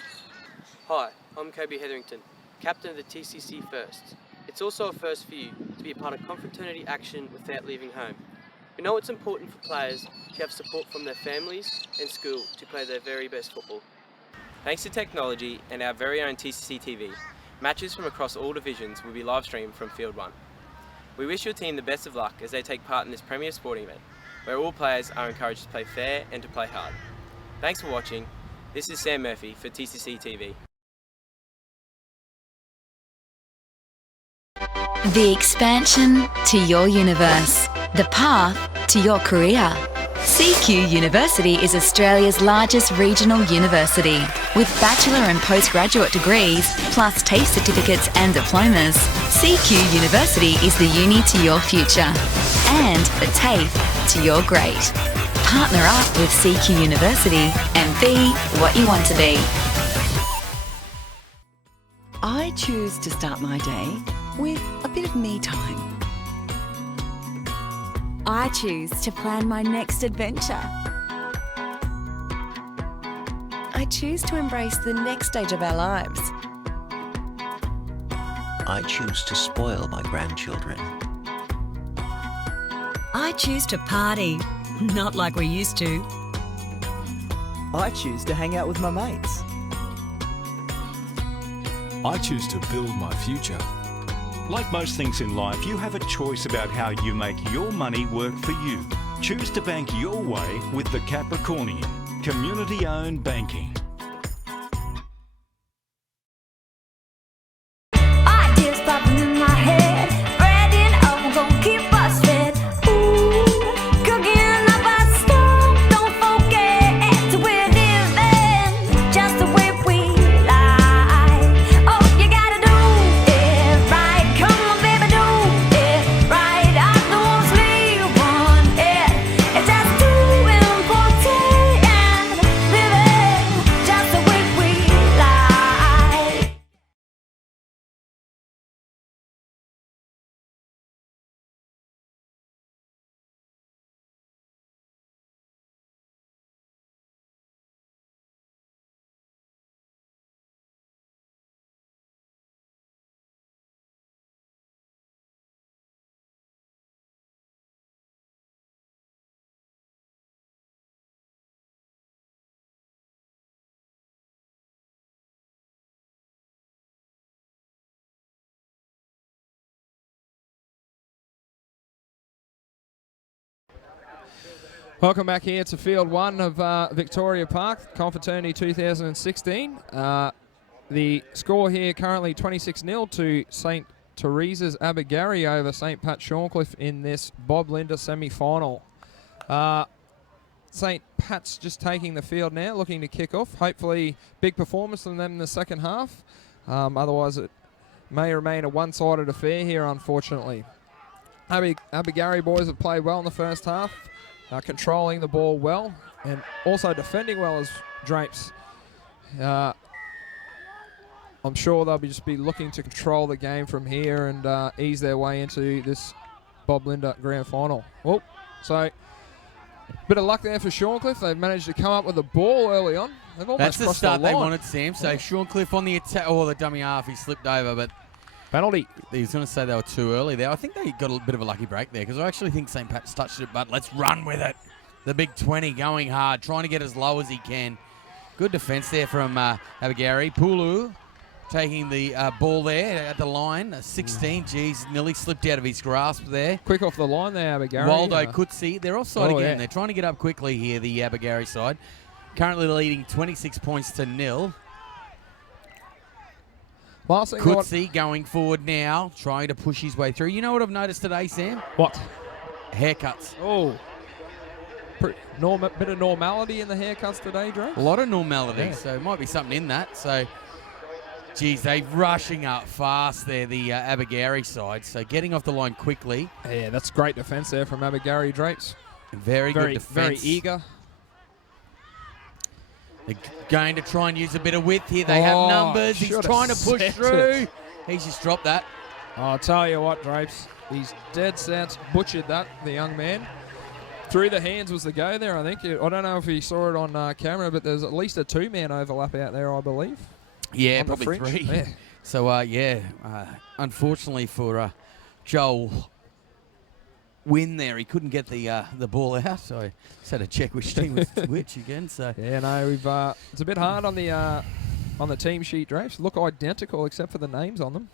Hi, I'm Kobe Hetherington, captain of the TCC First. It's also a first for you to be a part of confraternity action without leaving home. We know it's important for players to have support from their families and school to play their very best football. Thanks to technology and our very own TCC TV, matches from across all divisions will be live streamed from Field 1. We wish your team the best of luck as they take part in this premier sporting event, where all players are encouraged to play fair and to play hard. Thanks for watching. This is Sam Murphy for TCC TV. The expansion to your universe. The path to your career. CQ University is Australia's largest regional university. With bachelor and postgraduate degrees, plus TAFE certificates and diplomas, CQ University is the uni to your future and the TAFE to your great. Partner up with CQ University and be what you want to be. I choose to start my day with a bit of me time. I choose to plan my next adventure. I choose to embrace the next stage of our lives. I choose to spoil my grandchildren. I choose to party, not like we used to. I choose to hang out with my mates. I choose to build my future. Like most things in life, you have a choice about how you make your money work for you. Choose to bank your way with the Capricornian, community-owned banking. Ideas popping in my head, breading up, we're gonna keep us fed. Ooh, cooking up our stuff, don't forget we're living just the way we like. Oh, you gotta do it right, come on baby, do it right. I don't sleep on it, it's just too important and living just the way we like. welcome back here to Field 1 of Victoria Park, Confraternity 2016. The score here currently 26-0 to St. Teresa's Abigary over St. Pat Shorncliffe in this Bob Linder semi-final. St. Pat's just taking the field now, looking to kick off. Hopefully big performance from them in the second half. Otherwise it may remain a one-sided affair here, unfortunately. Abigary boys have played well in the first half. Controlling the ball well and also defending well as Drapes I'm sure they'll just be looking to control the game from here and ease their way into this Bob Linder Grand Final. Oh, so bit of luck there for Shorncliffe. They've managed to come up with a ball early on. They've almost That's the crossed start the line. they wanted, Sam. So Shorncliffe on the attack. Oh, the dummy half. He slipped over, but penalty. He was going to say they were too early there. I think they got a bit of a lucky break there because I actually think St. Pat's touched it, but let's run with it. The big 20 going hard, trying to get as low as he can. Good defence there from Abagari. Pulu taking the ball there at the line. 16, geez, nearly slipped out of his grasp there. Quick off the line there, Abagari. Waldo Coetzee. They're offside again. Yeah. They're trying to get up quickly here, the Abagari side. Currently leading 26 points to 0. Coetzee going forward now, trying to push his way through. You know what I've noticed today, Sam? What? Haircuts. Oh. Bit of normality in the haircuts today, Drake? A lot of normality, Yeah. so it might be something in that. So, geez, they're rushing up fast there, the Abagari side. So getting off the line quickly. Yeah, that's great defence there from Abagari Drakes. Very good defence. Very eager. They're going to try and use a bit of width here. They have numbers. He's trying to push through. He's just dropped that. I'll tell you what, Drapes. He's dead set. Butchered that, the young man. Through the hands was the go there, I think. I don't know if he saw it on camera, but there's at least a two-man overlap out there, I believe. Yeah, probably three. Yeah. So, unfortunately for Joel Wynn there, he couldn't get the ball out, so I just had to check which team was which again. So yeah, no, we've it's a bit hard on the team sheet, Drapes. Look identical except for the names on them,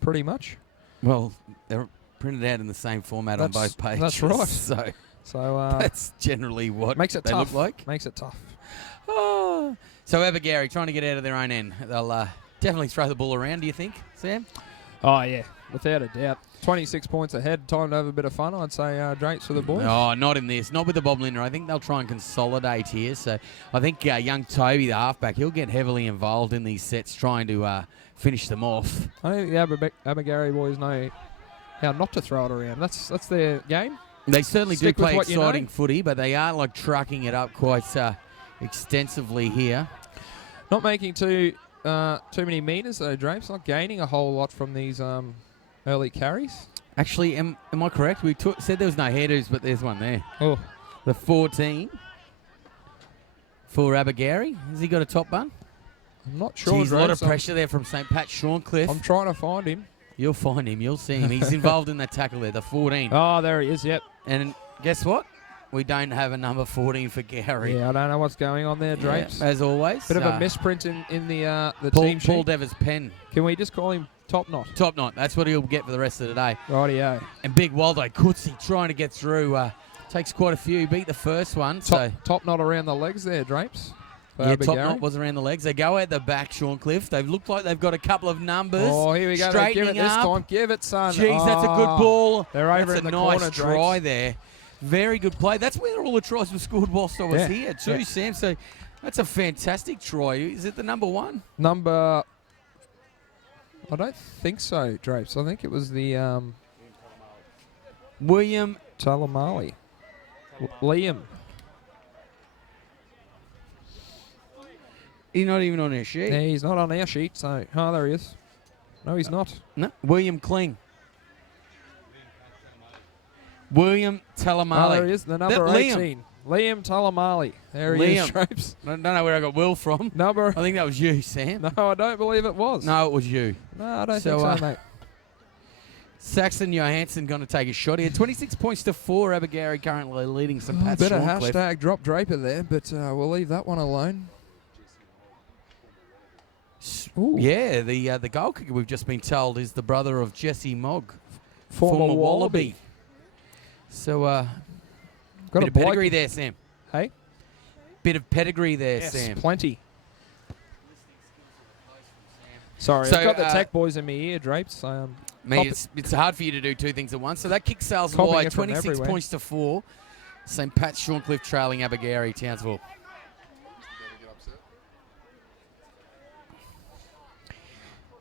pretty much. Well, they're printed out in the same format on both pages. That's right. So that's generally what makes it they tough. look like. Makes it tough. Oh. So Abagari trying to get out of their own end. They'll definitely throw the ball around, do you think, Sam? Oh, yeah, without a doubt. 26 points ahead. Time to have a bit of fun, I'd say, Drapes, for the boys. Oh, not in this. Not with the Bob Linder. I think they'll try and consolidate here. So I think young Toby, the halfback, he'll get heavily involved in these sets trying to finish them off. I think the Abagari boys know how not to throw it around. That's their game. They certainly do play exciting know. footy, but they are like trucking it up quite extensively here. Not making too many metres though, Drapes. Not gaining a whole lot from these early carries. Actually, am I correct? We said there was no hairdos, but there's one there. Oh, the 14 for Abagari. Has he got a top bun? I'm not sure. Jeez, a lot of pressure there from St. Pat Shorncliffe. I'm trying to find him. You'll find him. You'll see him. He's involved in that tackle there, the 14. Oh, there he is, yep. And guess what? We don't have a number 14 for Gary. Yeah, I don't know what's going on there, Drapes. Yeah, as always. Bit of a misprint in the Paul, team sheet. Paul Devers' pen. Can we just call him Top Knot? Top Knot. That's what he'll get for the rest of the day. Rightio. And big Waldo Coetzee trying to get through. Takes quite a few. He beat the first one. Top Knot around the legs there, Drapes. Yeah, Top Knot was around the legs. They go at the back, Shorncliffe. They've looked like they've got a couple of numbers. Oh, here we go. They give it this time. Give it, son. Jeez, that's a good ball. They're over in the corner, That's a nice try there. Very good play. That's where all the tries were scored whilst I was here too, Sam. So that's a fantastic try. Is it the number one? I don't think so, Drapes. I think it was the William Talamali. Liam. He's not even on our sheet. Yeah, he's not on our sheet, so... Oh, there he is. No, he's not. No, William Kling. William Talamali. Oh, there he is, the number 18. Liam Talamali. There he is, Drapes. I don't know where I got Will from. Number... I think that was you, Sam. No, I don't believe it was. No, it was you. No, I don't think so, mate. Saxon Johansson going to take a shot here. 26 points to 4. Abagari currently leading some Pat Better Shorncliffe. hashtag drop Draper there, but we'll leave that one alone. Ooh. Yeah, the goal kicker we've just been told is the brother of Jesse Mogg, former Wallaby. So, got bit of pedigree there, Sam. Hey? Bit of pedigree there, yes, Sam. Plenty. Sorry, I've got the tech boys in my ear, Drapes. Mate, it's hard for you to do two things at once. So that kick sales wide, 26 points to 4. St. Pat Shorncliffe trailing Abagari, Townsville.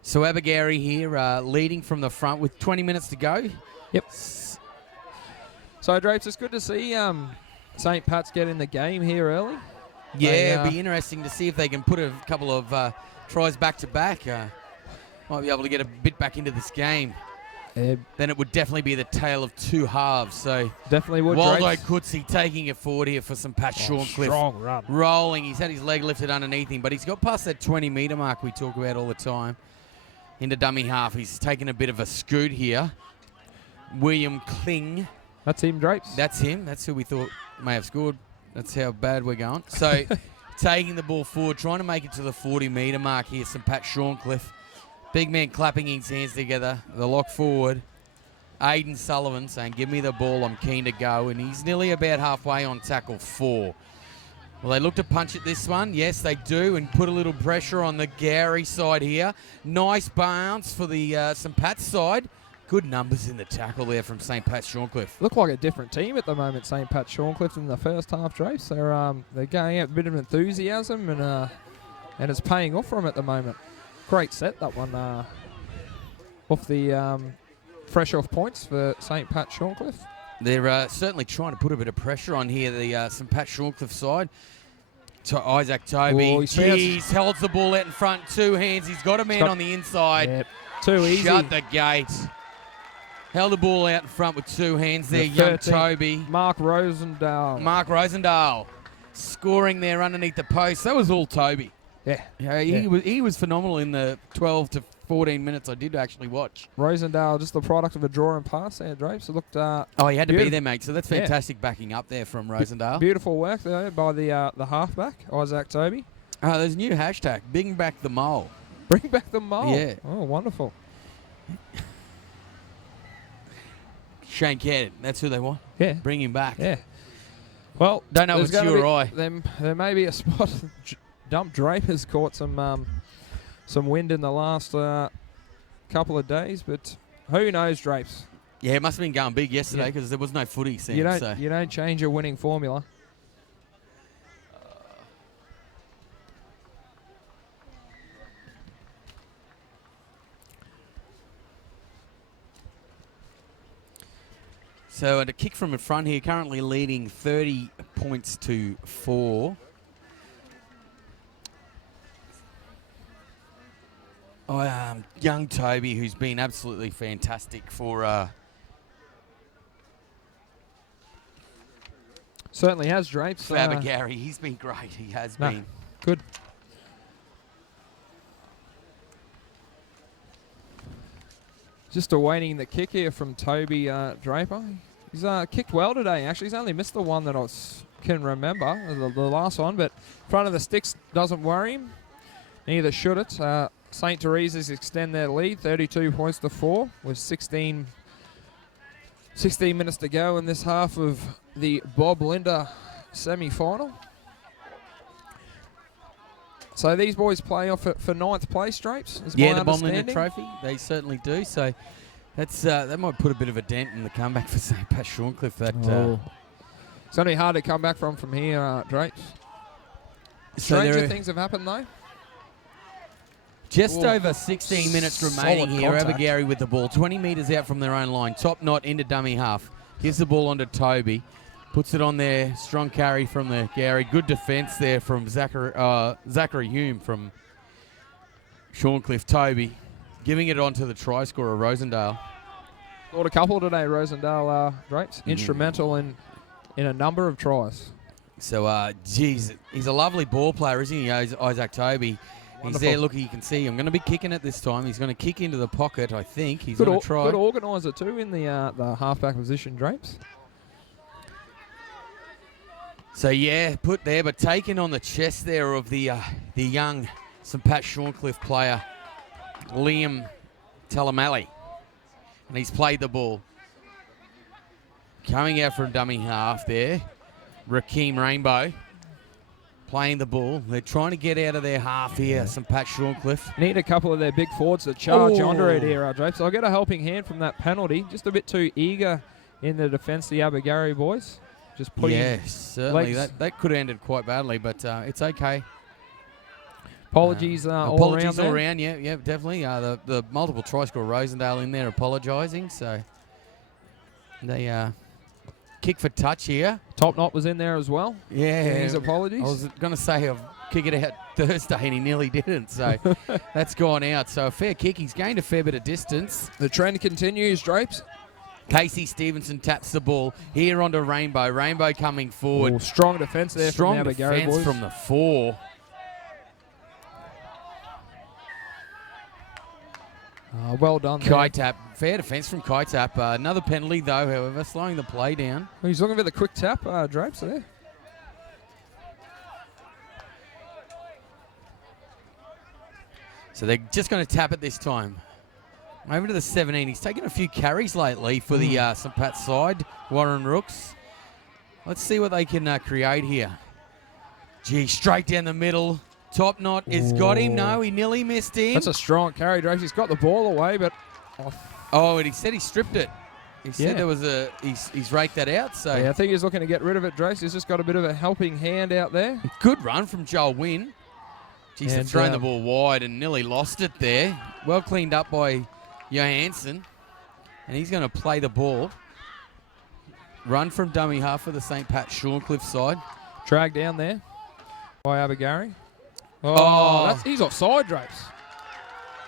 So Abagari here leading from the front with 20 minutes to go. Yep. So, Drapes, it's good to see St. Pat's get in the game here early. Yeah, it'd be interesting to see if they can put a couple of tries back to back. Might be able to get a bit back into this game. Then it would definitely be the tale of two halves. So definitely would. Waldo Coetzee taking it forward here for some Pat Shorncliffe. Strong run. Rolling. He's had his leg lifted underneath him, but he's got past that 20-metre mark we talk about all the time. Into dummy half. He's taken a bit of a scoot here. William Kling. That's him, Drapes. That's him. That's who we thought may have scored. That's how bad we're going. So taking the ball forward, trying to make it to the 40-metre mark here. Some Pat Shorncliffe. Big man clapping his hands together. The lock forward. Aidan Sullivan saying, give me the ball, I'm keen to go. And he's nearly about halfway on tackle 4. Well, they look to punch at this one. Yes, they do, and put a little pressure on the Gowrie side here. Nice bounce for the St. Pat's side. Good numbers in the tackle there from St. Pat's Shorncliffe. Look like a different team at the moment, St. Pat's Shorncliffe, in the first half, Drapes. They're going out with a bit of enthusiasm, and it's paying off for them at the moment. Great set, that one, off the fresh off points for St. Pat Shorncliffe. They're certainly trying to put a bit of pressure on here, the St. Pat Shorncliffe side. Isaac Toby, holds the ball out in front, 2 hands. He's got a man on the inside. Yep. Too easy. Shut the gate. Held the ball out in front with 2 hands there, young Toby. Mark Rosendale scoring there underneath the post. That was all Toby. Yeah. He was phenomenal in the 12 to 14 minutes I did actually watch. Rosendale, just the product of a draw and pass there, Drapes. It looked he had to be there, mate. So that's fantastic backing up there from Rosendale. Beautiful work there by the halfback, Isaac Toby. There's a new hashtag, bring back the mole. Bring back the mole. Yeah. Oh, wonderful. Shane Cannon, that's who they want. Yeah. Bring him back. Yeah. Well, don't know if it's you or I. There may be a spot. Dump Draper's caught some wind in the last couple of days, but who knows, Drapes? Yeah, it must have been going big yesterday because there was no footy. You don't change your winning formula. So a kick from in front here, currently leading 30 points to 4. Young Toby, who's been absolutely fantastic for... Certainly has, Drapes. Gary, he's been great. He has been. Good. Just awaiting the kick here from Toby Draper. He's kicked well today, actually. He's only missed the one that I can remember, the last one, but front of the sticks doesn't worry him. Neither should it. St. Teresa's extend their lead, 32 points to 4, with 16 minutes to go in this half of the Bob Linder semi-final. So these boys play off for 9th place, Drapes. The Bob Linder trophy, they certainly do. So that's that might put a bit of a dent in the comeback for St. Pat Shorncliffe. It's going to be hard to come back from here, Drapes. Stranger things have happened, though. Just over 16 minutes remaining here. Abergary with the ball. 20 metres out from their own line. Top knot into dummy half. Gives the ball onto Toby. Puts it on there. Strong carry from the Gary. Good defence there from Zachary Hume from Shorncliffe. Toby giving it on to the try scorer, Rosendale. Scored a couple today, Rosendale, Drapes. Instrumental in a number of tries. So, he's a lovely ball player, isn't he, Isaac Toby? Wonderful. He's there, look, you can see I'm going to be kicking it this time. He's going to kick into the pocket, I think. He's going to try. Good organiser too in the halfback position, Drapes. So yeah, put there, but taken on the chest there of the young St. Pat Shorncliffe player, Liam Talamali. And he's played the ball. Coming out from dummy half there, Rakeem Rainbow. Playing the ball. They're trying to get out of their half here, St. Pat Shorncliffe. Need a couple of their big forwards to charge onto it here, Drapes. So I'll get a helping hand from that penalty. Just a bit too eager in the defence, the Abergary boys. Just putting certainly. That could have ended quite badly, but it's okay. Apologies all around. Yeah, definitely. The multiple try scorer Rosendale in there apologising, so they kick for touch here. Top Knot was in there as well. Yeah. His apologies. I was going to say I'll kick it out Thursday, and he nearly didn't. So that's gone out. So a fair kick. He's gained a fair bit of distance. The trend continues, Drapes. Casey Stevenson taps the ball here onto Rainbow. Rainbow coming forward. Ooh, strong defence there strong from the Abergawi defence boys. from the 4. Well done there. Kaitap. Fair defence from Kaitap. Another penalty, though, however, slowing the play down. He's looking for the quick tap, Drapes there. So they're just going to tap it this time. Over to the 17. He's taken a few carries lately for the St. Pat's side, Warren Rooks. Let's see what they can create here. Gee, straight down the middle. Top Knot has got him. No, he nearly missed him. That's a strong carry, Drapes. He's got the ball away, but... Oh, and he said he stripped it. He said there was a... He's raked that out, so... Yeah, I think he's looking to get rid of it, Drapes. He's just got a bit of a helping hand out there. Good run from Joel Wynn. Jeez, they've thrown the ball wide and nearly lost it there. Well cleaned up by Johansson. And he's going to play the ball. Run from dummy half for the St. Pat Shorncliffe side. Dragged down there by Abergawi. Oh, he's offside, Drapes.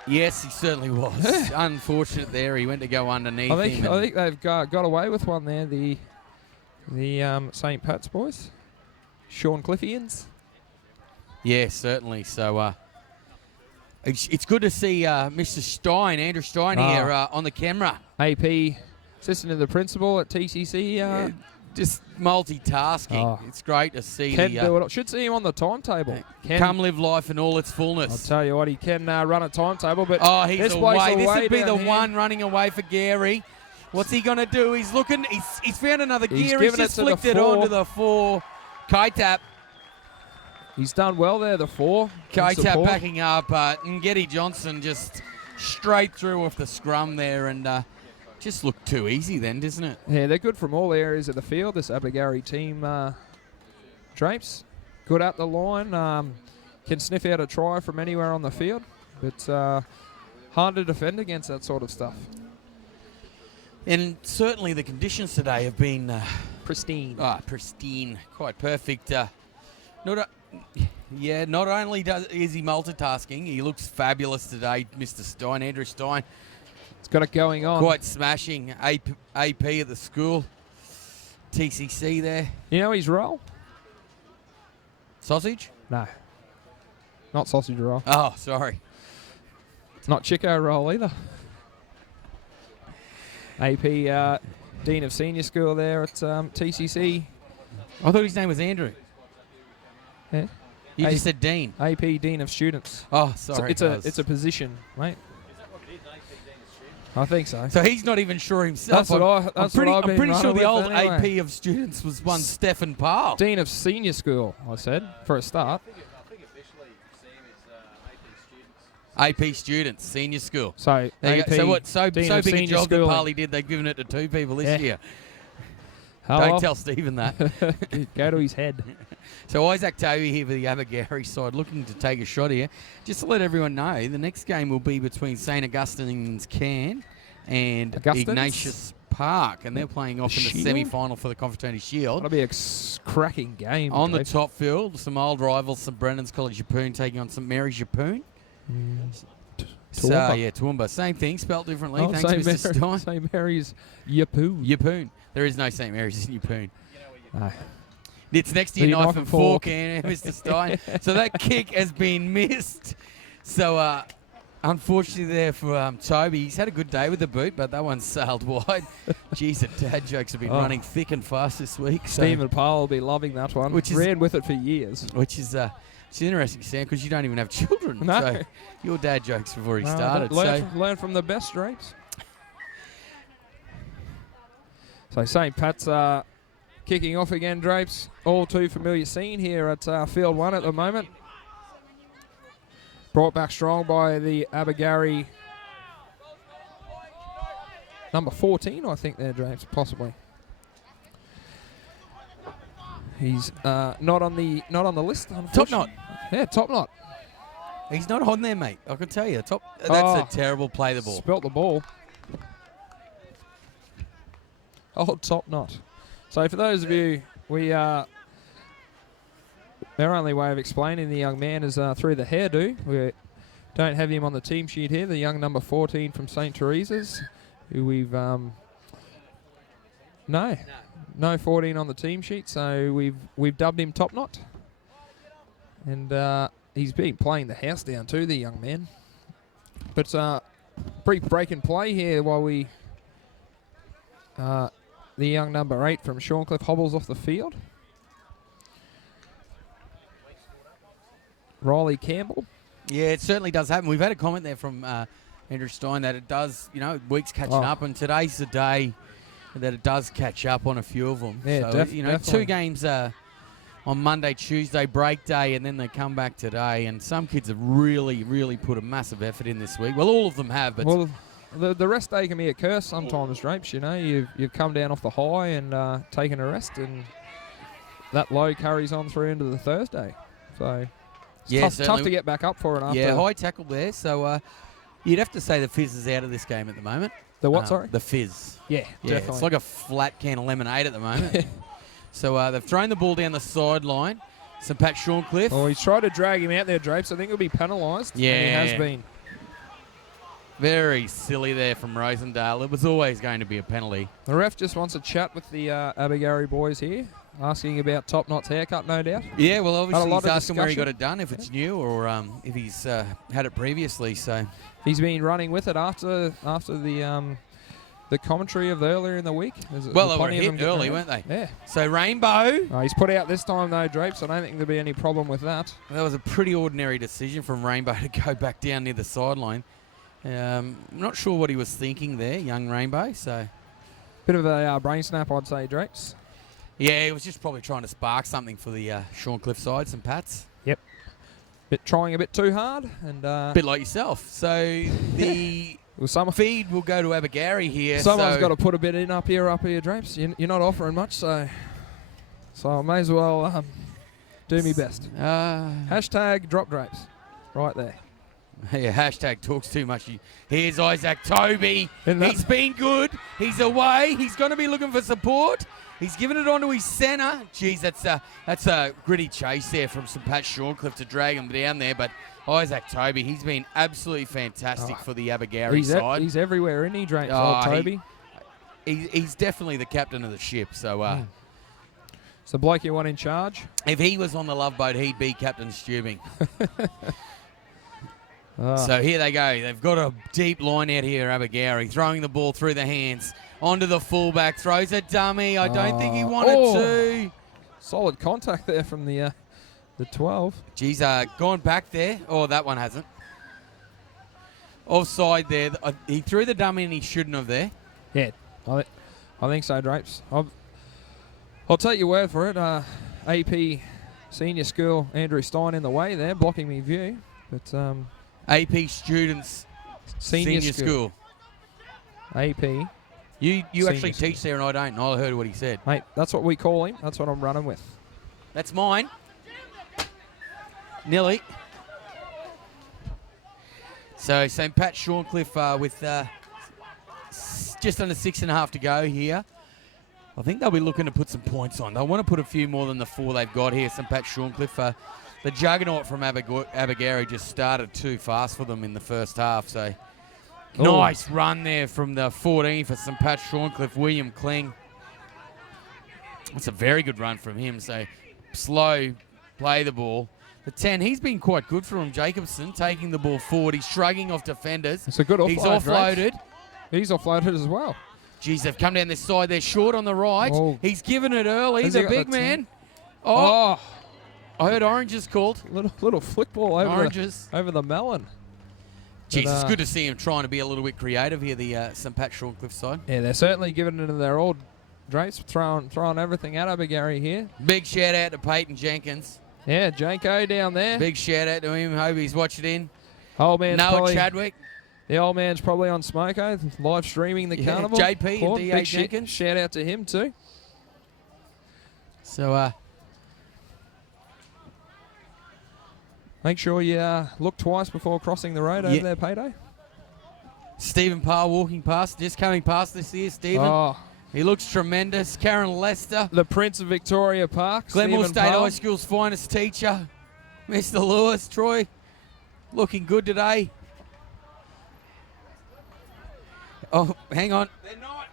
Yes, he certainly was. Unfortunate there. He went to go underneath him. I think they've got away with one there, the St. Pat's boys. Shorncliffians. Yeah, certainly. So it's good to see Mr. Stein, Andrew Stein here on the camera. AP, assistant to the principal at TCC. Just multitasking. It's great to see. Can do it. Should see him on the timetable. Come live life in all its fullness. I'll tell you what, he can run a timetable, but he's away. This would be the one running away for Gary. What's he going to do? He's looking. He's found another gear. He's just flicked it onto the 4. Kaitap. He's done well there, the 4. Kaitap backing up. Ngeti Johnson just straight through off the scrum there, and just looked too easy then, doesn't it? Yeah, they're good from all areas of the field, this Abergawi team. Drapes, good up the line. Can sniff out a try from anywhere on the field, but hard to defend against that sort of stuff. And certainly the conditions today have been pristine. Pristine. Quite perfect. Not only is he multitasking, he looks fabulous today, Mr. Stein, Andrew Stein. It's got it going on. Quite smashing. AP at the school. TCC there. You know his role? Sausage? No. Not sausage roll. Oh, sorry. It's not Chico roll either. AP, Dean of Senior School there at TCC. I thought his name was Andrew. Yeah. You just said Dean. AP, Dean of Students. Oh, sorry. It's a position, mate. I think so. So he's not even sure himself. I'm pretty sure the old anyway. AP of Students was one Stefan Parle. Dean of Senior School, I said, for a start. AP Students, Senior School. So, AP, so what? So big a job that schooling. Parley did, they've given it to 2 people this year. Hello. Don't tell Stephen that. Go to his head. So Isaac Toby here for the Abergawi side, looking to take a shot here. Just to let everyone know, the next game will be between St. Augustine's Cairn and Ignatius Park, and they're playing off in the semi-final for the Confraternity Shield. That'll be a cracking game. On the top field, some old rivals, St. Brennan's College Yeppoon taking on St. Mary's Yeppoon. So, Toowoomba. Same thing, spelt differently. Thanks, Mr. Stein. St. Mary's Yeppoon. Yeppoon. There is no St. Mary's in Yeppoon. No. It's next to your knife and fork, Mr. Stein. So that kick has been missed. So, unfortunately there for Toby. He's had a good day with the boot, but that one sailed wide. Jeez, the dad jokes have been running thick and fast this week. Stephen Powell will be loving that one. Ran with it for years. Which is it's interesting, Sam, because you don't even have children. No. So your dad jokes have already started. Learn from the best, Drapes. So St. Pat's kicking off again, Drapes. All too familiar scene here at Field 1 at the moment. Brought back strong by the Abergawi number 14, I think there, Drapes, possibly. He's not on the list, unfortunately. Top Knot. Yeah, Top Knot. He's not on there, mate. I can tell you. That's a terrible play the ball. Spelt the ball. Old Top Knot. So for those of you, our only way of explaining the young man is through the hairdo. We don't have him on the team sheet here. The young number 14 from St. Teresa's, who we've no 14 on the team sheet, so we've dubbed him Top Knot, and he's been playing the house down too, the young man. But brief break and play here while we the young number 8 from Shorncliffe hobbles off the field. Riley Campbell. Yeah, it certainly does happen. We've had a comment there from Andrew Stein that it does, weeks catching up, and today's the day that it does catch up on a few of them. Yeah, so, definitely. 2 games on Monday, Tuesday, break day, and then they come back today, and some kids have really, really put a massive effort in this week. Well, all of them have, but... Well, the rest day can be a curse sometimes, Drapes. You've come down off the high and taken a rest, and that low carries on through into the Thursday. So it's tough to get back up for it after. Yeah, high tackle there. So you'd have to say the Fizz is out of this game at the moment. The what, sorry? The Fizz. Yeah, definitely. It's like a flat can of lemonade at the moment. So they've thrown the ball down the sideline. St. Pat Shorncliffe. Oh, he's tried to drag him out there, Drapes. I think he'll be penalised. Yeah. And he has been. Very silly there from Rosendale. It was always going to be a penalty. The ref just wants a chat with the Abergarie boys here, asking about Top Knot's haircut, no doubt. Yeah, well, obviously he's asking where he got discussion. it done, if it's new or if he's had it previously. So he's been running with it after the commentary of earlier in the week. Well, they were hit early, weren't they? Yeah. So Rainbow. He's put out this time though, Drapes. I don't think there'll be any problem with that. That was a pretty ordinary decision from Rainbow to go back down near the sideline. Not sure what he was thinking there, young Rainbow. So bit of a brain snap, I'd say, Drapes. Yeah, he was just probably trying to spark something for the Shorncliffe side, some Pats. Yep. Trying a bit too hard, and a bit like yourself. So the feed will go to Abergarie here. Someone's got to put a bit in up here, Drapes. You're not offering much, so I may as well do me best. Hashtag drop Drapes, right there. Yeah, hashtag talks too much. Here's Isaac Toby. He's been good. He's away. He's going to be looking for support. He's given it on to his centre. Geez, that's a gritty chase there from St. Pat Shorncliffe to drag him down there. But Isaac Toby, he's been absolutely fantastic for the Abergarie side. He's everywhere, isn't he, Drapes? Toby. He's definitely the captain of the ship. So, it's the bloke you want in charge. If he was on the Love Boat, he'd be Captain Stubing. So here they go. They've got a deep line out here, Abergarie, throwing the ball through the hands. Onto the fullback, throws a dummy. I don't think he wanted to. Solid contact there from the 12. Geez, gone back there. Oh, that one hasn't. Offside there. He threw the dummy and he shouldn't have there. Yeah, I think so, Drapes. I'll take your word for it. AP Senior School, Andrew Stein in the way there, blocking me view. But AP Students Senior School. AP. You actually teach there and I don't. I heard what he said. Mate, that's what we call him. That's what I'm running with. That's mine. Nearly. So St. Pat Shorncliffe with just under 6.5 to go here. I think they'll be looking to put some points on. They'll want to put a few more than the 4 they've got here. St. Pat Shorncliffe, the juggernaut from Abergarie just started too fast for them in the first half. So nice run there from the 14 for St. Pat Shorncliffe, William Kling. That's a very good run from him. So slow, play the ball. The 10, he's been quite good for him, Jacobson, taking the ball forward. He's shrugging off defenders. It's a good offload. He's offloaded. He's offloaded as well. Geez, they've come down this side. They're short on the right. He's given it early. The big man. I heard oranges called. Little flick ball over oranges over the melon. Geez, it's good to see him trying to be a little bit creative here, the St. Pat Shorncliffe side. Yeah, they're certainly giving it to their old Drapes, throwing everything at Abergarie here. Big shout out to Peyton Jenkins. Yeah, Janko down there. Big shout out to him. Hope he's watching in. Old man's Noah Chadwick. The old man's probably on Smoko, live streaming the carnival. JP and D.A. Jenkins. Shout out to him too. So, make sure you look twice before crossing the road over there, Payday. Stephen Parr walking past, just coming past this here, Stephen. He looks tremendous. Karen Lester. The Prince of Victoria Park. Glenmore Stephen State Palm. High School's finest teacher. Mr. Lewis, Troy, looking good today. Oh, hang on. They're not.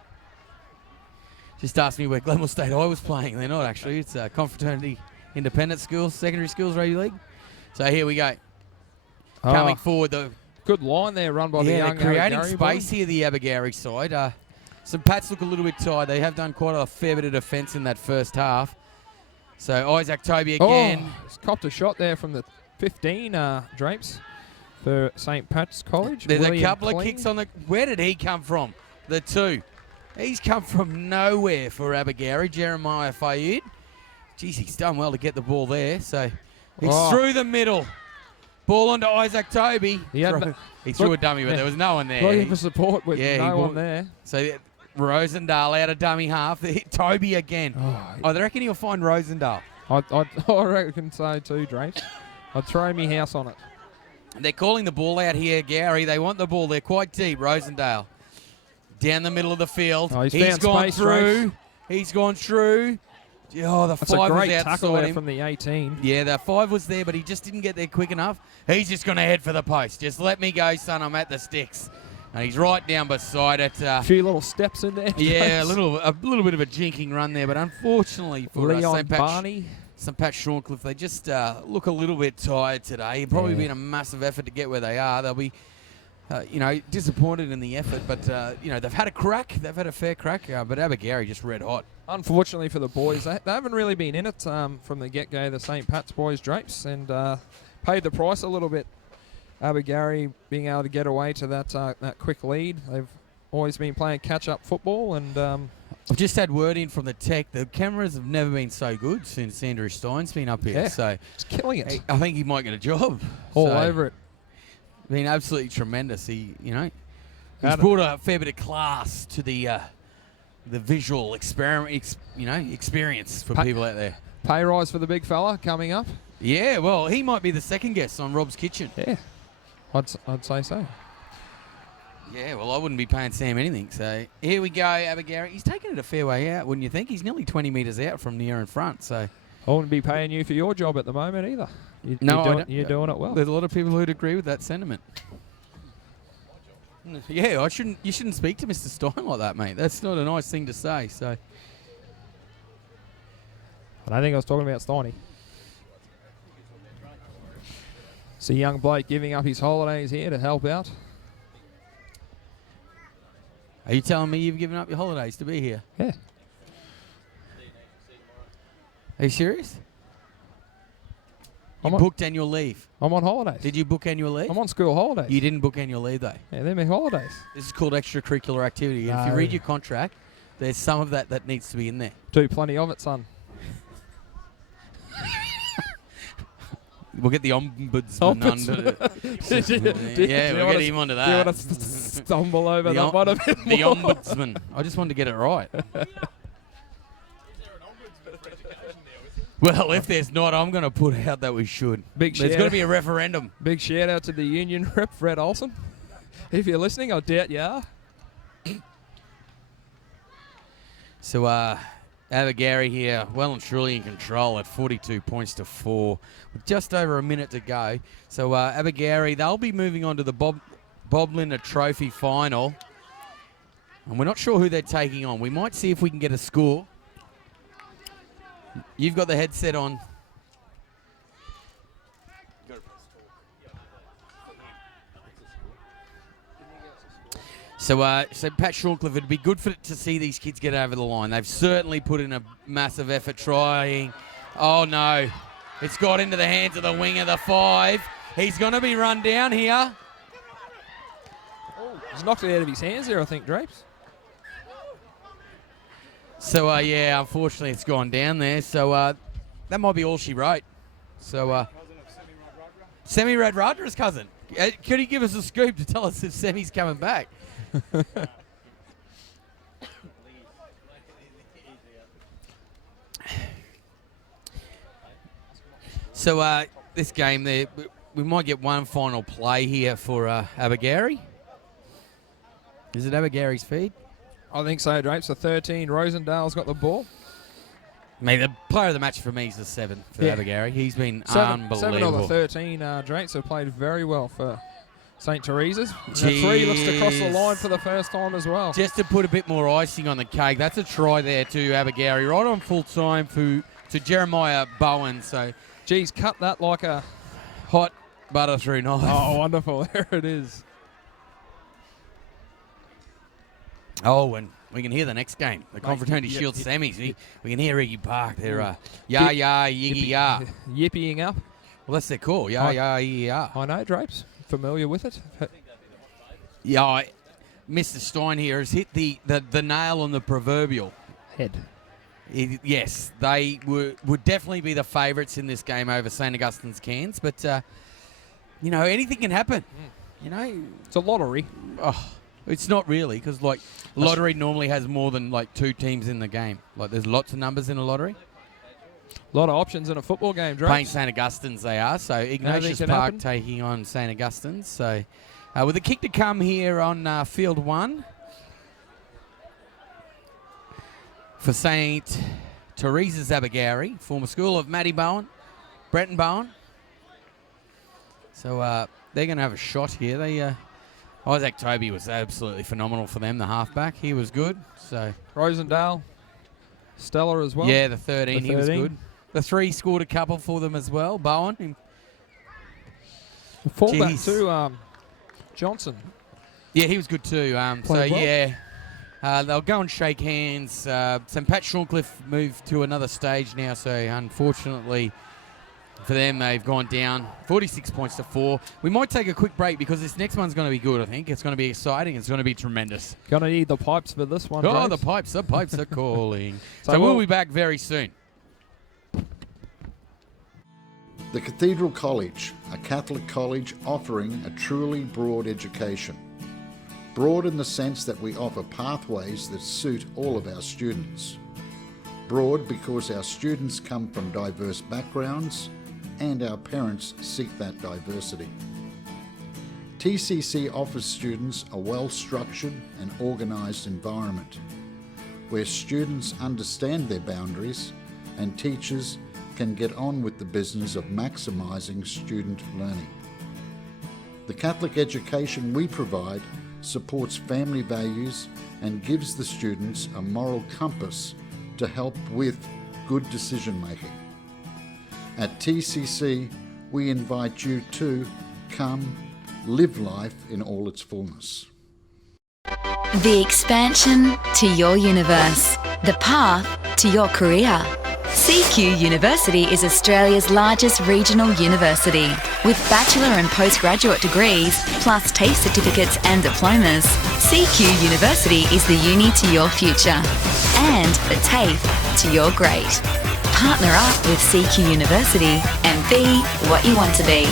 Just asked me where Glenmore State High was playing. They're not, actually. It's Confraternity Independent Schools, Secondary Schools Rugby League. So here we go. Coming forward, the good line there run by the young they're creating Abergawi space boys. here, the Abergawi side. Some Pats look a little bit tired. They have done quite a fair bit of defence in that first half. So Isaac Toby again. Oh, he's copped a shot there from the 15, Drapes, for St. Pat's College. There's William a couple Kling. of kicks on the... Where did he come from? The two. He's come from nowhere for Abergawi. Jeremiah Fayed. Jeez, he's done well to get the ball there. So he's through the middle. Ball onto Isaac Toby. He threw a dummy, but there was no one there. Looking for support with no one there. So Rosendale out of dummy half. Toby again. Oh, they reckon he'll find Rosendale. I reckon so too, Drapes. I'd throw me house on it. They're calling the ball out here, Gary. They want the ball. They're quite deep, Rosendale. Down the middle of the field. Oh, he's gone space, through. Drapes. He's gone through. Oh, the That's five a great was tackle outside there him. from the 18. Yeah, the 5 was there, but he just didn't get there quick enough. He's just going to head for the post. Just let me go, son. I'm at the sticks. And he's right down beside it. A few little steps in there. Yeah, a little bit of a jinking run there, but unfortunately for Leon Barney. St. Pat Shorncliffe, they just look a little bit tired today. It's probably been a massive effort to get where they are. They'll be, disappointed in the effort, but they've had a crack. They've had a fair crack, but Abergawi just red hot. Unfortunately for the boys, they haven't really been in it from the get-go, the St. Pat's boys, Drapes, and paid the price a little bit. Abergawi being able to get away to that quick lead. They've always been playing catch-up football, and I've just had word in from the tech. The cameras have never been so good since Andrew Stein's been up here. Yeah, so he's killing it. I think he might get a job. All over it. Been absolutely tremendous. He's brought a fair bit of class to the visual experience for people out there. Pay rise for the big fella coming up. Yeah, well, he might be the second guest on Rob's Kitchen. Yeah, I'd say so. Yeah, well, I wouldn't be paying Sam anything. So here we go, Abergawi. He's taking it a fair way out, wouldn't you think? He's nearly 20 metres out from near in front. So I wouldn't be paying you for your job at the moment either. You're doing it well. There's a lot of people who'd agree with that sentiment. Yeah, you shouldn't speak to Mr. Stein like that, mate. That's not a nice thing to say. So I don't think I was talking about Steiny. It's a young bloke giving up his holidays here to help out. Are you telling me you've given up your holidays to be here? Yeah. Are you serious? You booked annual leave. I'm on holidays. Did you book annual leave? I'm on school holidays. You didn't book annual leave, though. Yeah, they're my holidays. This is called extracurricular activity. And if you read your contract, there's some of that needs to be in there. Do plenty of it, son. We'll get the ombudsman under it. Yeah, we'll get him onto that. Do you want to stumble over that one a bit The more? ombudsman. I just wanted to get it right. Well, if there's not, I'm going to put out that we should. There's got to be a referendum. Big shout out to the union rep, Fred Olsen. If you're listening, I doubt you are. So, Abergawi here, well and truly in control at 42 points to 4, with just over a minute to go. So, Abergawi, they'll be moving on to the Bob Linder Trophy final. And we're not sure who they're taking on. We might see if we can get a score. You've got the headset on. So Pat Shorncliffe, it'd be good to see these kids get over the line. They've certainly put in a massive effort trying. Oh, no. It's got into the hands of the winger, the 5. He's going to be run down here. Oh, he's knocked it out of his hands there, I think, Drapes. So, yeah, unfortunately it's gone down there. So that might be all she wrote. So, Semi Radradra's cousin. Could he give us a scoop to tell us if Semi's coming back? So, this game there, we might get one final play here for Abergawi. Is it Abergawi's feed? I think so, Drapes. The 13, Rosendale's got the ball. Mate, the player of the match for me is the 7 for Abagari. He's been unbelievable. 7 of the 13 Drapes have played very well for St. Teresa's. The 3 looks to cross the line for the first time as well. Just to put a bit more icing on the cake, that's a try there to Abagari, right on full time to Jeremiah Bowen. So, geez, cut that like a hot butter through knife. Oh, wonderful. There it is. Oh, and we can hear the next game, the Confraternity Shield semis. We can hear Iggy Park. They're yiggy, ya. Yippying up. Well, that's their call. Yiggy, ya. I know, Drapes. Familiar with it? Yeah, Mr. Stein here has hit the nail on the proverbial head. Yes, they would definitely be the favourites in this game over St. Augustine's Cairns, but, anything can happen. It's a lottery. Oh, it's not really, because, lottery normally has more than, 2 teams in the game. There's lots of numbers in a lottery. A lot of options in a football game, Drapes. Playing St. Augustine's they are, so Ignatius Park taking on St. Augustine's. So, with a kick to come here on field 1 for St. Teresa's Abagari, former school of Matty Bowen, Bretton Bowen. So they're going to have a shot here. Isaac Toby was absolutely phenomenal for them, the halfback. He was good. So Rosendale, Stella as well. Yeah, the 13, he was good. The 3 scored a couple for them as well. Bowen. The fullback too, Johnson. Yeah, he was good too. They'll go and shake hands. St. Pat Shorncliffe moved to another stage now, so unfortunately for them, they've gone down 46 points to 4. We might take a quick break because this next one's going to be good, I think. It's going to be exciting. It's going to be tremendous. Going to need the pipes for this one, Oh, Drapes. the pipes are calling. So we'll be back very soon. The Cathedral College, a Catholic college offering a truly broad education. Broad in the sense that we offer pathways that suit all of our students. Broad because our students come from diverse backgrounds and our parents seek that diversity. TCC offers students a well-structured and organised environment where students understand their boundaries and teachers can get on with the business of maximising student learning. The Catholic education we provide supports family values and gives the students a moral compass to help with good decision making. At TCC, we invite you to come live life in all its fullness. The expansion to your universe. The path to your career. CQ University is Australia's largest regional university. With bachelor and postgraduate degrees, plus TAFE certificates and diplomas, CQ University is the uni to your future and the TAFE to your great. Partner up with CQ University and be what you want to be.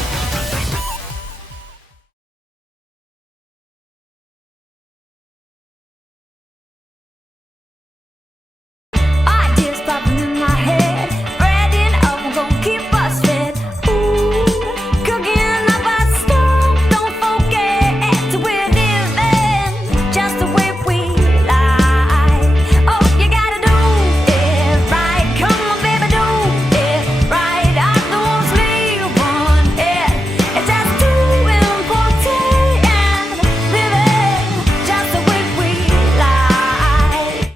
Ideas popping in my head, breading up, we're gonna keep us fed. Ooh, cooking up our stuff, don't forget we're living just the way we like. Oh, you gotta do it right, come on baby, do it right. I don't sleep on it, it's just too important. Living just the way we like.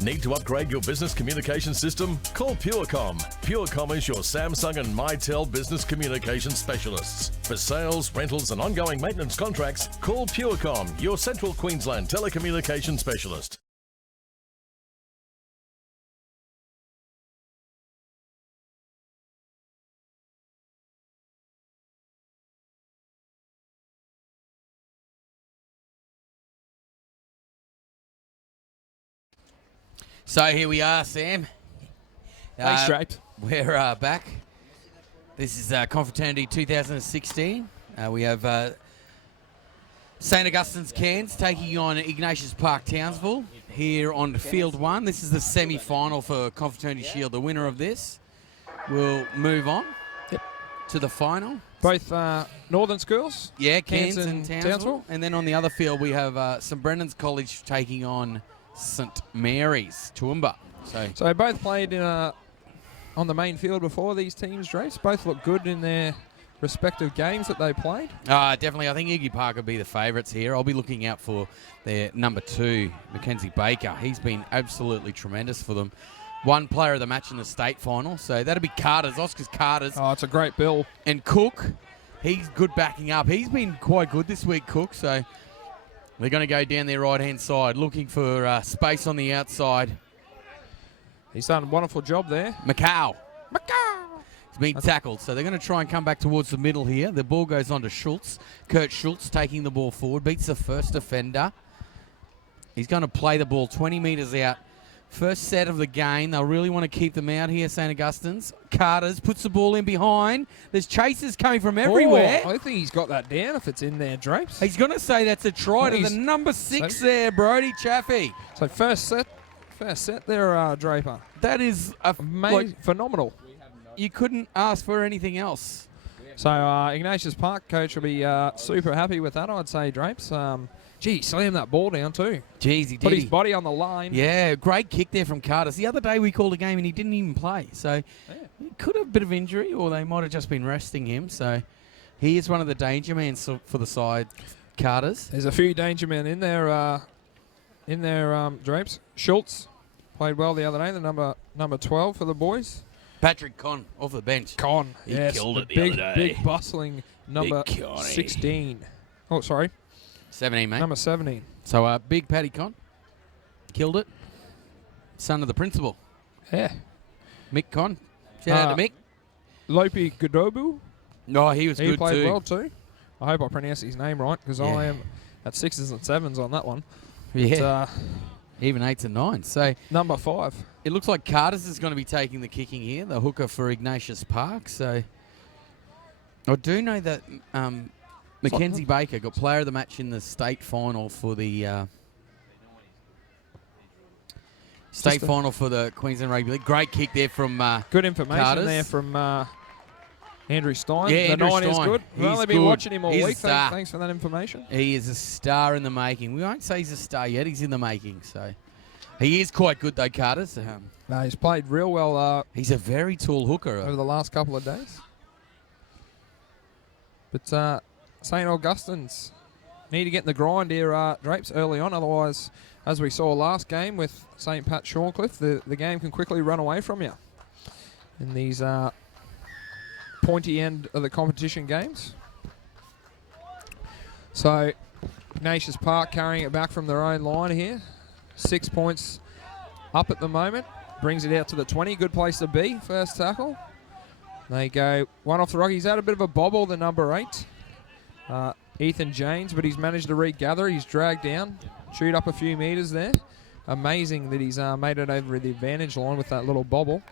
Need to upgrade your business communication system? Call Purecom. Purecom is your Samsung and Mitel business communication specialists. For sales, rentals and ongoing maintenance contracts, call Purecom, your Central Queensland telecommunication specialist. So here we are, Sam. Thanks, Drapes. We're back. This is Confraternity 2016. We have St. Augustine's Cairns taking on Ignatius Park Townsville here on Field 1. This is the semi-final for Confraternity Shield. The winner of this will move on to the final. Both northern schools? Yeah, Cairns and Townsville. Townsville. And then on the other field, we have St. Brendan's College taking on St. Mary's, Toowoomba. So they both played on the main field before, these teams, Drapes. Both look good in their respective games that they played. Definitely. I think Iggy Park will be the favourites here. I'll be looking out for their number 2, Mackenzie Baker. He's been absolutely tremendous for them. One player of the match in the state final. So that'll be Carter's, Oscar's Carter's. Oh, it's a great bill. And Cook, he's good backing up. He's been quite good this week, Cook. So they're going to go down their right-hand side, looking for space on the outside. He's done a wonderful job there. Macau. He's been tackled. So they're going to try and come back towards the middle here. The ball goes on to Schultz. Kurt Schultz taking the ball forward. Beats the first defender. He's going to play the ball 20 metres out. First set of the game. They'll really want to keep them out here, St. Augustine's. Carter's puts the ball in behind. There's chases coming from everywhere. I think he's got that down if it's in there, Drapes. He's going to say that's a try to the number 6 there, Brody Chaffee. So first set there, Draper. That is phenomenal. You couldn't ask for anything else. So Ignatius Park coach will be super happy with that, I'd say, Drapes. Gee, slammed that ball down too. Jeez, he did. Put his body on the line. Yeah, great kick there from Carter. The other day we called a game and he didn't even play. So he could have a bit of injury or they might have just been resting him. So he is one of the danger men for the side, Carter's. There's a few danger men in there, Drapes. Schultz played well the other day, the number 12 for the boys. Patrick Conn off the bench. Conn, he killed it the other day. Big bustling number 16. Oh, sorry. 17, mate. Number 17. So, big Paddy Conn. Killed it. Son of the principal. Yeah. Mick Conn. Shout out to Mick. Lopi Godobu. No, he was good too. He played well too. I hope I pronounced his name right because I am at 6s and 7s on that one. Yeah. Even 8s and 9s. So number 5. It looks like Carter's is going to be taking the kicking here, the hooker for Ignatius Park. So I do know that Mackenzie Baker got player of the match in the state final for the final for the Queensland Rugby League. Great kick there from good information Carter's. there from Andrew Stein. Yeah, the Andrew 9 is Stein. good. We've only been watching him all He's week. a star. Thanks for that information. He is a star in the making. We won't say he's a star yet. He's in the making. So he is quite good though, Carter's. No, he's played real well. He's a very tall hooker over the last couple of days. But St. Augustine's need to get in the grind here, Drapes, early on. Otherwise, as we saw last game with St. Pat Shorncliffe, the game can quickly run away from you in these pointy end of the competition games. So Ignatius Park carrying it back from their own line here. 6 points up at the moment. Brings it out to the 20. Good place to be. First tackle. They go one off the ruck. He's had a bit of a bobble, the number 8. Ethan James, but he's managed to regather. He's dragged down. Shoot up a few metres there. Amazing that he's made it over the advantage line with that little bobble.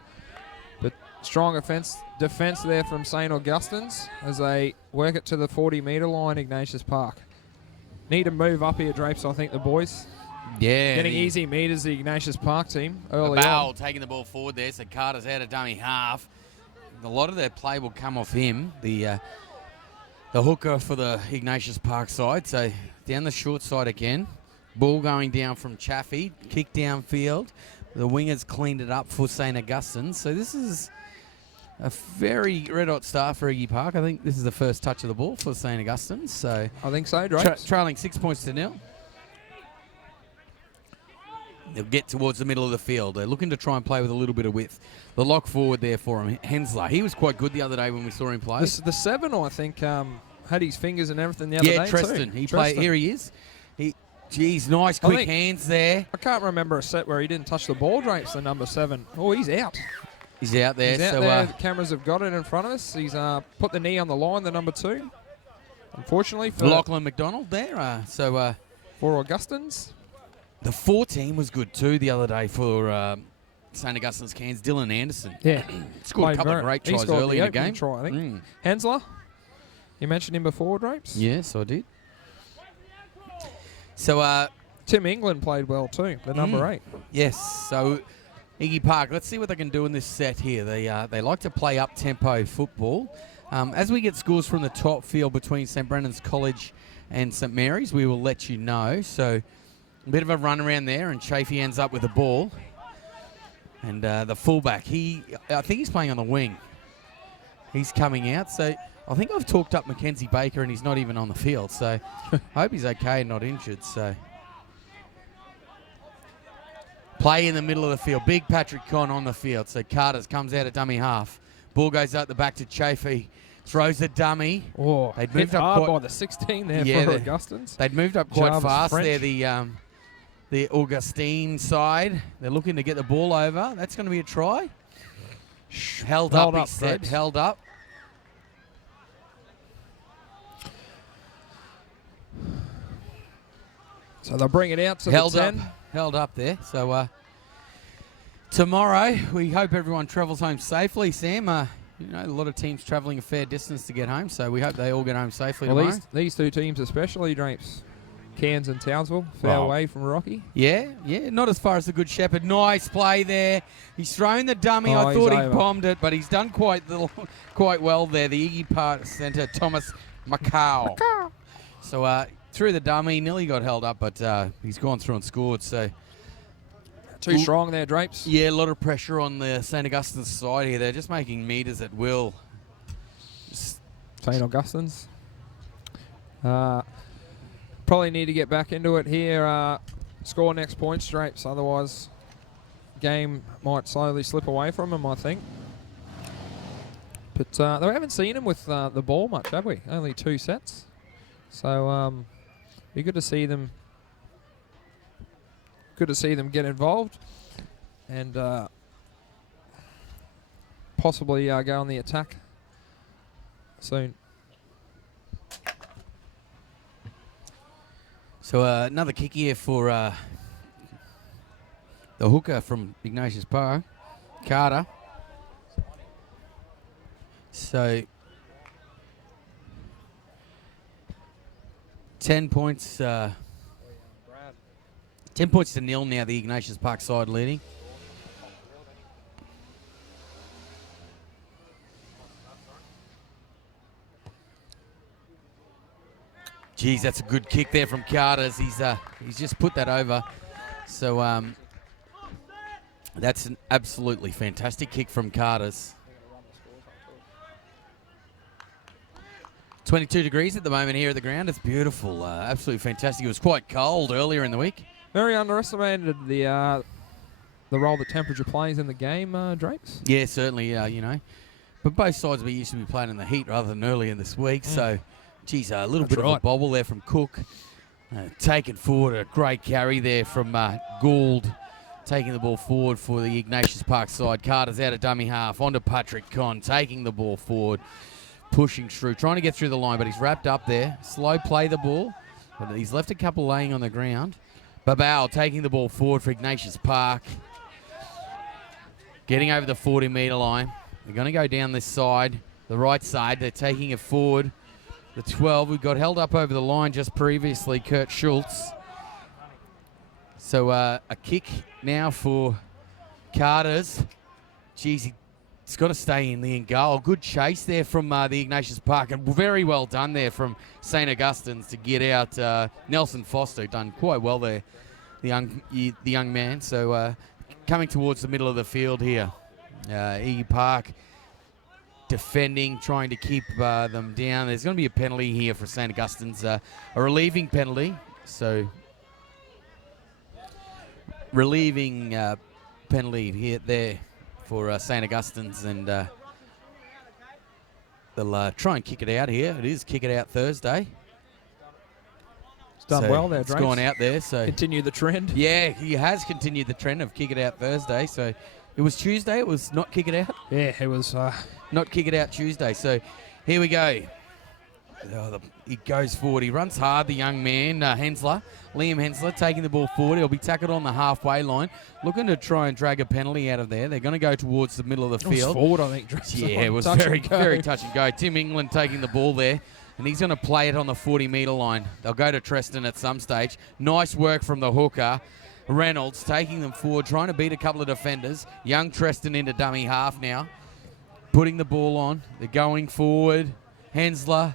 But strong defence there from St. Augustine's as they work it to the 40-metre line, Ignatius Park. Need to move up here, Drapes, I think, the boys. Yeah. Getting easy metres, the Ignatius Park team early Bowell on. taking the ball forward there, so Carter's out of dummy half. A lot of their play will come off him, the hooker for the Ignatius Park side. So down the short side again. Ball going down from Chaffee, kick downfield. The wingers cleaned it up for St. Augustine. So this is a very red-hot start for Iggy Park. I think this is the first touch of the ball for St. Augustine. So I think so, Drapes. Trailing 6 points to 0. They'll get towards the middle of the field. They're looking to try and play with a little bit of width. The lock forward there for him, Hensler. He was quite good the other day when we saw him play. The 7, I think, had his fingers and everything the other day Treston. too. He played. Here he is. Geez, nice quick hands there. I can't remember a set where he didn't touch the ball, Drapes, the number 7. Oh, he's out. He's out there. He's out there. The cameras have got it in front of us. He's put the knee on the line, the number 2. Unfortunately for Lachlan McDonald there. For Augustins. The 14 was good too the other day for St. Augustine's Cairns. Dylan Anderson. Yeah. Scored a couple of great tries early in the game. Try, I think. Hensler. You mentioned him before, Drapes? Yes, I did. So Tim England played well too, the number 8. Yes. So Iggy Park, let's see what they can do in this set here. They like to play up-tempo football. As we get scores from the top field between St Brennan's College and St Mary's, we will let you know. So a bit of a run around there, and Chafee ends up with the ball. And the fullback, I think he's playing on the wing. He's coming out. So I think I've talked up Mackenzie Baker, and he's not even on the field. So I hope he's okay and not injured. So play in the middle of the field. Big Patrick Conn on the field. So Carter's comes out at dummy half. Ball goes out the back to Chafee. Throws the dummy. Oh, they'd moved up by the 16 there for Augustins. They'd moved up quite fast French. there, the Augustine side. They're looking to get the ball over. That's going to be a try. Held up, he said. Held up. So they'll bring it out to the 10. Held up there. So tomorrow, we hope everyone travels home safely. Sam, you know, a lot of teams travelling a fair distance to get home, so we hope they all get home safely tomorrow. These two teams especially, Drapes. Cairns and Townsville, far away from Rocky. Yeah, not as far as the Good Shepherd. Nice play there. He's thrown the dummy. I thought he bombed it, but he's done quite well there. The Iggy Park centre, Thomas Macau. So threw the dummy, nearly got held up, but he's gone through and scored. So too strong there, Drapes. Yeah, a lot of pressure on the St Augustine's side here. They're just making metres at will. St Augustine's. Probably need to get back into it here. Score next points, Drapes. Otherwise, game might slowly slip away from them, I think. But we haven't seen him with the ball much, have we? Only 2 sets. So be good to see them. Good to see them get involved and possibly go on the attack soon. So another kick here for the hooker from Ignatius Park, Carter. So 10 points. 10 points to 0 now, the Ignatius Park side leading. Geez, that's a good kick there from Carter's. He's just put that over. So that's an absolutely fantastic kick from Carter's. 22 degrees at the moment here at the ground. It's beautiful. Absolutely fantastic. It was quite cold earlier in the week. Very underestimated the role that temperature plays in the game, Drapes. Yeah, certainly. You know, but both sides we used to be playing in the heat rather than earlier this week. So, geez, a little bit of a bobble there from Cook. Taken forward, a great carry there from Gould. Taking the ball forward for the Ignatius Park side. Carter's out of dummy half. Onto Patrick Conn, taking the ball forward. Pushing through, trying to get through the line, but he's wrapped up there. Slow play the ball, but he's left a couple laying on the ground. Babao taking the ball forward for Ignatius Park. Getting over the 40-metre line. They're going to go down this side, the right side. They're taking it forward. The 12, we got held up over the line just previously, Kurt Schultz. So a kick now for Carter's. Geez, it's got to stay in the end goal. Good chase there from the Ignatius Park, and very well done there from St Augustine's to get out. Nelson Foster done quite well there, the young man. So coming towards the middle of the field here, Iggy Park defending, trying to keep them down. There's going to be a penalty here for St Augustine's, a relieving penalty. So relieving penalty here there for St Augustine's, and they'll try and kick it out here. It is kick it out Thursday. It's done well there, Drapes. It's gone out there. So continue the trend. Yeah, he has continued the trend of kick it out Thursday. So it was Tuesday. It was not kick it out. Yeah, it was not kick it out Tuesday. So here we go. He goes forward. He runs hard, the young man, Liam Hensler, taking the ball forward. He'll be tackled on the halfway line, looking to try and drag a penalty out of there. They're going to go towards the middle of the field. It was forward, I think. Yeah, it was very touch and go. Tim England taking the ball there. and he's going to play it on the 40-metre line. They'll go to Treston at some stage. Nice work from the hooker. Reynolds taking them forward, trying to beat a couple of defenders. Young Treston into dummy half now. Putting the ball on. They're going forward. Hensler.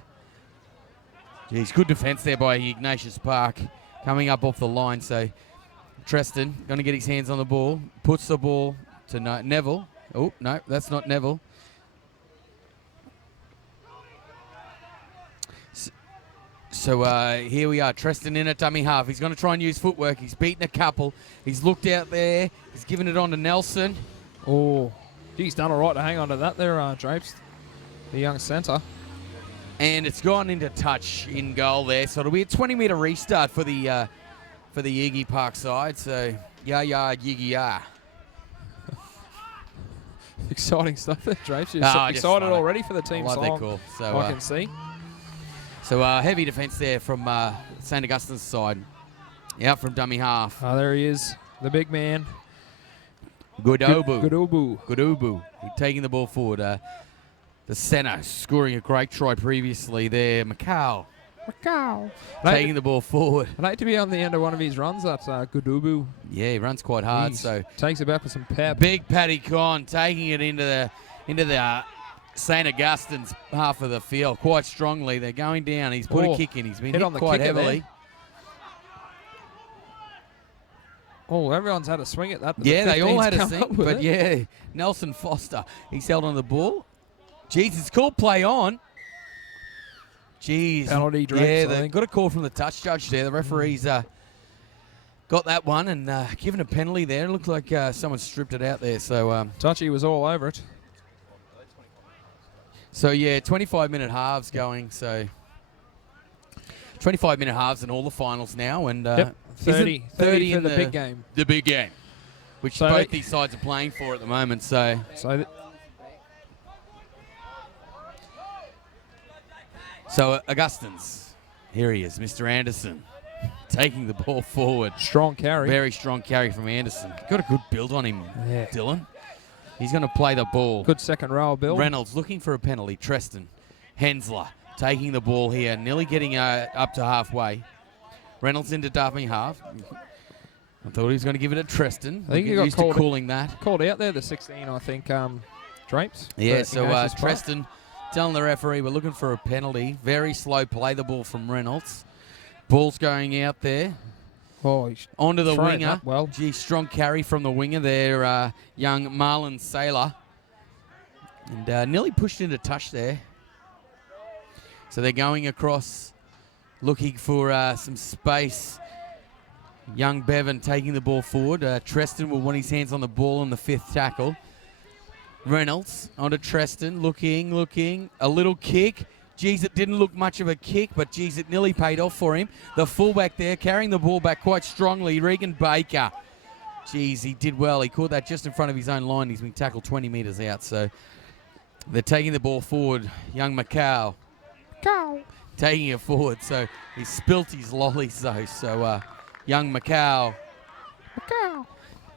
Geez, good defence there by Ignatius Park. Coming up off the line. So Treston going to get his hands on the ball. Puts the ball to Neville. Oh, no, that's not Neville. So here we are, Treston in at dummy half. He's going to try and use footwork. He's beaten a couple. He's looked out there. He's given it on to Nelson. Oh, he's done all right to hang on to that there, Drapes, the young centre. And it's gone into touch in goal there. So it'll be a 20-metre restart for the Iggy Park side. So, Yiggy. Exciting stuff there, Drapes. You're Ah, excited already for the team I love song. that call. So, I can see. So heavy defence there from St. Augustine's side. Out from dummy half. There he is, the big man. Goodobu. He's taking the ball forward. The centre scoring a great try previously there. Macau. Taking the ball forward. I'd hate to be on the end of one of his runs, that Goodobu. Yeah, he runs quite hard. So takes it back with some pep. Big Paddy Con taking it into the St. Augustine's half of the field quite strongly. They're going down. He's put a kick in. He's been hit on the quite kicker heavily. there. Oh, everyone's had a swing at that. Yeah, they all had a swing. But it. yeah, Nelson Foster, he's held on the ball. Jeez, it's called play on. Jeez. Penalty, Drapes, yeah, I they think. got a call from the touch judge there. The referee's got that one and given a penalty there. It looked like someone stripped it out there. So Touchy was all over it. So, yeah, 25-minute halves going. So, 25-minute halves in all the finals now. And 30 for the big game. The big game, which both these sides are playing for at the moment. So Augustins, here he is, Mr. Anderson, taking the ball forward. Strong carry. Very strong carry from Anderson. Got a good build on him, Dylan. He's going to play the ball. Good second row build. Reynolds looking for a penalty. Treston. Hensler taking the ball here, nearly getting up to halfway. Reynolds into dummy half. I thought he was going to give it to Treston. I think he got used to calling that. Called out there, the 16, I think, Drapes. Yeah, so Treston telling the referee we're looking for a penalty. Very slow play the ball from Reynolds. Ball's going out there. Oh, he's onto the thrown winger. up well. Gee, strong carry from the winger there, young Marlon Saylor. And nearly pushed into touch there. So they're going across, looking for some space. Young Bevan taking the ball forward. Treston will want his hands on the ball on the fifth tackle. Reynolds onto Treston, looking, a little kick. Geez, it didn't look much of a kick, but geez, it nearly paid off for him. The fullback there carrying the ball back quite strongly, Regan Baker. Geez, he did well. He caught that just in front of his own line. He's been tackled 20 metres out, so they're taking the ball forward. Young Macau taking it forward, so he spilt his lollies though. So young Macau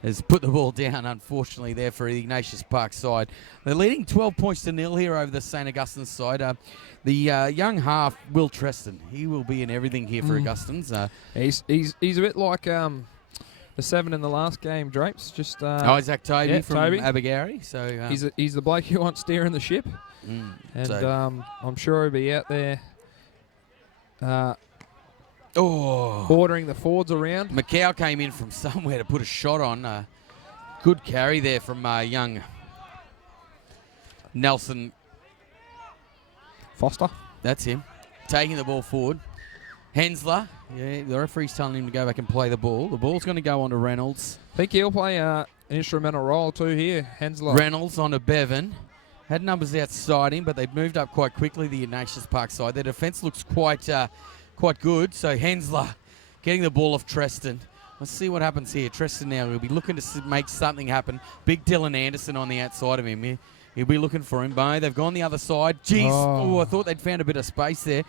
has put the ball down, unfortunately, there for the Ignatius Park side. They're leading 12 points to nil here over the St. Augustine's side. The young half, Will Treston, he will be in everything here for Augustins. He's a bit like the 7 in the last game, Drapes. Just Isaac Toby from Abagari. So he's the bloke who wants steering the ship, and I'm sure he'll be out there ordering the forwards around. Macau came in from somewhere to put a shot on. Good carry there from young Nelson Foster. That's him. Taking the ball forward. Hensler. Yeah, the referee's telling him to go back and play the ball. The ball's going to go on to Reynolds. I think he'll play an instrumental role too here, Hensler. Reynolds on to Bevan. Had numbers outside him, but they've moved up quite quickly, the Ignatius Park side. Their defence looks quite good. So Hensler getting the ball off Treston. Let's see what happens here. Treston now will be looking to make something happen. Big Dylan Anderson on the outside of him. He'll be looking for him. They've gone the other side. Jeez. Oh, I thought they'd found a bit of space there.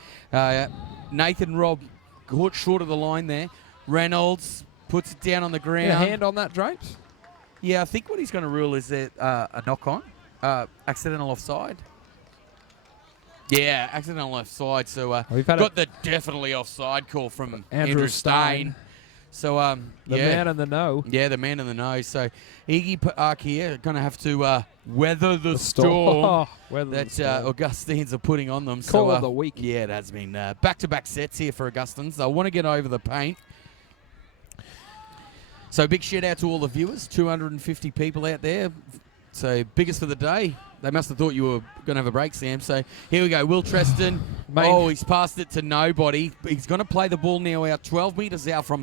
Nathan Robb caught short of the line there. Reynolds puts it down on the ground. Yeah, hand on that, Drapes? Yeah, I think what he's going to rule is that a knock-on. Accidental offside. Yeah, accidental offside. So We've had got the definitely offside call from Andrew Stein. Stein. So The man in the know. Yeah, the man in the know. So Iggy Park here going to have to weather the storm that Augustines are putting on them. Call of the week. Yeah, it has been back-to-back sets here for Augustines. They'll want to get over the paint. So big shout out to all the viewers, 250 people out there. So biggest for the day. They must have thought you were going to have a break, Sam. So here we go. Will Treston. He's passed it to nobody. He's going to play the ball now out 12 metres out from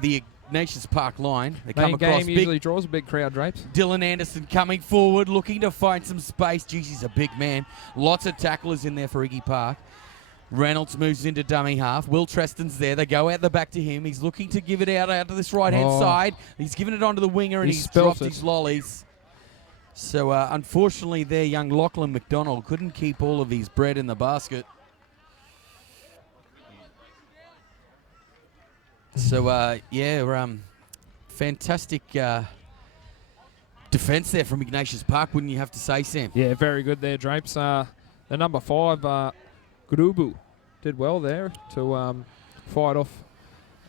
the Ignatius Park line. They come across. Game usually draws a big crowd, Drapes. Dylan Anderson coming forward, looking to find some space. Geez, he's a big man. Lots of tacklers in there for Iggy Park. Reynolds moves into dummy half. Will Treston's there. They go out the back to him. He's looking to give it out to this right-hand side. He's given it onto the winger and he's dropped his lollies. So, unfortunately, there, young Lachlan McDonald couldn't keep all of his bread in the basket. So, fantastic defence there from Ignatius Park, wouldn't you have to say, Sam? Yeah, very good there, Drapes. The number 5, Gurubu, did well there to fight off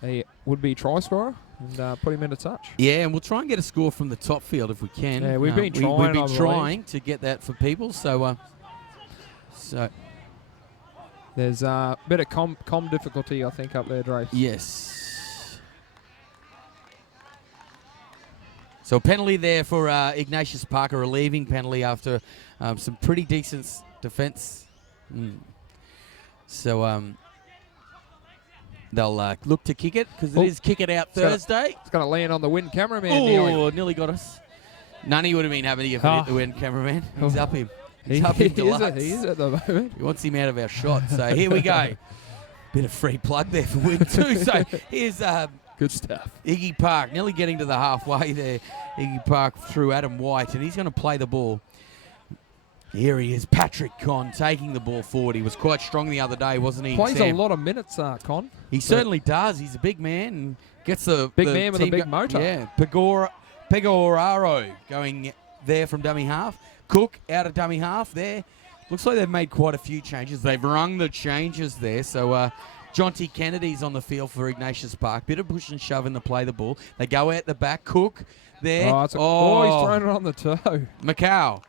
a would-be try scorer and put him into touch. Yeah, and we'll try and get a score from the top field if we can. Yeah, we've been trying. We've been trying to get that for people. So, there's a bit of com difficulty, I think, up there, Drapes. Yes. So a penalty there for Ignatius Park, a relieving penalty after some pretty decent defence. So they'll look to kick it because it is Kick It Out Thursday. It's going to land on the wind cameraman. Oh, nearly got us. None of you would have been happy if it hit the wind cameraman. He's up him. He's up him deluxe. He is at the moment. He wants him out of our shot. So here we go. Bit of free plug there for Win too. So here's good stuff. Iggy Park nearly getting to the halfway there. Iggy Park through Adam White, and he's going to play the ball. Here he is, Patrick Conn taking the ball forward. He was quite strong the other day, wasn't he? Plays Sam? a lot of minutes, Conn. He certainly does. He's a big man and gets the big man with a big motor. Yeah, Pegoraro going there from dummy half. Cook out of dummy half there. Looks like they've made quite a few changes. They've rung the changes there. So Jonty Kennedy's on the field for Ignatius Park. Bit of push and shove in the play the ball. They go out the back. Cook there. He's thrown it on the toe. Macau.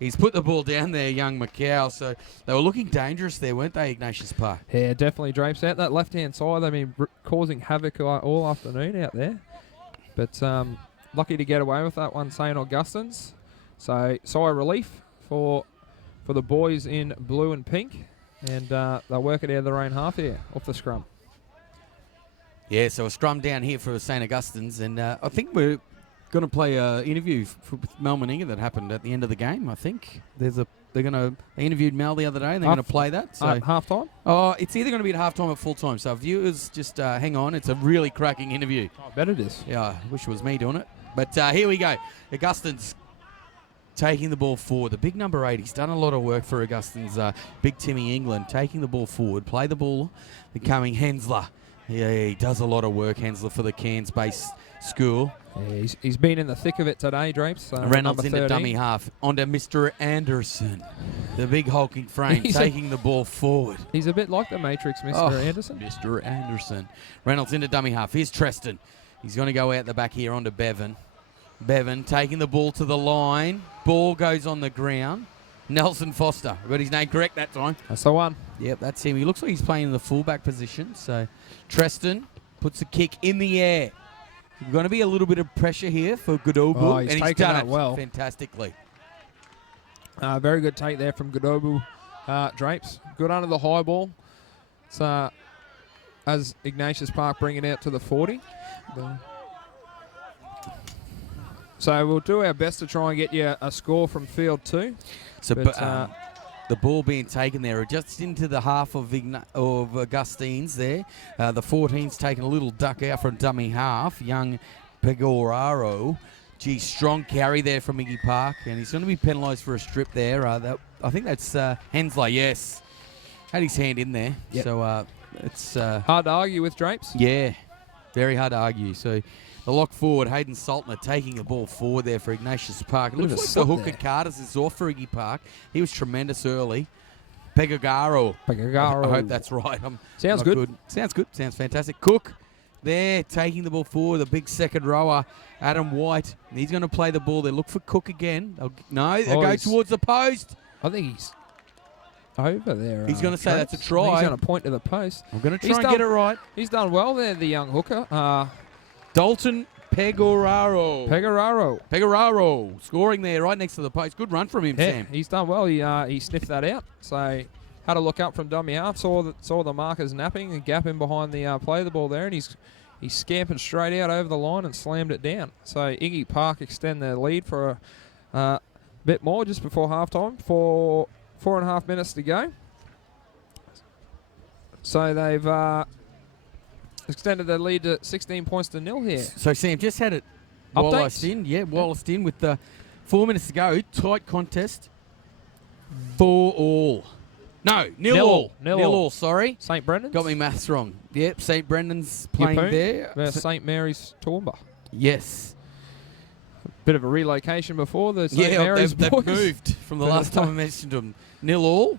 He's put the ball down there, young Macau. So they were looking dangerous there, weren't they, Ignatius Park? Yeah, definitely, Drapes. Out that left-hand side, they've been causing havoc all afternoon out there. But lucky to get away with that one, St. Augustine's. So, sigh of relief for the boys in blue and pink. And they'll work it out of their own half here, off the scrum. Yeah, so a scrum down here for St. Augustine's. And I think we're going to play an interview with Mel Meninga that happened at the end of the game, I think. They interviewed Mel the other day, and they're going to play that. So at halftime? Oh, it's either going to be at halftime or full time. So viewers, just hang on. It's a really cracking interview. I bet it is. Yeah, I wish it was me doing it. But here we go. Augustine's taking the ball forward. The big number 8, he's done a lot of work for Augustine's big Timmy England, taking the ball forward. Play the ball, becoming Hensler. Yeah, he does a lot of work, Hensler, for the Cairns-based school. Yeah, he's been in the thick of it today, Drapes. Reynolds into dummy half. Onto Mr. Anderson. The big hulking frame, taking the ball forward. He's a bit like the Matrix, Mr. Anderson. Mr. Anderson. Reynolds into dummy half. Here's Treston. He's going to go out the back here onto Bevan. Bevan taking the ball to the line. Ball goes on the ground. Nelson Foster. I got his name correct that time. That's the one. Yep, that's him. He looks like he's playing in the fullback position. So Treston puts a kick in the air. There's going to be a little bit of pressure here for Godobu. He's and taken done that it well. Fantastically. Very good take there from Godobu, Drapes. Good under the high ball. It's as Ignatius Park bring it out to the 40. So we'll do our best to try and get you a score from field 2. So the ball being taken there just into the half of Augustine's there. The 14's taking a little duck out from dummy half. Young Pegoraro. Gee, strong carry there from Iggy Park. And he's going to be penalised for a strip there. I think that's Hensler, yes. Had his hand in there. Yep. So it's... hard to argue with, Drapes. Yeah, very hard to argue. So the lock forward, Hayden Saltner taking the ball forward there for Ignatius Park. It looks like the hooker Carter's is off for Iggy Park. He was tremendous early. Pegagaro. Pegagaro. I hope that's right. Sounds not good. Sounds good. Sounds fantastic. Cook there taking the ball forward. The big second rower, Adam White. He's going to play the ball there. Look for Cook again. They'll go towards the post. I think he's over there. He's going to say that's a try. He's going to point to the post. I'm going to try and get it right. He's done well there, the young hooker. Dalton Pegoraro. Pegoraro Scoring there right next to the post. Good run from him, Yeah, Sam. he's done well. He sniffed that out. So had a look up from dummy half, saw the markers napping and gap in behind the play the ball there, and he scampered straight out over the line and slammed it down. So Iggy Park extend their lead for a bit more just before halftime. 4.5 minutes to go. So they've extended their lead to 16 points to 0 here. So Sam just had it Wallace in. Yeah, Wallace in with 4 minutes to go. Tight contest. 4-all. No, nil all, sorry. St. Brendan's? Got me maths wrong. Yep, St. Brendan's playing there. St. Mary's Toowoomba. Yes. Bit of a relocation before the St. Mary's they've boys. moved from the last time I mentioned them. 0-all.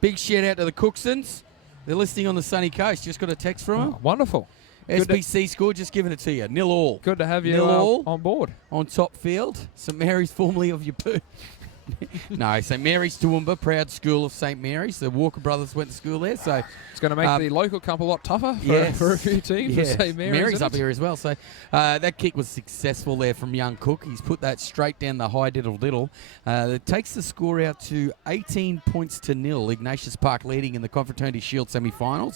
Big shout out to the Cooksons. They're listening on the sunny coast. Just got a text from them. Wonderful. SBC score, just giving it to you. 0-all. Good to have you on board. On top field. St. Mary's, formerly of Yaboo. No, St. Mary's Toowoomba, proud school of St. Mary's. The Walker brothers went to school there, so it's going to make the local cup a lot tougher for a few teams. Yes. St. Mary's up here as well. So that kick was successful there from young Cook. He's put that straight down the high diddle. That takes the score out to 18 points to 0. Ignatius Park leading in the Confraternity Shield semi-final.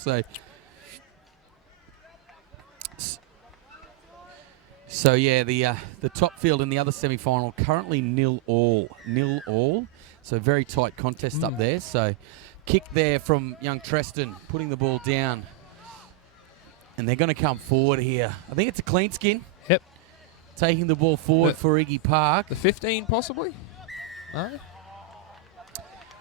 So yeah, the top field in the other semi-final currently 0-all. 0-all. So very tight contest up there. So kick there from young Treston, putting the ball down. And they're going to come forward here. I think it's a clean skin. Yep. Taking the ball forward for Iggy Park. The 15 possibly? No?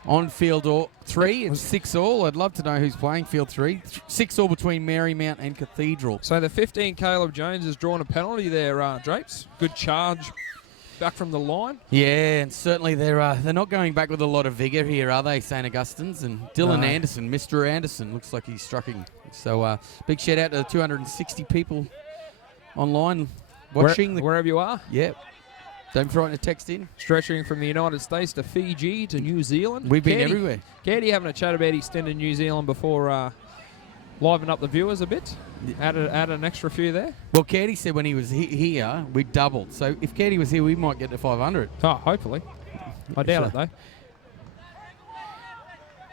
On field 3, it's 6-all. I'd love to know who's playing field 3. 6-all between Marymount and Cathedral. So the 15, Caleb Jones, has drawn a penalty there, Drapes. Good charge back from the line. Yeah, and certainly they're not going back with a lot of vigour here, are they, St. Augustine's? And Dylan Anderson, Mr. Anderson, looks like he's striking. So big shout out to the 260 people online watching. Wherever you are. Yep. Don't forget to text in. Stretching from the United States to Fiji to New Zealand. We've been everywhere. Katie having a chat about his stint in New Zealand before liven up the viewers a bit. Add an extra few there. Well, Katie said when he was here, we doubled. So if Katie was here, we might get to 500. Oh, hopefully. I doubt it, though.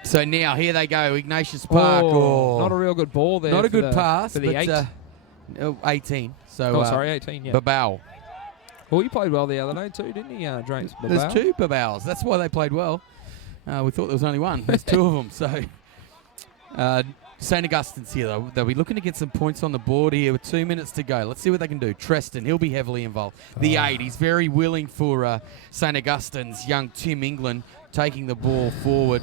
So now, here they go. Ignatius Park. Not a real good ball there. Not a good pass. For the 8. 18. So, 18, yeah. Babao. Well, you played well the other day too, didn't he, James? Babao? There's 2 Babaos. That's why they played well. We thought there was only one. There's 2 of them. So, St. Augustine's here, though. They'll be looking to get some points on the board here with 2 minutes to go. Let's see what they can do. Treston, he'll be heavily involved. The 8, he's very willing for St. Augustine's young Tim England taking the ball forward.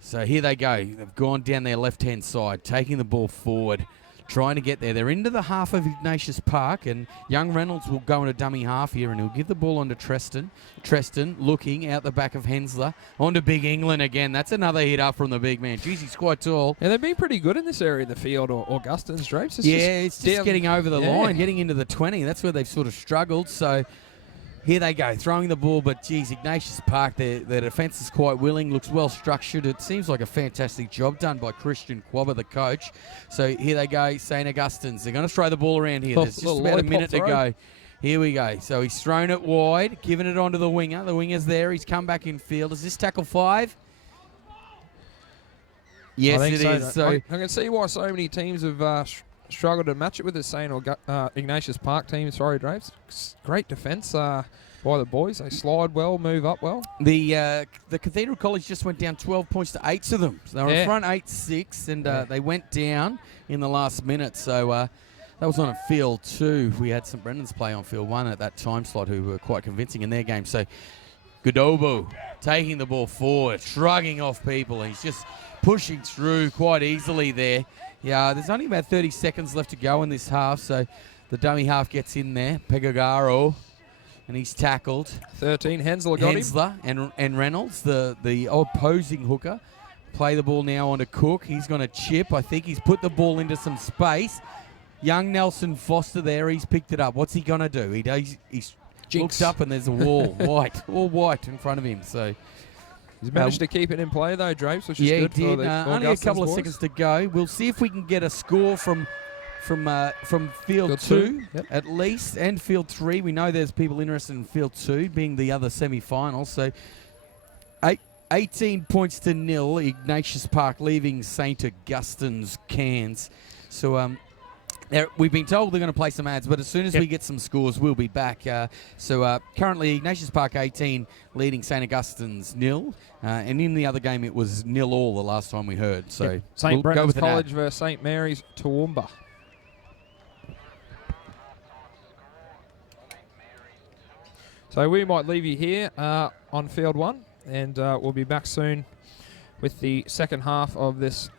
So here they go. They've gone down their left-hand side, taking the ball forward, trying to get there. They're into the half of Ignatius Park, and young Reynolds will go into dummy half here, and he'll give the ball onto Treston. Treston looking out the back of Hensler. Onto Big England again. That's another hit up from the big man. Jeez, he's quite tall. Yeah, they've been pretty good in this area of the field, or Augustine's, Drapes. It's just getting over the line, getting into the 20. That's where they've sort of struggled. So here they go, throwing the ball, but geez, Ignatius Park, their defence is quite willing, looks well structured. It seems like a fantastic job done by Christian Quabba, the coach. So here they go, St. Augustine's. They're going to throw the ball around here. There's just about a minute to go. Here we go. So he's thrown it wide, giving it onto the winger. The winger's there. He's come back in field. Is this tackle 5? Yes, it is. So I can see why so many teams have struggled to match it with the St. Ignatius Park team. Sorry, Drapes. Great defence by the boys. They slide well, move up well. The Cathedral College just went down 12 points to 8 to them. So they were in front 8-6, and they went down in the last minute. So that was on a field 2. We had St. Brendan's play on field 1 at that time slot, who were quite convincing in their game. So Godobo taking the ball forward, shrugging off people. He's just pushing through quite easily there. Yeah, there's only about 30 seconds left to go in this half, so the dummy half gets in there. Pegagaro, and he's tackled. 13, Hensler got him. And Reynolds, the opposing hooker, play the ball now onto Cook. He's going to chip. I think he's put the ball into some space. Young Nelson Foster there. He's picked it up. What's he going to do? He's looked up and there's a wall, all white in front of him. So he's managed to keep it in play though, Drapes, which is good. He did. For the only a couple of seconds to go. We'll see if we can get a score from Field 2 at least, and Field 3. We know there's people interested in Field 2 being the other semi-final. So 18 points to 0. Ignatius Park leaving St. Augustine's Cairns. So we've been told they're going to play some ads, but as soon as we get some scores, we'll be back. Currently Ignatius Park 18 leading St. Augustine's 0. And in the other game, it was 0-0 the last time we heard. So St. Brendan's College versus St. Mary's Toowoomba. So we might leave you here on Field 1, and we'll be back soon with the second half of this.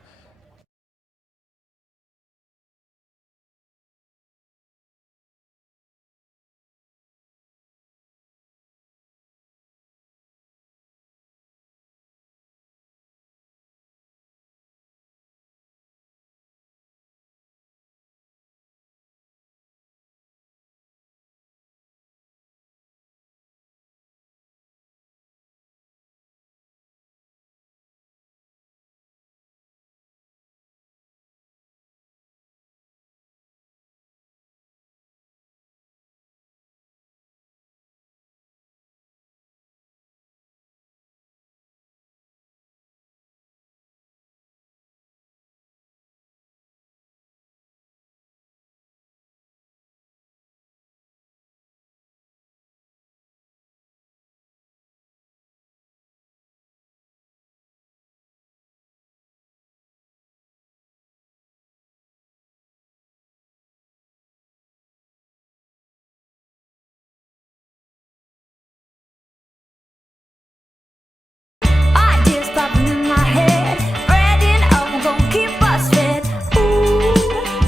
Ideas popping in my head, breading up, we're gonna keep us fed. Ooh,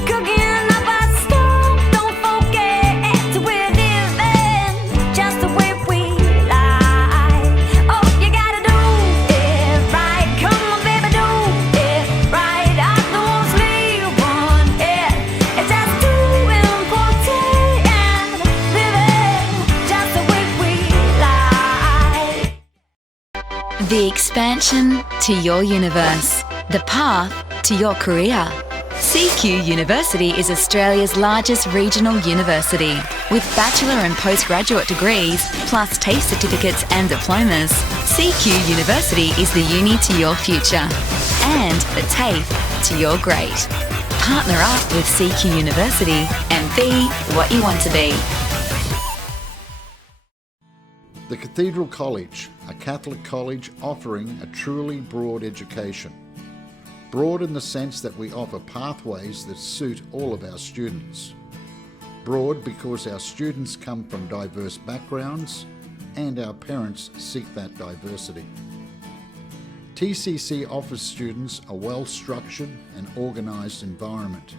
cooking up our stuff, don't forget we're living just the way we like. Oh, you gotta do it right, come on baby, do it right. I don't sleep on it, it's just too important, living just the way we like. The expansion to your universe. The path to your career. CQ University is Australia's largest regional university. With bachelor and postgraduate degrees, plus TAFE certificates and diplomas, CQ University is the uni to your future and the TAFE to your great. Partner up with CQ University and be what you want to be. The Cathedral College, a Catholic college offering a truly broad education. Broad in the sense that we offer pathways that suit all of our students. Broad because our students come from diverse backgrounds and our parents seek that diversity. TCC offers students a well-structured and organised environment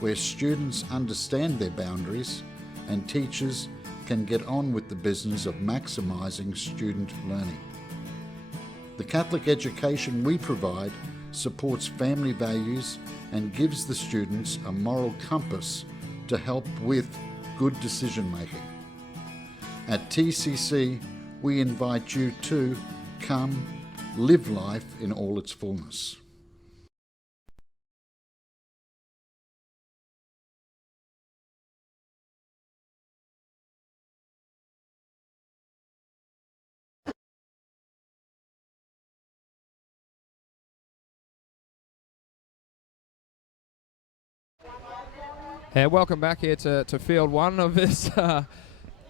where students understand their boundaries and teachers can get on with the business of maximising student learning. The Catholic education we provide supports family values and gives the students a moral compass to help with good decision making. At TCC, we invite you to come live life in all its fullness. And welcome back here to Field 1 of this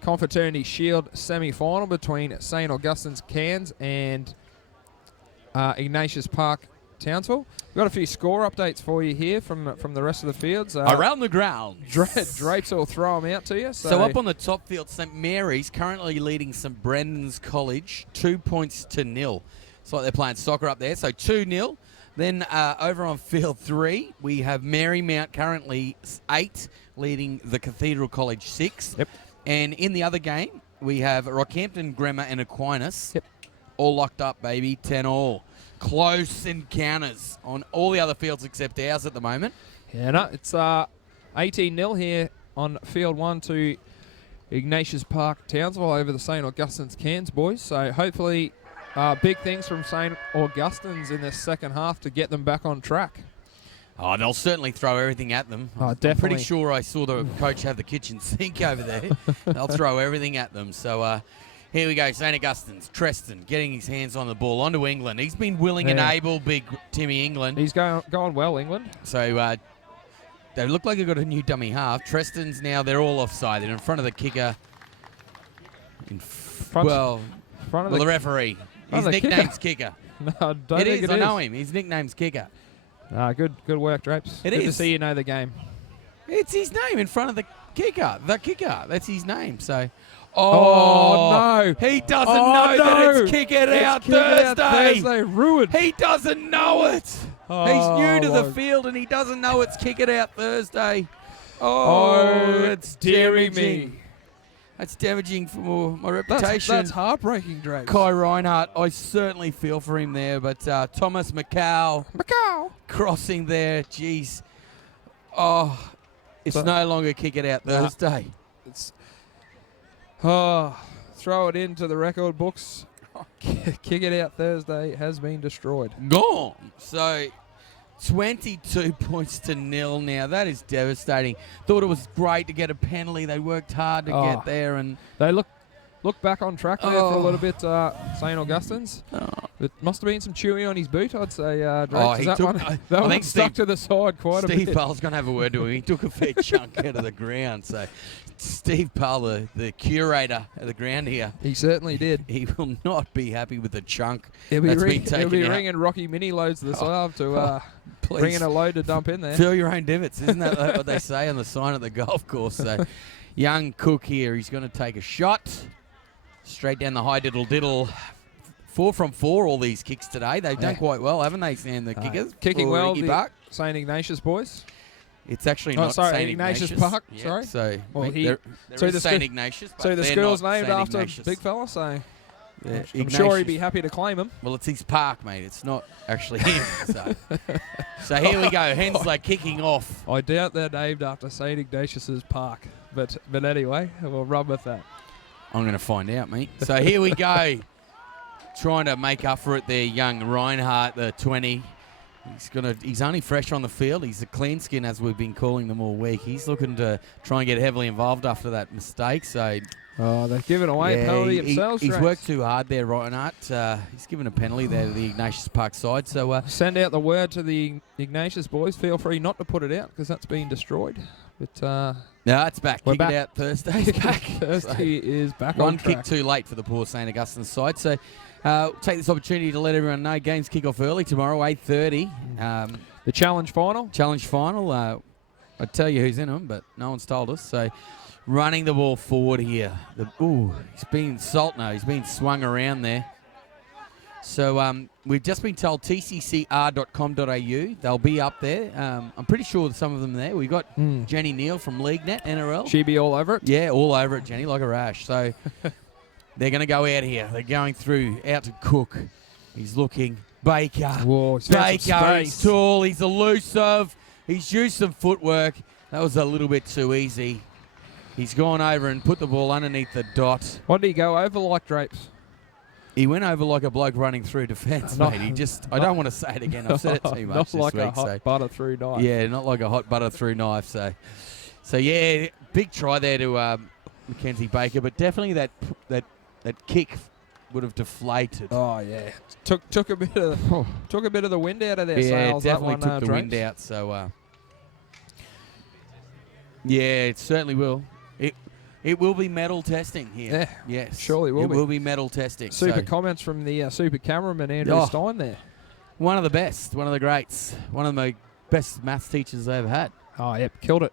Confraternity Shield semi-final between St. Augustine's Cairns and Ignatius Park Townsville. We've got a few score updates for you here from the rest of the fields. Around the ground. Drapes will throw them out to you. So up on the top field, St. Mary's currently leading St. Brendan's College 2 points to 0. It's like they're playing soccer up there. So 2-0. Then over on Field 3, we have Marymount currently 8, leading the Cathedral College 6. Yep. And in the other game, we have Rockhampton Grammar and Aquinas all locked up, baby, 10-all. close encounters on all the other fields except ours at the moment. Yeah, no, it's 18-0 here on field 1 to Ignatius Park, Townsville over the St. Augustine's Cairns boys. So hopefully big things from St. Augustine's in this second half to get them back on track. Oh, they'll certainly throw everything at them. Oh, definitely. I'm pretty sure I saw the coach have the kitchen sink over there. They'll throw everything at them. So here we go, St. Augustine's. Treston getting his hands on the ball. On to England. He's been willing and able, big Timmy England. He's going well, England. So they look like they've got a new dummy half. Treston's now, they're all offside. They're in front of the kicker. The referee. His nickname's kicker. No, I don't think it is. I know him. His nickname's kicker. Good work, Drapes. It Good is. to see you know the game. It's his name in front of the kicker. The kicker. That's his name. So, no. He doesn't know that it's kick it out Thursday. Ruined. He doesn't know it. He's new to the field and he doesn't know it's kick it out Thursday. It's dearing damaging. me. That's damaging for my reputation. That's heartbreaking, Drapes. Kai Reinhardt, I certainly feel for him there, but Thomas McCow crossing there, jeez. Oh, it's no longer kick it out Thursday. Throw it into the record books. Kick it out Thursday has been destroyed. Gone. So 22 points to 0 now. That is devastating. Thought it was great to get a penalty. They worked hard to get there, and they look back on track there for a little bit. St. Augustine's. It must have been some chewy on his boot, I'd say. Drapes. I think stuck to the side quite a bit. Steve Parle's going to have a word to him. He took a fair chunk out of the ground. So Steve Parle, the curator of the ground here, he certainly did. He will not be happy with the chunk He'll be out. ringing Rocky Mini loads this half to bring in a load to dump in there. Fill your own divots, isn't that what they say on the sign at the golf course? So young Cook here, he's going to take a shot straight down the high diddle. 4 from 4 all these kicks today. They've done quite well, haven't they, Sam, the kickers? Kicking well, the St. Ignatius boys. It's actually not St. Ignatius Park. Yeah, sorry. So there is St. Ignatius. So the school's named after Ignatius. big fella. So Yeah, I'm sure he'd be happy to claim him. Well, it's his park, mate. It's not actually him. So here we go. Hensler kicking off. I doubt they're named after St. Ignatius's park, but anyway, we'll run with that. I'm going to find out, mate. So here we go. Trying to make up for it there, young Reinhardt, the 20. He's only fresh on the field. He's a clean skin, as we've been calling them all week. He's looking to try and get heavily involved after that mistake. So, they've given away a penalty themselves. He's worked too hard there, Reinhardt. He's given a penalty there to the Ignatius Park side. So send out the word to the Ignatius boys. Feel free not to put it out because that's been destroyed. But no, it's back. Kick back. it out Thursday. Back. Thursday is back on track. One kick too late for the poor St. Augustine's side. So take this opportunity to let everyone know games kick off early tomorrow, 8:30. The challenge final. Challenge final. I'll tell you who's in them, but no one's told us. So running the ball forward here. He's been He's been swung around there. So we've just been told tccr.com.au. They'll be up there. I'm pretty sure some of them are there. We've got Jenny Neal from LeagueNet, NRL. She be all over it? Yeah, all over it, Jenny, like a rash. So they're going to go out here. They're going through, out to Cook. He's looking. Baker. Whoa, Baker, he's tall, he's elusive. He's used some footwork. That was a little bit too easy. He's gone over and put the ball underneath the dot. What did he go over like, Drapes? He went over like a bloke running through defence, mate. I don't want to say it again. I've said it too much Not like this week, a hot butter through knife. Yeah, not like a hot butter through knife. So yeah, big try there to Mackenzie Baker, but definitely that kick would have deflated. Oh yeah, took a bit of the wind out of their sails. Yeah, definitely that one, took the wind out. So yeah, it certainly will. It will be metal testing here. Yeah, yes, surely will. It will be metal testing. Super comments from the super cameraman Andrew Stein there. One of the best, one of the greats, one of my best maths teachers I've ever had. Oh, yep, killed it.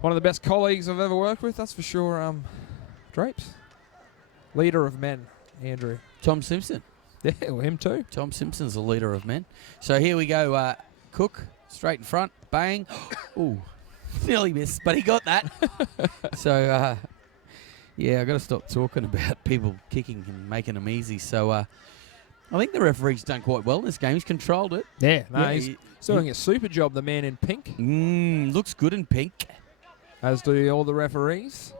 One of the best colleagues I've ever worked with, that's for sure. Drapes, leader of men, Andrew. Tom Simpson. Yeah, well, him too. Tom Simpson's a leader of men. So here we go. Cook, straight in front, bang. Ooh. Nearly missed, but he got that. So, yeah, I've got to stop talking about people kicking and making them easy. So, I think the referee's done quite well in this game. He's controlled it. Yeah, no, he's doing a super job, the man in pink. Looks good in pink. As do all the referees.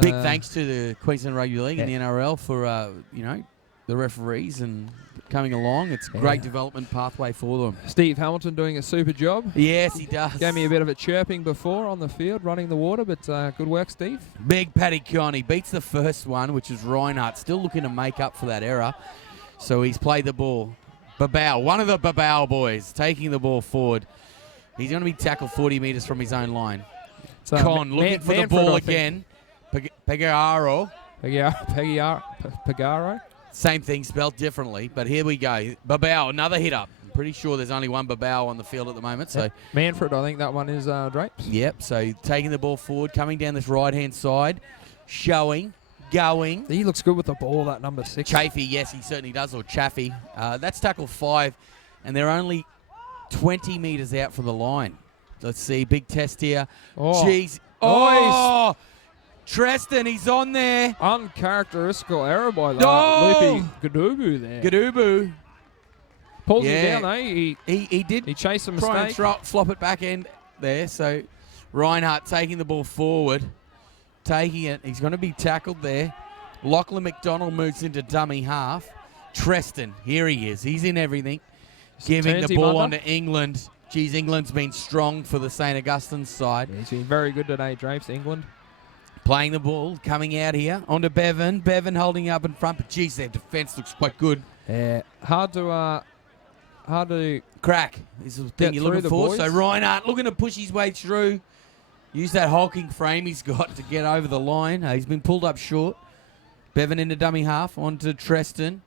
Big thanks to the Queensland Rugby League and the NRL for, the referees and coming along. It's a great development pathway for them. Steve Hamilton doing a super job. Yes, he does. Gave me a bit of a chirping before on the field, running the water, but good work, Steve. Big Paddy Connie beats the first one, which is Reinhardt, still looking to make up for that error. So he's played the ball. Babao, one of the Babao boys, taking the ball forward. He's going to be tackled 40 metres from his own line. Con looking for the ball again. Pagaro. Pagaro. Same thing, spelled differently, but here we go. Babao, another hit up. I'm pretty sure there's only one Babao on the field at the moment. So Manfred, I think that one is Drapes. Yep, so taking the ball forward, coming down this right-hand side, showing, going. He looks good with the ball, that number 6. Chafee, yes, he certainly does, or Chaffee. That's tackle 5, and they're only 20 metres out from the line. Let's see, big test here. Oh. Jeez. Oh! Treston, he's on there. Uncharacteristical error by that. Loopy Gadubu there. Gadubu. Pulls him down, eh? He did. He chased a try mistake. and flop it back end there. So Reinhardt taking the ball forward. Taking it. He's going to be tackled there. Lachlan McDonald moves into dummy half. Treston, here he is. He's in everything. Giving the ball on to England. Geez, England's been strong for the St. Augustine's side. He's been very good today, Drapes, England. Playing the ball, coming out here, onto Bevan. Bevan holding up in front, but geez, their defence looks quite good. Yeah, hard to crack is the thing you're looking for. So Reinhardt looking to push his way through. Use that hulking frame he's got to get over the line. He's been pulled up short. Bevan into dummy half, onto Treston.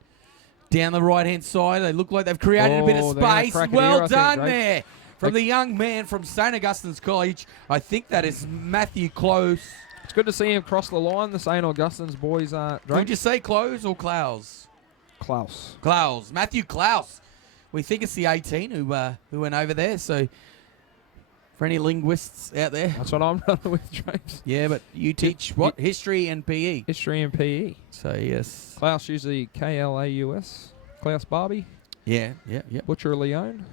Down the right-hand side, they look like they've created a bit of space. Well done there from the young man from St. Augustine's College. I think that is Matthew Close. It's good to see him cross the line, the St. Augustine's boys. Did you say Close or Klaus? Klaus. Matthew Klaus. We think it's the 18 who went over there. So for any linguists out there. That's what I'm running with, Drapes. Yeah, but you teach what? History and PE. History and PE. So, yes. Klaus, usually Klaus. Klaus Barbie. Yeah. Butcher Leone.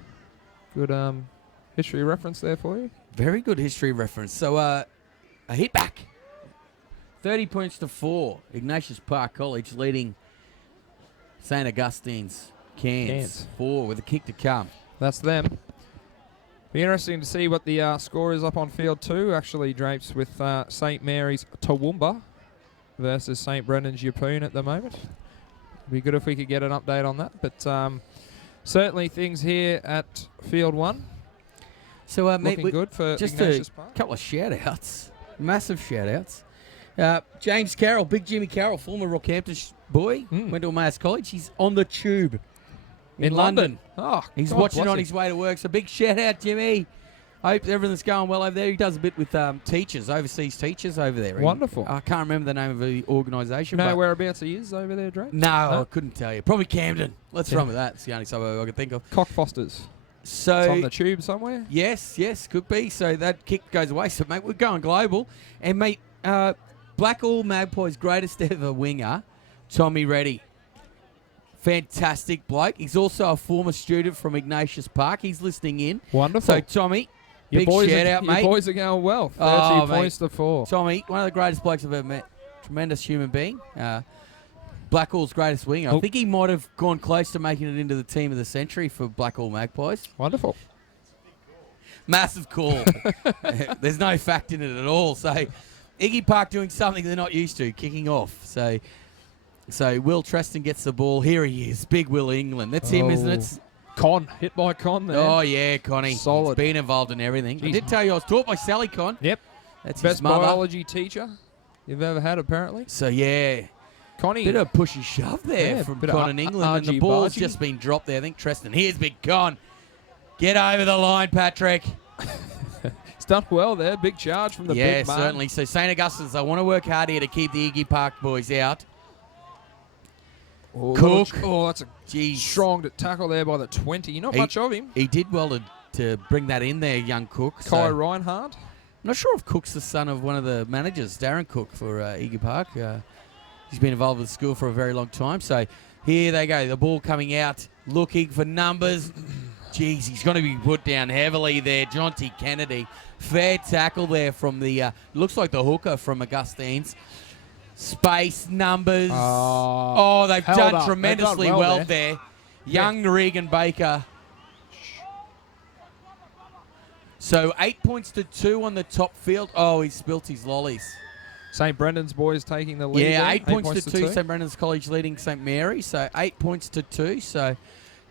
Good history reference there for you. Very good history reference. So, a hit back. 30 points to 4. Ignatius Park College leading St. Augustine's Cairns 4 with a kick to come. That's them. Be interesting to see what the score is up on field 2. Actually, Drapes, with St. Mary's Toowoomba versus St. Brendan's Yeppoon at the moment. Be good if we could get an update on that. But certainly things here at field 1. So, looking good for just Ignatius Park. A couple of shout-outs. Massive shout-outs. James Carroll, big Jimmy Carroll, former Rockhampton boy, went to Emmaus College. He's on the tube in London. Oh, he's watching on his way to work. So big shout-out, Jimmy. Hope everything's going well over there. He does a bit with teachers, overseas teachers over there. Wonderful. I can't remember the name of the organisation. You know whereabouts he is over there, Drake? No, I couldn't tell you. Probably Camden. Let's run with that. It's the only suburb I can think of. Cockfosters. So it's on the tube somewhere? Yes, could be. So that kick goes away. So, mate, we're going global. And, mate, Blackall Magpies' greatest ever winger, Tommy Reddy. Fantastic bloke. He's also a former student from Ignatius Park. He's listening in. Wonderful. So, Tommy, big shout out, mate. Your boys are going well. 30 points to 4. Tommy, one of the greatest blokes I've ever met. Tremendous human being. Blackall's greatest winger. I think he might have gone close to making it into the team of the century for Blackall Magpies. Wonderful. Massive call. There's no fact in it at all. So, Iggy Park doing something they're not used to, kicking off. So Will Treston gets the ball. Here he is, big Will England. That's him, isn't it? Con, hit by Con there. Oh, yeah, Connie. Solid. He's been involved in everything. I did tell you I was taught by Sally Con. Yep. That's best his mother. biology teacher you've ever had, apparently. So, yeah. Connie. Bit of pushy shove there from Con in England. And the ball's just been dropped there. I think Treston. Here's big Con. Get over the line, Patrick. It's done well there. Big charge from the big man. Yeah, certainly. So, St. Augustine's, they want to work hard here to keep the Iggy Park boys out. Cook. That's a strong tackle there by the 20. Not much of him. He did well to bring that in there, young Cook. Kai Reinhardt. I'm not sure if Cook's the son of one of the managers, Darren Cook, for Iggy Park. He's been involved with the school for a very long time. So Here they go. The ball coming out, looking for numbers. Jeez, he's going to be put down heavily there. Jonty Kennedy. Fair tackle there from the, looks like the hooker from Augustine's. Space, numbers. They've done tremendously well there. Young Regan Baker. So 8 points to 2 on the top field. Oh, he spilt his lollies. St. Brendan's boys taking the lead. Yeah, there. 8 points to 2. St. Brendan's College leading St. Mary. So 8 points to 2. So,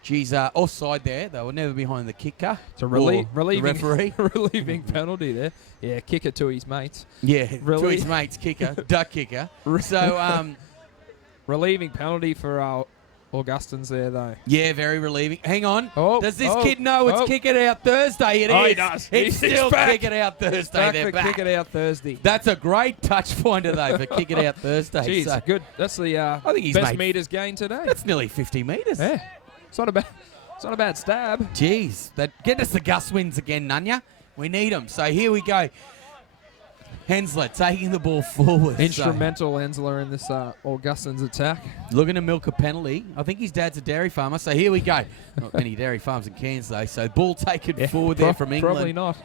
geez, offside there. They were never behind the kicker. It's a relieving referee. relieving penalty there. Yeah, kicker to his mates. Yeah, to his mates, kicker. Duck kicker. So, relieving penalty for Augustins there, though. Yeah, very relieving. Hang on. Does this oh, kid know it's Kick It Out Thursday? It is. He does. It's still back. Kick It Out Thursday. They're back. Kick It Out Thursday. That's a great touch finder, though, for Kick It Out Thursday. Jeez, so, good. That's the I think he's best made, meters gain today. That's nearly 50 metres. Yeah. It's not a bad stab. Jeez. Get us the Gus wins again, Nunya. We need them. So here we go. Hensler taking the ball forward. Instrumental Hensler in this Augustins attack. Looking to milk a penalty. I think his dad's a dairy farmer, so here we go. Not many dairy farms in Cairns, though. So ball taken forward there from England. Probably not.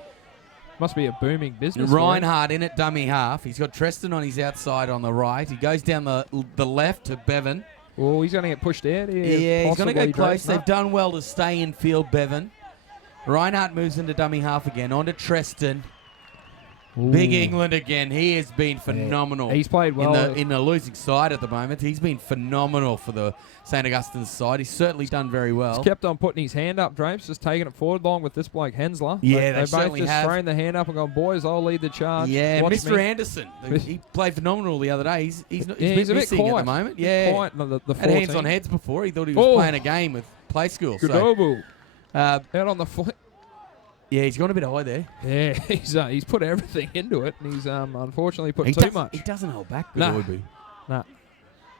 Must be a booming business. Reinhardt in at dummy half. He's got Treston on his outside on the right. He goes down the left to Bevan. Oh, he's going to get pushed out here. Yeah, he's going to go close. No. They've done well to stay in field, Bevan. Reinhardt moves into dummy half again. On to Treston. Ooh. Big England again. He has been phenomenal. He's played well in the losing side at the moment. He's been phenomenal for the St. Augustine's side. He's certainly done very well. He's kept on putting his hand up, Drapes, just taking it forward along with this bloke Hensler. Yeah, they both certainly just have. thrown the hand up and gone, boys, I'll lead the charge. Yeah, Watch Mr. me. Anderson. He played phenomenal the other day. He's a bit missing quiet. at the moment. Yeah, Quiet. No, the had hands 14. on heads before. He thought he was playing a game with play school. Kudobu. Out on the foot. Yeah, he's gone a bit high there. Yeah, he's put everything into it, and he's unfortunately put too much. He doesn't hold back. Nah.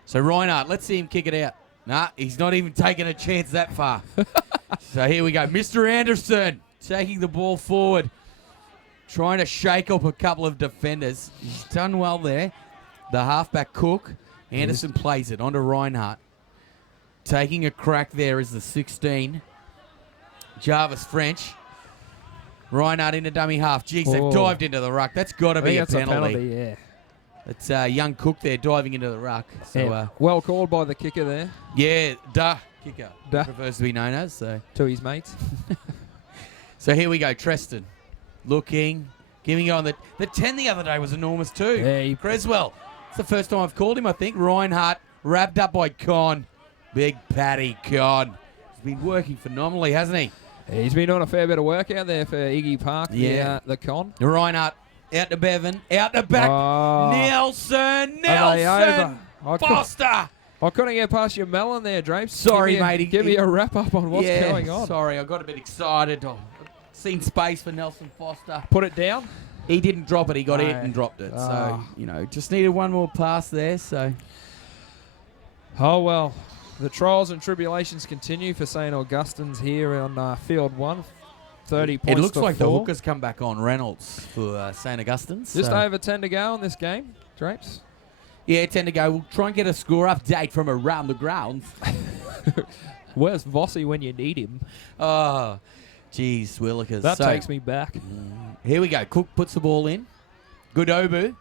So Reinhardt, let's see him kick it out. Nah, he's not even taking a chance that far. So here we go. Mr. Anderson taking the ball forward, trying to shake up a couple of defenders. He's done well there. The halfback Cook. Anderson plays it onto Reinhardt. Taking a crack there is the 16. Jarvis French. Reinhardt into dummy half. Jeez, they've dived into the ruck. That's got to be a penalty. Yeah. It's young Cook there diving into the ruck. So, yeah. Well called by the kicker there. Yeah, kicker. He prefers to be known as. So. To his mates. So here we go. Treston looking, giving on the 10 the other day was enormous too. Yeah, Creswell. It's the first time I've called him, I think. Reinhardt wrapped up by Con. Big Paddy Con. He's been working phenomenally, hasn't he? He's been doing a fair bit of work out there for Iggy Park, the Con. Reinhardt out to Bevan, out the back. Nelson Foster. I couldn't get past your melon there, Drapes. Sorry, mate. Give me a wrap-up on what's going on. Sorry, I got a bit excited. I've seen space for Nelson Foster. Put it down? He didn't drop it. He got hit and dropped it. So, just needed one more pass there. So, oh, well. The trials and tribulations continue for St. Augustine's here on field 1. 30 points. It looks like 4. the hooker's come back on. Reynolds for St. Augustine's. Just over 10 to go in this game, Drapes. Yeah, 10 to go. We'll try and get a score update from around the grounds. Where's Vossi when you need him? Oh, geez, Willikers. That takes me back. Here we go. Cook puts the ball in. Good Obu.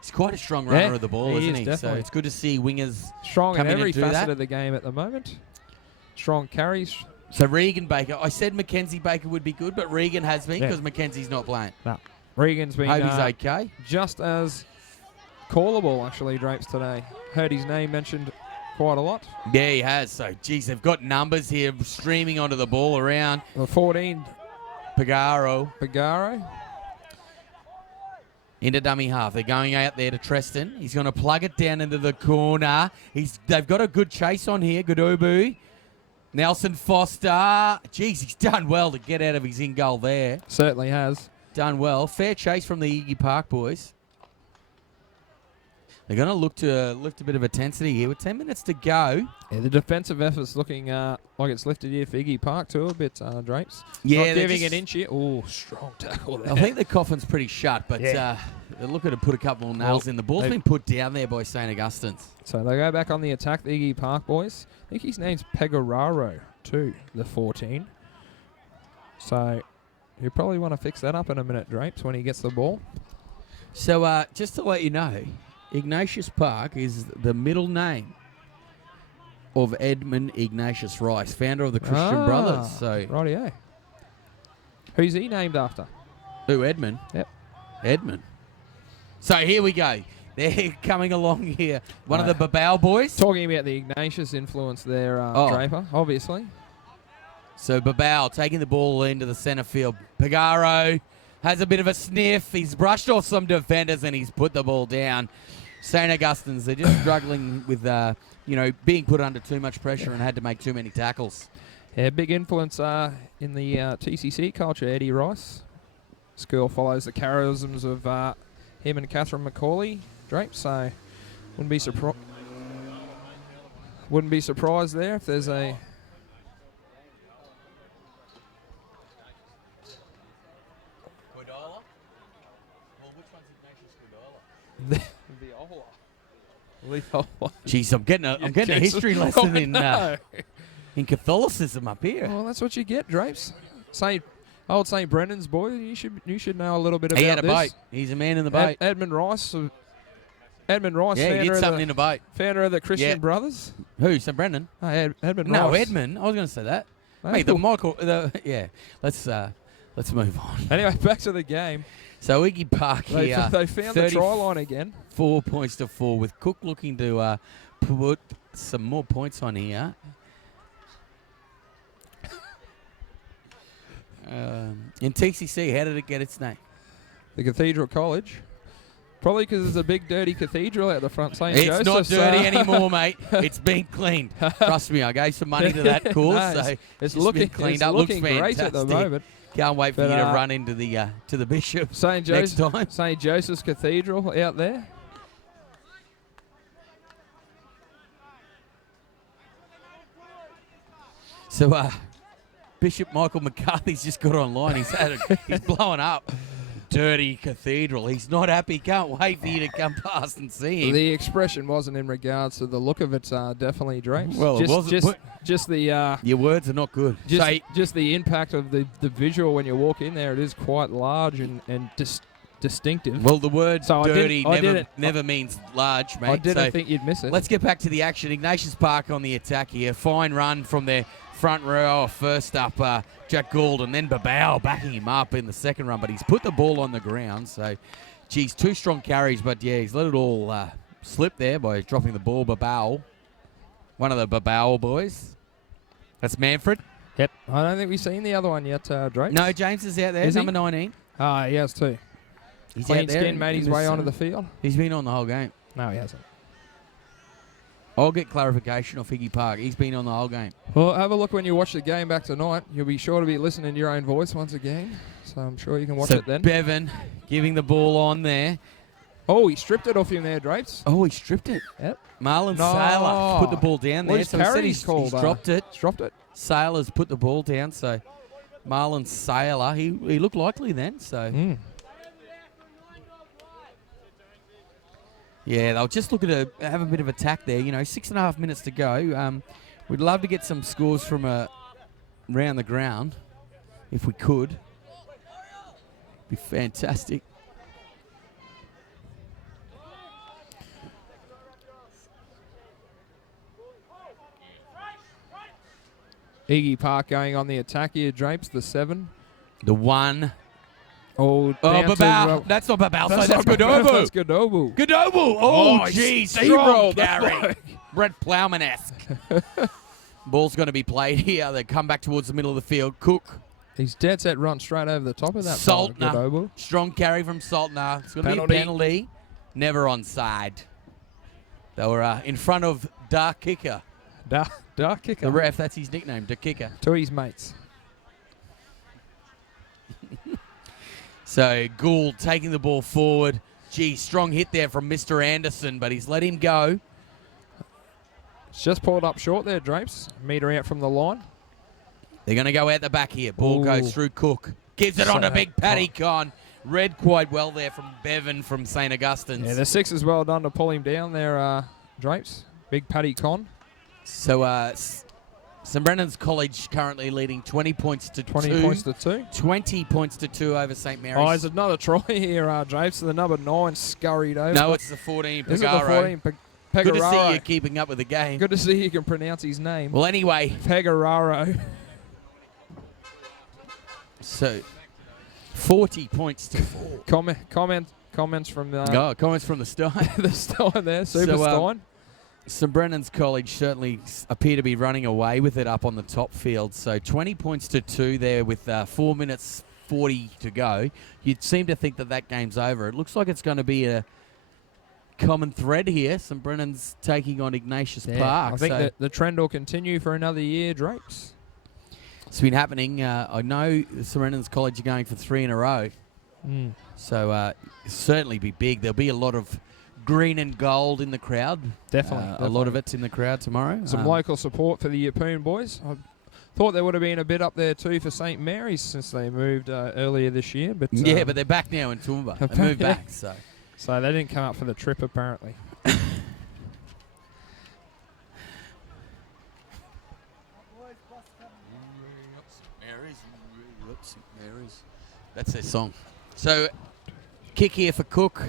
He's quite a strong runner of the ball, isn't he? Definitely. So it's good to see wingers strong come in every facet that. of the game at the moment. Strong carries. So Regan Baker. I said Mackenzie Baker would be good, but Regan has been because Mackenzie's not playing. No. Regan's been Hope he's okay. Just as callable, actually, Drapes, today. Heard his name mentioned quite a lot. Yeah, he has. So, geez, they've got numbers here streaming onto the ball around. 14. Pagaro. Into dummy half. They're going out there to Treston. He's going to plug it down into the corner. They've got a good chase on here. Goodobu. Nelson Foster. Jeez, he's done well to get out of his in goal there. Certainly has. Done well. Fair chase from the Iggy Park boys. They're going to look to lift a bit of intensity here with 10 minutes to go. Yeah, the defensive effort's looking like it's lifted here for Iggy Park too a bit, Drapes. Yeah, not giving an inch here. Oh, strong tackle there. I think the coffin's pretty shut, but They're looking to put a couple more nails in. The ball's been put down there by St. Augustine's. So they go back on the attack, the Iggy Park boys. I think his name's Pegararo too, the 14. So you probably want to fix that up in a minute, Drapes, when he gets the ball. So just to let you know, Ignatius Park is the middle name of Edmund Ignatius Rice, founder of the Christian Brothers. So rightio. Who's he named after? Who, Edmund? Yep. Edmund. So here we go. They're coming along here. One of the Babao boys. Talking about the Ignatius influence there, Draper, obviously. So Babao taking the ball into the centre field. Pagaro has a bit of a sniff. He's brushed off some defenders and he's put the ball down. St. Augustine's, they're just struggling with, being put under too much pressure and had to make too many tackles. Yeah, big influence in the TCC culture, Eddie Rice. School follows the charisms of him and Catherine McCauley, Drape, so wouldn't be surprised there if there's a... Jeez, I'm getting a history lesson in Catholicism up here. Well, that's what you get, Drapes. Old St. Brendan's boy. You should know a little bit about this. He had a boat. He's a man in the boat. Edmund Rice. Yeah, he did something in a boat. Founder of the Christian Brothers. Who? St. Brendan? Oh, Edmund Rice. No, Edmund. I was going to say that. Hey, the Michael. Let's move on. Anyway, back to the game. So Iggy Park here. They found the try line again. 4 points to 4 with Cook looking to put some more points on here. In TCC, how did it get its name? The Cathedral College. Probably because there's a big dirty cathedral out the front, St. Joseph's. It's not dirty anymore, mate. It's been cleaned. Trust me, I gave some money to that cause, so it's looking cleaned up. Looks great fantastic at the moment. Can't wait for you to run into the bishop next time. St. Joseph's Cathedral out there. So, Bishop Michael McCarthy's just got online. He's blowing up. Dirty cathedral. He's not happy. Can't wait for you to come past and see him. The expression wasn't in regards to the look of it, definitely, Drapes. Well, it wasn't. Just the... your words are not good. Just the impact of the visual when you walk in there. It is quite large and distinctive. Well, the word dirty never means large, mate. I didn't think you'd miss it. Let's get back to the action. Ignatius Park on the attack here. Fine run from their front row. First up, Jack Gould, and then Babao backing him up in the second run, but he's put the ball on the ground. So, geez, 2 strong carries, but yeah, he's let it all slip there by dropping the ball. Babao, one of the Babao boys. That's Manfred. Yep. I don't think we've seen the other one yet, Drake. No, James is out there. Is number 19. Ah, he has too. He's Clean out there. skin, made his way onto the field. He's been on the whole game. No, he hasn't. I'll get clarification off Iggy Park. He's been on the whole game. Well, have a look when you watch the game back tonight. You'll be sure to be listening to your own voice once again. So I'm sure you can watch it then. Bevan giving the ball on there. Oh, he stripped it off him there, Drapes. Oh, he stripped it. Yep. Marlon Saylor put the ball down there. So he said he's dropped it. Dropped it. Saylor's put the ball down. So Marlon Saylor, he looked likely then. So. Yeah, they'll just look at have a bit of attack there. 6.5 minutes to go. We'd love to get some scores from around the ground, if we could. Be fantastic. Iggy Park going on the attack here, Drapes, the 7. The 1. Oh, Babao. That's not Babao. That's Godobu. That's Godobu. Godobu. Oh, jeez. Strong carry. Brett Plowman-esque. Ball's going to be played here. They come back towards the middle of the field. Cook. He's dead set run straight over the top of that. Saltner. Strong carry from Saltner. It's going to be a penalty. Never onside. They were in front of Dark Kicker. Dark Kicker. The ref, that's his nickname, Dark Kicker. To his mates. So Gould taking the ball forward. Gee, strong hit there from Mr. Anderson, but he's let him go. It's just pulled up short there, Drapes. Metre out from the line. They're going to go out the back here. Ball goes through Cook. Gives it on to Big Paddy Con. read quite well there from Bevan from St. Augustine's. Yeah, the 6 is well done to pull him down there, Drapes. Big Paddy Con. So St. Brennan's College currently leading 20 points to 2. 20 points to 2. 20 points to 2 over St. Mary's. Oh, there's another try here, Drapes. The number 9 scurried over. No, it's the 14, Pegaro. Is it the 14, Pegararo? Good to see you keeping up with the game. Good to see you can pronounce his name. Well, anyway. Pegararo. So, 40 points to 4. Comments from the... comments from the Stein. the Stein there, Super Stein. St. Brennan's College certainly appear to be running away with it up on the top field. So 20 points to 2 there with 4 minutes 40 to go. You'd seem to think that that game's over. It looks like it's going to be a common thread here. St. Brennan's taking on Ignatius Park. I think that the trend will continue for another year, Drapes. It's been happening. I know St. Brennan's College are going for 3 in a row. So certainly be big. There'll be a lot of green and gold in the crowd. Definitely. A lot of it's in the crowd tomorrow. Some local support for the Yeppoon boys. I thought there would have been a bit up there too for St. Mary's since they moved earlier this year. But yeah, but they're back now in Toowoomba. They moved back. So they didn't come up for the trip apparently. That's their song. So, kick here for Cook.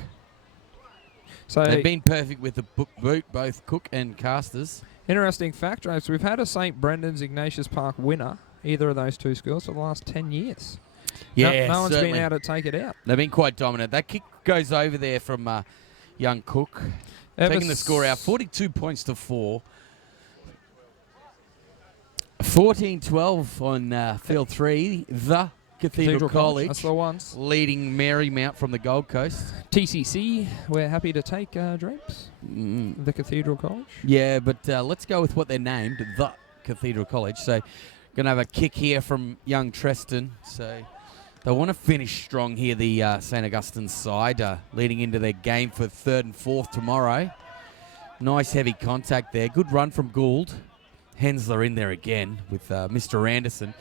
So they've been perfect with the boot, both Cook and Casters. Interesting fact, James, we've had a St. Brendan's Ignatius Park winner, either of those two schools, for the last 10 years. Yeah, no one's certainly been able to take it out. They've been quite dominant. That kick goes over there from young Cook. Taking the score out, 42 points to 4. 14-12 on field 3. The Cathedral College. That's the ones. Leading Marymount from the Gold Coast. TCC, we're happy to take Drapes. The Cathedral College. Yeah, but let's go with what they're named, the Cathedral College. So, going to have a kick here from young Treston. So, they want to finish strong here, the St. Augustine's side, leading into their game for 3rd and 4th tomorrow. Nice heavy contact there. Good run from Gould. Hensler in there again with Mr. Anderson.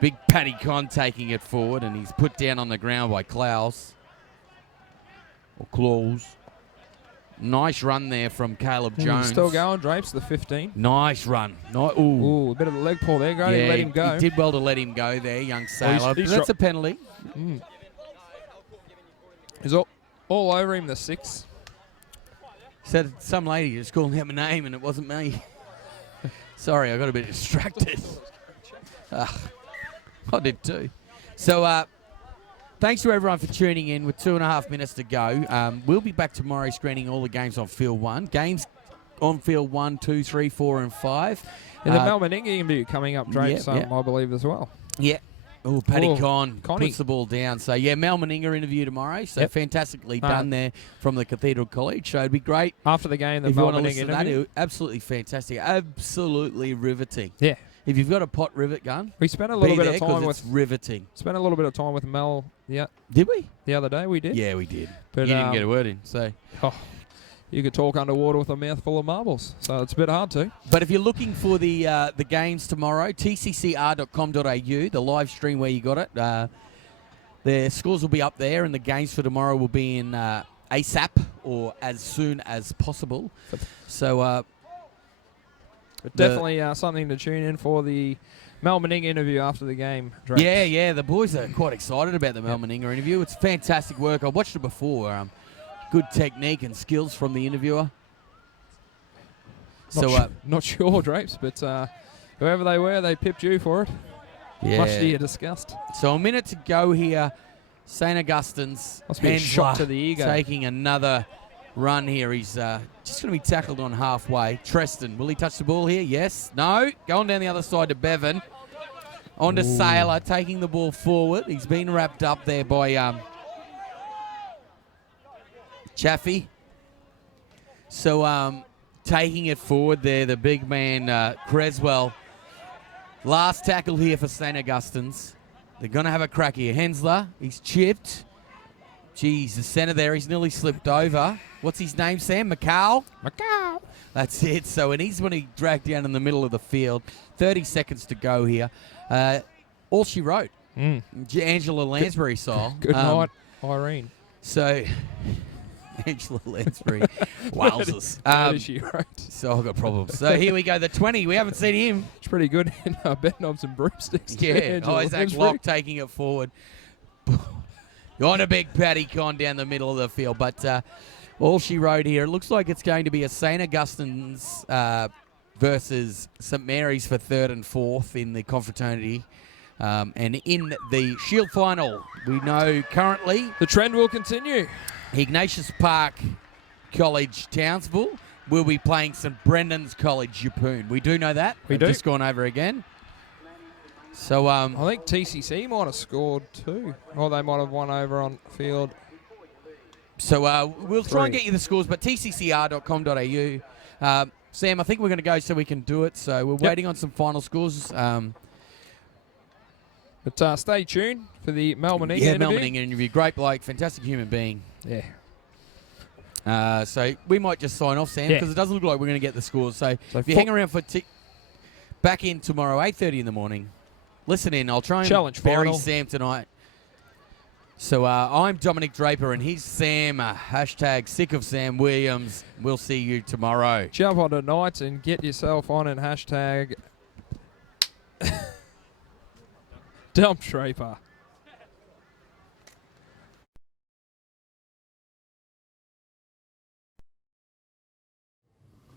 Big Paddy Con taking it forward, and he's put down on the ground by Klaus. Or Claus. Nice run there from Caleb Jones. Still going, Drapes, the 15. Nice run. Ooh, a bit of a leg pull there. Let him go. He did well to let him go there, young Sailor. That's a penalty. He's all over him, the 6. Said some lady just called him a name, and it wasn't me. Sorry, I got a bit distracted. I did too. So, thanks to everyone for tuning in with 2.5 minutes to go. We'll be back tomorrow screening all the games on Field 1. Games on Field 1, 2, 3, 4 and 5. And the Melbourne interview coming up, Drapes, I believe, as well. Yeah. Oh, Paddy Con puts the ball down. So, yeah, Mel Meninga interview tomorrow. So, fantastically done there from the Cathedral College. So, it'd be great. After the game, the Mel Meninga interview. Absolutely fantastic. Absolutely riveting. Yeah. If you've got a pot rivet gun, we spent a little bit of time with riveting. Spent a little bit of time with Mel. Yeah, did we? The other day we did. Yeah, we did. But you didn't get a word in. So, you could talk underwater with a mouthful of marbles. So it's a bit hard to. But if you're looking for the games tomorrow, tccr.com.au, the live stream where you got it. The scores will be up there, and the games for tomorrow will be in ASAP or as soon as possible. So. But definitely something to tune in for the Mel Meninga interview after the game. Drapes. Yeah, the boys are quite excited about the Mel Meninga interview. It's fantastic work. I watched it before. Good technique and skills from the interviewer. Not sure, Drapes, but whoever they were, they pipped you for it. Yeah. Much to your disgust. So a minute to go here. St. Augustine's must be a shot to the ego. Taking another run here. He's just going to be tackled on halfway. Treston, will he touch the ball here? Yes. No. Going down the other side to Bevan. On to Sailor, taking the ball forward. He's been wrapped up there by Chaffee. So taking it forward there, the big man, Creswell. Last tackle here for St. Augustine's. They're going to have a crack here. Hensler, he's chipped. Geez, the centre there, he's nearly slipped over. What's his name, Sam? Macau? Macau. That's it. So, and he's when he dragged down in the middle of the field. 30 seconds to go here. All she wrote. Angela Lansbury style. Good night. Irene. So, Angela Lansbury. Wowzers. Where is she, right? So I've got problems. So here we go, the 20. We haven't seen him. It's pretty good in bedknobs and broomsticks. too, Yeah, Angela Isaac Lansbury. Locke taking it forward. On a big paddy con down the middle of the field. But all she wrote here, it looks like it's going to be a St. Augustine's versus St. Mary's for 3rd and 4th in the Confraternity. And in the Shield final, we know currently the trend will continue. Ignatius Park College Townsville will be playing St. Brendan's College Yeppoon. We do know that. We We've do. just gone over again. So I think TCC might have scored too. Or they might have won over on field. So we'll try and 3. get you the scores, but tccr.com.au. Sam, I think we're going to go so we can do it. So we're waiting on some final scores. But stay tuned for the Mel Meninga Yeah, interview. Mel Meninga interview. Great bloke, fantastic human being. Yeah. So we might just sign off, Sam, Yeah. because it doesn't look like we're going to get the scores. So if you fo- hang around for back in tomorrow, 8:30 in the morning, listen in. I'll try and Challenge bury final. Sam tonight. So I'm Dominic Draper, and he's Sam. Hashtag sick of Sam Williams. We'll see you tomorrow. Jump on tonight and get yourself on and hashtag Dump Draper.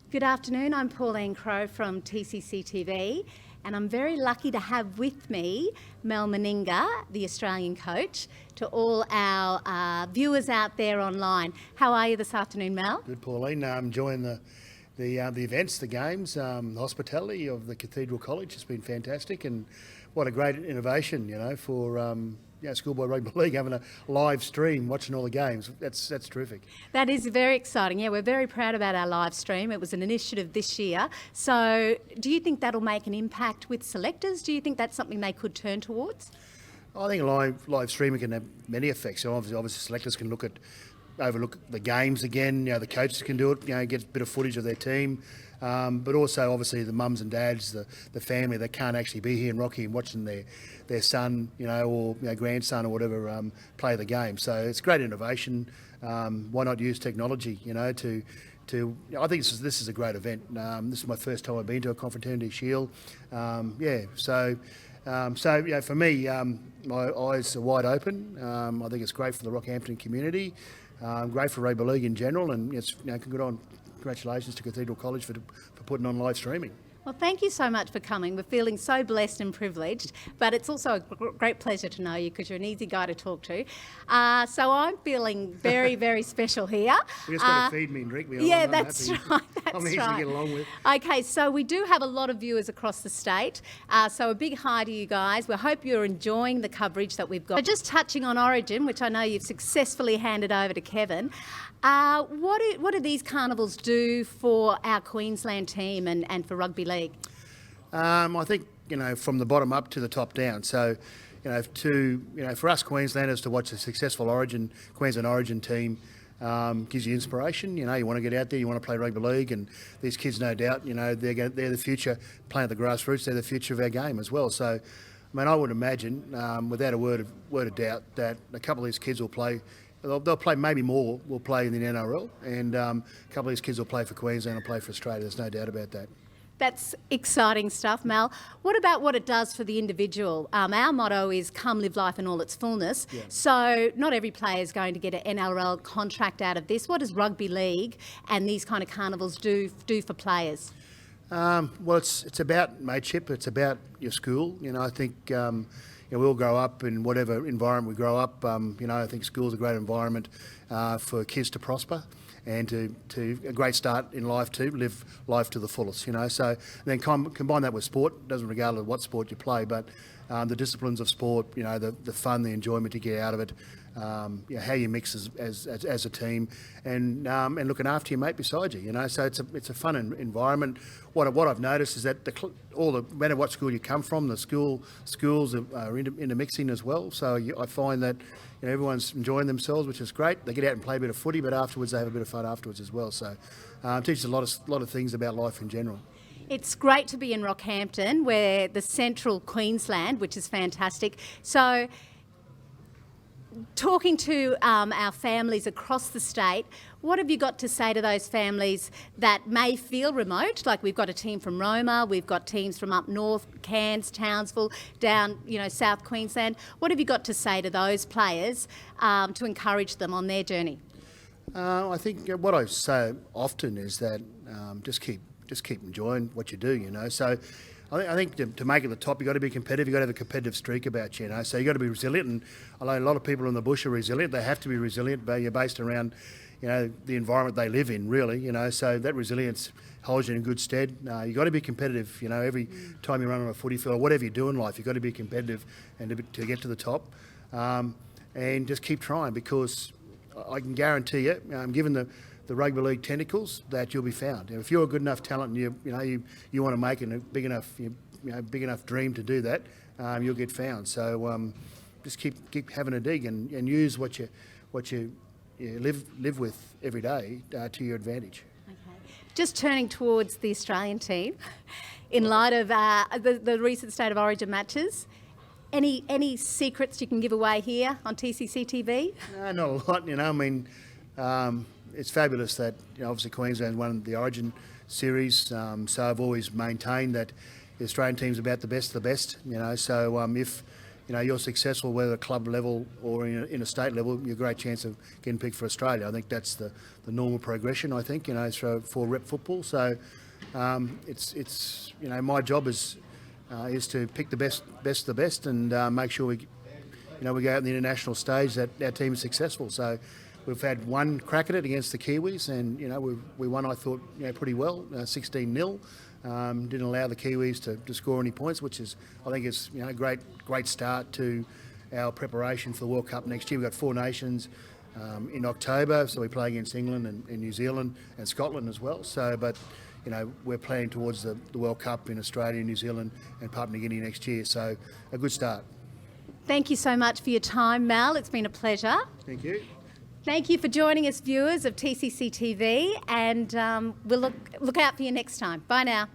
Good afternoon, I'm Pauline Crowe from TCC TV, and I'm very lucky to have with me Mel Meninga, the Australian coach, to all our viewers out there online. How are you this afternoon, Mel? Good, Pauline. Enjoying the events, the games, the hospitality of the Cathedral College has been fantastic, and what a great innovation, for Schoolboy Rugby League having a live stream, watching all the games. That's terrific. That is very exciting. Yeah, we're very proud about our live stream. It was an initiative this year. So do you think that'll make an impact with selectors? Do you think that's something they could turn towards? I think live streaming can have many effects. So obviously selectors can overlook the games again. The coaches can do it. Get a bit of footage of their team. But also, obviously, the mums and dads, the family that can't actually be here in Rocky and watching their son, or grandson or whatever play the game. So it's great innovation. Why not use technology, to I think this is a great event. This is my first time I've been to a Confraternity Shield. So for me, my eyes are wide open. I think it's great for the Rockhampton community, great for rugby league in general, and it's congratulations to Cathedral College for putting on live streaming. Well, thank you so much for coming. We're feeling so blessed and privileged, but it's also a great pleasure to know you because you're an easy guy to talk to. So I'm feeling very, very special here. You just got to feed me and drink me. Yeah, that's right. I'm easy to get along with. Okay, so we do have a lot of viewers across the state. So a big hi to you guys. We hope you're enjoying the coverage that we've got. So just touching on Origin, which I know you've successfully handed over to Kevin. What do these carnivals do for our Queensland team and for rugby league? I think from the bottom up to the top down. So for us Queenslanders to watch a successful Queensland Origin team gives you inspiration. You want to get out there, you want to play rugby league, and these kids, no doubt, they're the future. Playing at the grassroots, they're the future of our game as well. So, I would imagine, without a word of doubt, that a couple of these kids will play. They'll play, maybe more will play in the NRL, and a couple of these kids will play for Queensland and play for Australia. There's no doubt about that. That's exciting stuff, Mel. What about what it does for the individual? Our motto is come live life in all its fullness. Yeah. So not every player is going to get an NRL contract out of this. What does rugby league and these kind of carnivals do for players? Well, it's about mateship. It's about your school. I think we all grow up in whatever environment we grow up. I think school's a great environment for kids to prosper and to a great start in life to live life to the fullest. So then combine that with sport. Doesn't regard what sport you play, but the disciplines of sport. The fun, the enjoyment you get out of it. How you mix as a team, and looking after your mate beside you. So it's a fun environment. What I've noticed is that no matter what school you come from, the schools are intermixing as well. So I find that everyone's enjoying themselves, which is great. They get out and play a bit of footy, but afterwards they have a bit of fun afterwards as well. So it teaches a lot of things about life in general. It's great to be in Rockhampton, where the central Queensland, which is fantastic. So talking to our families across the state, what have you got to say to those families that may feel remote? Like we've got a team from Roma, we've got teams from up north, Cairns, Townsville, down, South Queensland. What have you got to say to those players to encourage them on their journey? I think what I say often is that just keep enjoying what you do. So I think to make it to the top, you've got to be competitive. You've got to have a competitive streak about you. So you've got to be resilient. And I know a lot of people in the bush are resilient. They have to be resilient, but you're based around the environment they live in, really. So that resilience holds you in good stead. You've got to be competitive. Every time you run on a footy field, or whatever you do in life, you've got to be competitive and to get to the top. And just keep trying, because I can guarantee you, given the rugby league tentacles, that you'll be found. If you're a good enough talent and you want to make it a big enough dream to do that, you'll get found. So just keep having a dig and use what you live with every day to your advantage. Okay. Just turning towards the Australian team, in light of the recent State of Origin matches. Any secrets you can give away here on TCC TV? No, not a lot. It's fabulous that obviously Queensland won the Origin series. So I've always maintained that the Australian team's about the best of the best. So if you're successful, whether at club level or in a state level, you're a great chance of getting picked for Australia. I think that's the normal progression. I think for rep football. So it's my job is to pick the best of the best and make sure we go out on the international stage that our team is successful. So we've had one crack at it against the Kiwis, and we won, I thought, pretty well, 16-0. Didn't allow the Kiwis to score any points, which is, I think, is a great start to our preparation for the World Cup next year. We've got 4 nations in October, so we play against England and New Zealand and Scotland as well. So, but we're planning towards the World Cup in Australia, New Zealand and Papua New Guinea next year. So a good start. Thank you so much for your time, Mal. It's been a pleasure. Thank you. Thank you for joining us, viewers of TCC TV, and we'll look out for you next time. Bye now.